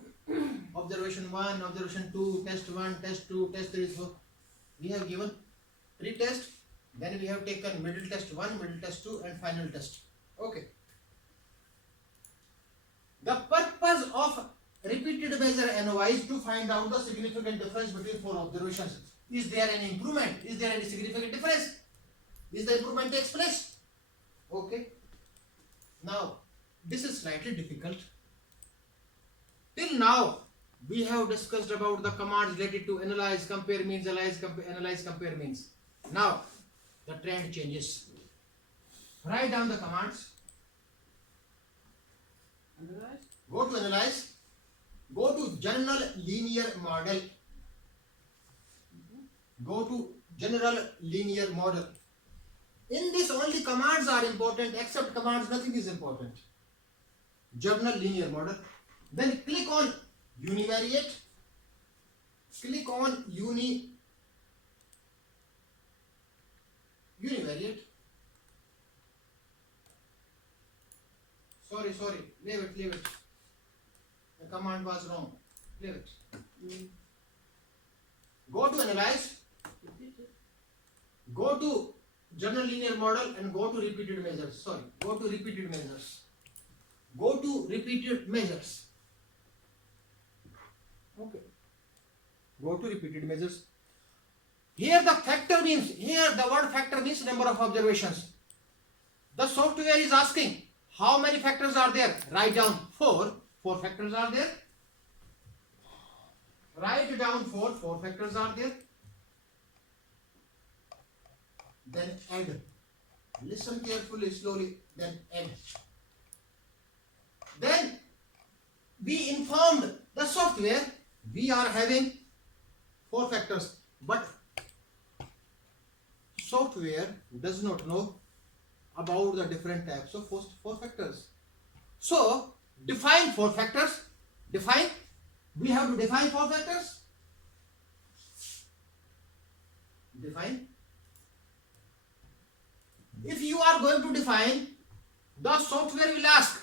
Observation 1, observation 2, test 1, test 2, test 3, 4. We have given pre-test, then we have taken middle test 1, middle test 2 and final test. Okay. The purpose of repeated measure ANOVA is to find out the significant difference between 4 observations. Is there any improvement? Is there any significant difference? Is the improvement takes place? Okay. Now, this is slightly difficult. Till now, we have discussed about the commands related to analyze, compare means, analyze, compare means. Now, the trend changes. Write down the commands. Analyze. Go to analyze. Go to general linear model. Go to general linear model. In this only commands are important, except commands nothing is important. General linear model. Then click on univariate. Click on univariate. Sorry, leave it. The command was wrong. Leave it. Go to analyze. Go to general linear model and go to repeated measures. Sorry, go to repeated measures. Go to repeated measures. Okay. Go to repeated measures. Here the factor means, here the word factor means number of observations. The software is asking how many factors are there. Write down 4. 4 factors are there. Write down 4. 4 factors are there. Then add. Listen carefully, slowly. Then add. Then we informed the software we are having 4 factors, but software does not know about the different types of 4 factors. So define 4 factors. Define. We have to define 4 factors. Define. If you are going to define, the software will ask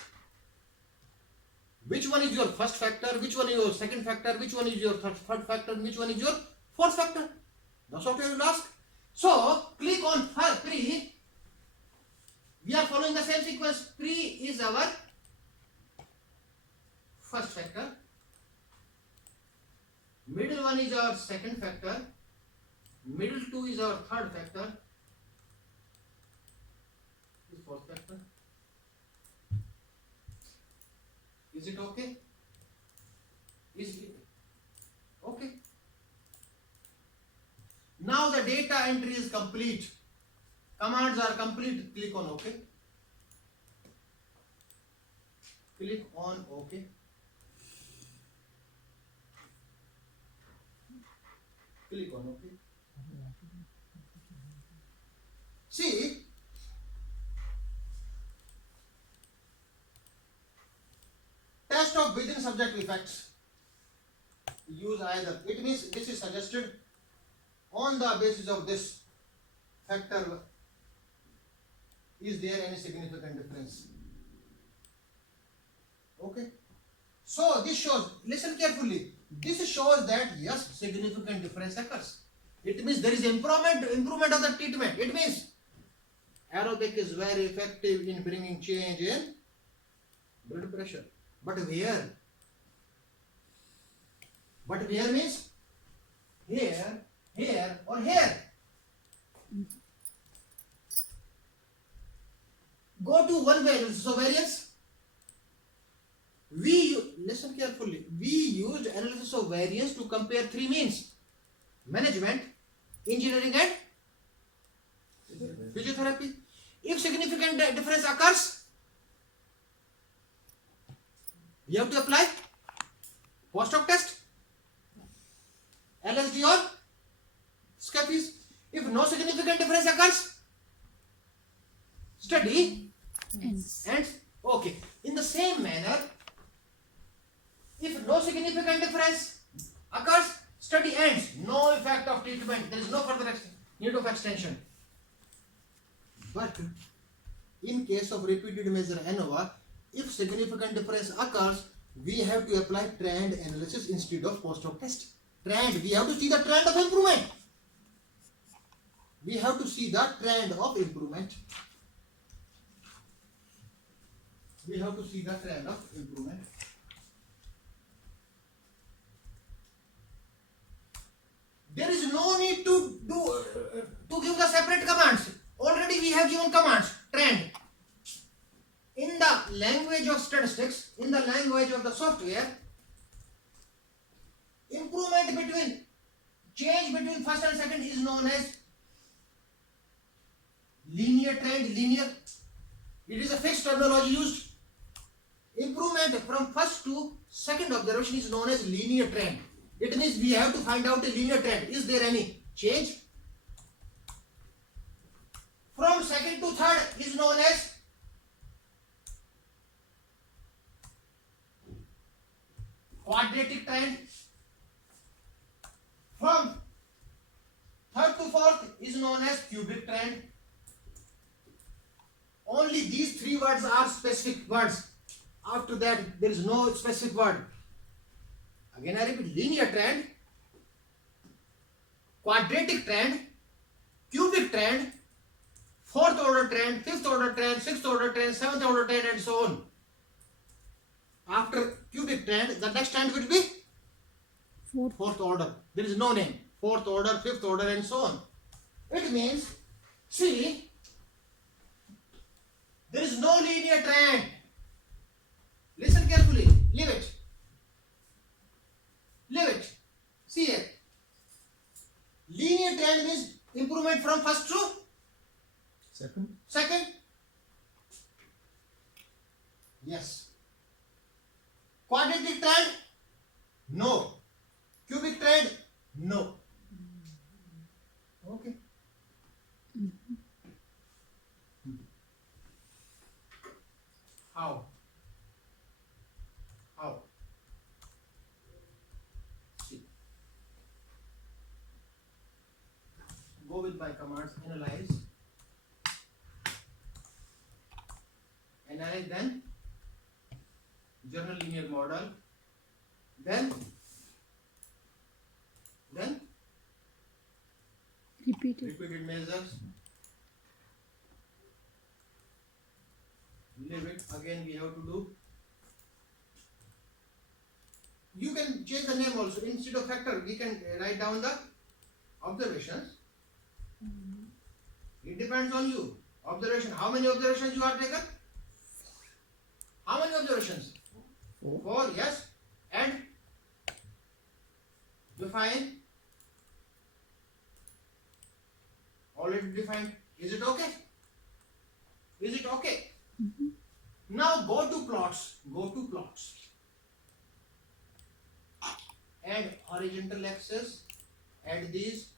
which one is your first factor, which one is your second factor, which one is your third factor, which one is your fourth factor. The software will ask. So click on 3. We are following the same sequence. Pre is our first factor. Middle one is our second factor. Middle two is our third factor. This fourth factor. Is it okay? Is it okay? Now the data entry is complete. Commands are complete. Click on OK. Click on OK. Click on OK. See, test of within subject effects. Use either. It means this is suggested on the basis of this factor. Is there any significant difference? Okay. So this shows, listen carefully. This shows that yes, significant difference occurs. It means there is improvement of the treatment. It means aerobic is very effective in bringing change in blood pressure. But where? But where means here, here, or here. Go to one variance. So variance. Listen carefully. We used analysis of variance to compare three means: management, engineering, and physiotherapy. If significant difference occurs, we have to apply post-hoc test, LSD or SCAPIs. If no significant difference occurs, study ends. Okay. In the same manner, if no significant difference occurs, study ends. No effect of treatment. There is no further need of extension. But in case of repeated measure ANOVA, if significant difference occurs, we have to apply trend analysis instead of post-hoc test. Trend, we have to see the trend of improvement. We have to see the trend of improvement. We have to see the trend of improvement. There is no need to give the separate commands. Already we have given commands. Trend. In the language of statistics, in the language of the software, change between first and second is known as linear trend. Linear. It is a fixed terminology used. Improvement from first to second observation is known as linear trend. It means we have to find out a linear trend. Is there any change? From second to third is known as quadratic trend. From third to fourth is known as cubic trend. Only these three words are specific words. After that, there is no specific word. Again, I repeat: linear trend, quadratic trend, cubic trend, fourth order trend, fifth order trend, sixth order trend, seventh order trend, and so on. After cubic trend, the next trend will be fourth order. There is no name. Fourth order, fifth order, and so on. It means, see, there is no linear trend. Listen carefully. Leave it. Leave it. See it. Linear trend means improvement from first to second. Yes. Quadratic trend? No. Cubic trend? No. Okay. How? See. Go with my commands. Analyze, then journal linear model, then Repeat it. repeated measures, leave it. Again, we have to do. You can change the name also. Instead of factor, we can write down the observations. It depends on you. Observation. How many observations you are taken? How many observations? 4. Yes. And define. Already defined. Is it okay? Is it okay? Now go to plots. Go to plots. Add horizontal axis. Add these.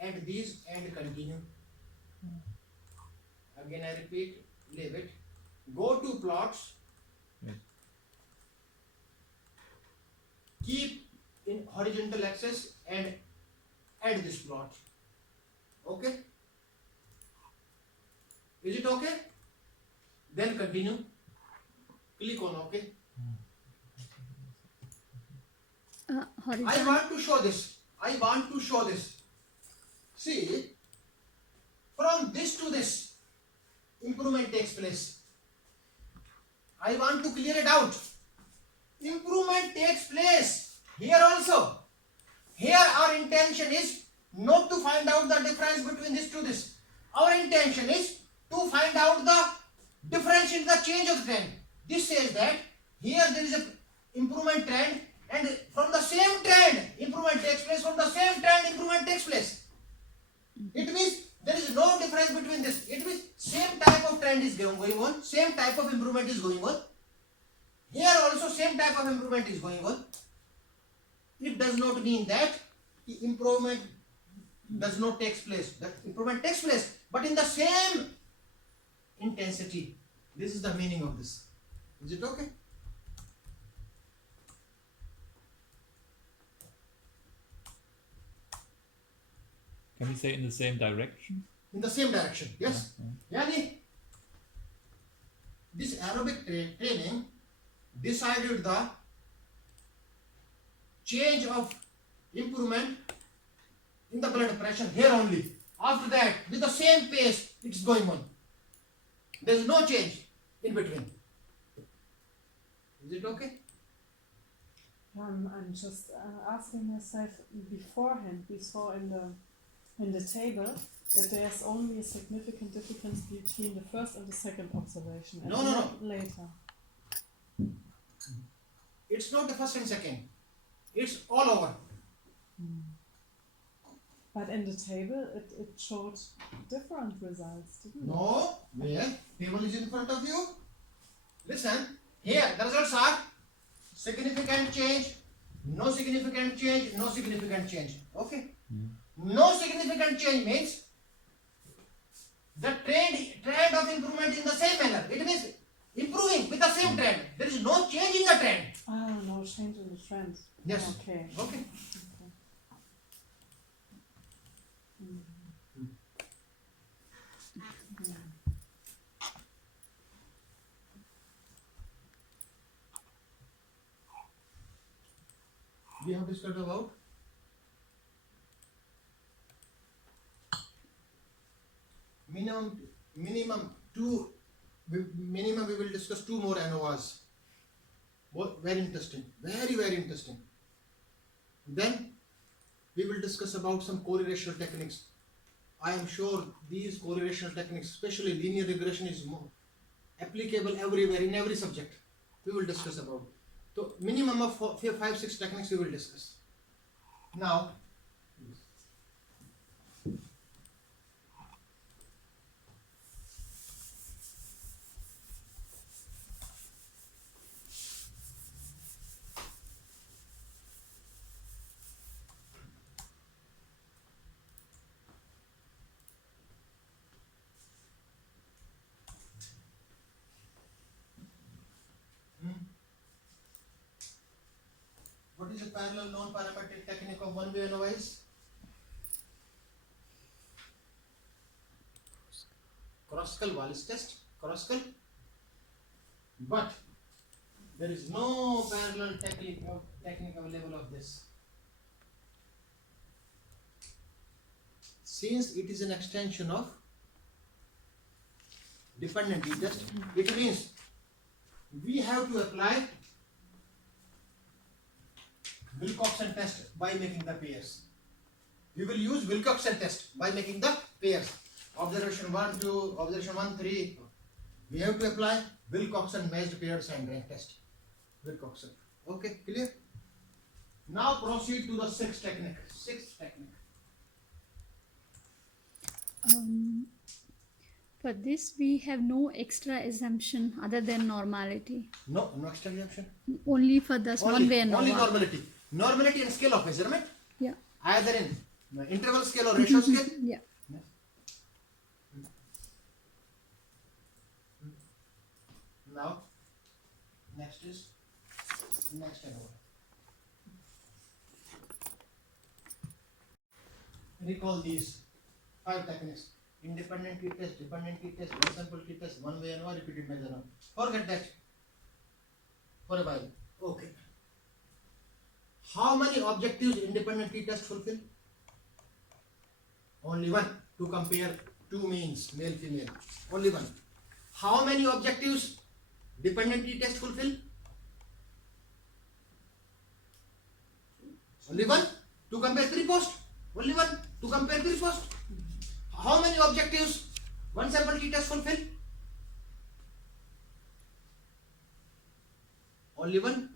Add these and continue. Again I repeat. Leave it. Go to plots. Yes. Keep in horizontal axis and add this plot. Okay? Is it okay? Then continue. Click on OK. I Horizontal. want to show this. I want to show this. See, from this to this, improvement takes place. I want to clear it out. Improvement takes place here also. Here our intention is not to find out the difference between this to this. Our intention is to find out the difference in the change of trend. This says that here there is a improvement trend, and from the same trend improvement takes place, from the same trend improvement takes place. It means there is no difference between this. It means same type of trend is going on, same type of improvement is going on. Here also same type of improvement is going on. It does not mean that the improvement does not take place. The improvement takes place, but in the same intensity. This is the meaning of this. Is it okay? Can we say in the same direction? In the same direction, yes. Yani, this aerobic training decided the change of improvement in the blood pressure here only. After that, with the same pace, it's going on. There is no change in between. Is it okay? I'm just asking myself beforehand. We saw in the table that there's only a significant difference between the first and the second observation, and No. not later. It's not the first and second. It's all over. But in the table, it showed different results, didn't it? No, where? Table is in front of you. Listen, here the results are significant change, no significant change, no significant change. Okay? No significant change means the trend of improvement in the same manner. It means improving with the same trend. There is no change in the trend. Ah, no change in the trend. Yes. Okay. Okay. We have discussed about minimum we will discuss 2 more ANOVAs. Both very interesting, very interesting. Then we will discuss about some correlational techniques. I am sure these correlational techniques, especially linear regression, is more applicable everywhere in every subject. We will discuss about. So minimum of 5-6 techniques we will discuss. Now, what is a parallel non-parametric technique of one-way ANOVAs? Kruskal-Wallis test, Kruskal. But there is no parallel technique available of this. Since it is an extension of dependent t-test, it means we have to apply Wilcoxon test by making the pairs. We will use Wilcoxon test by making the pairs. Observation 1, 2, observation 1, 3. We have to apply Wilcoxon matched paired sign rank test. Wilcoxon. Okay, clear? Now proceed to the sixth technique. For this, we have no extra assumption other than normality. No extra exemption. Only for this one way and only over. normality. Normality and scale of measurement. Yeah. Either in interval scale or ratio scale. Yeah. Now, next and over. Recall these 5 techniques. Independent t-test, dependent t-test, one sample t-test, one way and over, repeated measurement. Forget that for a while. Okay. How many objectives independent t-test fulfill? Only one. To compare two means, male, female. Only one. How many objectives dependent t-test fulfill? Only one. To compare 3 posts? Only one. To compare 3 posts? How many objectives one sample t-test fulfill? Only one.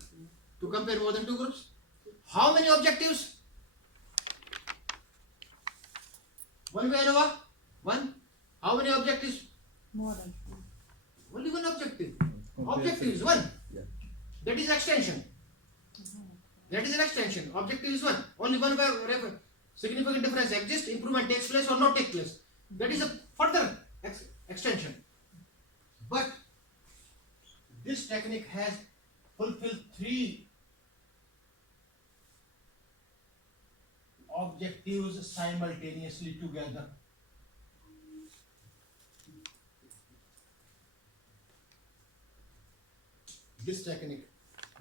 To compare more than 2 groups? How many objectives? One way and over? One. How many objectives? More than 2. Only one objective. Compare Objective is one. Yeah. That is extension. That is an extension. Objective is one. Only one way significant difference exists, improvement takes place or not take place. That is a further extension. But this technique has fulfilled 3 objectives simultaneously together. This technique,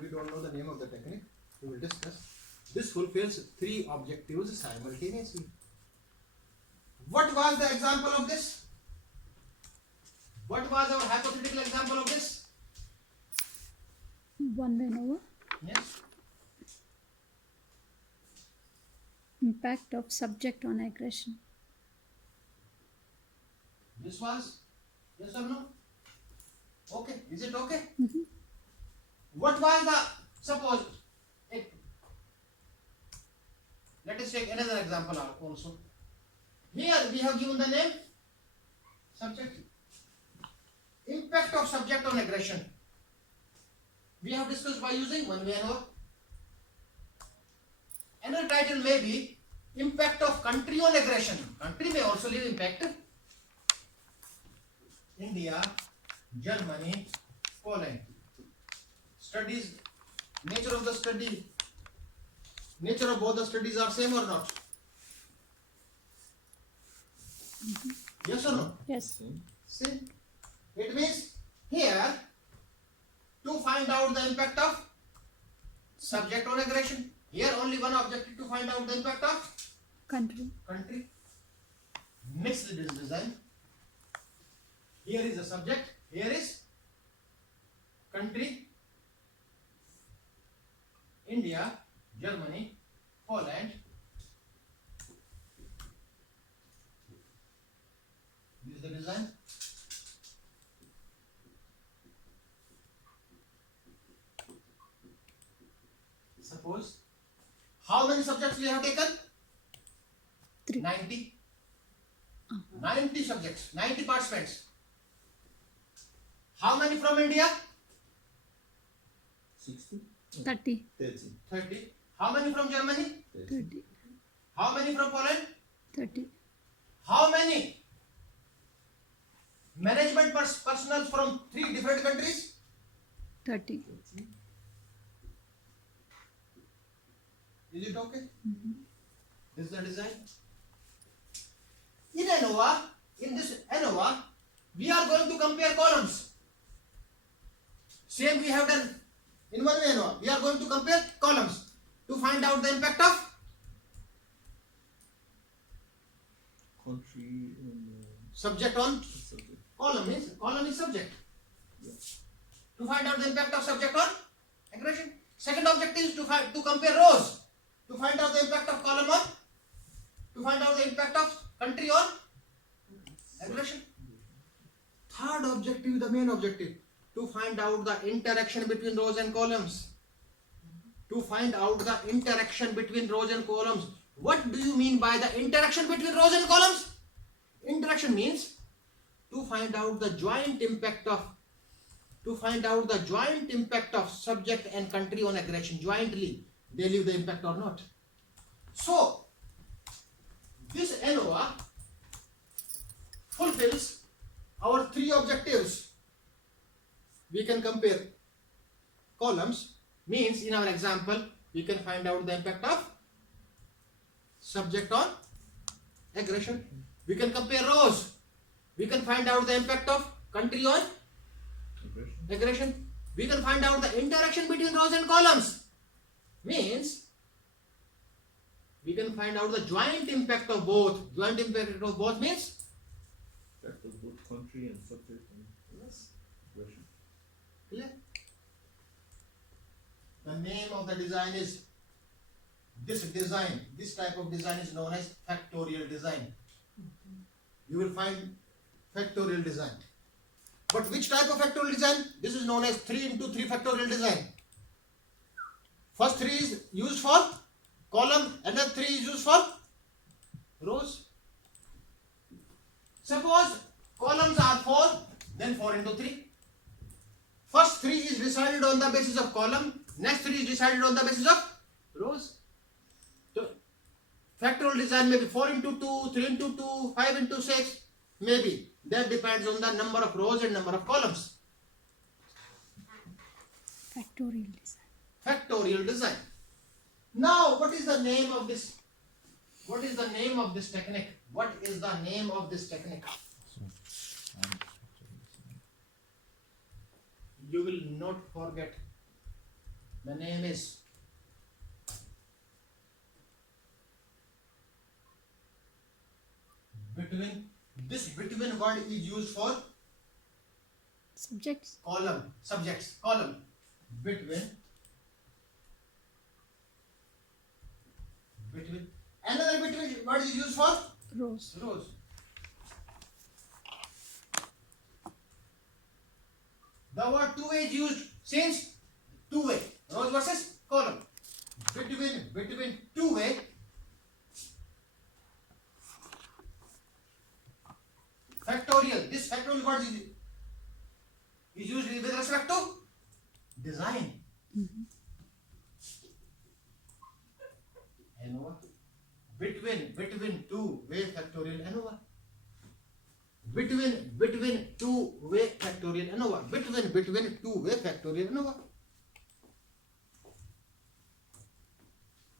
we don't know the name of the technique, we will discuss. This fulfills 3 objectives simultaneously. What was the example of this? What was our hypothetical example of this? One way and over. Yes. Impact of subject on aggression. This was? Yes or no? Okay. Is it okay? What was the, suppose, let us take another example also. Here we have given the name subject. Impact of subject on aggression. We have discussed by using one way and over. Another title may be impact of country on aggression. Country may also leave impact. India, Germany, Poland. Studies, nature of the study, nature of both the studies are same or not? Yes or no? Yes. See, it means here to find out the impact of subject on aggression. Here only one objective to find out the impact of Country. country. Mixed this design. Here is the subject, here is country, India, Germany, Poland. This is the design. Suppose, how many subjects we have taken? 3. 90. 90 subjects, 90 participants. How many from India? 60? 30. 30. 30. How many from Germany? 30. How many from Poland? 30. How many management personnel from 3 different countries? 30. Is it okay? This is the design. In ANOVA, in this ANOVA, we are going to compare columns. Same we have done in one way ANOVA. We are going to compare columns to find out the impact of Country and subject on subject. Column is subject. To find out the impact of subject on aggression. Second objective is to compare rows. To find out the impact of column on. To find out the impact of country on aggression. Third objective, the main objective, to find out the interaction between rows and columns. To find out the interaction between rows and columns. What do you mean by the interaction between rows and columns? Interaction means to find out the joint impact of subject and country on aggression jointly. They leave the impact or not. So this ANOVA fulfills our three objectives. We can compare columns, means in our example we can find out the impact of subject on aggression. We can compare rows. We can find out the impact of country on aggression. We can find out the interaction between rows and columns. Means we can find out the joint impact of both. Joint impact of both means Impact of both country and subject and aggression. clear. The name of the design is this design. This type of design is known as factorial design. You will find factorial design. But which type of factorial design? This is known as 3 into 3 factorial design. First 3 is used for column, another 3 is used for rows. Suppose columns are 4, then 4 into 3. First 3 is decided on the basis of column, next 3 is decided on the basis of rows. So factorial design may be 4 into 2, 3 into 2, 5 into 6, maybe. That depends on the number of rows and number of columns. Factorial design. Factorial design. Now, what is the name of this? What is the name of this technique? What is the name of this technique? You will not forget. The name is between. This between word is used for Subjects. column, subjects, column. Between. Another between word is used for Rows. rows. The word two-way is used since two-way. Rows versus column. Between two-way. Factorial. This factorial word is used with respect to design. ANOVA. Between two-way factorial ANOVA. Between two-way factorial ANOVA. Between two-way factorial ANOVA.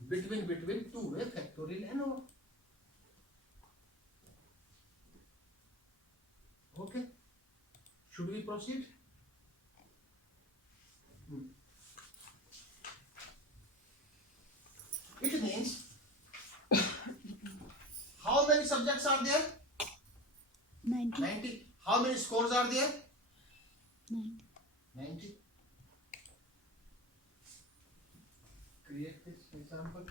Between two-way factorial ANOVA. Okay. Should we proceed? It means how many subjects are there? 90. 90. How many scores are there? 90. 90. Create this example.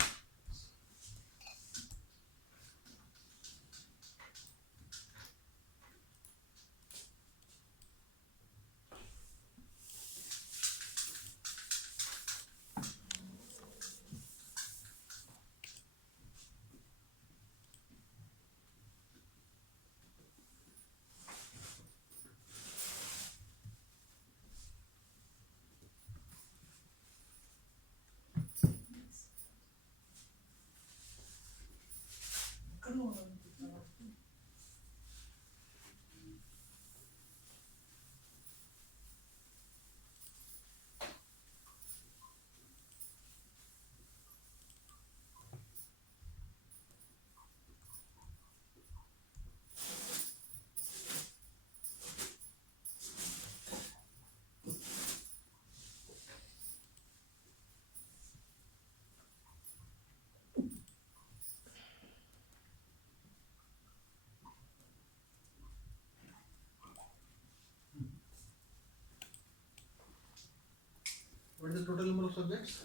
What is the total number of subjects?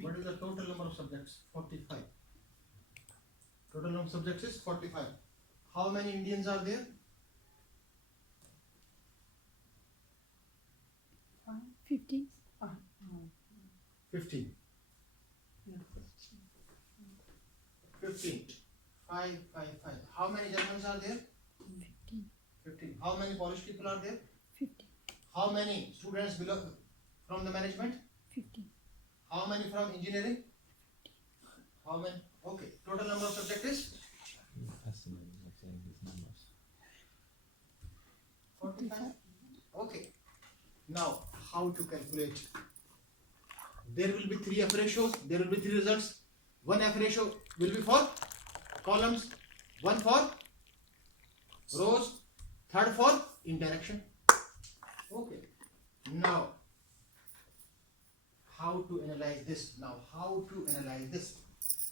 What is the total number of subjects? 45. Total number of subjects is 45. How many Indians are there? 50. 15. Yeah. 15. 5, 5, 5. How many Germans are there? 15. 15. How many Polish people are there? 50. How many students belong from the management? 50. How many from engineering? How many? Okay. Total number of subjects is You're fascinating of saying these numbers. 45. Okay. Now, how to calculate? There will be 3 F ratios. There will be 3 results. One F ratio will be for columns, one for rows, third for interaction. Okay. Now, how to analyze this?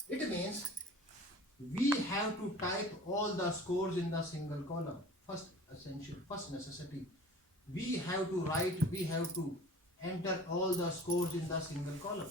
It means we have to type all the scores in the single column. First necessity. We have to enter all the scores in the single column.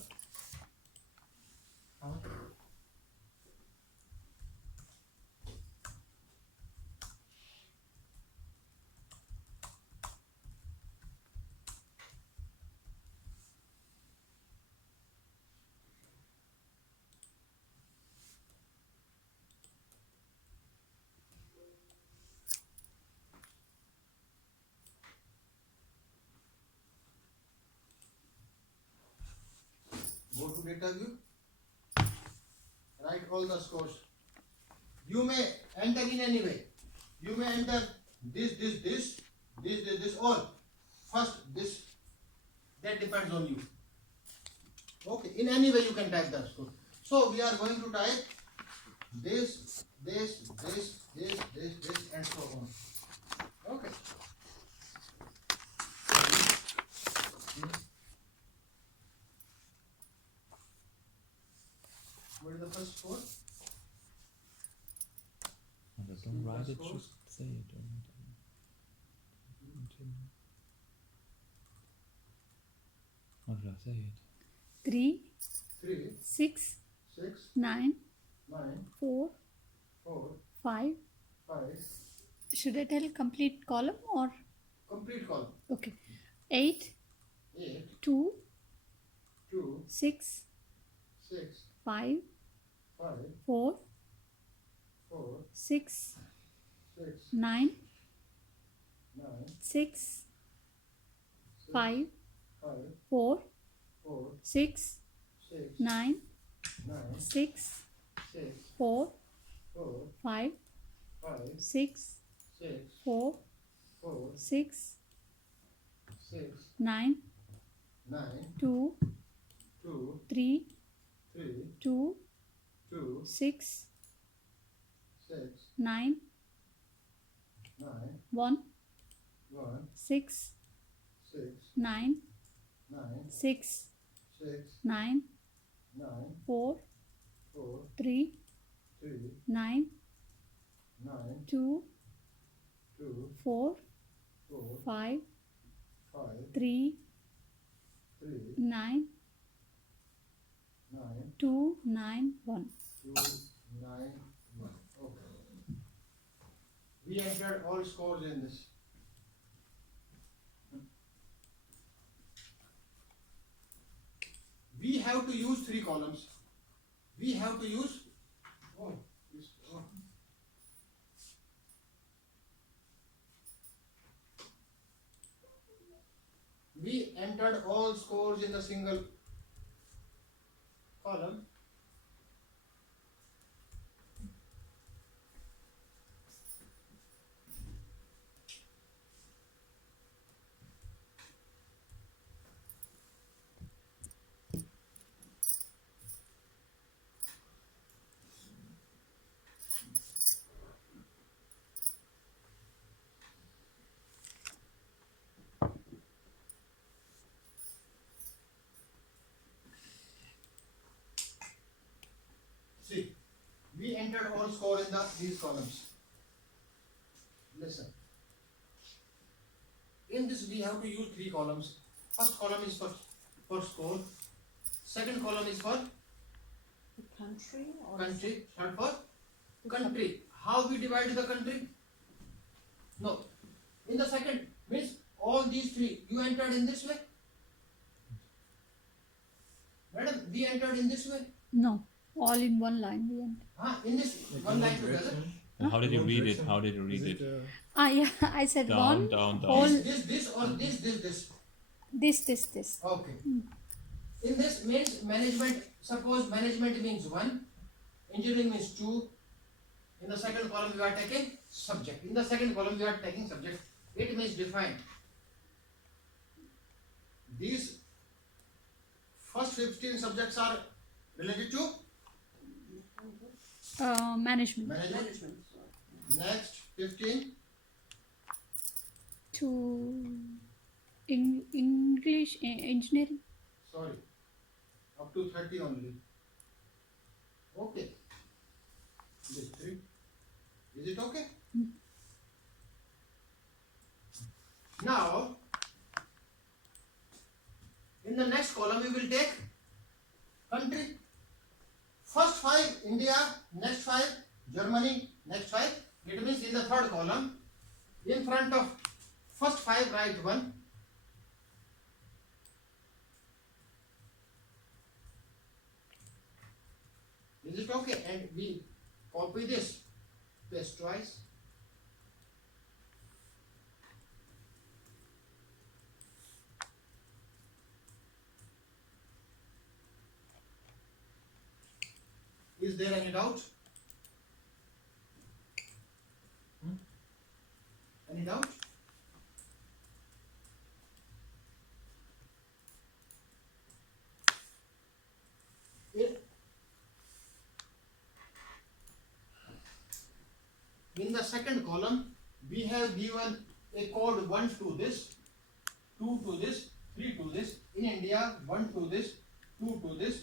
Go to data view, write all the scores. You may enter in any way. You may enter this, or first this. That depends on you. Okay, in any way you can type the score. So we are going to type this, and so on. Okay. What is the first score? And don't write it, just say it. How did I say it? 3, 3, 6, 6, 9, 9, 4, 4, 5. 5. Should I tell complete column or? Complete column. Okay. 8, 8, 2, 2, 6, 6, 5, 5, 4, 4, 6, 6, 9, 9, 6, 6, 5, 5, 4, 4, 6, 6, 9, 9, 6, 6, 4, 4, 5, 5, 6, 6, 4, 4, 6, 6, 9, 9, 2, 2, 3, 3, 2, 2, 6, 6, 9, 9, 1, 1, 6, 6, 9, 9, 6, 6, 9, 9, 4, 4, 3, 3, 9, 9, 2, 2, 4, 4, 5, 5, 3, 3, 9, 9, 2, 9, 1. 2, 9, 1. Okay. We entered all scores in this. We have to use 3 columns. We have to use we entered all scores in a single column. See, we entered all score in these columns. Listen. In this we have to use 3 columns. First column is for score. Second column is for The country or country. Third for country. How we divide the country? No. In the second means all these three you entered in this way. Madam, we entered in this way. No, all in one line we enter. In this one line together. And how did you What read it? direction? How did you read Is it? Yeah, I said Down, one, down, down. all, This or this. this. Okay. In this means management, suppose management means 1, engineering means 2. In the second column we are taking subject. In the second column we are taking subject. It means defined. These first 15 subjects are related to Management. management. Next 15 To English, engineering. sorry, up to 30 only. Okay. This 3. Is it okay? Now, in the next column we will take country. First 5 India, next 5 Germany, next 5. It means in the third column, in front of first 5 write 1. Is it okay? And we copy this, paste twice. Is there any doubt? Any doubt? In the second column, we have given a code 1 to this, 2 to this, 3 to this. In India, 1 to this, 2 to this,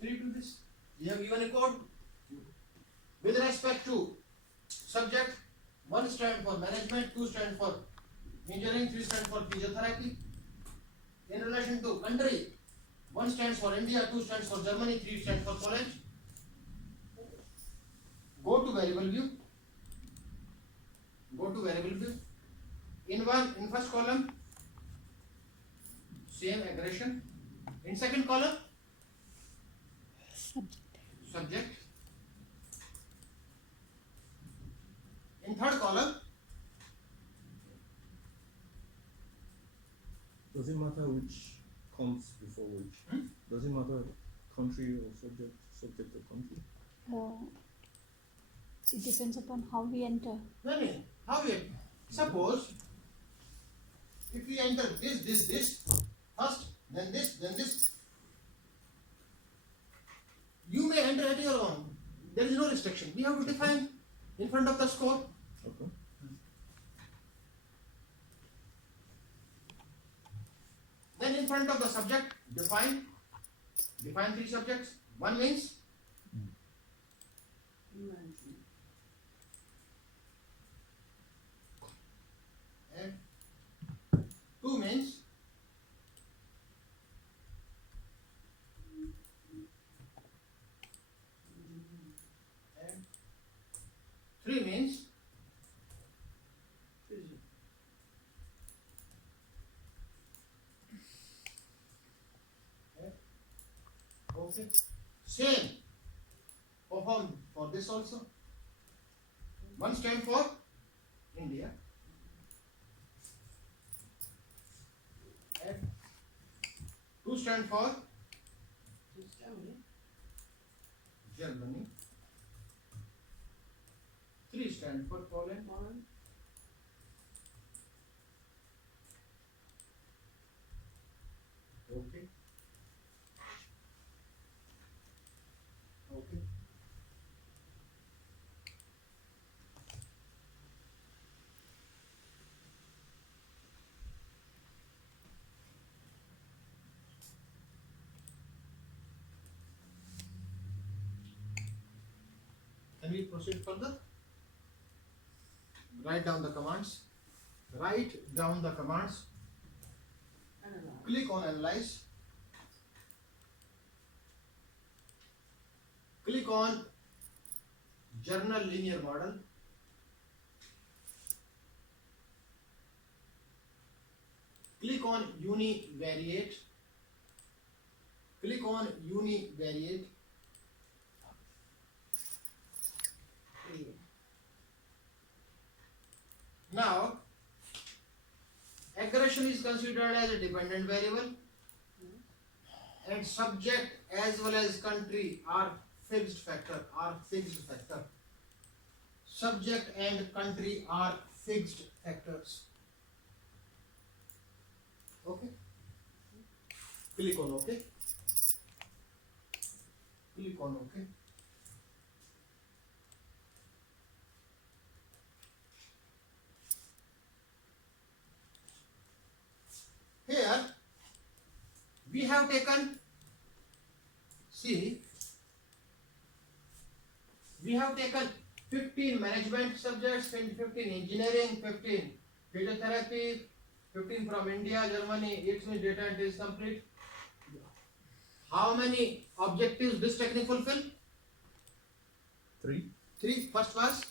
3 to this. We have given a code. With respect to subject, 1 stands for management, 2 stands for engineering, 3 stands for physiotherapy. In relation to country, 1 stands for India, 2 stands for Germany, 3 stands for college. Go to variable view. Go to variable view. In first column, same aggression. In second column, subject. In third column, Does it matter which comes before which? Does it matter country or subject or country? It depends upon how we enter. no, how we suppose if we enter this first, then this, you may enter at your own. There is no restriction. We have to define in front of the score. Okay. Then in front of the subject, define 3 subjects. 1 means and 2 means and 3 means okay. Same perform for this also. 1 stand for India and 2 stand for Germany, 3 stand for Poland. Okay. Okay. Can we proceed further? Write down the commands. Write down the commands. Analyze. Click on analyze. Click on journal linear model. Click on univariate. Click on univariate. Now, aggression is considered as a dependent variable, and subject as well as country are fixed factor. Subject and country are fixed factors. Okay. Click on OK. Click on OK. Here we have taken, see, we have taken 15 management subjects, 15 engineering, 15 physiotherapy, 15 from India, Germany. It means data entry is complete. How many objectives this technique fulfill? 3. 3. First was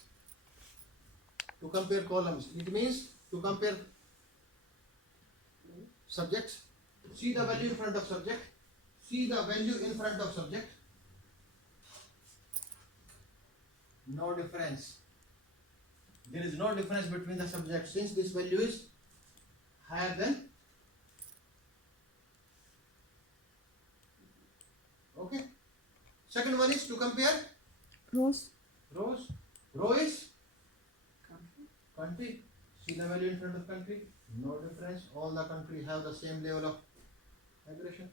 to compare columns. It means to compare subjects. See the value in front of subject. See the value in front of subject. No difference. There is no difference between the subjects since this value is higher than. Okay. Second one is to compare Rows. rows. Row is country. See the value in front of country. No difference. All the country have the same level of aggression.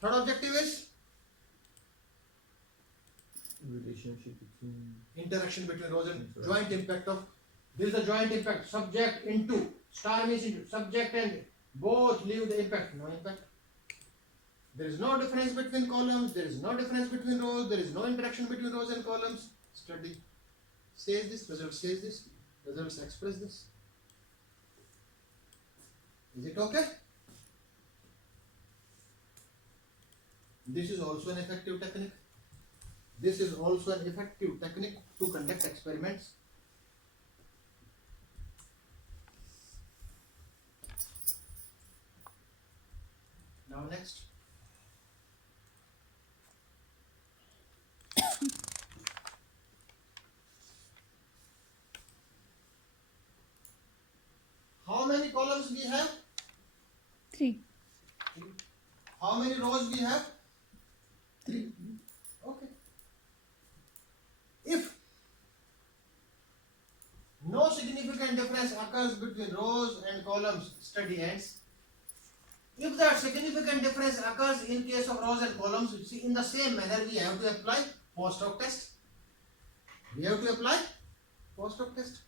Third objective is Relationship between. interaction between rows and joint impact of. This is the joint impact. Subject into. Star means into. Subject and both leave the impact. No impact. There is no difference between columns. There is no difference between rows. There is no interaction between rows and columns. Study says this. Result says this. Results express this. Is it okay? This is also an effective technique. This is also an effective technique to conduct experiments. Now next. How many columns we have? 3. How many rows we have? 3. Okay. If no significant difference occurs between rows and columns, study ends. If that significant difference occurs in case of rows and columns, see, in the same manner we have to apply post-hoc test. We have to apply post-hoc test.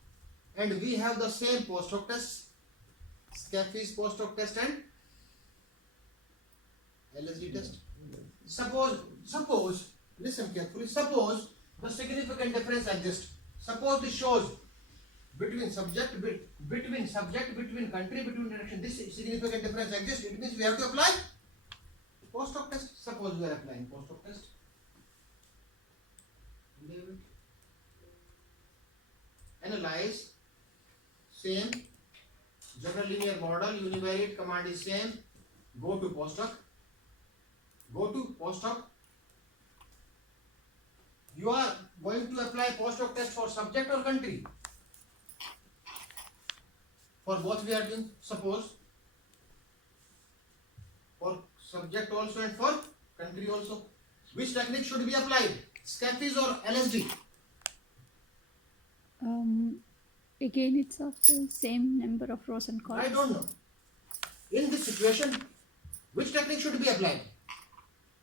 And we have the same post-hoc tests. Scafe's post-hoc test and LSD test. Suppose, listen carefully, suppose the significant difference exists. Suppose this shows between subject, between country, between direction, this significant difference exists. It means we have to apply post-hoc test. Suppose we are applying post-hoc test. Analyze, same, general linear model, univariate command is same. Go to post-hoc. Go to post-hoc. You are going to apply post-hoc test for subject or country? For both we are doing, suppose. For subject also and for country also. Which technique should be applied? Scafe's or LSD? Again, it's of the same number of rows and columns. I don't know. In this situation, which technique should be applied?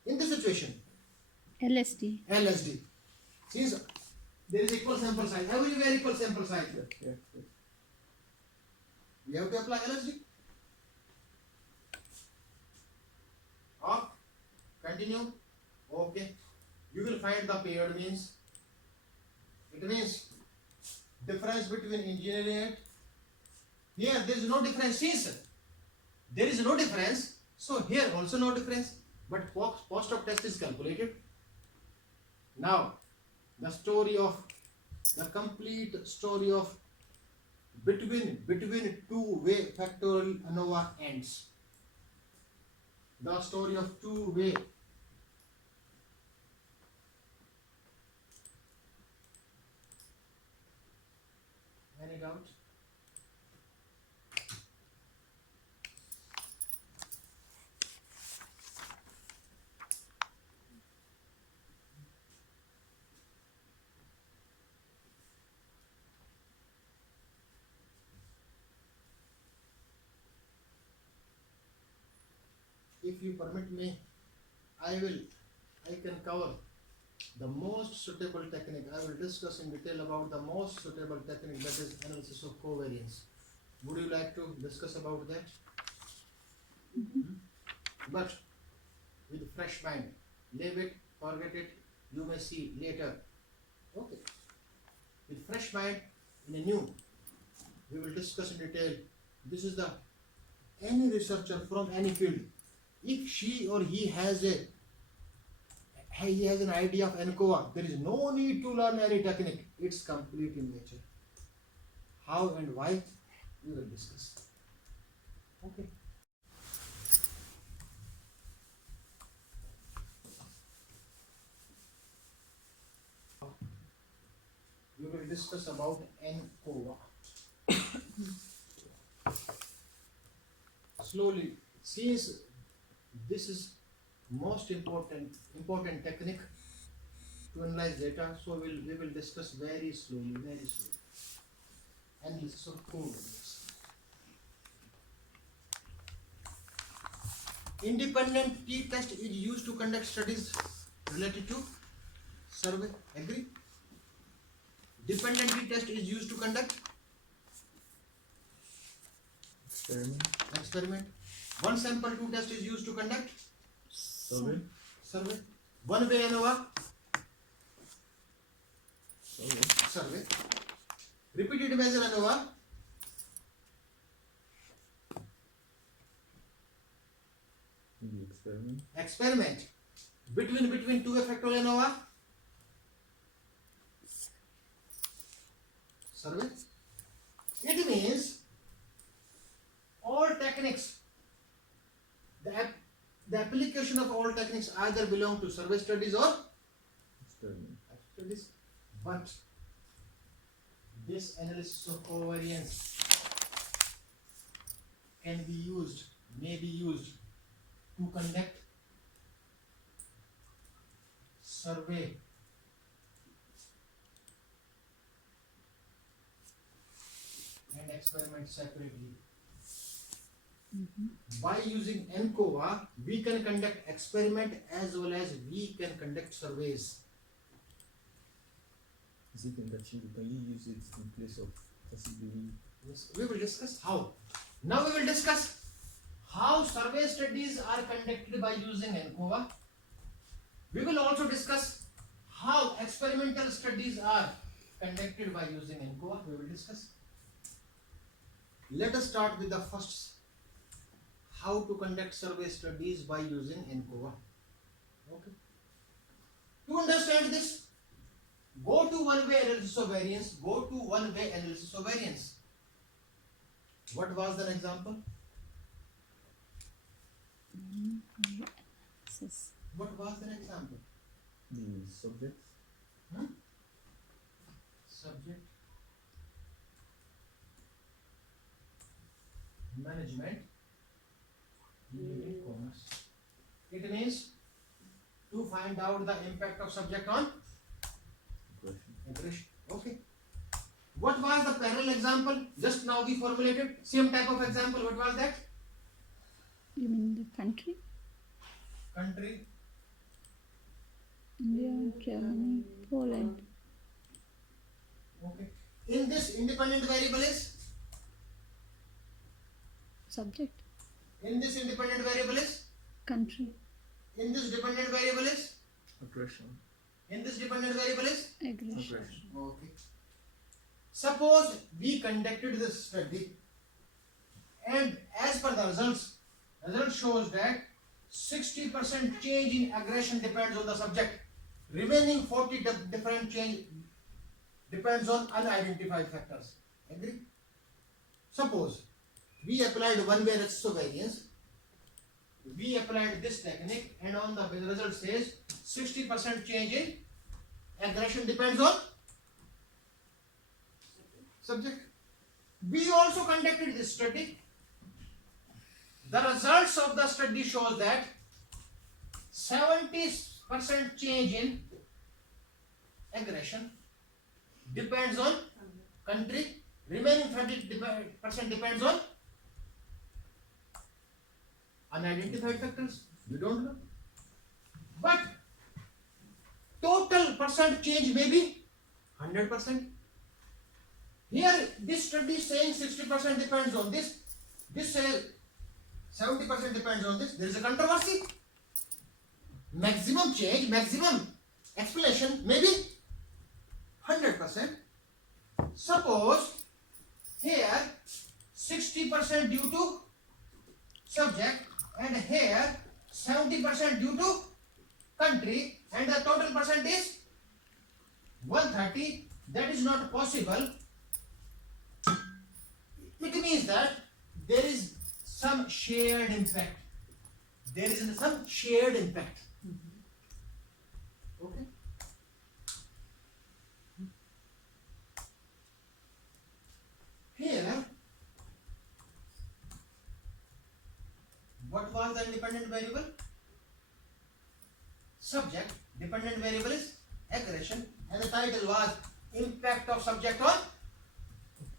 In this situation, LSD. LSD. Since there is equal sample size, everywhere equal sample size. We have to apply LSD. Off. Continue. Okay. You will find the period means. It means difference between engineering and here there is no difference since there is no difference. So here also no difference, but cost of test is calculated. Now the complete story of between two-way factorial ANOVA ends. The story of two-way. Any doubt? If you permit me, I can cover the most suitable technique. I will discuss in detail about the most suitable technique, that is analysis of covariance. Would you like to discuss about that? But with fresh mind, leave it, forget it, you may see later. Okay. With fresh mind, in a new, we will discuss in detail. This is the any researcher from any field. If she or he has an idea of ANCOVA, there is no need to learn any technique. It's complete in nature. How and why, we will discuss. Okay. We will discuss about ANCOVA. Slowly, since this is most important technique to analyze data, so we will discuss very slowly. Analysis of covariance. Independent t-test is used to conduct studies related to survey. Agree? Dependent t-test is used to conduct experiment. One sample two test is used to conduct survey. One way ANOVA survey. Repeated measure ANOVA experiment. Between two-way factorial ANOVA survey. It means all techniques, the application of all techniques either belong to survey studies or studies, but this analysis of covariance may be used to conduct survey and experiment separately. By using ANCOVA, we can conduct experiment as well as we can conduct surveys. Is it that you can use it in place of possibly? Yes, we will discuss how. Now we will discuss how survey studies are conducted by using ANCOVA. We will also discuss how experimental studies are conducted by using ANCOVA. We will discuss. Let us start with the first. How to conduct survey studies by using ANCOVA. Okay. To understand this, go to one-way analysis of variance. What was the example? What was the example? The subject. Subject. Management. Commerce. It means to find out the impact of subject on aggression. Okay. What was the parallel example? Just now we formulated same type of example. What was that? You mean the country? Country. India, Germany, Poland. Okay. In this independent variable is? Subject. In this independent variable is? Country. In this dependent variable is? Aggression. In this dependent variable is? Aggression. Okay. Suppose we conducted this study and as per the results Result shows that 60% change in aggression depends on the subject. Remaining 40 different change depends on unidentified factors. Agree? Suppose we applied one way variance, we applied this technique, and on the result says 60% change in aggression depends on subject. We also conducted this study. The results of the study shows that 70% change in aggression depends on country, remaining 30% depends on unidentified factors. We don't know. But total percent change may be 100%. Here this study is saying 60% depends on this. This says 70% depends on this. There is a controversy. Maximum change, maximum explanation may be 100%. Suppose here 60% due to subject and here 70% due to country, and the total percent is 130. That is not possible. It means that there is some shared impact. There is some shared impact. Okay. Here, what was the independent variable? Subject. Dependent variable is aggression, and the title was impact of subject on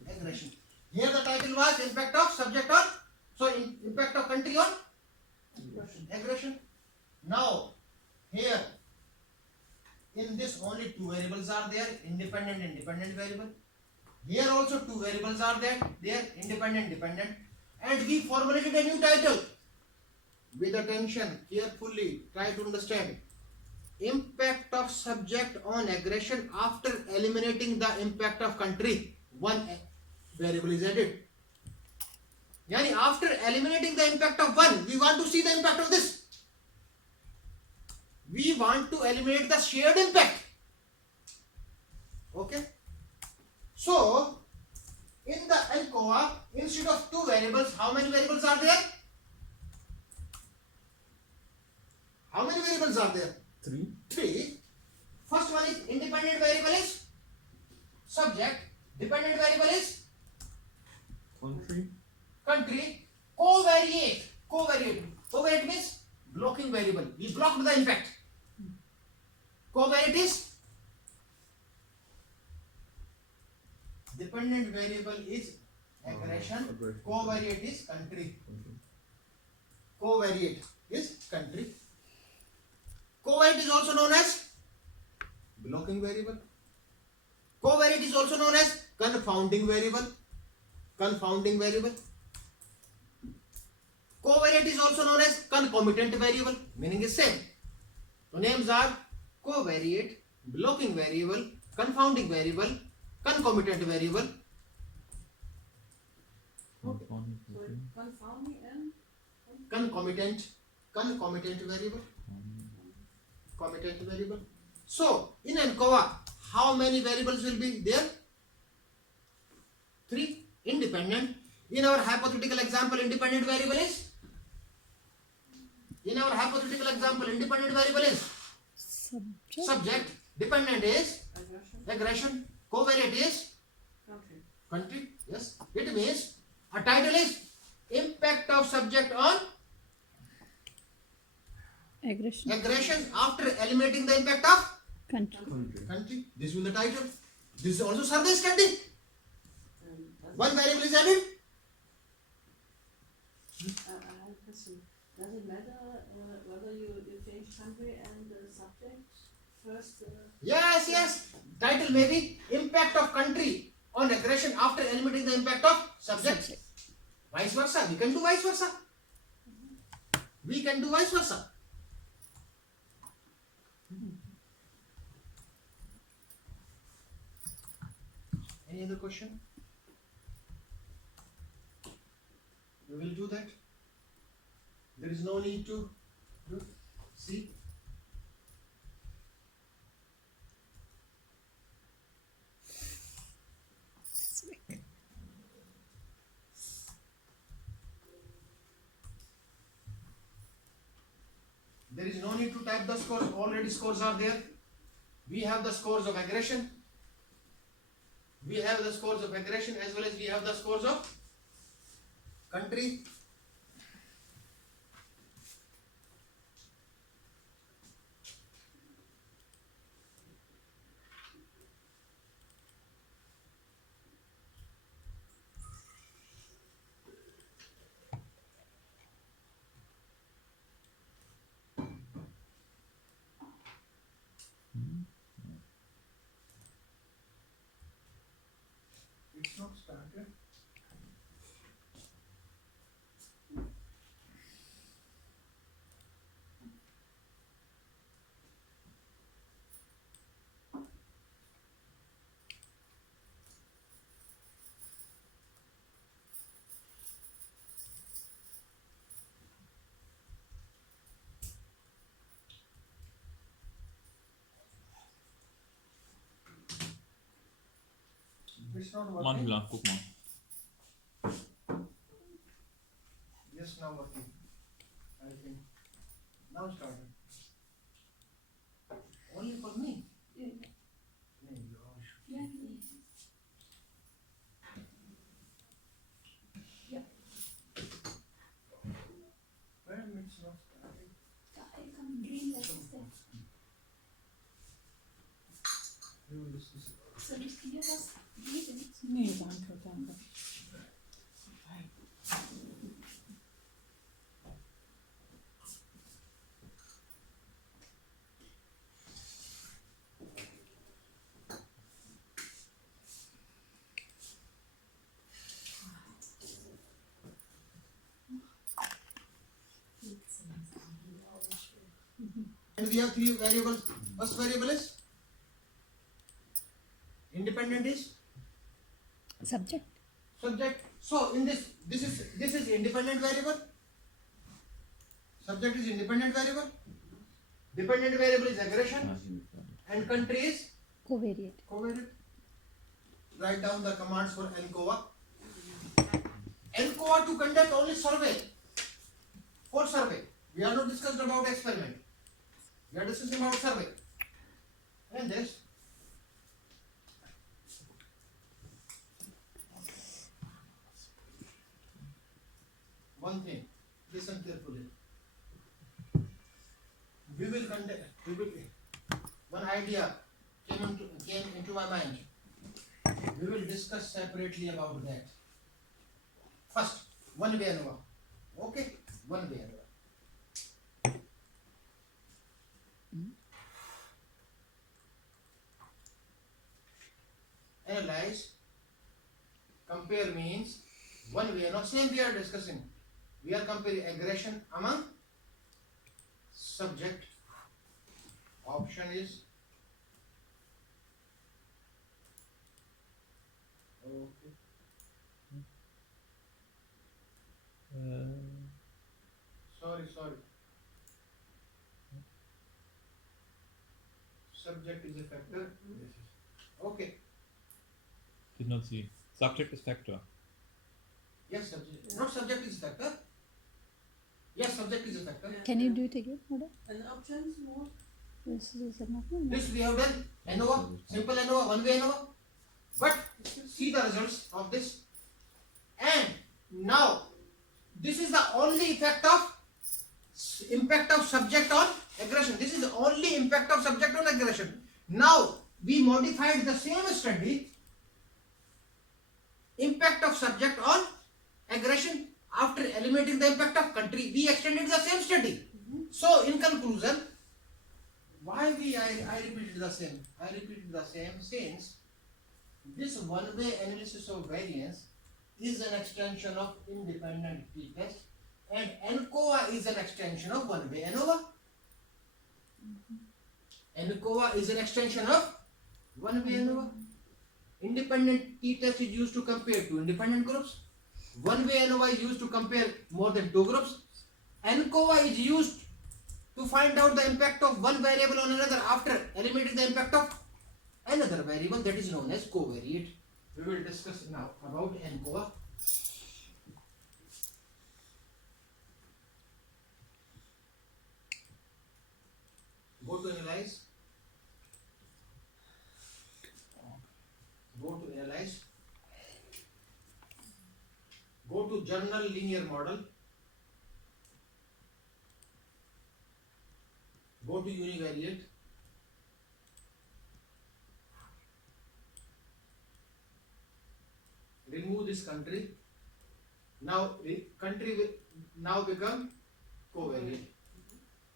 aggression. Here the title was impact of subject on, impact of country on aggression. Now here in this only two variables are there, independent and dependent variable. Here also two variables are there, independent, dependent, and we formulated a new title. With attention, carefully try to understand. Impact of subject on aggression after eliminating the impact of country. One variable is added. Yani after eliminating the impact of one, we want to see the impact of this. We want to eliminate the shared impact. Okay. So, in the ANCOA, instead of two variables, how many variables are there? How many variables are there? Three. First one is independent variable is subject. Dependent variable is country. Covariate. Covariate means blocking variable. We blocked the impact. Covariate is dependent variable is aggression. Covariate is country. Covariate is country. Covariate is also known as blocking variable. Covariate is also known as confounding variable. Confounding variable. Covariate is also known as concomitant variable. Meaning is same. So names are covariate, blocking variable, confounding variable, concomitant variable. Confounding and Concomitant variable. Concomitant variable. So in ANCOA, how many variables will be there? 3. Independent. In our hypothetical example, independent variable is? In our hypothetical example, independent variable is subject. Dependent is aggression. Covariate is country. Yes. It means a title is impact of subject on aggression after eliminating the impact of country. This will be the title. This is also survey study. One variable is added. I have a question. Does it matter whether you change country and subject first? Yes. Title may be impact of country on aggression after eliminating the impact of subject. Vice versa. We can do vice versa. Any other question? We will do that. There is no need to do. See? There is no need to type the scores, already scores are there. We have the scores of aggression. We have the scores of aggression as well as we have the scores of country. It's not started. It's not working. Manhula, guck mal. Yes, now working. I think. Now started. Only for me. Yeah. No, you all should. Yeah. Where it's not starting? You will discuss it. Soll ich dir was geben? Nee, danke, danke. And we have three variables. First variable is independent is Subject. subject. So in this is independent variable. Subject is independent variable. Dependent variable is aggression and country is Covariate. covariate. Write down the commands for ENCOA. ENCOA to conduct only survey. For survey. We are not discussed about experiment. We are discussing about survey. And this. One thing, listen carefully. We will one idea came into my mind. We will discuss separately about that. First, one way ANOVA. Okay? One way ANOVA. Analyze, compare means one way ANOVA. Same we are discussing. We are comparing aggression among subject. Option is okay. Sorry. Subject is a factor. Okay. Did not see. Subject is factor. Yes, subject. Not subject is factor. Yes, subject is a factor. Can you do it again? Hold And the options more? This is enough. This we have done. ANOVA, simple ANOVA, one way ANOVA. But see the results of this. And now this is the only impact of subject on aggression. This is the only impact of subject on aggression. Now we modified the same study. Impact of subject on aggression. After eliminating the impact of country, we extended the same study. So in conclusion, why I repeated the same? I repeated the same since this one-way analysis of variance is an extension of independent t-test and ENCOA is an extension of one-way ANOVA. ENCOA is an extension of one-way ANOVA. Independent t-test is used to compare two independent groups. One-way ANOVA is used to compare more than two groups. ANCOVA is used to find out the impact of one variable on another after eliminating the impact of another variable, that is known as covariate. We will discuss now about ANCOVA. Go to analyze. Go to analyze. Go to general linear model. Go to univariate. Remove this country. Now country will now become covariate.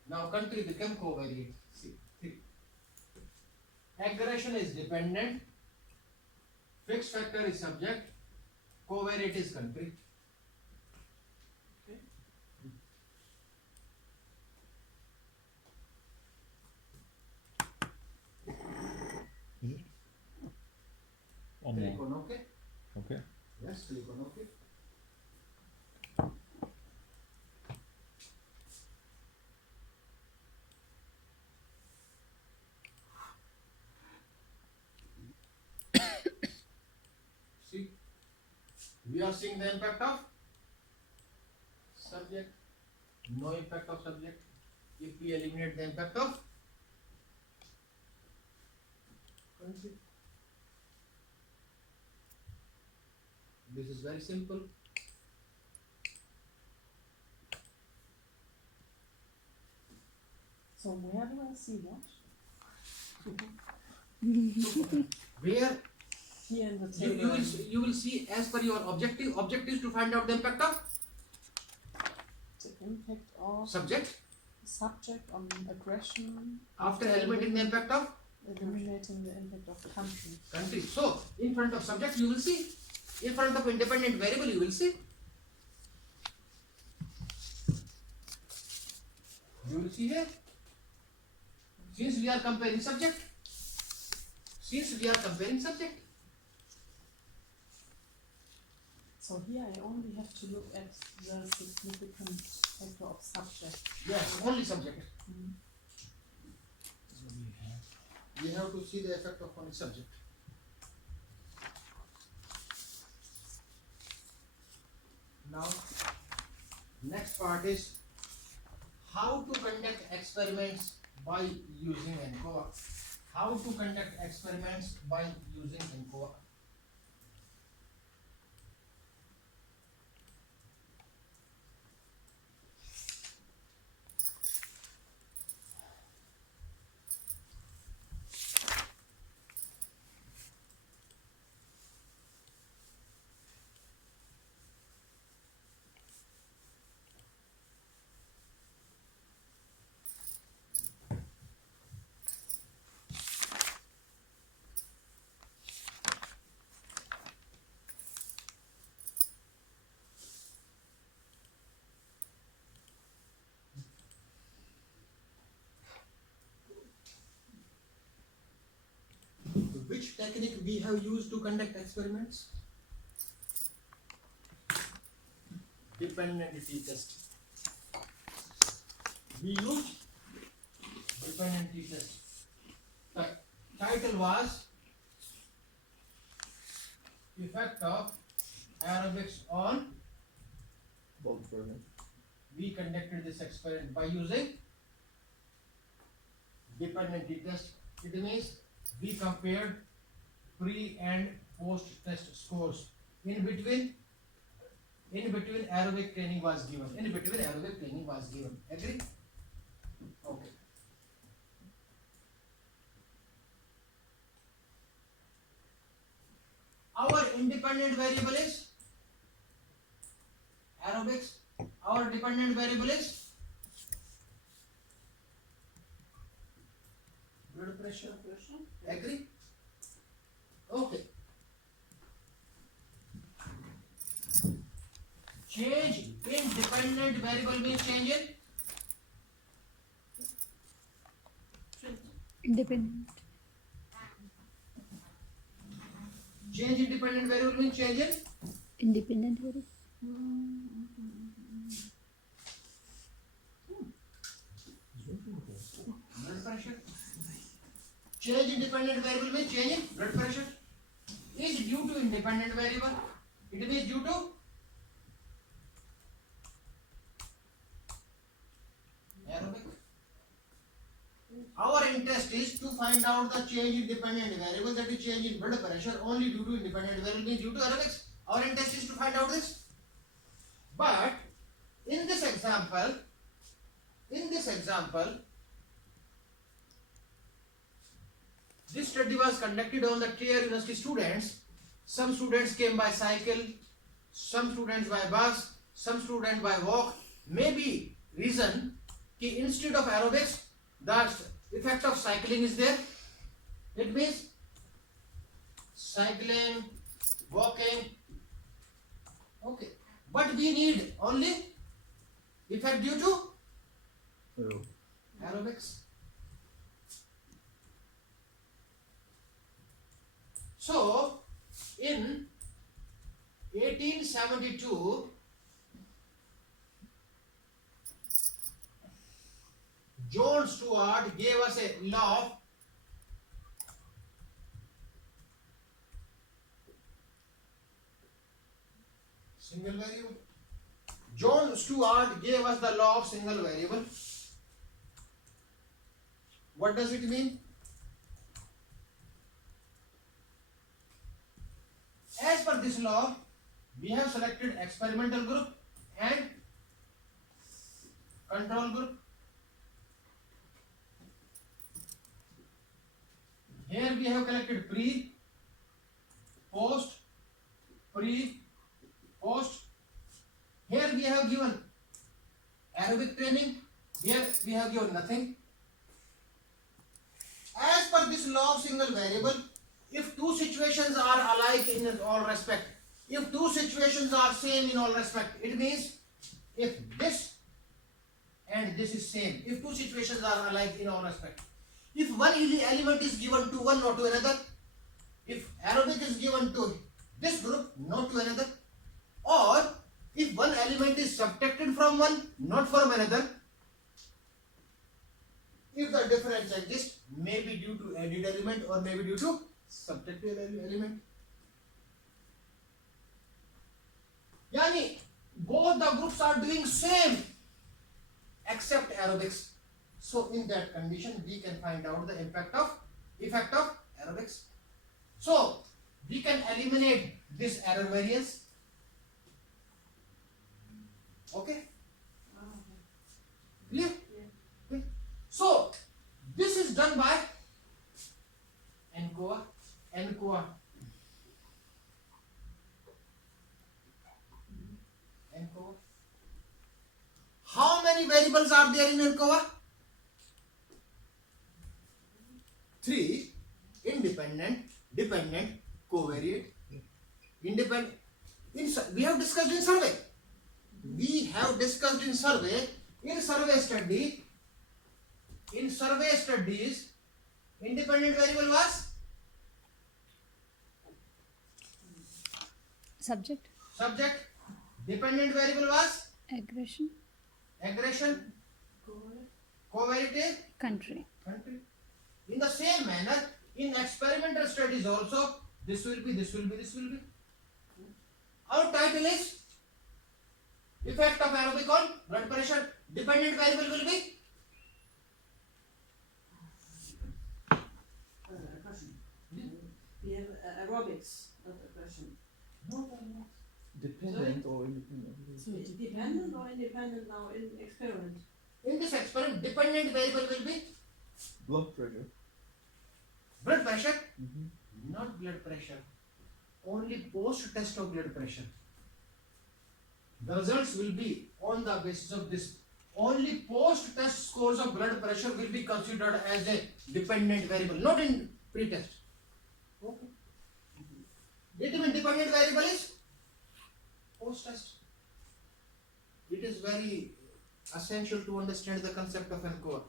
Now country become covariate. See. Aggregation is dependent. Fixed factor is subject. Covariate is country. Okay. One Click more. on OK. Okay. Yes, click on OK. See, we are seeing the impact of subject, no impact of subject. If we eliminate the impact of country, this is very simple. So where do I see what? Where Here in the table. you will see as per your objective. Objective is to find out the impact of The impact of subject subject on aggression after eliminating the impact of eliminating the impact of country. country. So in front of subject you will see, in front of independent variable you will see. You will see here. Since we are comparing subject. So here I only have to look at the significant factor of subject. Yes, only subject. Mm. We have to see the effect of only subject. Now, next part is how to conduct experiments by using ANCOVA. How to conduct experiments by using ANCOVA. Which technique we have used to conduct experiments? Dependency test. We used dependency test. The title was Effect of Aerobics on. Volkswagen. We conducted this experiment by using dependency test. It means we compared pre and post test scores. In between aerobic training was given. Agree? Okay. Our independent variable is aerobics. Our dependent variable is blood pressure. Agree? Okay. Change in dependent variable means change in Independent. change in dependent variable means change in Independent variable. change in dependent variable means change in blood pressure. Is due to independent variable. It is due to aerobic. Our interest is to find out the change in dependent variable, that is change in blood pressure only due to independent variable means due to aerobics. Our interest is to find out this. But in this example, this study was conducted on the Trier University students. Some students came by cycle, some students by bus, some students by walk. Maybe reason कि instead of aerobics, the effect of cycling is there. It means cycling, walking. Okay, but we need only effect due to aerobics. So, in 1872, John Stuart gave us a law of single variable. John Stuart gave us the law of single variable. What does it mean? As per this law, we have selected experimental group and control group. Here we have collected pre, post. Here we have given aerobic training. Here we have given nothing. As per this law of single variable, if two situations are alike in all respect, if two situations are same in all respect, it means if this and this is same, if two situations are alike in all respect, if one element is given to one, not to another, if aerobic is given to this group, not to another, or if one element is subtracted from one, not from another, if the difference exists, may be due to added element or may be due to subtracted element. Yani both the groups are doing same except aerobics. So in that condition we can find out the effect of aerobics. So we can eliminate this error variance. Okay? Clear? Okay. So this is done by ENCOA. How many variables are there in ENCOA? 3. Independent, dependent, covariate. Independent. We have discussed in survey. In survey studies, independent variable was Subject, dependent variable was aggression, covariate, country. In the same manner, in experimental studies also, this will be. Our title is effect of aerobic on blood pressure. Dependent variable will be Question. We have aerobics, not a question. Dependent or independent? Dependent or independent now in experiment? in this experiment. Dependent variable will be Blood pressure. blood pressure, not blood pressure. Only post test of blood pressure. The results will be on the basis of this. Only post test scores of blood pressure will be considered as a dependent variable, not in pre-test. Okay. Dependent variable is post test. It is very essential to understand the concept of ENCOA.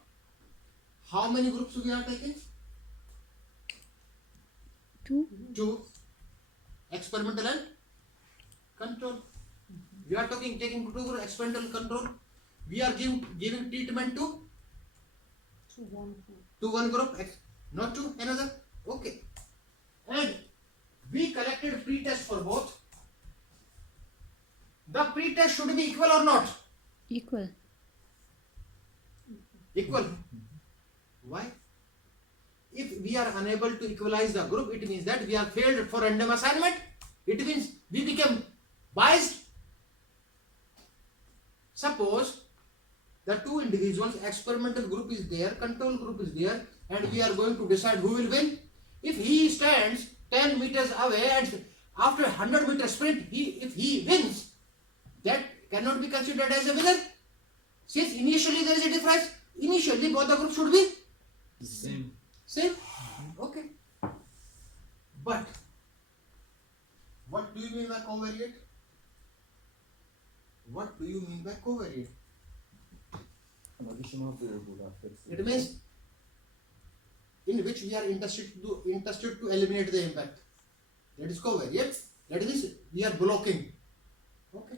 How many groups we are taking? 2. Experimental and control. We are taking 2 groups, experimental and control. We are giving treatment to one group, not to another. Okay. And we collected pre-test for both. The pre-test should be equal or not? Equal. Equal. Why? If we are unable to equalize the group, it means that we are failed for random assignment. It means we become biased. Suppose the two individuals, experimental group is there, control group is there, and we are going to decide who will win. If he stands 10 meters away and after 100 meter sprint, if he wins, that cannot be considered as a winner. Since initially there is a difference, initially both the groups should be Same. same. Okay. But what do you mean by covariate? What do you mean by covariate? An additional variable that affects It means in which we are interested to eliminate the impact. That is covariate. That is, we are blocking. Okay.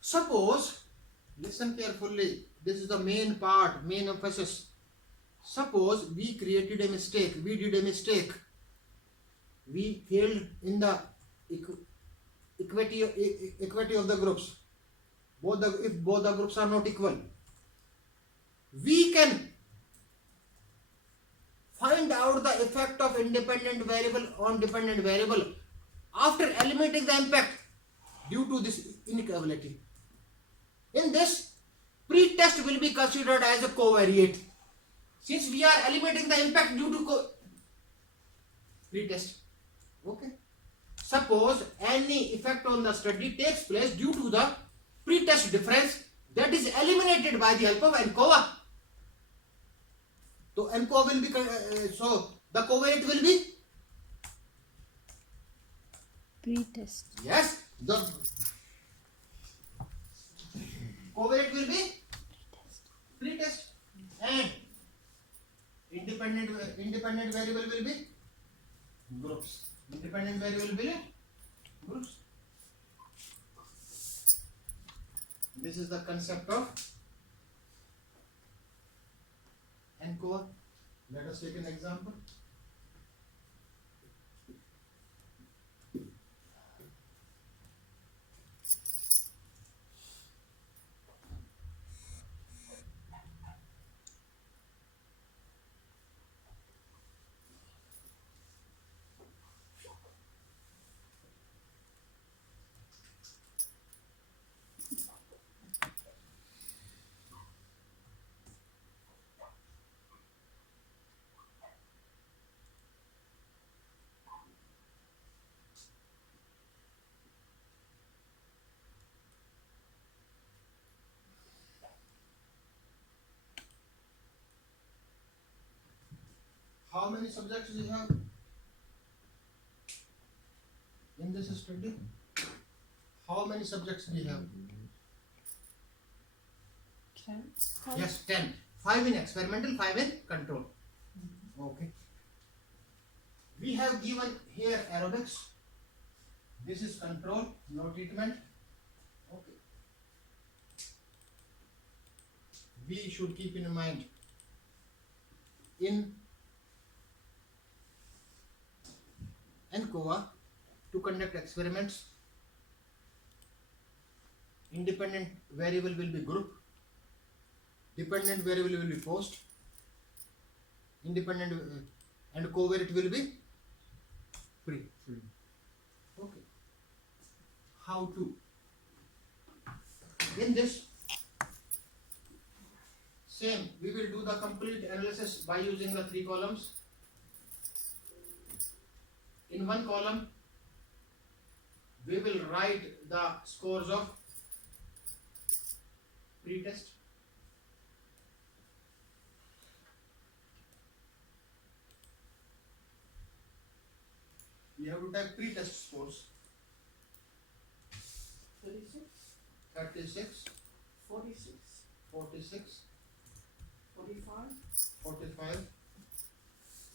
Suppose, listen carefully. This is the main part, main emphasis. Suppose we created a mistake. We did a mistake. We failed in the equity of the groups. If both the groups are not equal, we can find out the effect of independent variable on dependent variable after eliminating the impact due to this inequality. In this, pre-test will be considered as a covariate, since we are eliminating the impact due to pre-test. Okay. Suppose any effect on the study takes place due to the pre-test difference, that is eliminated by the help of ANCOVA. So ANCOVA will be so the covariate will be Pre-test. yes, the covariate will be pre-test, and independent variable will be groups. Independent variable will be groups. This is the concept of ANCOVA. Let us take an example. How many subjects we have in this study? How many subjects we have? 10. Yes, 10. 5 in experimental, 5 in control. Okay. We have given here aerobics. This is control, no treatment. Okay. We should keep in mind in ANCOVA to conduct experiments, independent variable will be group, dependent variable will be post, independent and covariate will be pre. Okay. How to? In this same, we will do the complete analysis by using the 3 columns. In one column, we will write the scores of pre-test. We have to type pre-test scores. 36, 36, 46, 46, 45, 45,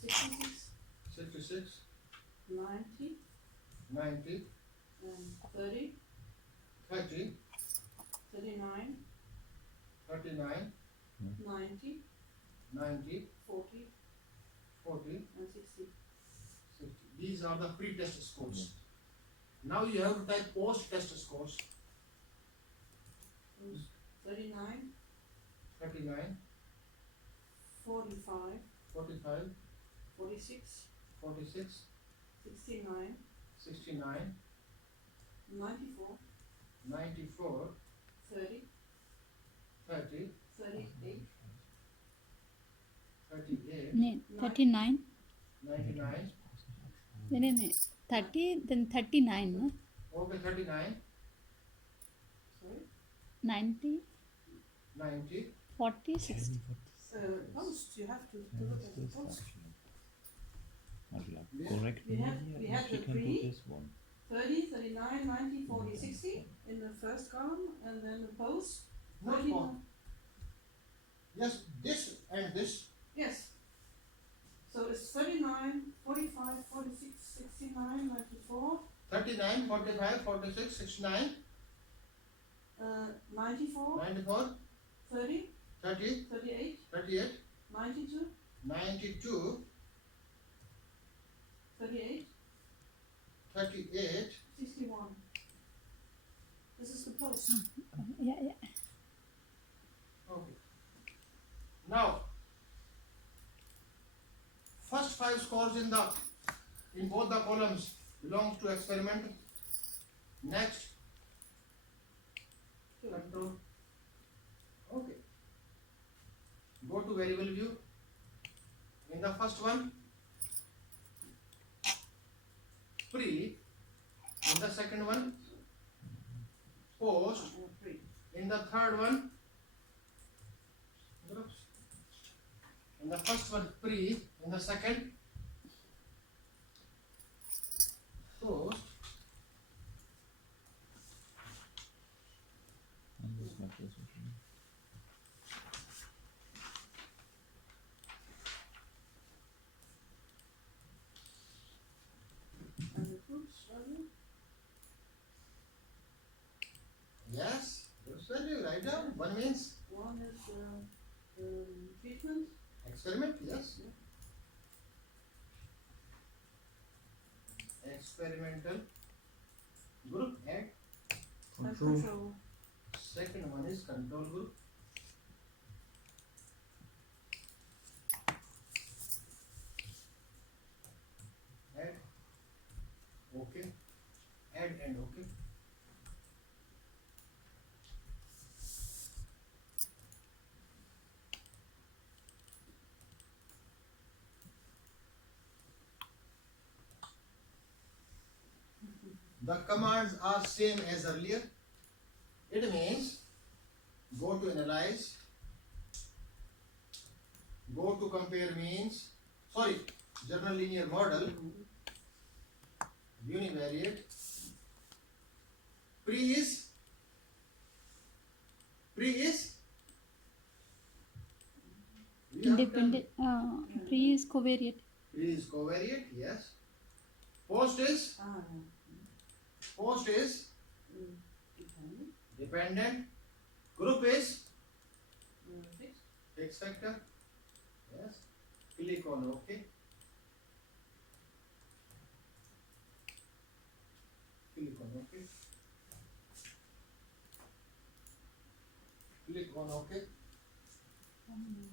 66, 66, 90, 90, and 30, 30, 39, 39, 90, 90, 40, 40, and 60. 60. These are the pre-test scores. Now you have to type post-test scores. 39, 39, 45, 45, 46, 46, 69, 69, 94, 94, 30, 30, 38, 38, 39. 99, No. 30, then 39. No? okay, 39, sorry, 90, 90, 40, 60. post, you have to look at the post. Correct. We had She the can pre- put this one. 30, 39, 90, 40, 60 in the first column, and then the post. not 39. one. Yes, this and this. Yes. So it's 39, 45, 46, 69, 94, 39, 45, 46, 69, 94, 94, 30, 30, 38, 38, 92, 92, 38, 38. 61. This is the post. Yeah. Okay. Now, first 5 scores in both the columns belongs to experiment. Next, control. Okay. Go to variable view. In the first one, pre. In the second one, post. Pre. In the third one, groups. In the first one, pre. In the second, post. And this is my first one. And the groups value. Yes, groups value. Write down. One means One is treatment. experiment. Yes. Experimental group and And control. second one is control group. Add. Okay. Add and okay. The commands are same as earlier. It means go to analyze, go to compare means, general linear model, univariate, pre is Independent. Pre is covariate. Pre is covariate, yes. Post is Dependent. dependent. Group is Fixed. fixed factor, yes. Click on OK. Click on OK. Click on OK.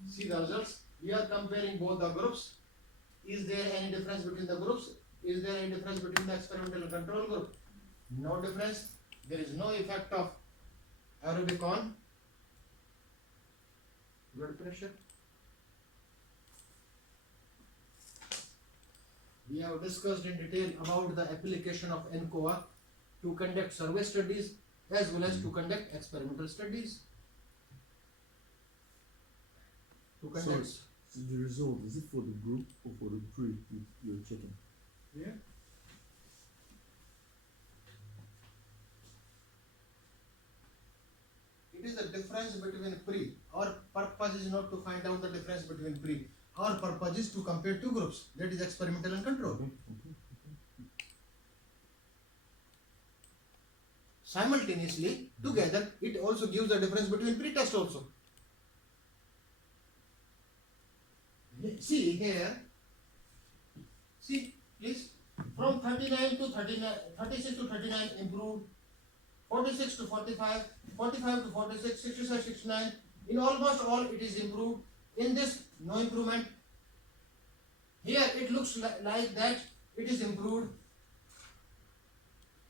See the results. We are comparing both the groups. Is there any difference between the groups? Is there any difference between the experimental and control group? No difference. There is no effect of aerobic on blood pressure. We have discussed in detail about the application of ENCOA to conduct survey studies as well as to conduct experimental studies. To conduct. So the result, is it for the group or for the pre you're checking? Yeah. It is the difference between pre. Our purpose is not to find out the difference between pre. Our purpose is to compare two groups, that is experimental and control. Simultaneously, together, it also gives the difference between pre-test also. See here. See, please. From 39 to 39, 36 to 39 improved. 46 to 45, 45 to 46, 67, 69. In almost all, it is improved. In this, no improvement. Here, it looks like that it is improved.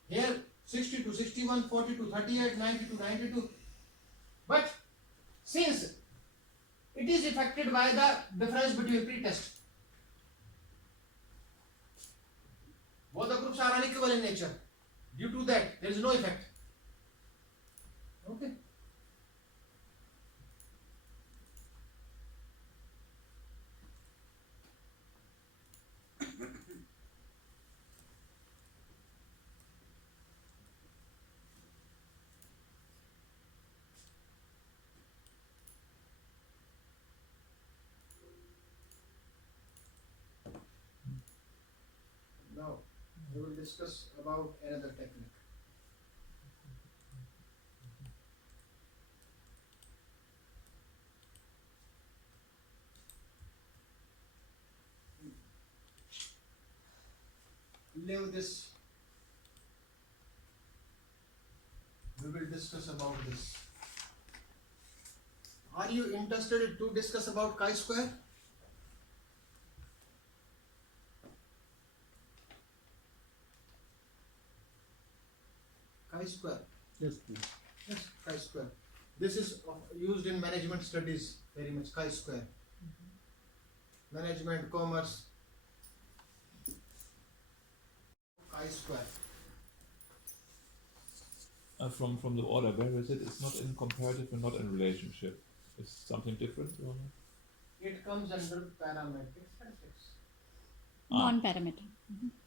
Here, 60 to 61, 40 to 38, 90 to 92. But since it is affected by the difference between pretest, both the groups are unequal in nature. Due to that, there is no effect. Okay. Now, we will discuss about another technique. Leave this. We will discuss about this. Are you interested to discuss about chi-square? Chi-square. Yes, please. Yes, chi-square. This is used in management studies very much. Chi-square. Management, commerce. Chi-square. From the order, where is it? It's not in comparative and not in relationship. It's something different or not? It comes under parametric statistics. Non-parameter.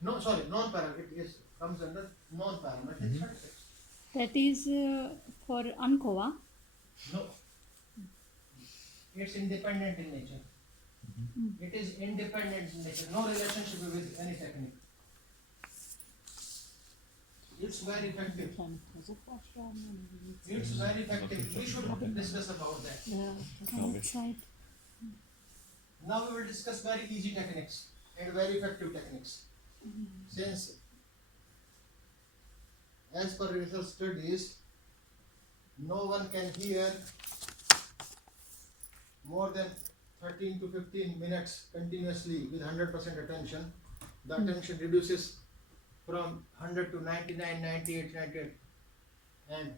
No, sorry, non-parametric. It comes under non-parametric statistics. That is for ANCOVA. No. It's independent in nature. It is independent in nature. No relationship with any technique. It's very effective. It's very effective. We should discuss about that. Yeah. Outside. Now we will discuss very easy techniques and very effective techniques. Since, as per research studies, no one can hear more than 13 to 15 minutes continuously with 100% attention. The attention reduces from 100 to 99, 98, 98, and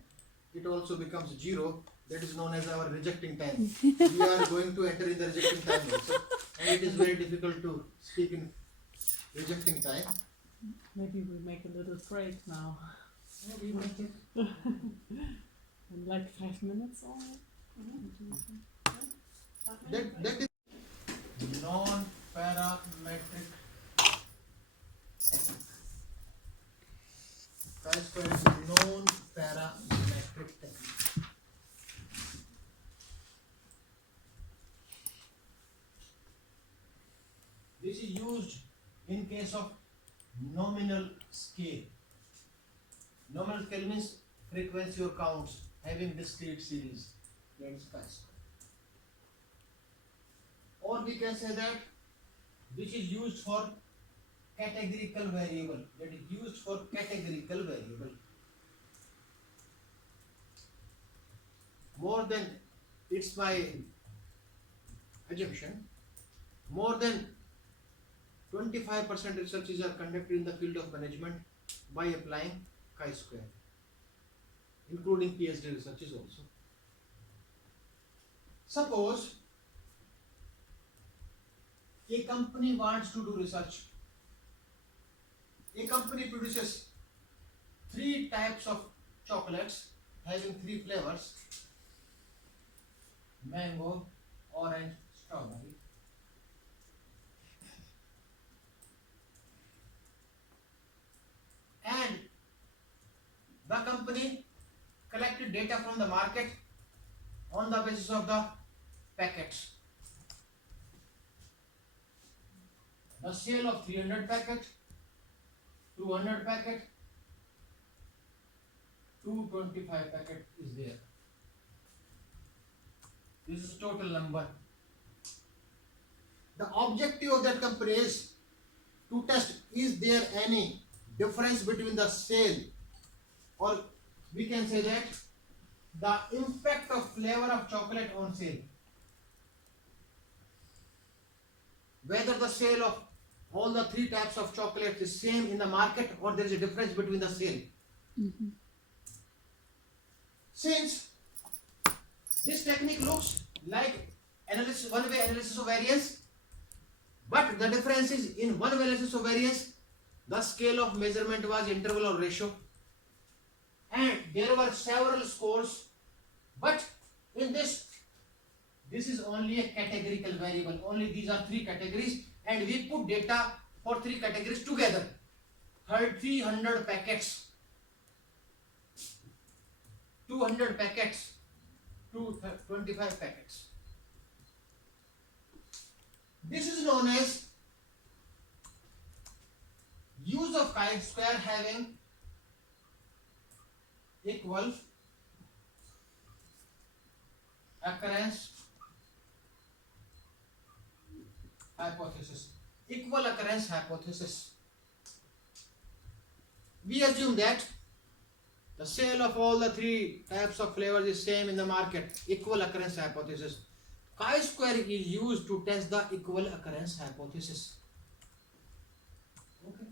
it also becomes 0. That is known as our rejecting time. We are going to enter in the rejecting time also, and it is very difficult to speak in rejecting time. Maybe we make a little break now. We make it. In like 5 minutes or That is non-parametric. Chi-square is non-parametric technique. This is used in case of nominal scale. Nominal scale means frequency or counts having discrete series. That is chi-square. Or we can say that which is used for categorical variable. That is used for categorical variable. More than, it's my assumption, more than 25% researches are conducted in the field of management by applying chi-square, including PhD researches also. Suppose a company wants to do research. A company produces 3 types of chocolates having 3 flavors: mango, orange, strawberry. And the company collected data from the market on the basis of the packets. The sale of 300 packets, 200 packets, 225 packets is there. This is total number. The objective of that company is to test is there any difference between the sale, or we can say that the impact of flavor of chocolate on sale. Whether the sale of all the three types of chocolate is same in the market or there is a difference between the sale. Since this technique looks like analysis, one-way analysis of variance, but the difference is in one-way analysis of variance, the scale of measurement was interval or ratio, and there were several scores, but in this is only a categorical variable. Only these are three categories, and we put data for three categories together. 300 packets, 200 packets, 25 packets. This is known as use of chi-square having equal occurrence hypothesis. Equal occurrence hypothesis. We assume that the sale of all the three types of flavors is same in the market. Equal occurrence hypothesis. Chi-square is used to test the equal occurrence hypothesis. Okay.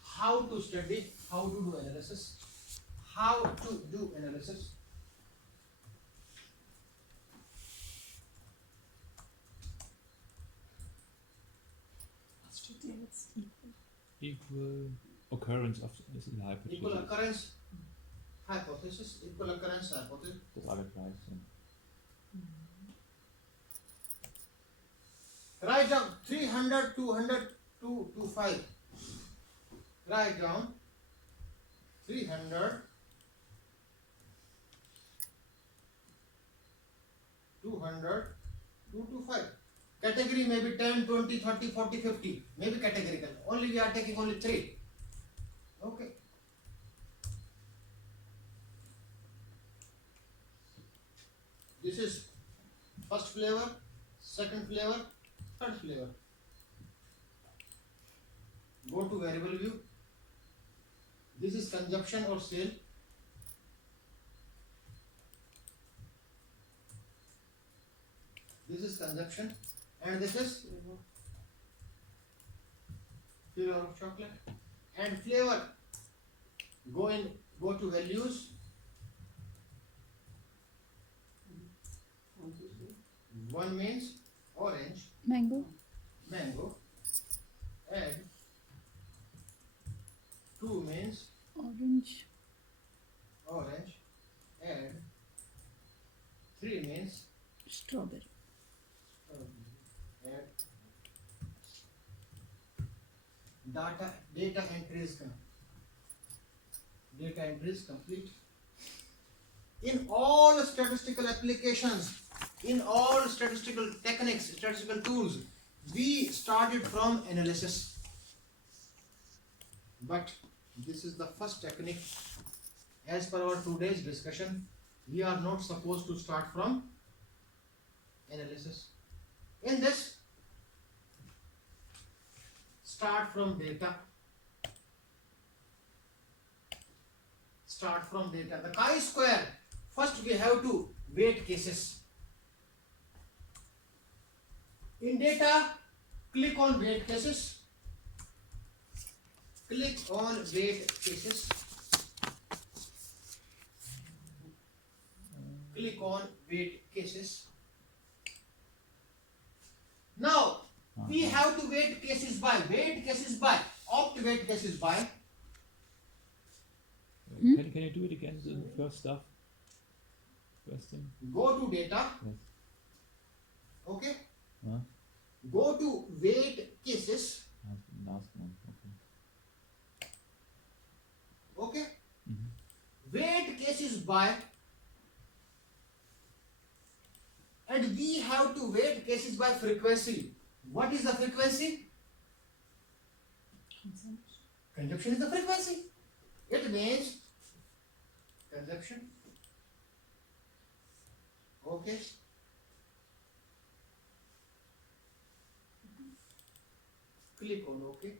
How to study, how to do analysis, how to do analysis. Equal occurrence of the hypothesis. Equal occurrence hypothesis, equal occurrence hypothesis. Das alle gleich sind. Write down 300, 200, 225. Write down 300, 200, 225. Category may be 10, 20, 30, 40, 50. Maybe categorical. Only we are taking only 3. Okay. This is first flavor, second flavor, third flavor. Go to variable view. This is consumption or sale. This is consumption, and this is flavor of chocolate. And flavor, go to values. 1 means orange, Mango. mango, and 2 means Orange. orange, and 3 means Strawberry. and data entry is complete. In all statistical applications, in all statistical techniques, statistical tools, we started from analysis. But this is the first technique. As per our today's discussion, we are not supposed to start from analysis. In this, start from data. Start from data. The chi-square, first we have to weight cases. In data, click on weight cases. Click on weight cases. Click on weight cases. Now, we have to weight cases by, opt weight cases by. Can you do it again, the first stuff? First thing? Go to data. Yes. Okay. Huh? Go to weight cases. Last one, okay. Okay. Weight cases by, and we have to weight cases by frequency. What is the frequency? Consumption is the frequency. It means consumption. Okay. Click on OK.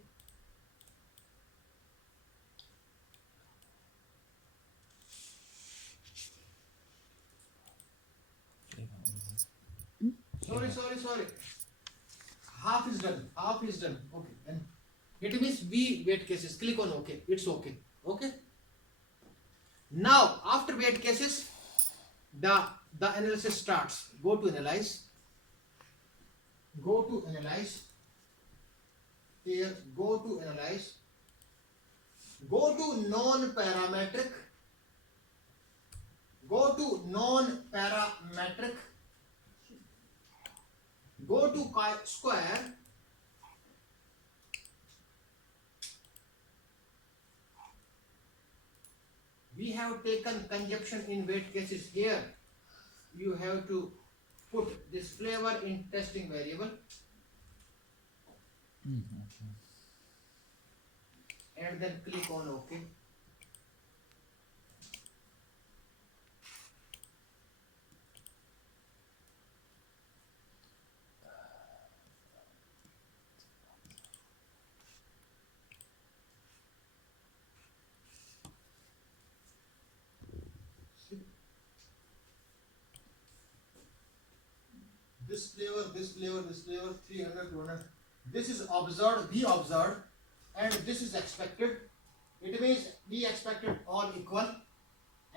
Sorry. Half is done. Okay. And it means V weight cases. Click on OK. It's okay. Okay. Now after weight cases, the analysis starts. Go to analyze. Here, go to analyze. Go to non-parametric. Go to chi-square. We have taken conjunction in weight cases here. You have to put this flavor in testing variable. And then click on OK. This flavor, 300, 200. This is observed, we observed, and this is expected. It means we expected all equal,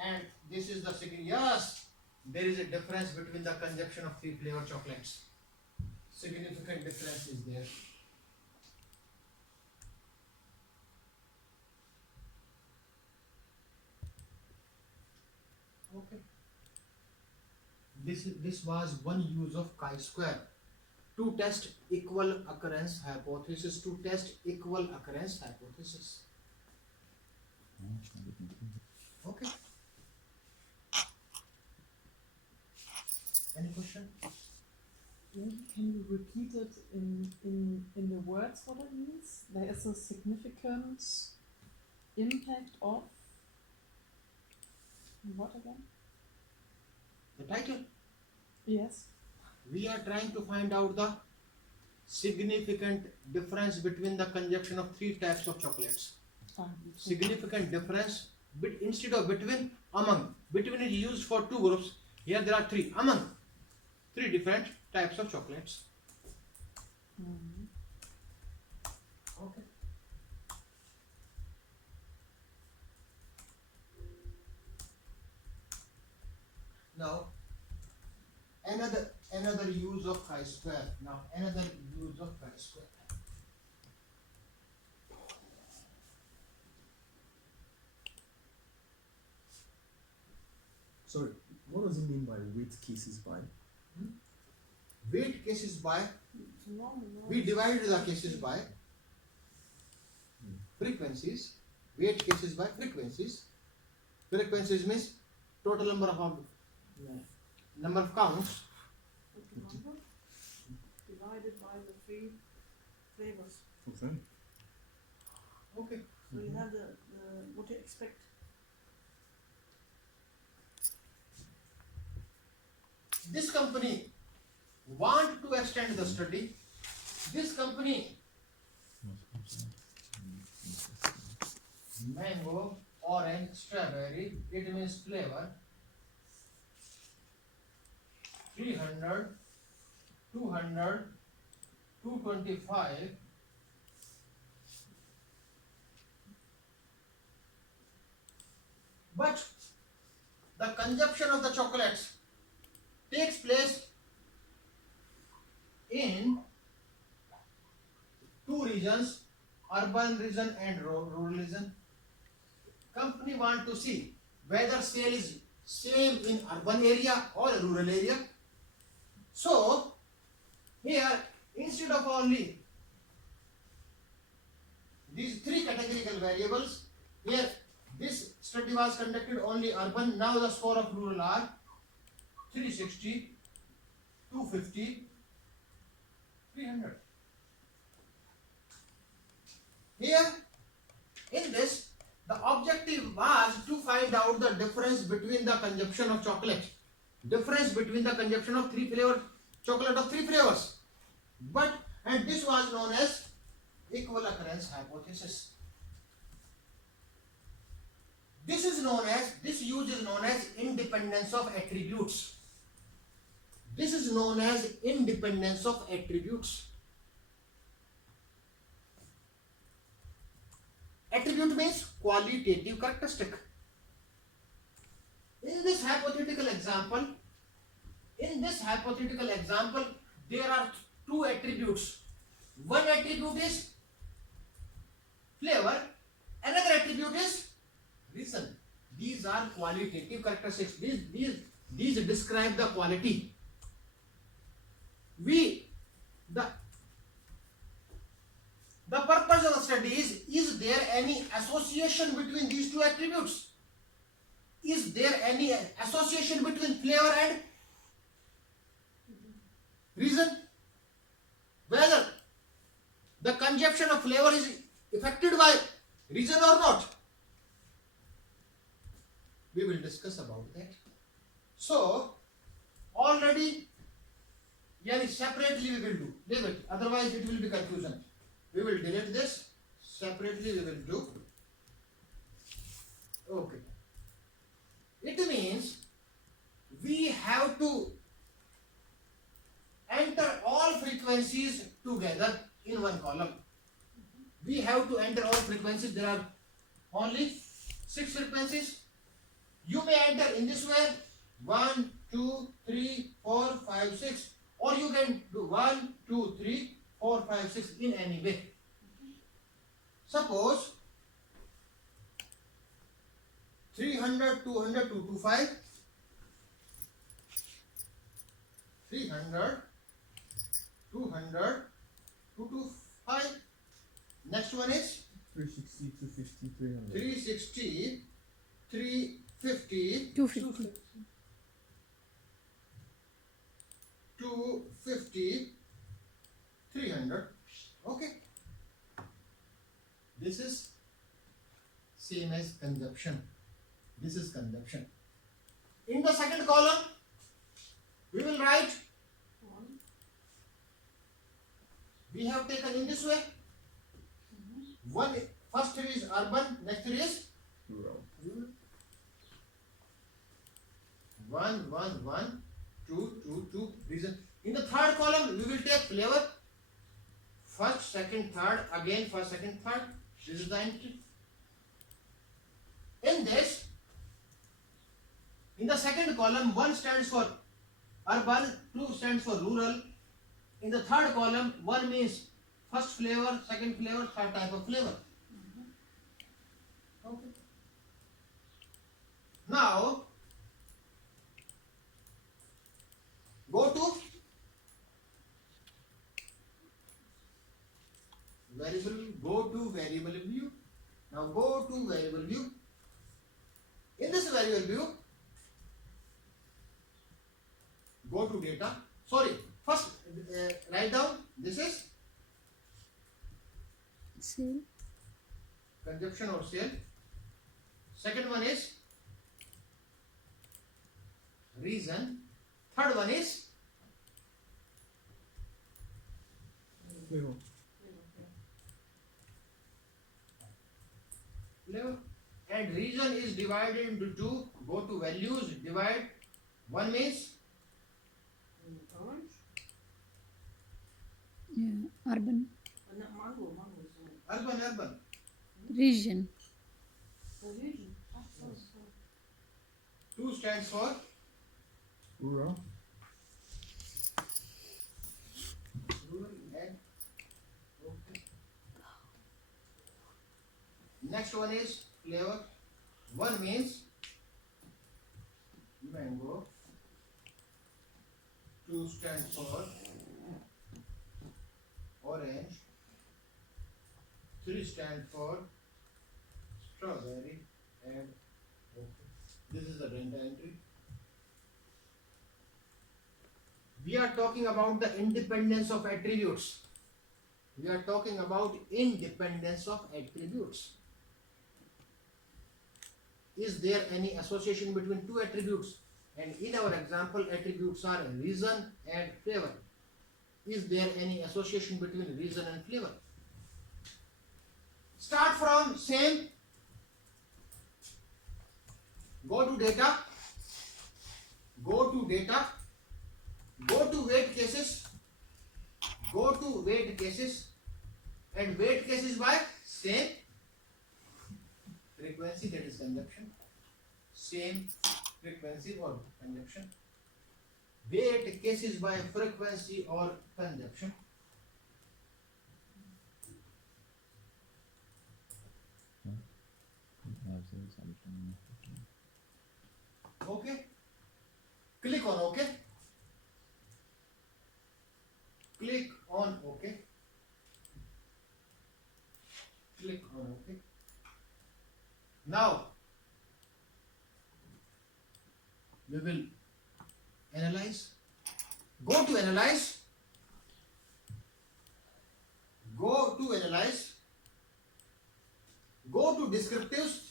and this is the second. Yes, there is a difference between the consumption of 3 flavor chocolates. Significant difference is there. Okay. This was one use of chi-square to test equal occurrence hypothesis. Okay. Any question? Maybe can you repeat it in the words what it means? There is a significant impact of what again? The title. Yes. We are trying to find out the significant difference between the consumption of 3 types of chocolates. Significant difference, instead of between, among. Between is used for 2 groups. Here there are 3. Among 3 different types of chocolates. Okay. Now another use of chi-square. Sorry, what does it mean by weight cases by? Weight cases by, we divided the cases by frequencies. Weight cases by frequencies. Frequencies means total number of counts. Divided by the 3 flavors. Okay. Okay. So you have the what you expect. This company want to extend the study. This company, mango, orange, strawberry, it means flavor. 300, 200, 225. But the consumption of the chocolates takes place in 2 regions, urban region and rural region. Company want to see whether sale is same in urban area or rural area. So here, instead of only these 3 categorical variables, here this study was conducted only urban. Now the score of rural are 360, 250, 300. Here, in this, the objective was to find out the difference between the consumption of chocolate. Difference between the consumption of 3 flavor chocolate of 3 flavors. And this was known as equal occurrence hypothesis. This use is known as independence of attributes. This is known as independence of attributes. Attribute means qualitative characteristic. In this hypothetical example, there are two attributes. One attribute is flavor, another attribute is reason. These are qualitative characteristics. These describe the quality. The purpose of the study is there any association between these two attributes? Is there any association between flavor and reason? Whether the consumption of flavor is affected by reason or not? We will discuss about that. So, already, separately we will do. Leave it. Otherwise, it will be confusion. We will delete this. Separately we will do. Okay. It means we have to enter all frequencies together in one column. We have to enter all frequencies. There are only 6 frequencies. You may enter in this way 1, 2, 3, 4, 5, 6, or you can do 1, 2, 3, 4, 5, 6 in any way. Suppose 300, 200, 225, 300, 200, 225. Next one is 360, 250, 300. 360, 350, 250. 250, 300. Okay. This is same as consumption. This is consumption. In the second column, we will write, we have taken in this way. First three is urban, next three is Rural. 1, 1, 1, 2, 2, 2. Reason. In the third column, we will take flavor. First, second, third. Again, first, second, third. This is the entry. In this, in the second column, 1 stands for urban, 2 stands for rural. In the third column, 1 means first flavor, second flavor, third type of flavor. Okay. Now, go to variable view. Now go to variable view. In this variable view, go to data. Sorry, first write down this is Sale. consumption or sale. Second one is reason. Third one is Flavor. flavor. And reason is divided into 2. Go to values, divide. 1 means Orange? Yeah. Urban. Not mango, sorry. urban. Region. The region. 2 stands for Rural. rural and okay. Next one is flavor. 1 means mango. 2 stands for orange. 3 stands for strawberry and okay. This is the data entry. We are talking about the independence of attributes. We are talking about independence of attributes. Is there any association between 2 attributes? And in our example, attributes are reason and flavor. Is there any association between reason and flavor? Start from same. Go to data. Go to data. Go to weight cases. Go to weight cases. And weight cases by same frequency, that is consumption. Same frequency or consumption. Weight cases by frequency or consumption. Okay. Click on OK. Click on OK. Click on OK. Now we will analyze. Go to analyze. Go to analyze. Go to descriptives.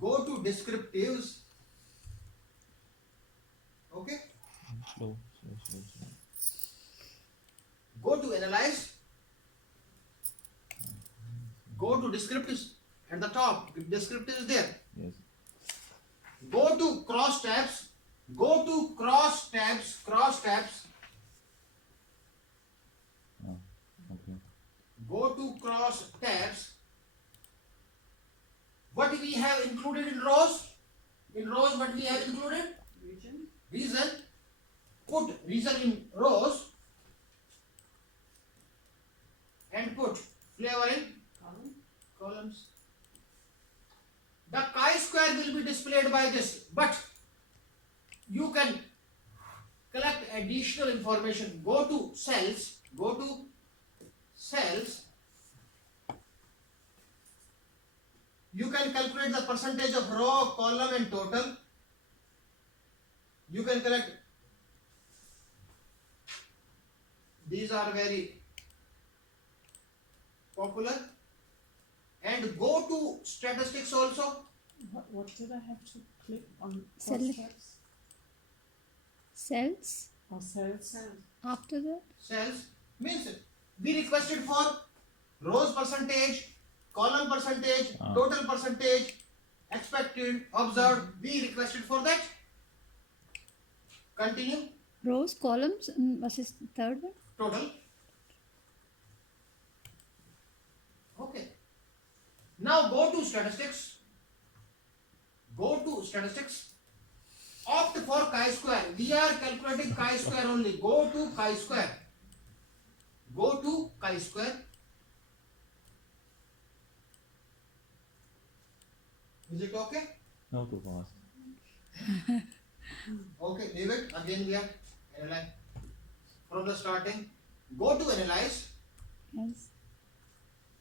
Go to descriptives. Okay. Slow. Go to analyze. Go to descriptives at the top. Descriptive is there. Yes. Go to cross tabs. Go to cross tabs. Cross tabs. Okay. Go to cross tabs. What we have included in rows? In rows, what we have included? Region. Reason. Put reason in rows and put flavor in Column. columns. The chi-square will be displayed by this, but you can collect additional information. Go to cells. Go to cells. You can calculate the percentage of row, column and total. You can collect. These are very popular. And go to statistics also. What did I have to click on? Cell. Cross tabs Cells. or cells? Cells. After that, Cells means we requested for rows percentage, column percentage, total percentage, expected, observed. We requested for that. Continue. rows, columns, and what is the third one? Total. Okay. Now go to statistics. Go to statistics. Opt for chi-square. We are calculating chi-square only. Go to chi-square. Go to chi-square. Is it okay? No, too fast. Okay, leave it. Again we are analyze. From the starting. Go to analyze. Yes.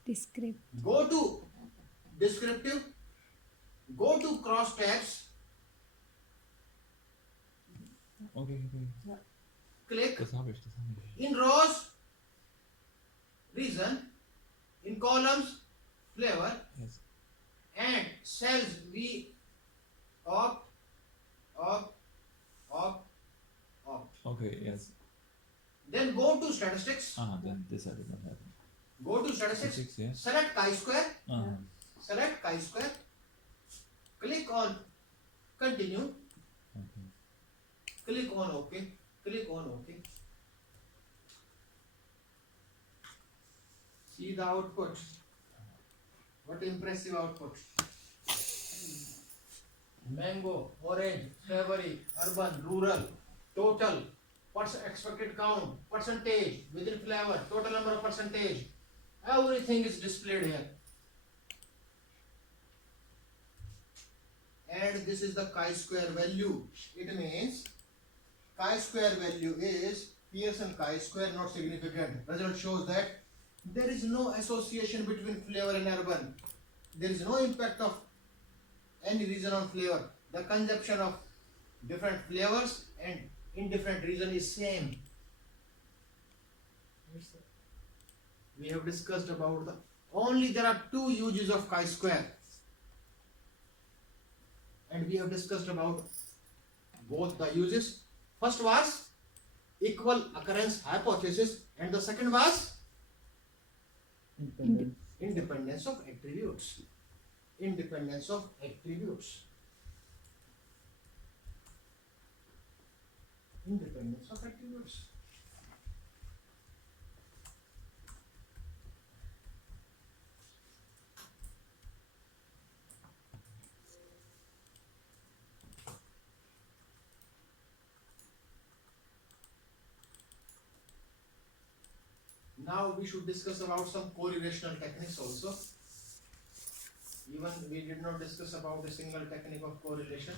Descript. Go to descriptive. Go to cross tabs. Okay. Click. Das habe ich. In rows, reason. In columns, flavor. Yes. And cells, we opt. Okay, yes. Then go to statistics. Then this I did not have. Go to statistics. Statistics, yes. Select chi-square. Uh-huh. Select chi-square. Click on continue. Okay. Click on OK. Click on OK. See the output. What impressive output. Mango, orange, savory, urban, rural, total, expected count, percentage, within flavor, total number of percentage. Everything is displayed here. And this is the chi-square value. It means chi-square value is Pearson chi-square not significant. Result shows that there is no association between flavor and urban. There is no impact of any region on flavor. The consumption of different flavors and in different region is same. We have discussed about the only there are two uses of chi-square. And we have discussed about both the uses. First was equal occurrence hypothesis and the second was Independence of attributes. Independence of attributes. Independence of attributes. Now we should discuss about some correlational techniques also. Even we did not discuss about a single technique of correlation.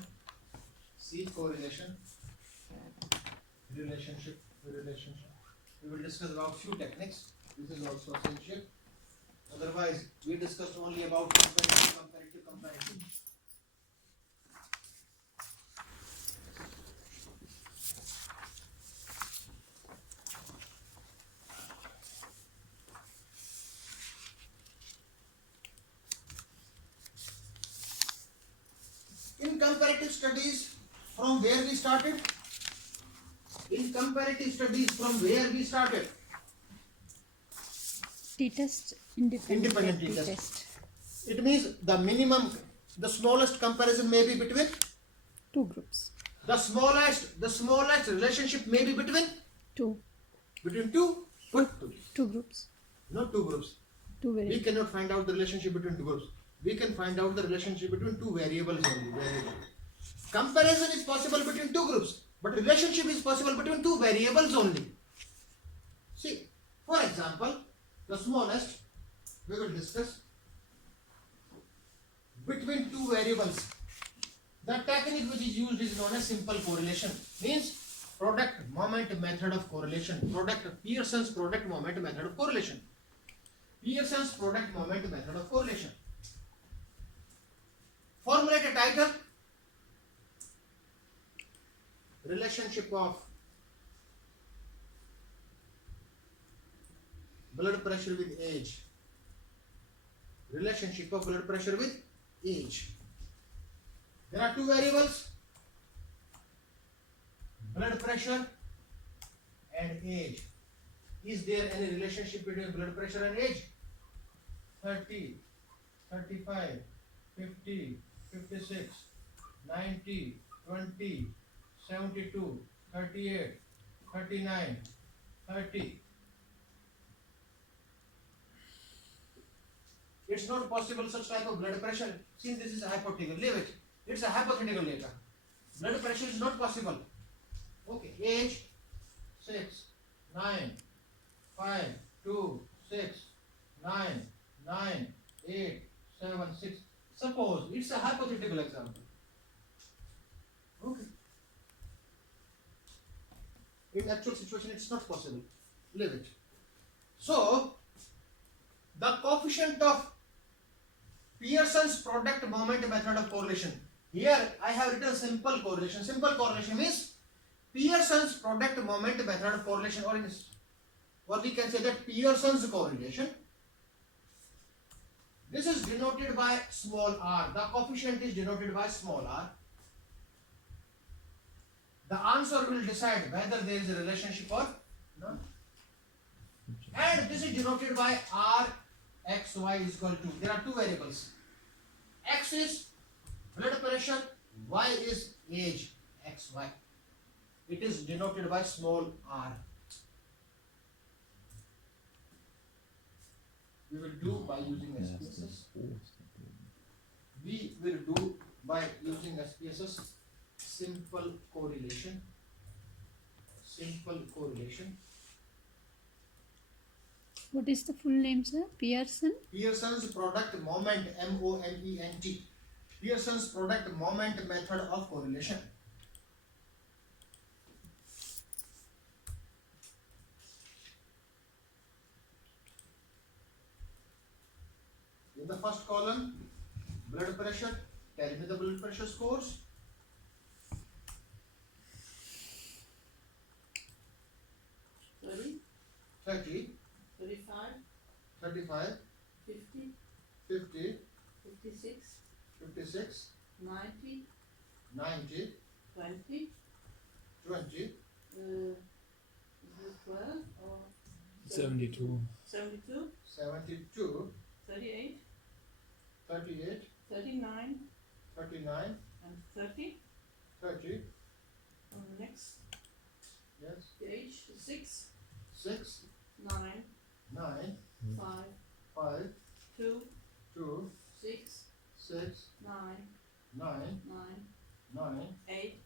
See, correlation, relationship. We will discuss about few techniques. This is also essential. Otherwise, we discussed only about comparative. In comparative studies, from where we started? In comparative studies, from where we started? T-test, independent t-test. It means the minimum, the smallest comparison may be between Two groups. the smallest relationship may be between Two two. What? two groups. Not two groups. Two We variables. cannot find out the relationship between two groups. We can find out the relationship between two variables only. Comparison is possible between two groups, but relationship is possible between two variables only. See, for example, the smallest we will discuss between two variables. The technique which is used is known as simple correlation. Means product moment method of correlation. Pearson's product moment method of correlation. Pearson's product moment method of correlation. Formulate a title. Relationship of blood pressure with age. Relationship of blood pressure with age. There are two variables, blood pressure and age. Is there any relationship between blood pressure and age? 30, 35, 50, 56, 90, 20, 72, 38, 39, 30. It's not possible such type of blood pressure, since this is a hypothetical. Leave it. It's a hypothetical data. Blood pressure is not possible. Okay, age 6, 9, 5, 2, 6, 9, 9, 8, 7, 6. Suppose it's a hypothetical example. Okay. In actual situation, it's not possible. Leave it. So, the coefficient of Pearson's product moment method of correlation. Here I have written simple correlation. Simple correlation means Pearson's product moment method of correlation, or we can say that Pearson's correlation. This is denoted by small r. The coefficient is denoted by small r. The answer will decide whether there is a relationship or not. And this is denoted by r x y is equal to. There are two variables. X is blood pressure, y is age, x y. It is denoted by small r. We will do by using SPSS. We will do by using SPSS simple correlation. Simple correlation. What is the full name, sir? Pearson? Pearson's product moment, moment. Pearson's product moment method of correlation. In the first column, blood pressure. Tell me the blood pressure scores. Thirty, 35, 35, 50, 50, 56, 56, 90, 90, 20, 20, is it 12 or 72. 72, 72, 38, 38, 39, 39, and 30. 30, Next, yes, the age 6, 6, 9, 9, 5, 5, 2, 2, 6, 6, 9, 9, 9, 9, 8,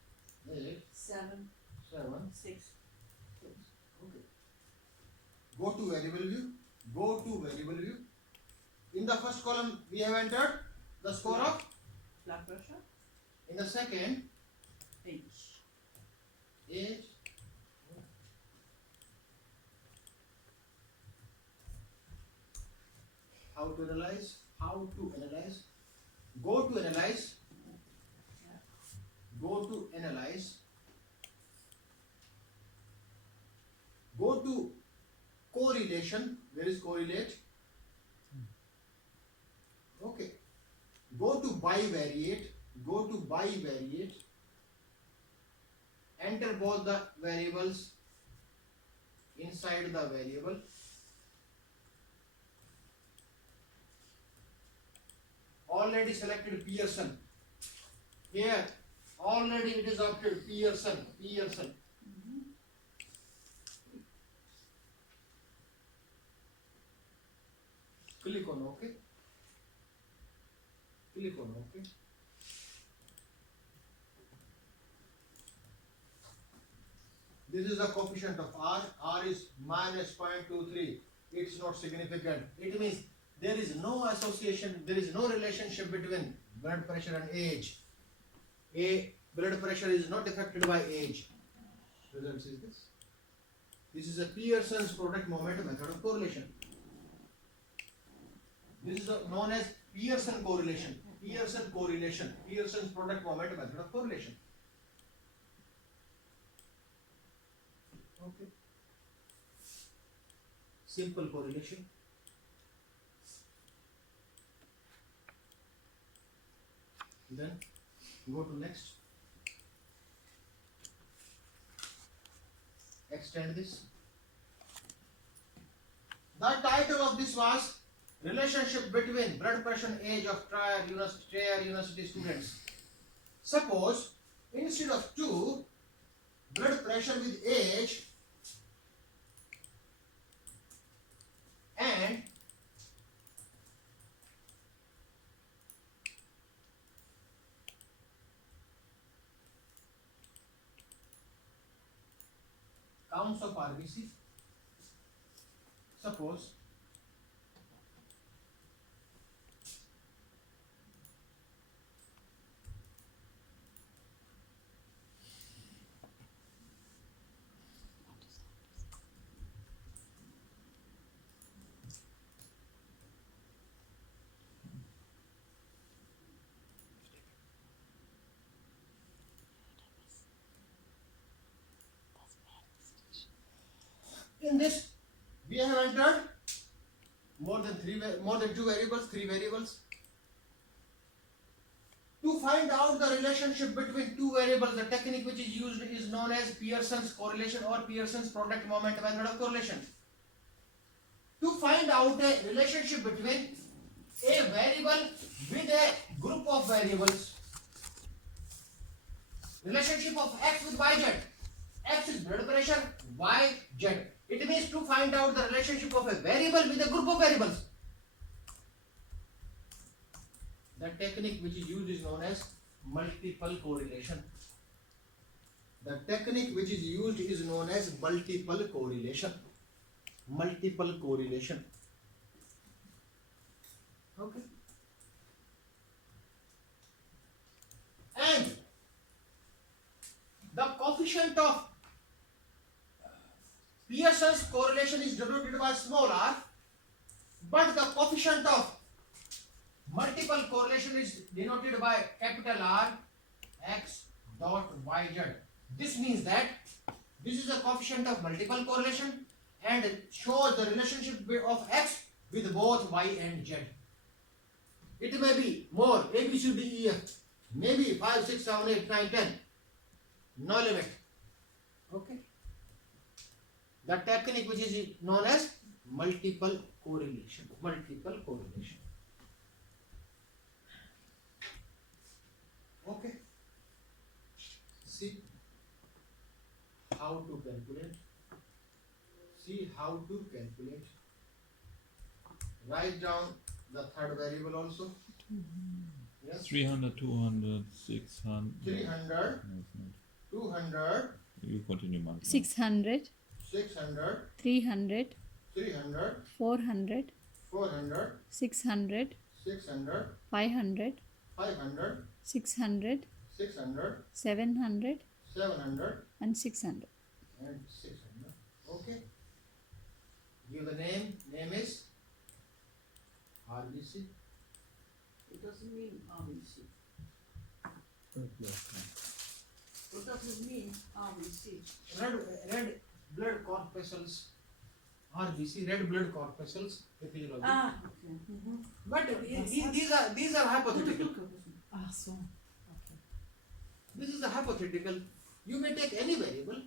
8, 7, 7. 6. Okay. Go to variable view. Go to variable view. In the first column, we have entered the score of. Blood pressure, In the second, age. age. How to analyze? How to analyze? Go to analyze. Go to analyze. Go to correlation. Where is correlate? Okay. Go to bivariate. Go to bivariate. Enter both the variables inside the variable. Already selected Pearson. Here, already it is opted Pearson. Pearson. Click on OK. Click on OK. This is the coefficient of R. R is minus 0.23. It's not significant. It means there is no association, there is no relationship between blood pressure and age. Blood pressure is not affected by age. Result is this. This is a Pearson's product moment method of correlation. This is known as Pearson correlation. Pearson correlation. Pearson's product moment method of correlation. Okay. Simple correlation. Then go to next. Extend this. The title of this was Relationship between blood pressure and age of Trier University students. Suppose instead of 2, blood pressure with age and counts of RBC. Suppose in this we have entered more than 2 variables, 3 variables. To find out the relationship between 2 variables, the technique which is used is known as Pearson's correlation or Pearson's product moment method of correlation. To find out a relationship between a variable with a group of variables, relationship of X with YZ. X is blood pressure, Y, Z. It means to find out the relationship of a variable with a group of variables. The technique which is used is known as multiple correlation. The technique which is used is known as multiple correlation. Multiple correlation. Okay. And the coefficient of Pearson's correlation is denoted by small r, but the coefficient of multiple correlation is denoted by capital R, X dot YZ. This means that this is the coefficient of multiple correlation and shows the relationship of X with both Y and Z. It may be more, A, B, C, D, E, F, maybe 5, 6, 7, 8, 9, 10. No limit. Okay. The technique which is known as multiple correlation, multiple correlation. Okay. See how to calculate. See how to calculate. Write down the third variable also. Yes. 300, 200, 600. 300, No, it's not. 200, You continue, Mark. 600, 600, 300, 300, 400, 400, 600, 600, 500, 500, 600, 600, 700, 700, and 600. and 600. Okay. Give the name. Name is RBC. It doesn't mean RBC. What does it mean, RBC? Red blood corpuscles. RBC, red blood corpuscles. Epidemiology. Okay. Mm-hmm. But these are hypothetical. Ah, so. Okay. This is a hypothetical. You may take any variable.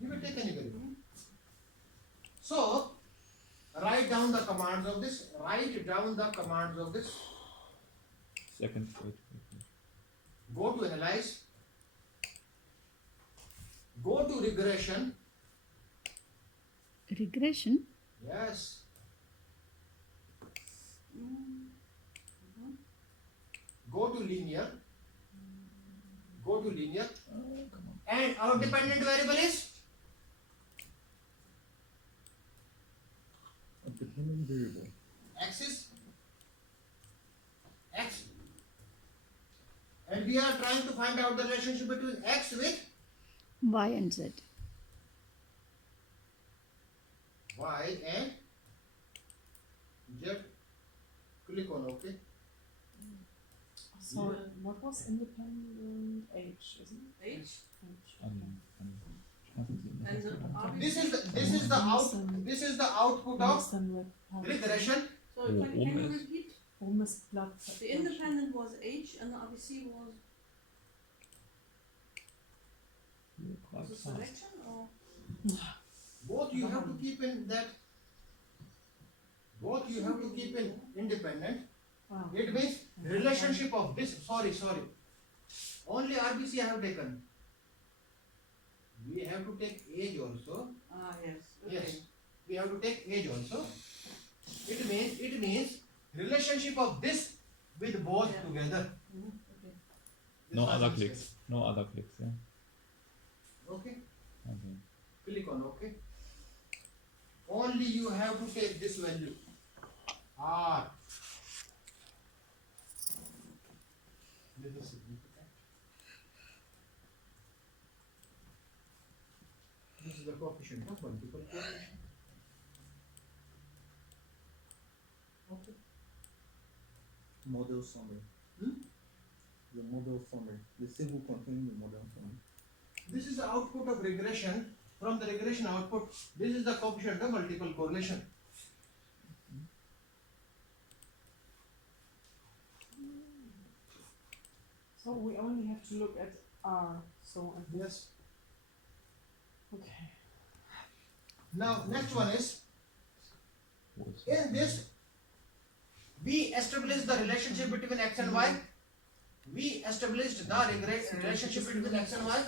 You may take any variable. So, write down the commands of this. Write down the commands of this. Second, wait. Go to analyze. Go to regression. Regression. Yes. Go to linear. Go to linear. And our dependent variable is A dependent variable. x is x. And we are trying to find out the relationship between x with Y and Z. y and z. Click on OK. So, what was independent H, isn't it? H? H. And the RBC? This is the output of Eastern Red Public. regression. So can you Ohm is- repeat? Ohm is blood The pressure. independent was H and the RBC was Quite the fast. selection or? Both you have to keep in that. Both you have to keep in independent. Wow. It means relationship of this. Sorry. Only RBC I have taken. We have to take age also. Ah, yes. Okay. Yes. We have to take age also. It means relationship of this with both Yeah. together. Okay. No This other one is clicks. No other clicks, yeah. Okay. Okay. Click on OK. Only you have to take this value. R. This is significant. This is the coefficient of multiple correlation. Okay. Model summary. Hmm? The model summary. The table containing the model summary. This is the output of regression. From the regression output, this is the coefficient of multiple correlation. So we only have to look at R. So and Yes. okay. Now, next one is, What's- in this, we established the relationship between x and y. We established the relationship between x and y.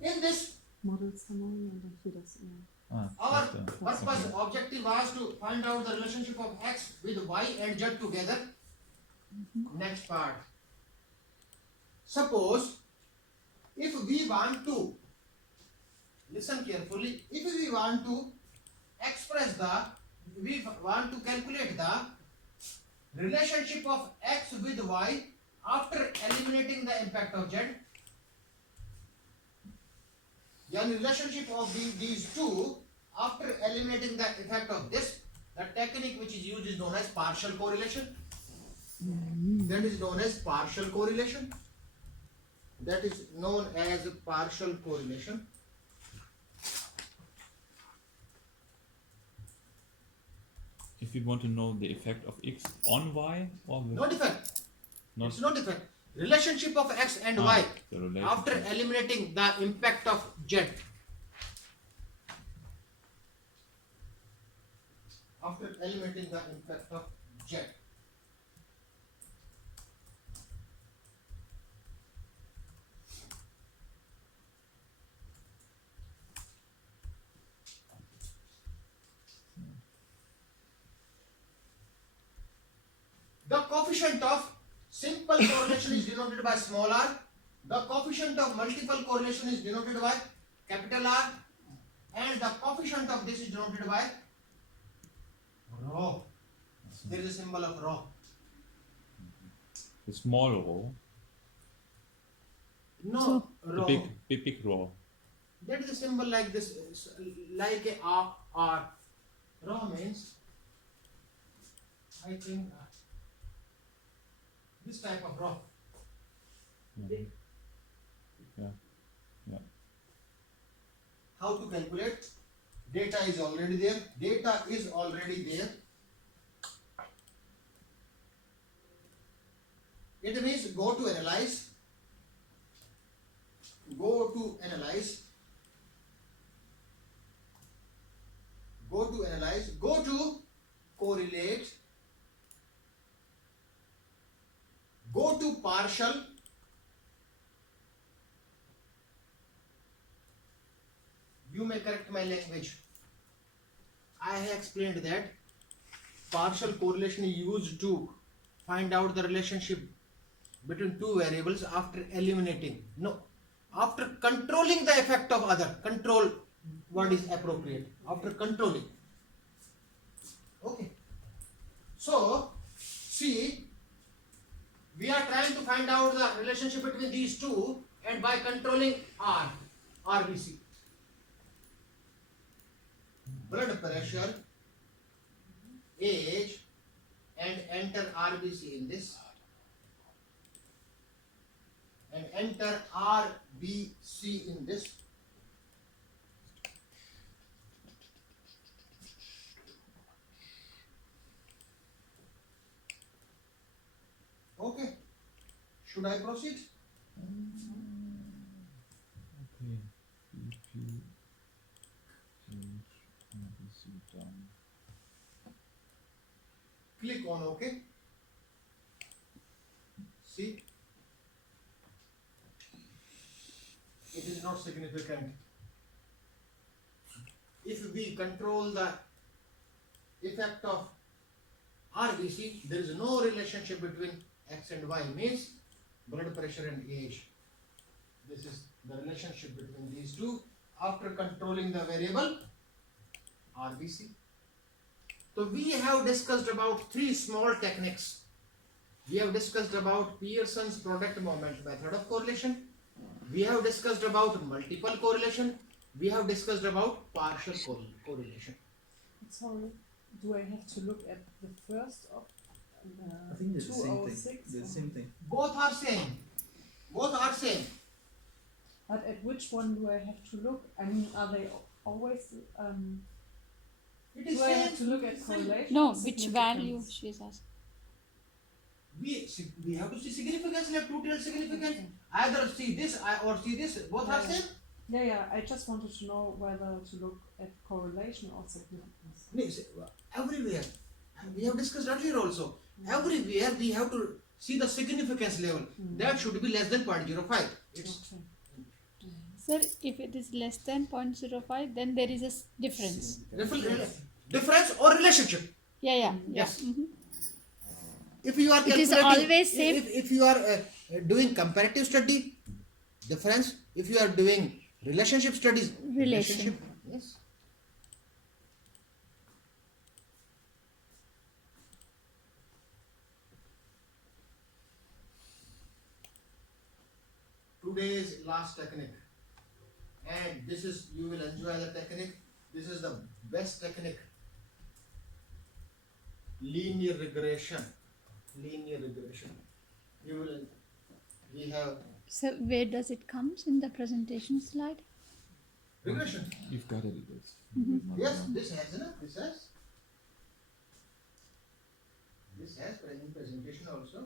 In this, Model summary and then here das yeah. our that's the- purpose, okay. objective was to find out the relationship of x with y and z together. Next part. Suppose, if we want to, listen carefully, if we want to express we want to calculate the relationship of x with y after eliminating the impact of z, the relationship of these two after eliminating the effect of this, the technique which is used is known as partial correlation. That is known as partial correlation. That is known as partial correlation. If you want to know the effect of x on y or with Not effect. not It's not effect. Relationship of x and Ah, y the relationship. after eliminating the impact of z. after eliminating the impact of Z. The coefficient of simple correlation is denoted by small r. The coefficient of multiple correlation is denoted by capital R. And the coefficient of this is denoted by rho. There is a symbol of rho. The small rho, No, the rho. big rho. That is a symbol like this, like a R. Rho means, I think, this type of rho. Mhm. Yeah. How to calculate? Data is already there. Data is already there. It means go to analyze. Go to analyze. Go to analyze. Go to correlate. Go to partial. You may correct my language. I have explained that partial correlation is used to find out the relationship between two variables after eliminating. No, after controlling the effect of other. Control what is appropriate. After controlling. Okay. So, see, we are trying to find out the relationship between these two, and by controlling RBC. Blood pressure, age, and enter RBC in this, and enter RBC in this. Okay, should I proceed? Okay. BP age RBC done. Click on OK. See, it is not significant. If we control the effect of RBC, there is no relationship between X and Y, means blood pressure and age. This is the relationship between these two after controlling the variable RBC. So we have discussed about three small techniques. We have discussed about Pearson's product moment method of correlation. We have discussed about multiple correlation. We have discussed about partial correlation. Sorry, do I have to look at the first of I think it's the same thing. 206? The same thing. Both are same. Both are same. But at which one do I have to look? I mean, are they always? It is Do I have to same. look at correlation? No, or which value significance? she is asking. We have to see significance, like two-tailed significance. Either see this or see this. Both are same. Yeah. I just wanted to know whether to look at correlation or significance. Everywhere. We have discussed earlier also. Everywhere we have to see the significance level. That should be less than 0.05. It's Okay. Sir, if it is less than 0.05, then there is a difference. difference or relationship. Yeah. Yes. Mhm. If you are It is calculating, always same. if you are doing comparative study, difference. If you are doing relationship studies, Relation. Yes. Today's last technique, and this is, you will enjoy the technique. This is the best technique. Linear regression. Linear regression. You will. We have So where does it comes in the presentation slide? regression. You've got it. It's Yes, this has enough. This has. This has presentation also.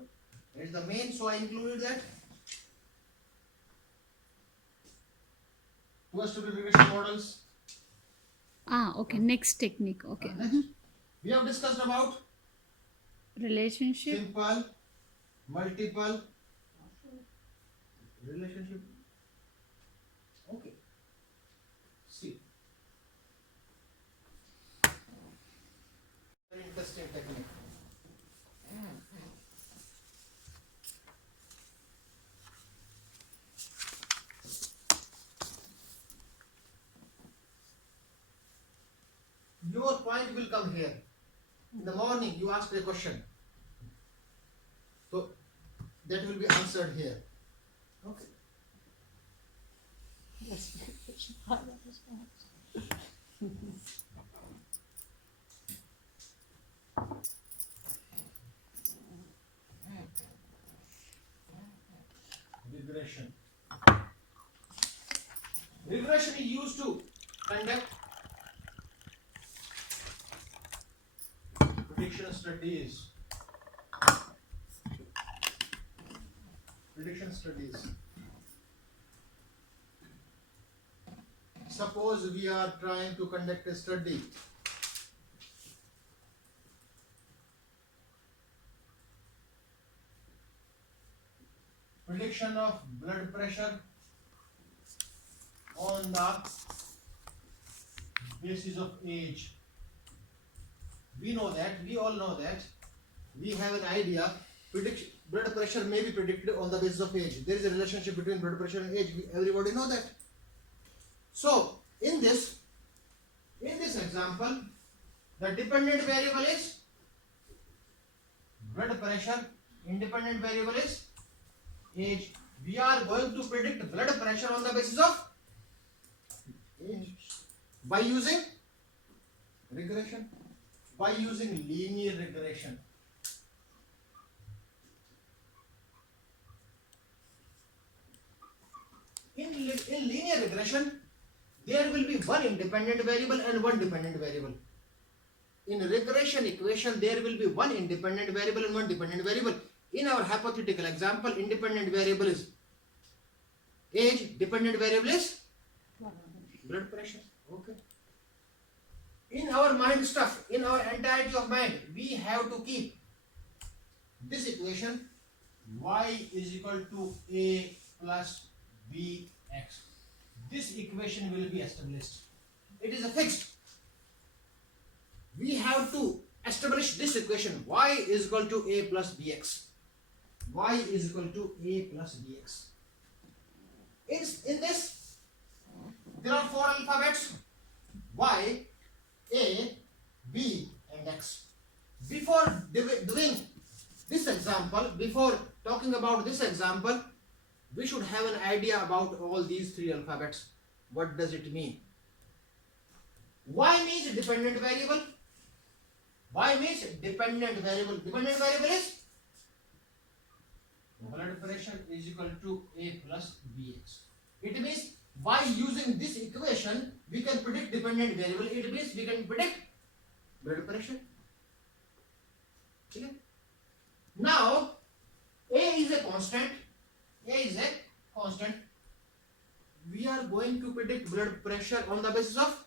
It's the main, so I included that. Two-distributed regression models. Okay, next technique. Okay. Next, We have discussed about Relationship. simple, multiple, relationship. Okay. See. Very interesting technique. Your point will come here. In the morning, you asked a question. So that will be answered here. Okay. Yes. Regression. Regression is used to conduct prediction studies. Prediction studies. Suppose we are trying to conduct a study. Prediction of blood pressure on the basis of age. We know that, we all know that, we have an idea, blood pressure may be predicted on the basis of age. There is a relationship between blood pressure and age, everybody know that. So, in this example, the dependent variable is blood pressure, independent variable is age. We are going to predict blood pressure on the basis of age by using regression, by using linear regression. In linear regression, there will be one independent variable and one dependent variable. In regression equation, there will be one independent variable and one dependent variable. In our hypothetical example, independent variable is age, dependent variable is blood pressure. Okay. In our mind stuff, in our entirety of mind, we have to keep this equation y is equal to a plus bx. This equation will be established. It is a fixed. We have to establish this equation y is equal to a plus bx. Y is equal to a plus bx. In this, there are four alphabets: y, a, b, and x. Before doing this example, before talking about this example, we should have an idea about all these three alphabets. What does it mean? Y means dependent variable. Y means dependent variable. Dependent variable is blood pressure is equal to a plus bx. It means by using this equation, we can predict dependent variable. It means we can predict blood pressure. Okay? Now, a is a constant. A is a constant. We are going to predict blood pressure on the basis of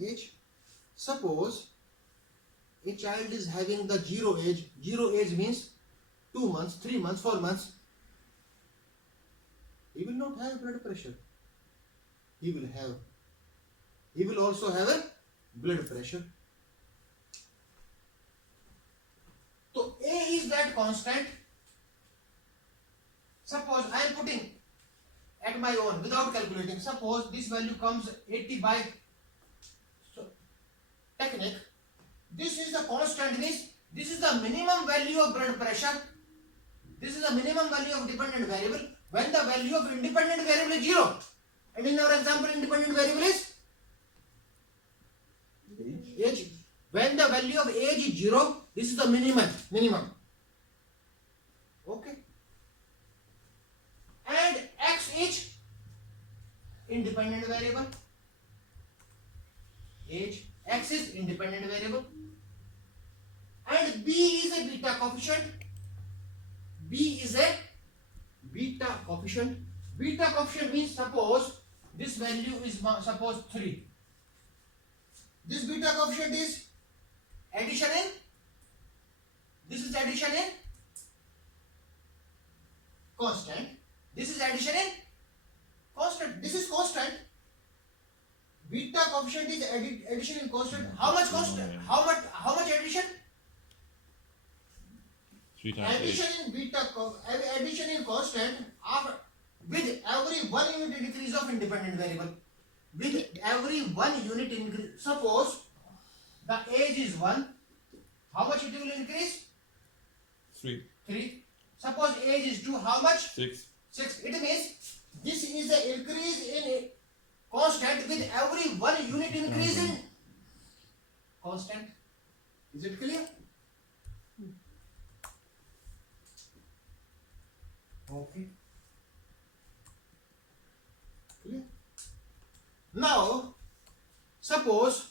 age. Suppose a child is having the zero age. Zero age means 2 months, 3 months, 4 months. He will not have blood pressure. He will also have a blood pressure. So A is that constant. Suppose I am putting at my own without calculating. Suppose this value comes 80 by technique. This is the constant, means this is the minimum value of blood pressure. This is the minimum value of dependent variable when the value of independent variable is 0. And in our example, independent variable is age. When the value of age is 0, this is the minimum. Okay. And x is independent variable. Age. X is independent variable. And B is a beta coefficient. B is a beta coefficient. Beta coefficient means suppose this value is suppose 3. This beta coefficient is addition in, this is addition in constant, this is addition in constant, this is constant. Beta coefficient is addition in constant. How much constant? How much addition? 3 times 8. Addition in addition in constant with every 1 unit increase of independent variable. With every 1 unit increase, suppose the age is 1, how much it will increase? 3. 3. Suppose age is 2, how much? 6. 6. It means this is the increase in constant with every 1 unit increase in constant. Is it clear? Okay. Clear? Now, suppose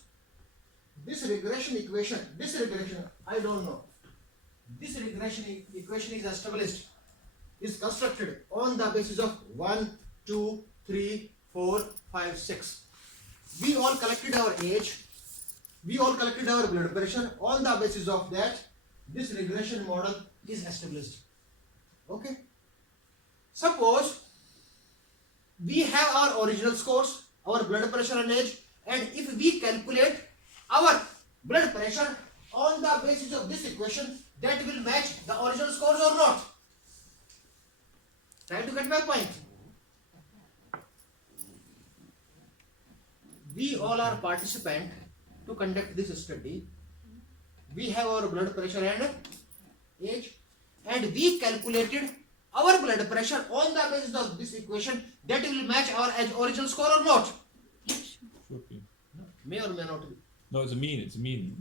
this regression equation, I don't know. This regression equation is established, is constructed on the basis of 1, 2, 3, 4, 5, 6. We all collected our age, we all collected our blood pressure. On the basis of that, this regression model is established. Okay? Suppose we have our original scores, our blood pressure and age, and if we calculate our blood pressure on the basis of this equation, that will match the original scores or not. Try to get my point. We all are participant to conduct this study. We have our blood pressure and age, and we calculated our blood pressure on the basis of this equation. That will match our original score or not. Should be. May or may not be. No, it's a mean. It's a mean.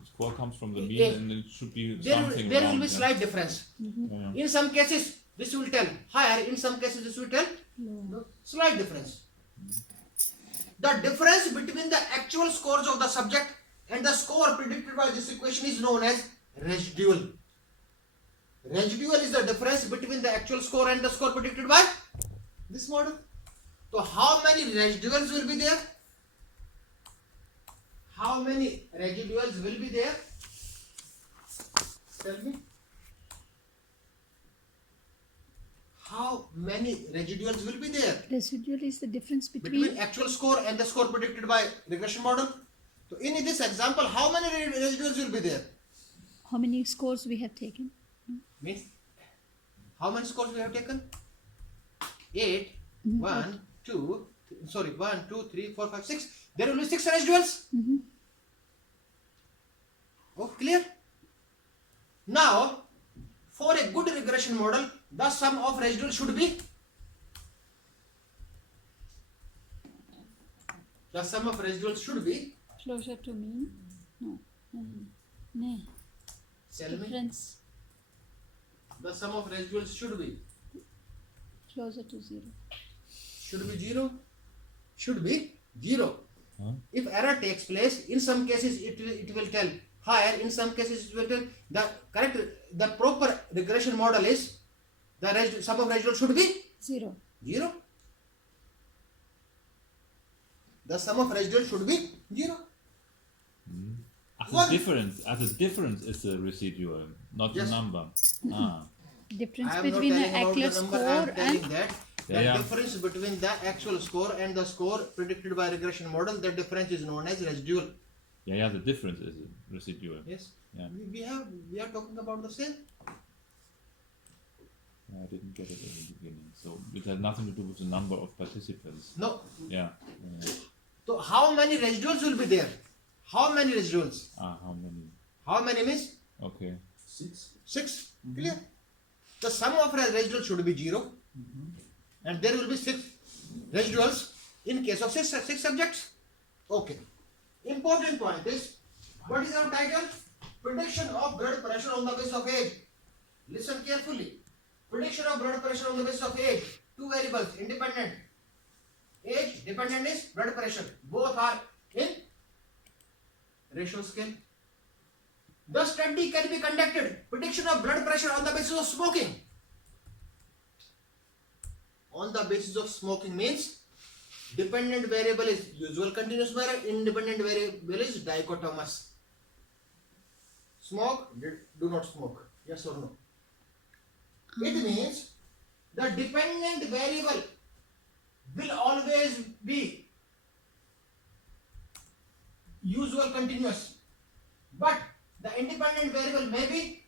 The score comes from the mean, Yeah. and it should be There something. will around, be yeah. slight difference. Yeah. In some cases, this will tell higher. In some cases, this will tell slight difference. The difference between the actual scores of the subject and the score predicted by this equation is known as residual. Residual is the difference between the actual score and the score predicted by this model. So how many residuals will be there? How many residuals will be there? Tell me. How many residuals will be there? Residual is the difference between Between actual score and the score predicted by regression model. So in this example, how many residuals will be there? how many scores we have taken. Means how many scores we have taken? 8, 1, 2, 3, 4, 5, 6. There will be 6 residuals. Oh, clear? Now, for a good regression model, the sum of residuals should be. The sum of residuals should be. Closer to mean? No. No. Tell me. Difference The sum of residuals should be. closer to 0. Should be 0. Should be 0. Huh? If error takes place, in some cases it will tell higher, in some cases it will tell the proper regression model is the sum of residuals should be 0. 0. The sum of residuals should be 0. As a difference is the residual, not Yes. the number. Difference I am not between the telling about accurate the number, I am score telling and that Yeah. difference between the actual score and the score predicted by regression model, that difference is known as residual. Yeah, the difference is a residual. Yes. Yeah. We are talking about the same. I didn't get it in the beginning. So it has nothing to do with the number of participants. No. Yeah. So how many residuals will be there? How many residuals? How many? How many means? Okay. 6. Clear? The sum of residuals should be 0. And there will be 6 residuals in case of 6 subjects. Okay. Important point is, what is our title? Prediction of blood pressure on the basis of age. Listen carefully. Prediction of blood pressure on the basis of age. 2 variables, independent. Age, dependent is blood pressure. Both are in ratio scale. The study can be conducted. Prediction of blood pressure on the basis of smoking. On the basis of smoking means Dependent variable is usual continuous manner. Independent variable is dichotomous. Smoke, do not smoke. Yes or no? It means the dependent variable will always be usual continuous, but the independent variable may be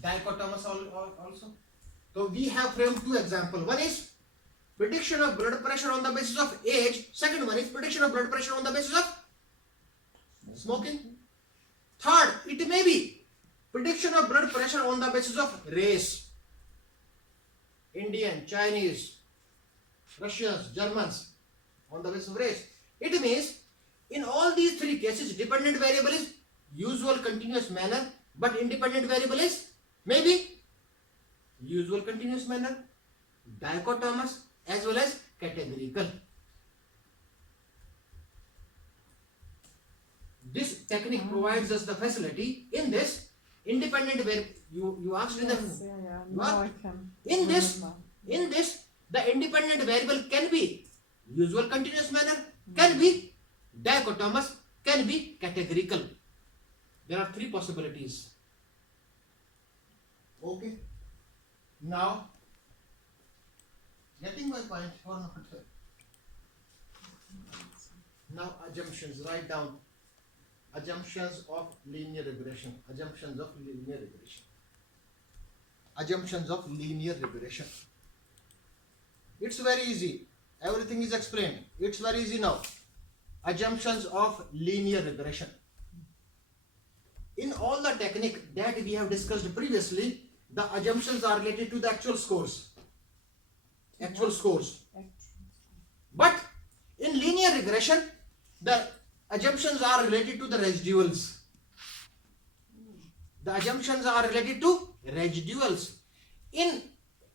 dichotomous also. So we have framed two examples. One is prediction of blood pressure on the basis of age. Second one is prediction of blood pressure on the basis of smoking. Third, it may be prediction of blood pressure on the basis of race. Indian, Chinese, Russians, Germans, on the basis of race. It means in all these three cases, dependent variable is usual continuous manner, but independent variable is maybe usual continuous manner, dichotomous, as well as categorical. This technique provides us the facility in this independent variable. You asked in the Yes, yeah. Now I can in this remember. the independent variable can be usual continuous manner, can be dichotomous, can be categorical. There are three possibilities. Okay. Now, getting my point or not? Now assumptions. Write down assumptions of linear regression. Assumptions of linear regression. Assumptions of linear regression. It's very easy. Everything is explained. It's very easy now. Assumptions of linear regression. In all the technique that we have discussed previously, the assumptions are related to the actual scores. Actual scores. But in linear regression, the assumptions are related to the residuals. The assumptions are related to residuals. In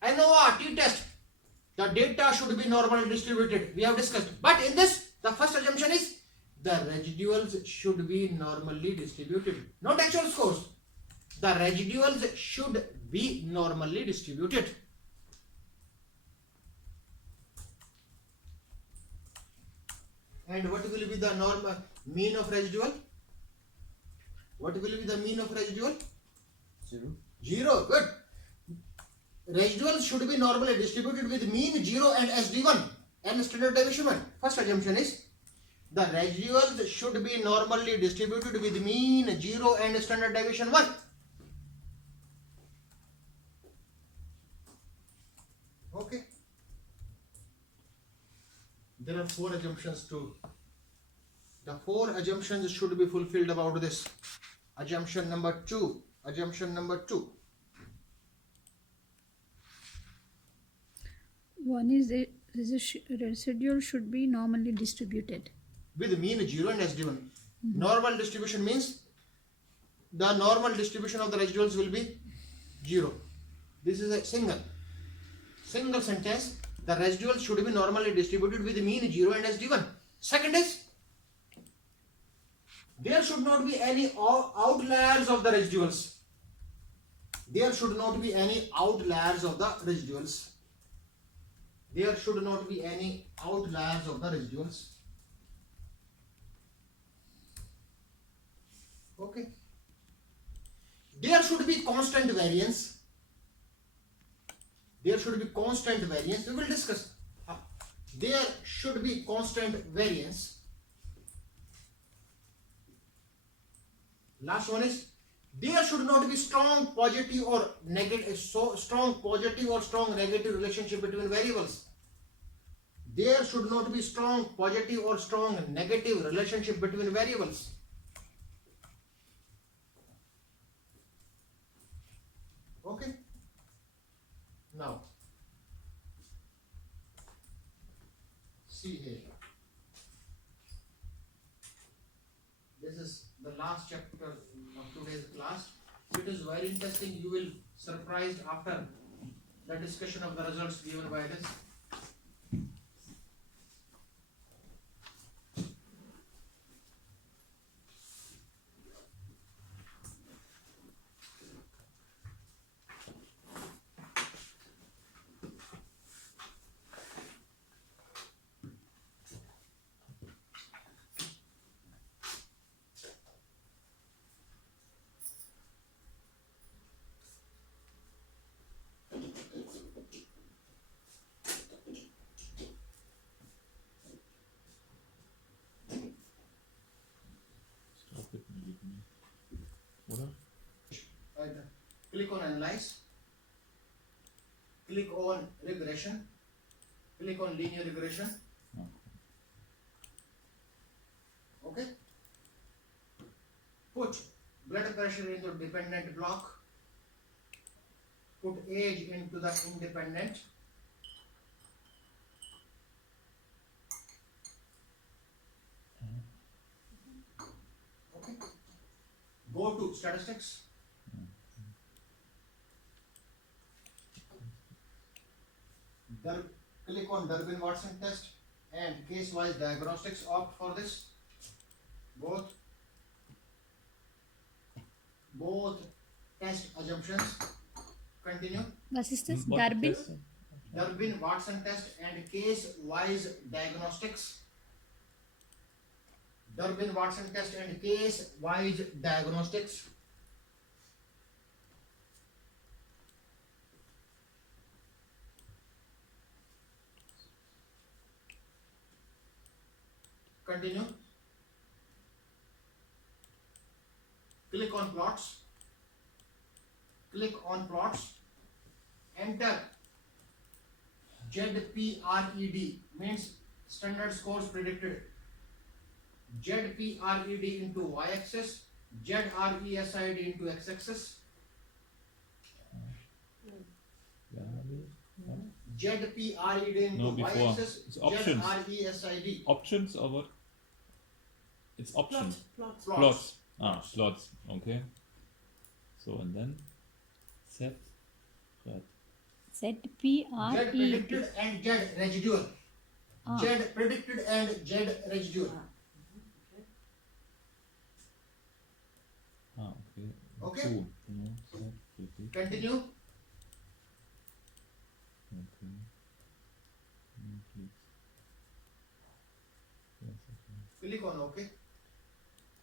ANOVA t-test, the data should be normally distributed. We have discussed. But in this, the first assumption is the residuals should be normally distributed. Not actual scores. The residuals should be normally distributed. And what will be the normal mean of residual? What will be the mean of residual? 0. 0. Good. Residuals should be normally distributed with mean 0 and SD1 and standard deviation 1. First assumption is the residuals should be normally distributed with mean 0 and standard deviation 1. Okay. There are 4 assumptions too. The 4 assumptions should be fulfilled about this. Assumption number 2. Assumption number 2. One is the residual should be normally distributed. With mean 0 and SD1. Normal distribution means the normal distribution of the residuals will be 0. This is a single sentence. The residuals should be normally distributed with mean 0 and SD1. Second is there should not be any outliers of the residuals. There should not be any outliers of the residuals. There should not be any outliers of the residuals. Okay. There should be constant variance. There should be constant variance. We will discuss. There should be constant variance. Last one is there should not be strong positive or negative, strong positive or strong negative relationship between variables. There should not be strong positive or strong negative relationship between variables. Okay. Now, see here. This is the last chapter of today's class. It is very interesting. You will surprised after the discussion of the results given by this. Click on analyze. Click on regression. Click on linear regression. Okay. Put blood pressure into dependent block. Put age into the independent. Okay. Go to statistics. Click on Durbin-Watson test and case-wise diagnostics. Opt for this. Both test assumptions. Continue. Was ist das? What Durbin? test? Durbin-Watson test and case-wise diagnostics. Durbin-Watson test and case-wise diagnostics. Continue. Click on plots. Click on plots. Enter ZPRED, means standard scores predicted. ZPRED into y-axis, ZRESID into x-axis. ZPRED into No, before. y-axis, It's options. ZRESID. Options or what? It's options. Plots. Plots. Plots. Okay. So and then set that. Z ZPRED. predicted and Z residual. Ah. Z predicted and Z residual. Okay. Okay. Two. No, set repeat. Continue. Okay. Please. Yes, okay. Click on OK.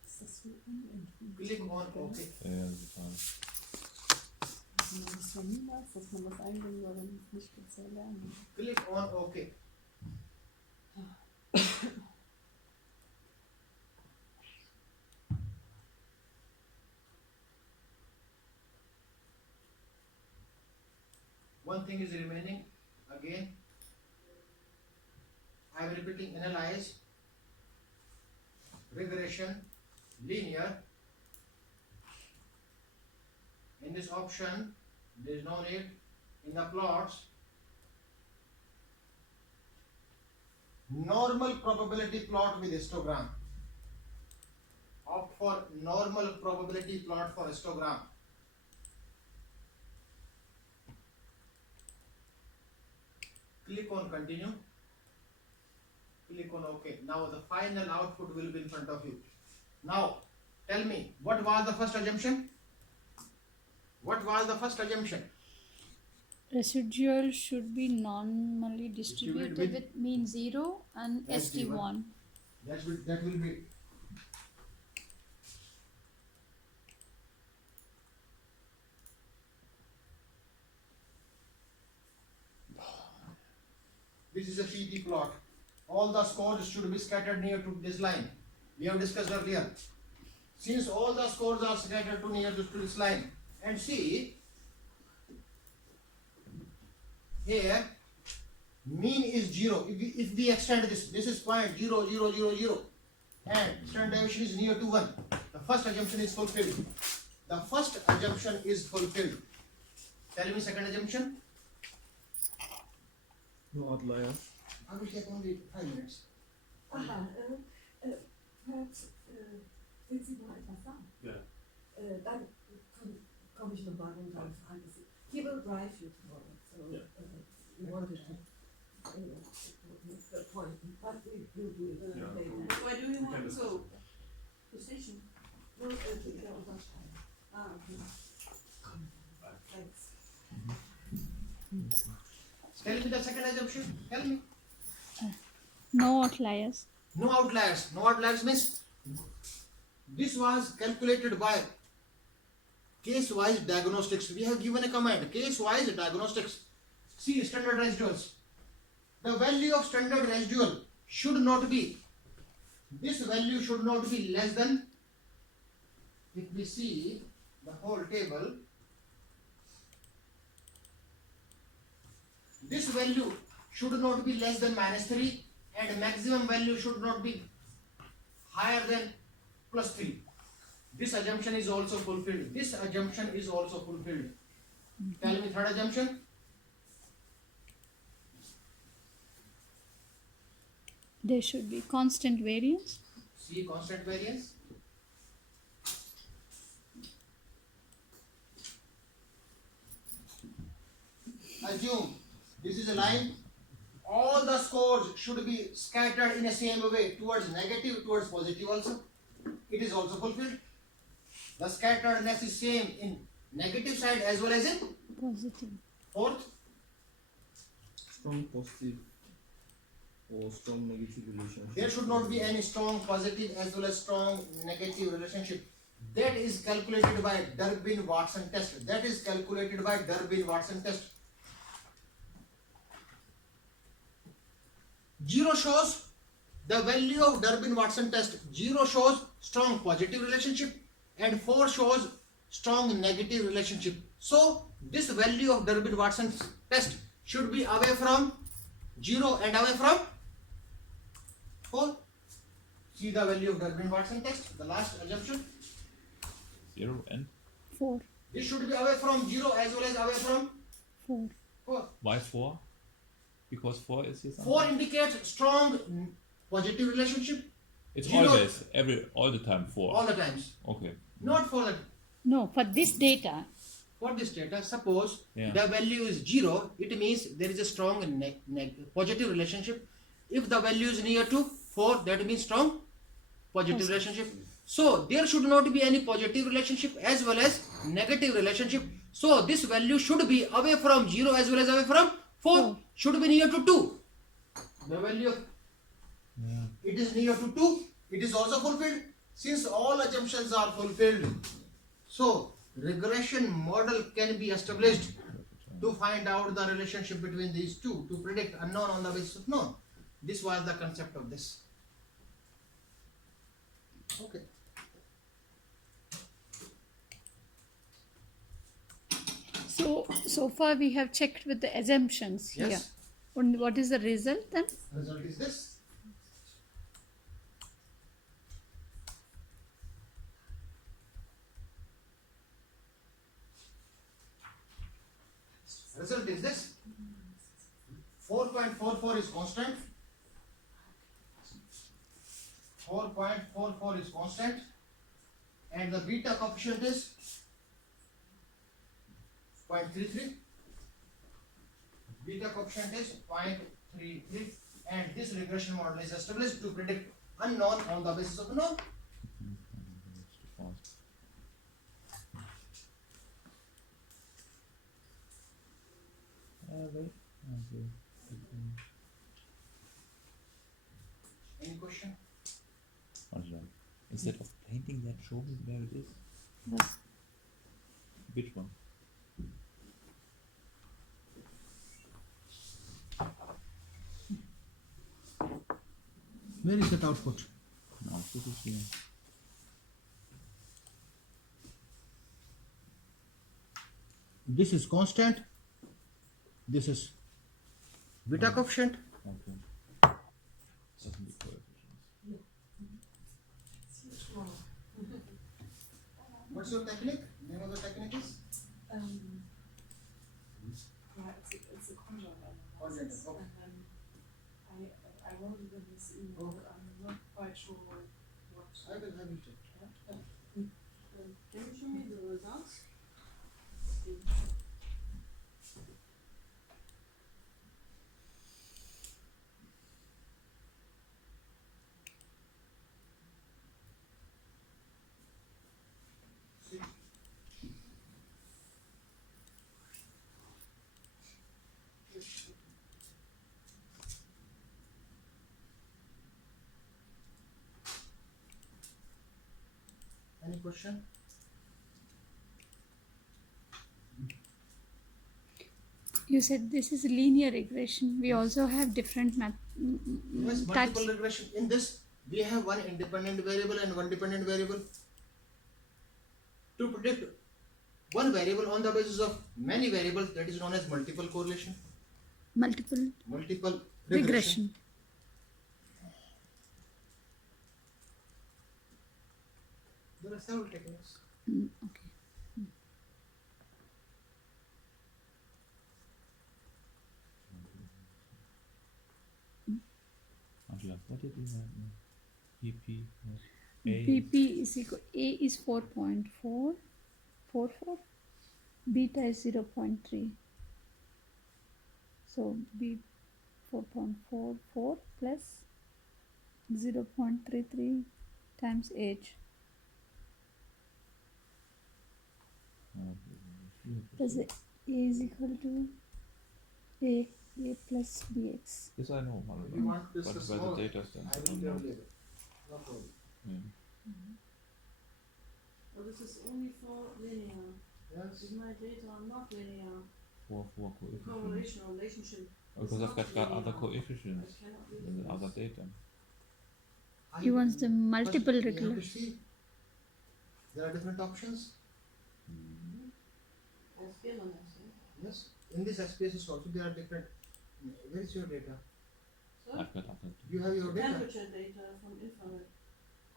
Ist das wie unentwickelt? Click on OK. Ja, super. Wenn man das von nie weiß, dass man das eingeben soll und nicht speziell lernen. Click on OK. One thing is remaining. Again, I am repeating: analyze, regression, linear. In this option, there is no need. In the plots, normal probability plot with histogram. Opt for normal probability plot for histogram. Click on continue. Click on OK. Now the final output will be in front of you. Now tell me, what was the first assumption? What was the first assumption? Residual should be normally Distributed distributed with with mean 0 and That's given. ST1. That will be. This is a PT plot. All the scores should be scattered near to this line. We have discussed earlier. Since all the scores are scattered to near to this line, and see here, mean is 0. If we extend this is 0.0000, and standard deviation is near to 1. The first assumption is fulfilled. The first assumption is fulfilled. Tell me second assumption. No outlier. I will take only 5 minutes. Aha, perhaps, willst du noch etwas sagen? Ja. Dann komme ich nochmal und dann frage ich Sie. He will drive you tomorrow, so Yeah. we wanted to the point, but we will do it Yeah. later. Where do you want to discuss go? it. The station? No, der Unterscheid. Ah, okay. Thanks. Tell me the second assumption. Tell me. No outliers. No outliers. No outliers means this was calculated by case-wise diagnostics. We have given a command, case-wise diagnostics. See standard residuals. The value of standard residual should not be, this value should not be less than, if we see the whole table, this value should not be less than -3 and maximum value should not be higher than +3. This assumption is also fulfilled. This assumption is also fulfilled. Tell me third assumption. There should be constant variance. See constant variance. Assume this is a line. All the scores should be scattered in the same way towards negative, towards positive also. It is also fulfilled. The scatteredness is same in negative side as well as in Positive. fourth. Strong positive or strong negative relationship. There should not be any strong positive as well as strong negative relationship. That is calculated by Durbin-Watson test. That is calculated by Durbin-Watson test. 0 shows the value of Durbin-Watson test. 0 shows strong positive relationship and 4 shows strong negative relationship. So this value of Durbin-Watson test should be away from 0 and away from 4. See the value of Durbin-Watson test, the last assumption. 0 and 4. This should be away from 0 as well as away from 4. 4. why 4? Because 4 is his 4 answer. indicates strong positive relationship It's 0 always all the time 4. all the times. Okay. Not for the No, for this data, for this data. Suppose Yeah. the value is 0, it means there is a strong positive relationship. If the value is near to 4, that means strong positive relationship. So there should not be any positive relationship as well as negative relationship. So this value should be away from 0 as well as away from 4. Should be near to 2. The value of it is near to 2. It is also fulfilled. Since all assumptions are fulfilled, so regression model can be established to find out the relationship between these two, to predict unknown on the basis of known. This was the concept of this. Okay. so far we have checked with the assumptions here. Yes. And what is the result then? Result is this. Result is this. 4.44 is constant. 4.44 is constant. And the beta coefficient is 0.33. Beta coefficient is 0.33. And this regression model is established to predict unknown on the basis of known. Any question? Instead of painting that, show me where it is. Yes. Which one? Where is that output? No, this is here. This is constant. This is beta coefficient. Okay. Doesn't be coefficients. What's your technique? Name of the technique is? It's a conjoint Conjoint, analysis. okay. And then I wrote it in this email, but I'm not quite sure what. I will check. Can you show me the results? Any question? You said this is linear regression. We also have different Yes, types. multiple regression. In this, we have one independent variable and one dependent variable. To predict one variable on the basis of many variables, that is known as multiple correlation. multiple multiple regression. There are several techniques. Okay. Angela, what did you have? EP, A. BP is equal, A is 4.444, beta is 0.3. So B 4.44 plus 0.33 times age. Does it A is equal to A plus BX? Yes, I know, If you want to but discuss where more, the data stands, I I will don't be know. available. No problem. Yeah. Well, this is only for linear. Yes. With my data are not linear. Four The coefficients. correlation or relationship. Because I've got other linear. coefficients I cannot use in the other this. data. He wants the multiple First, we have to regular. see there are different options. As given, I think. Yes. In this SPSS also there are different. Where is your data? So, I've got other You have your data. temperature data from infrared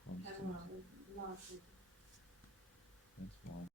camera constants. with large data. That's why.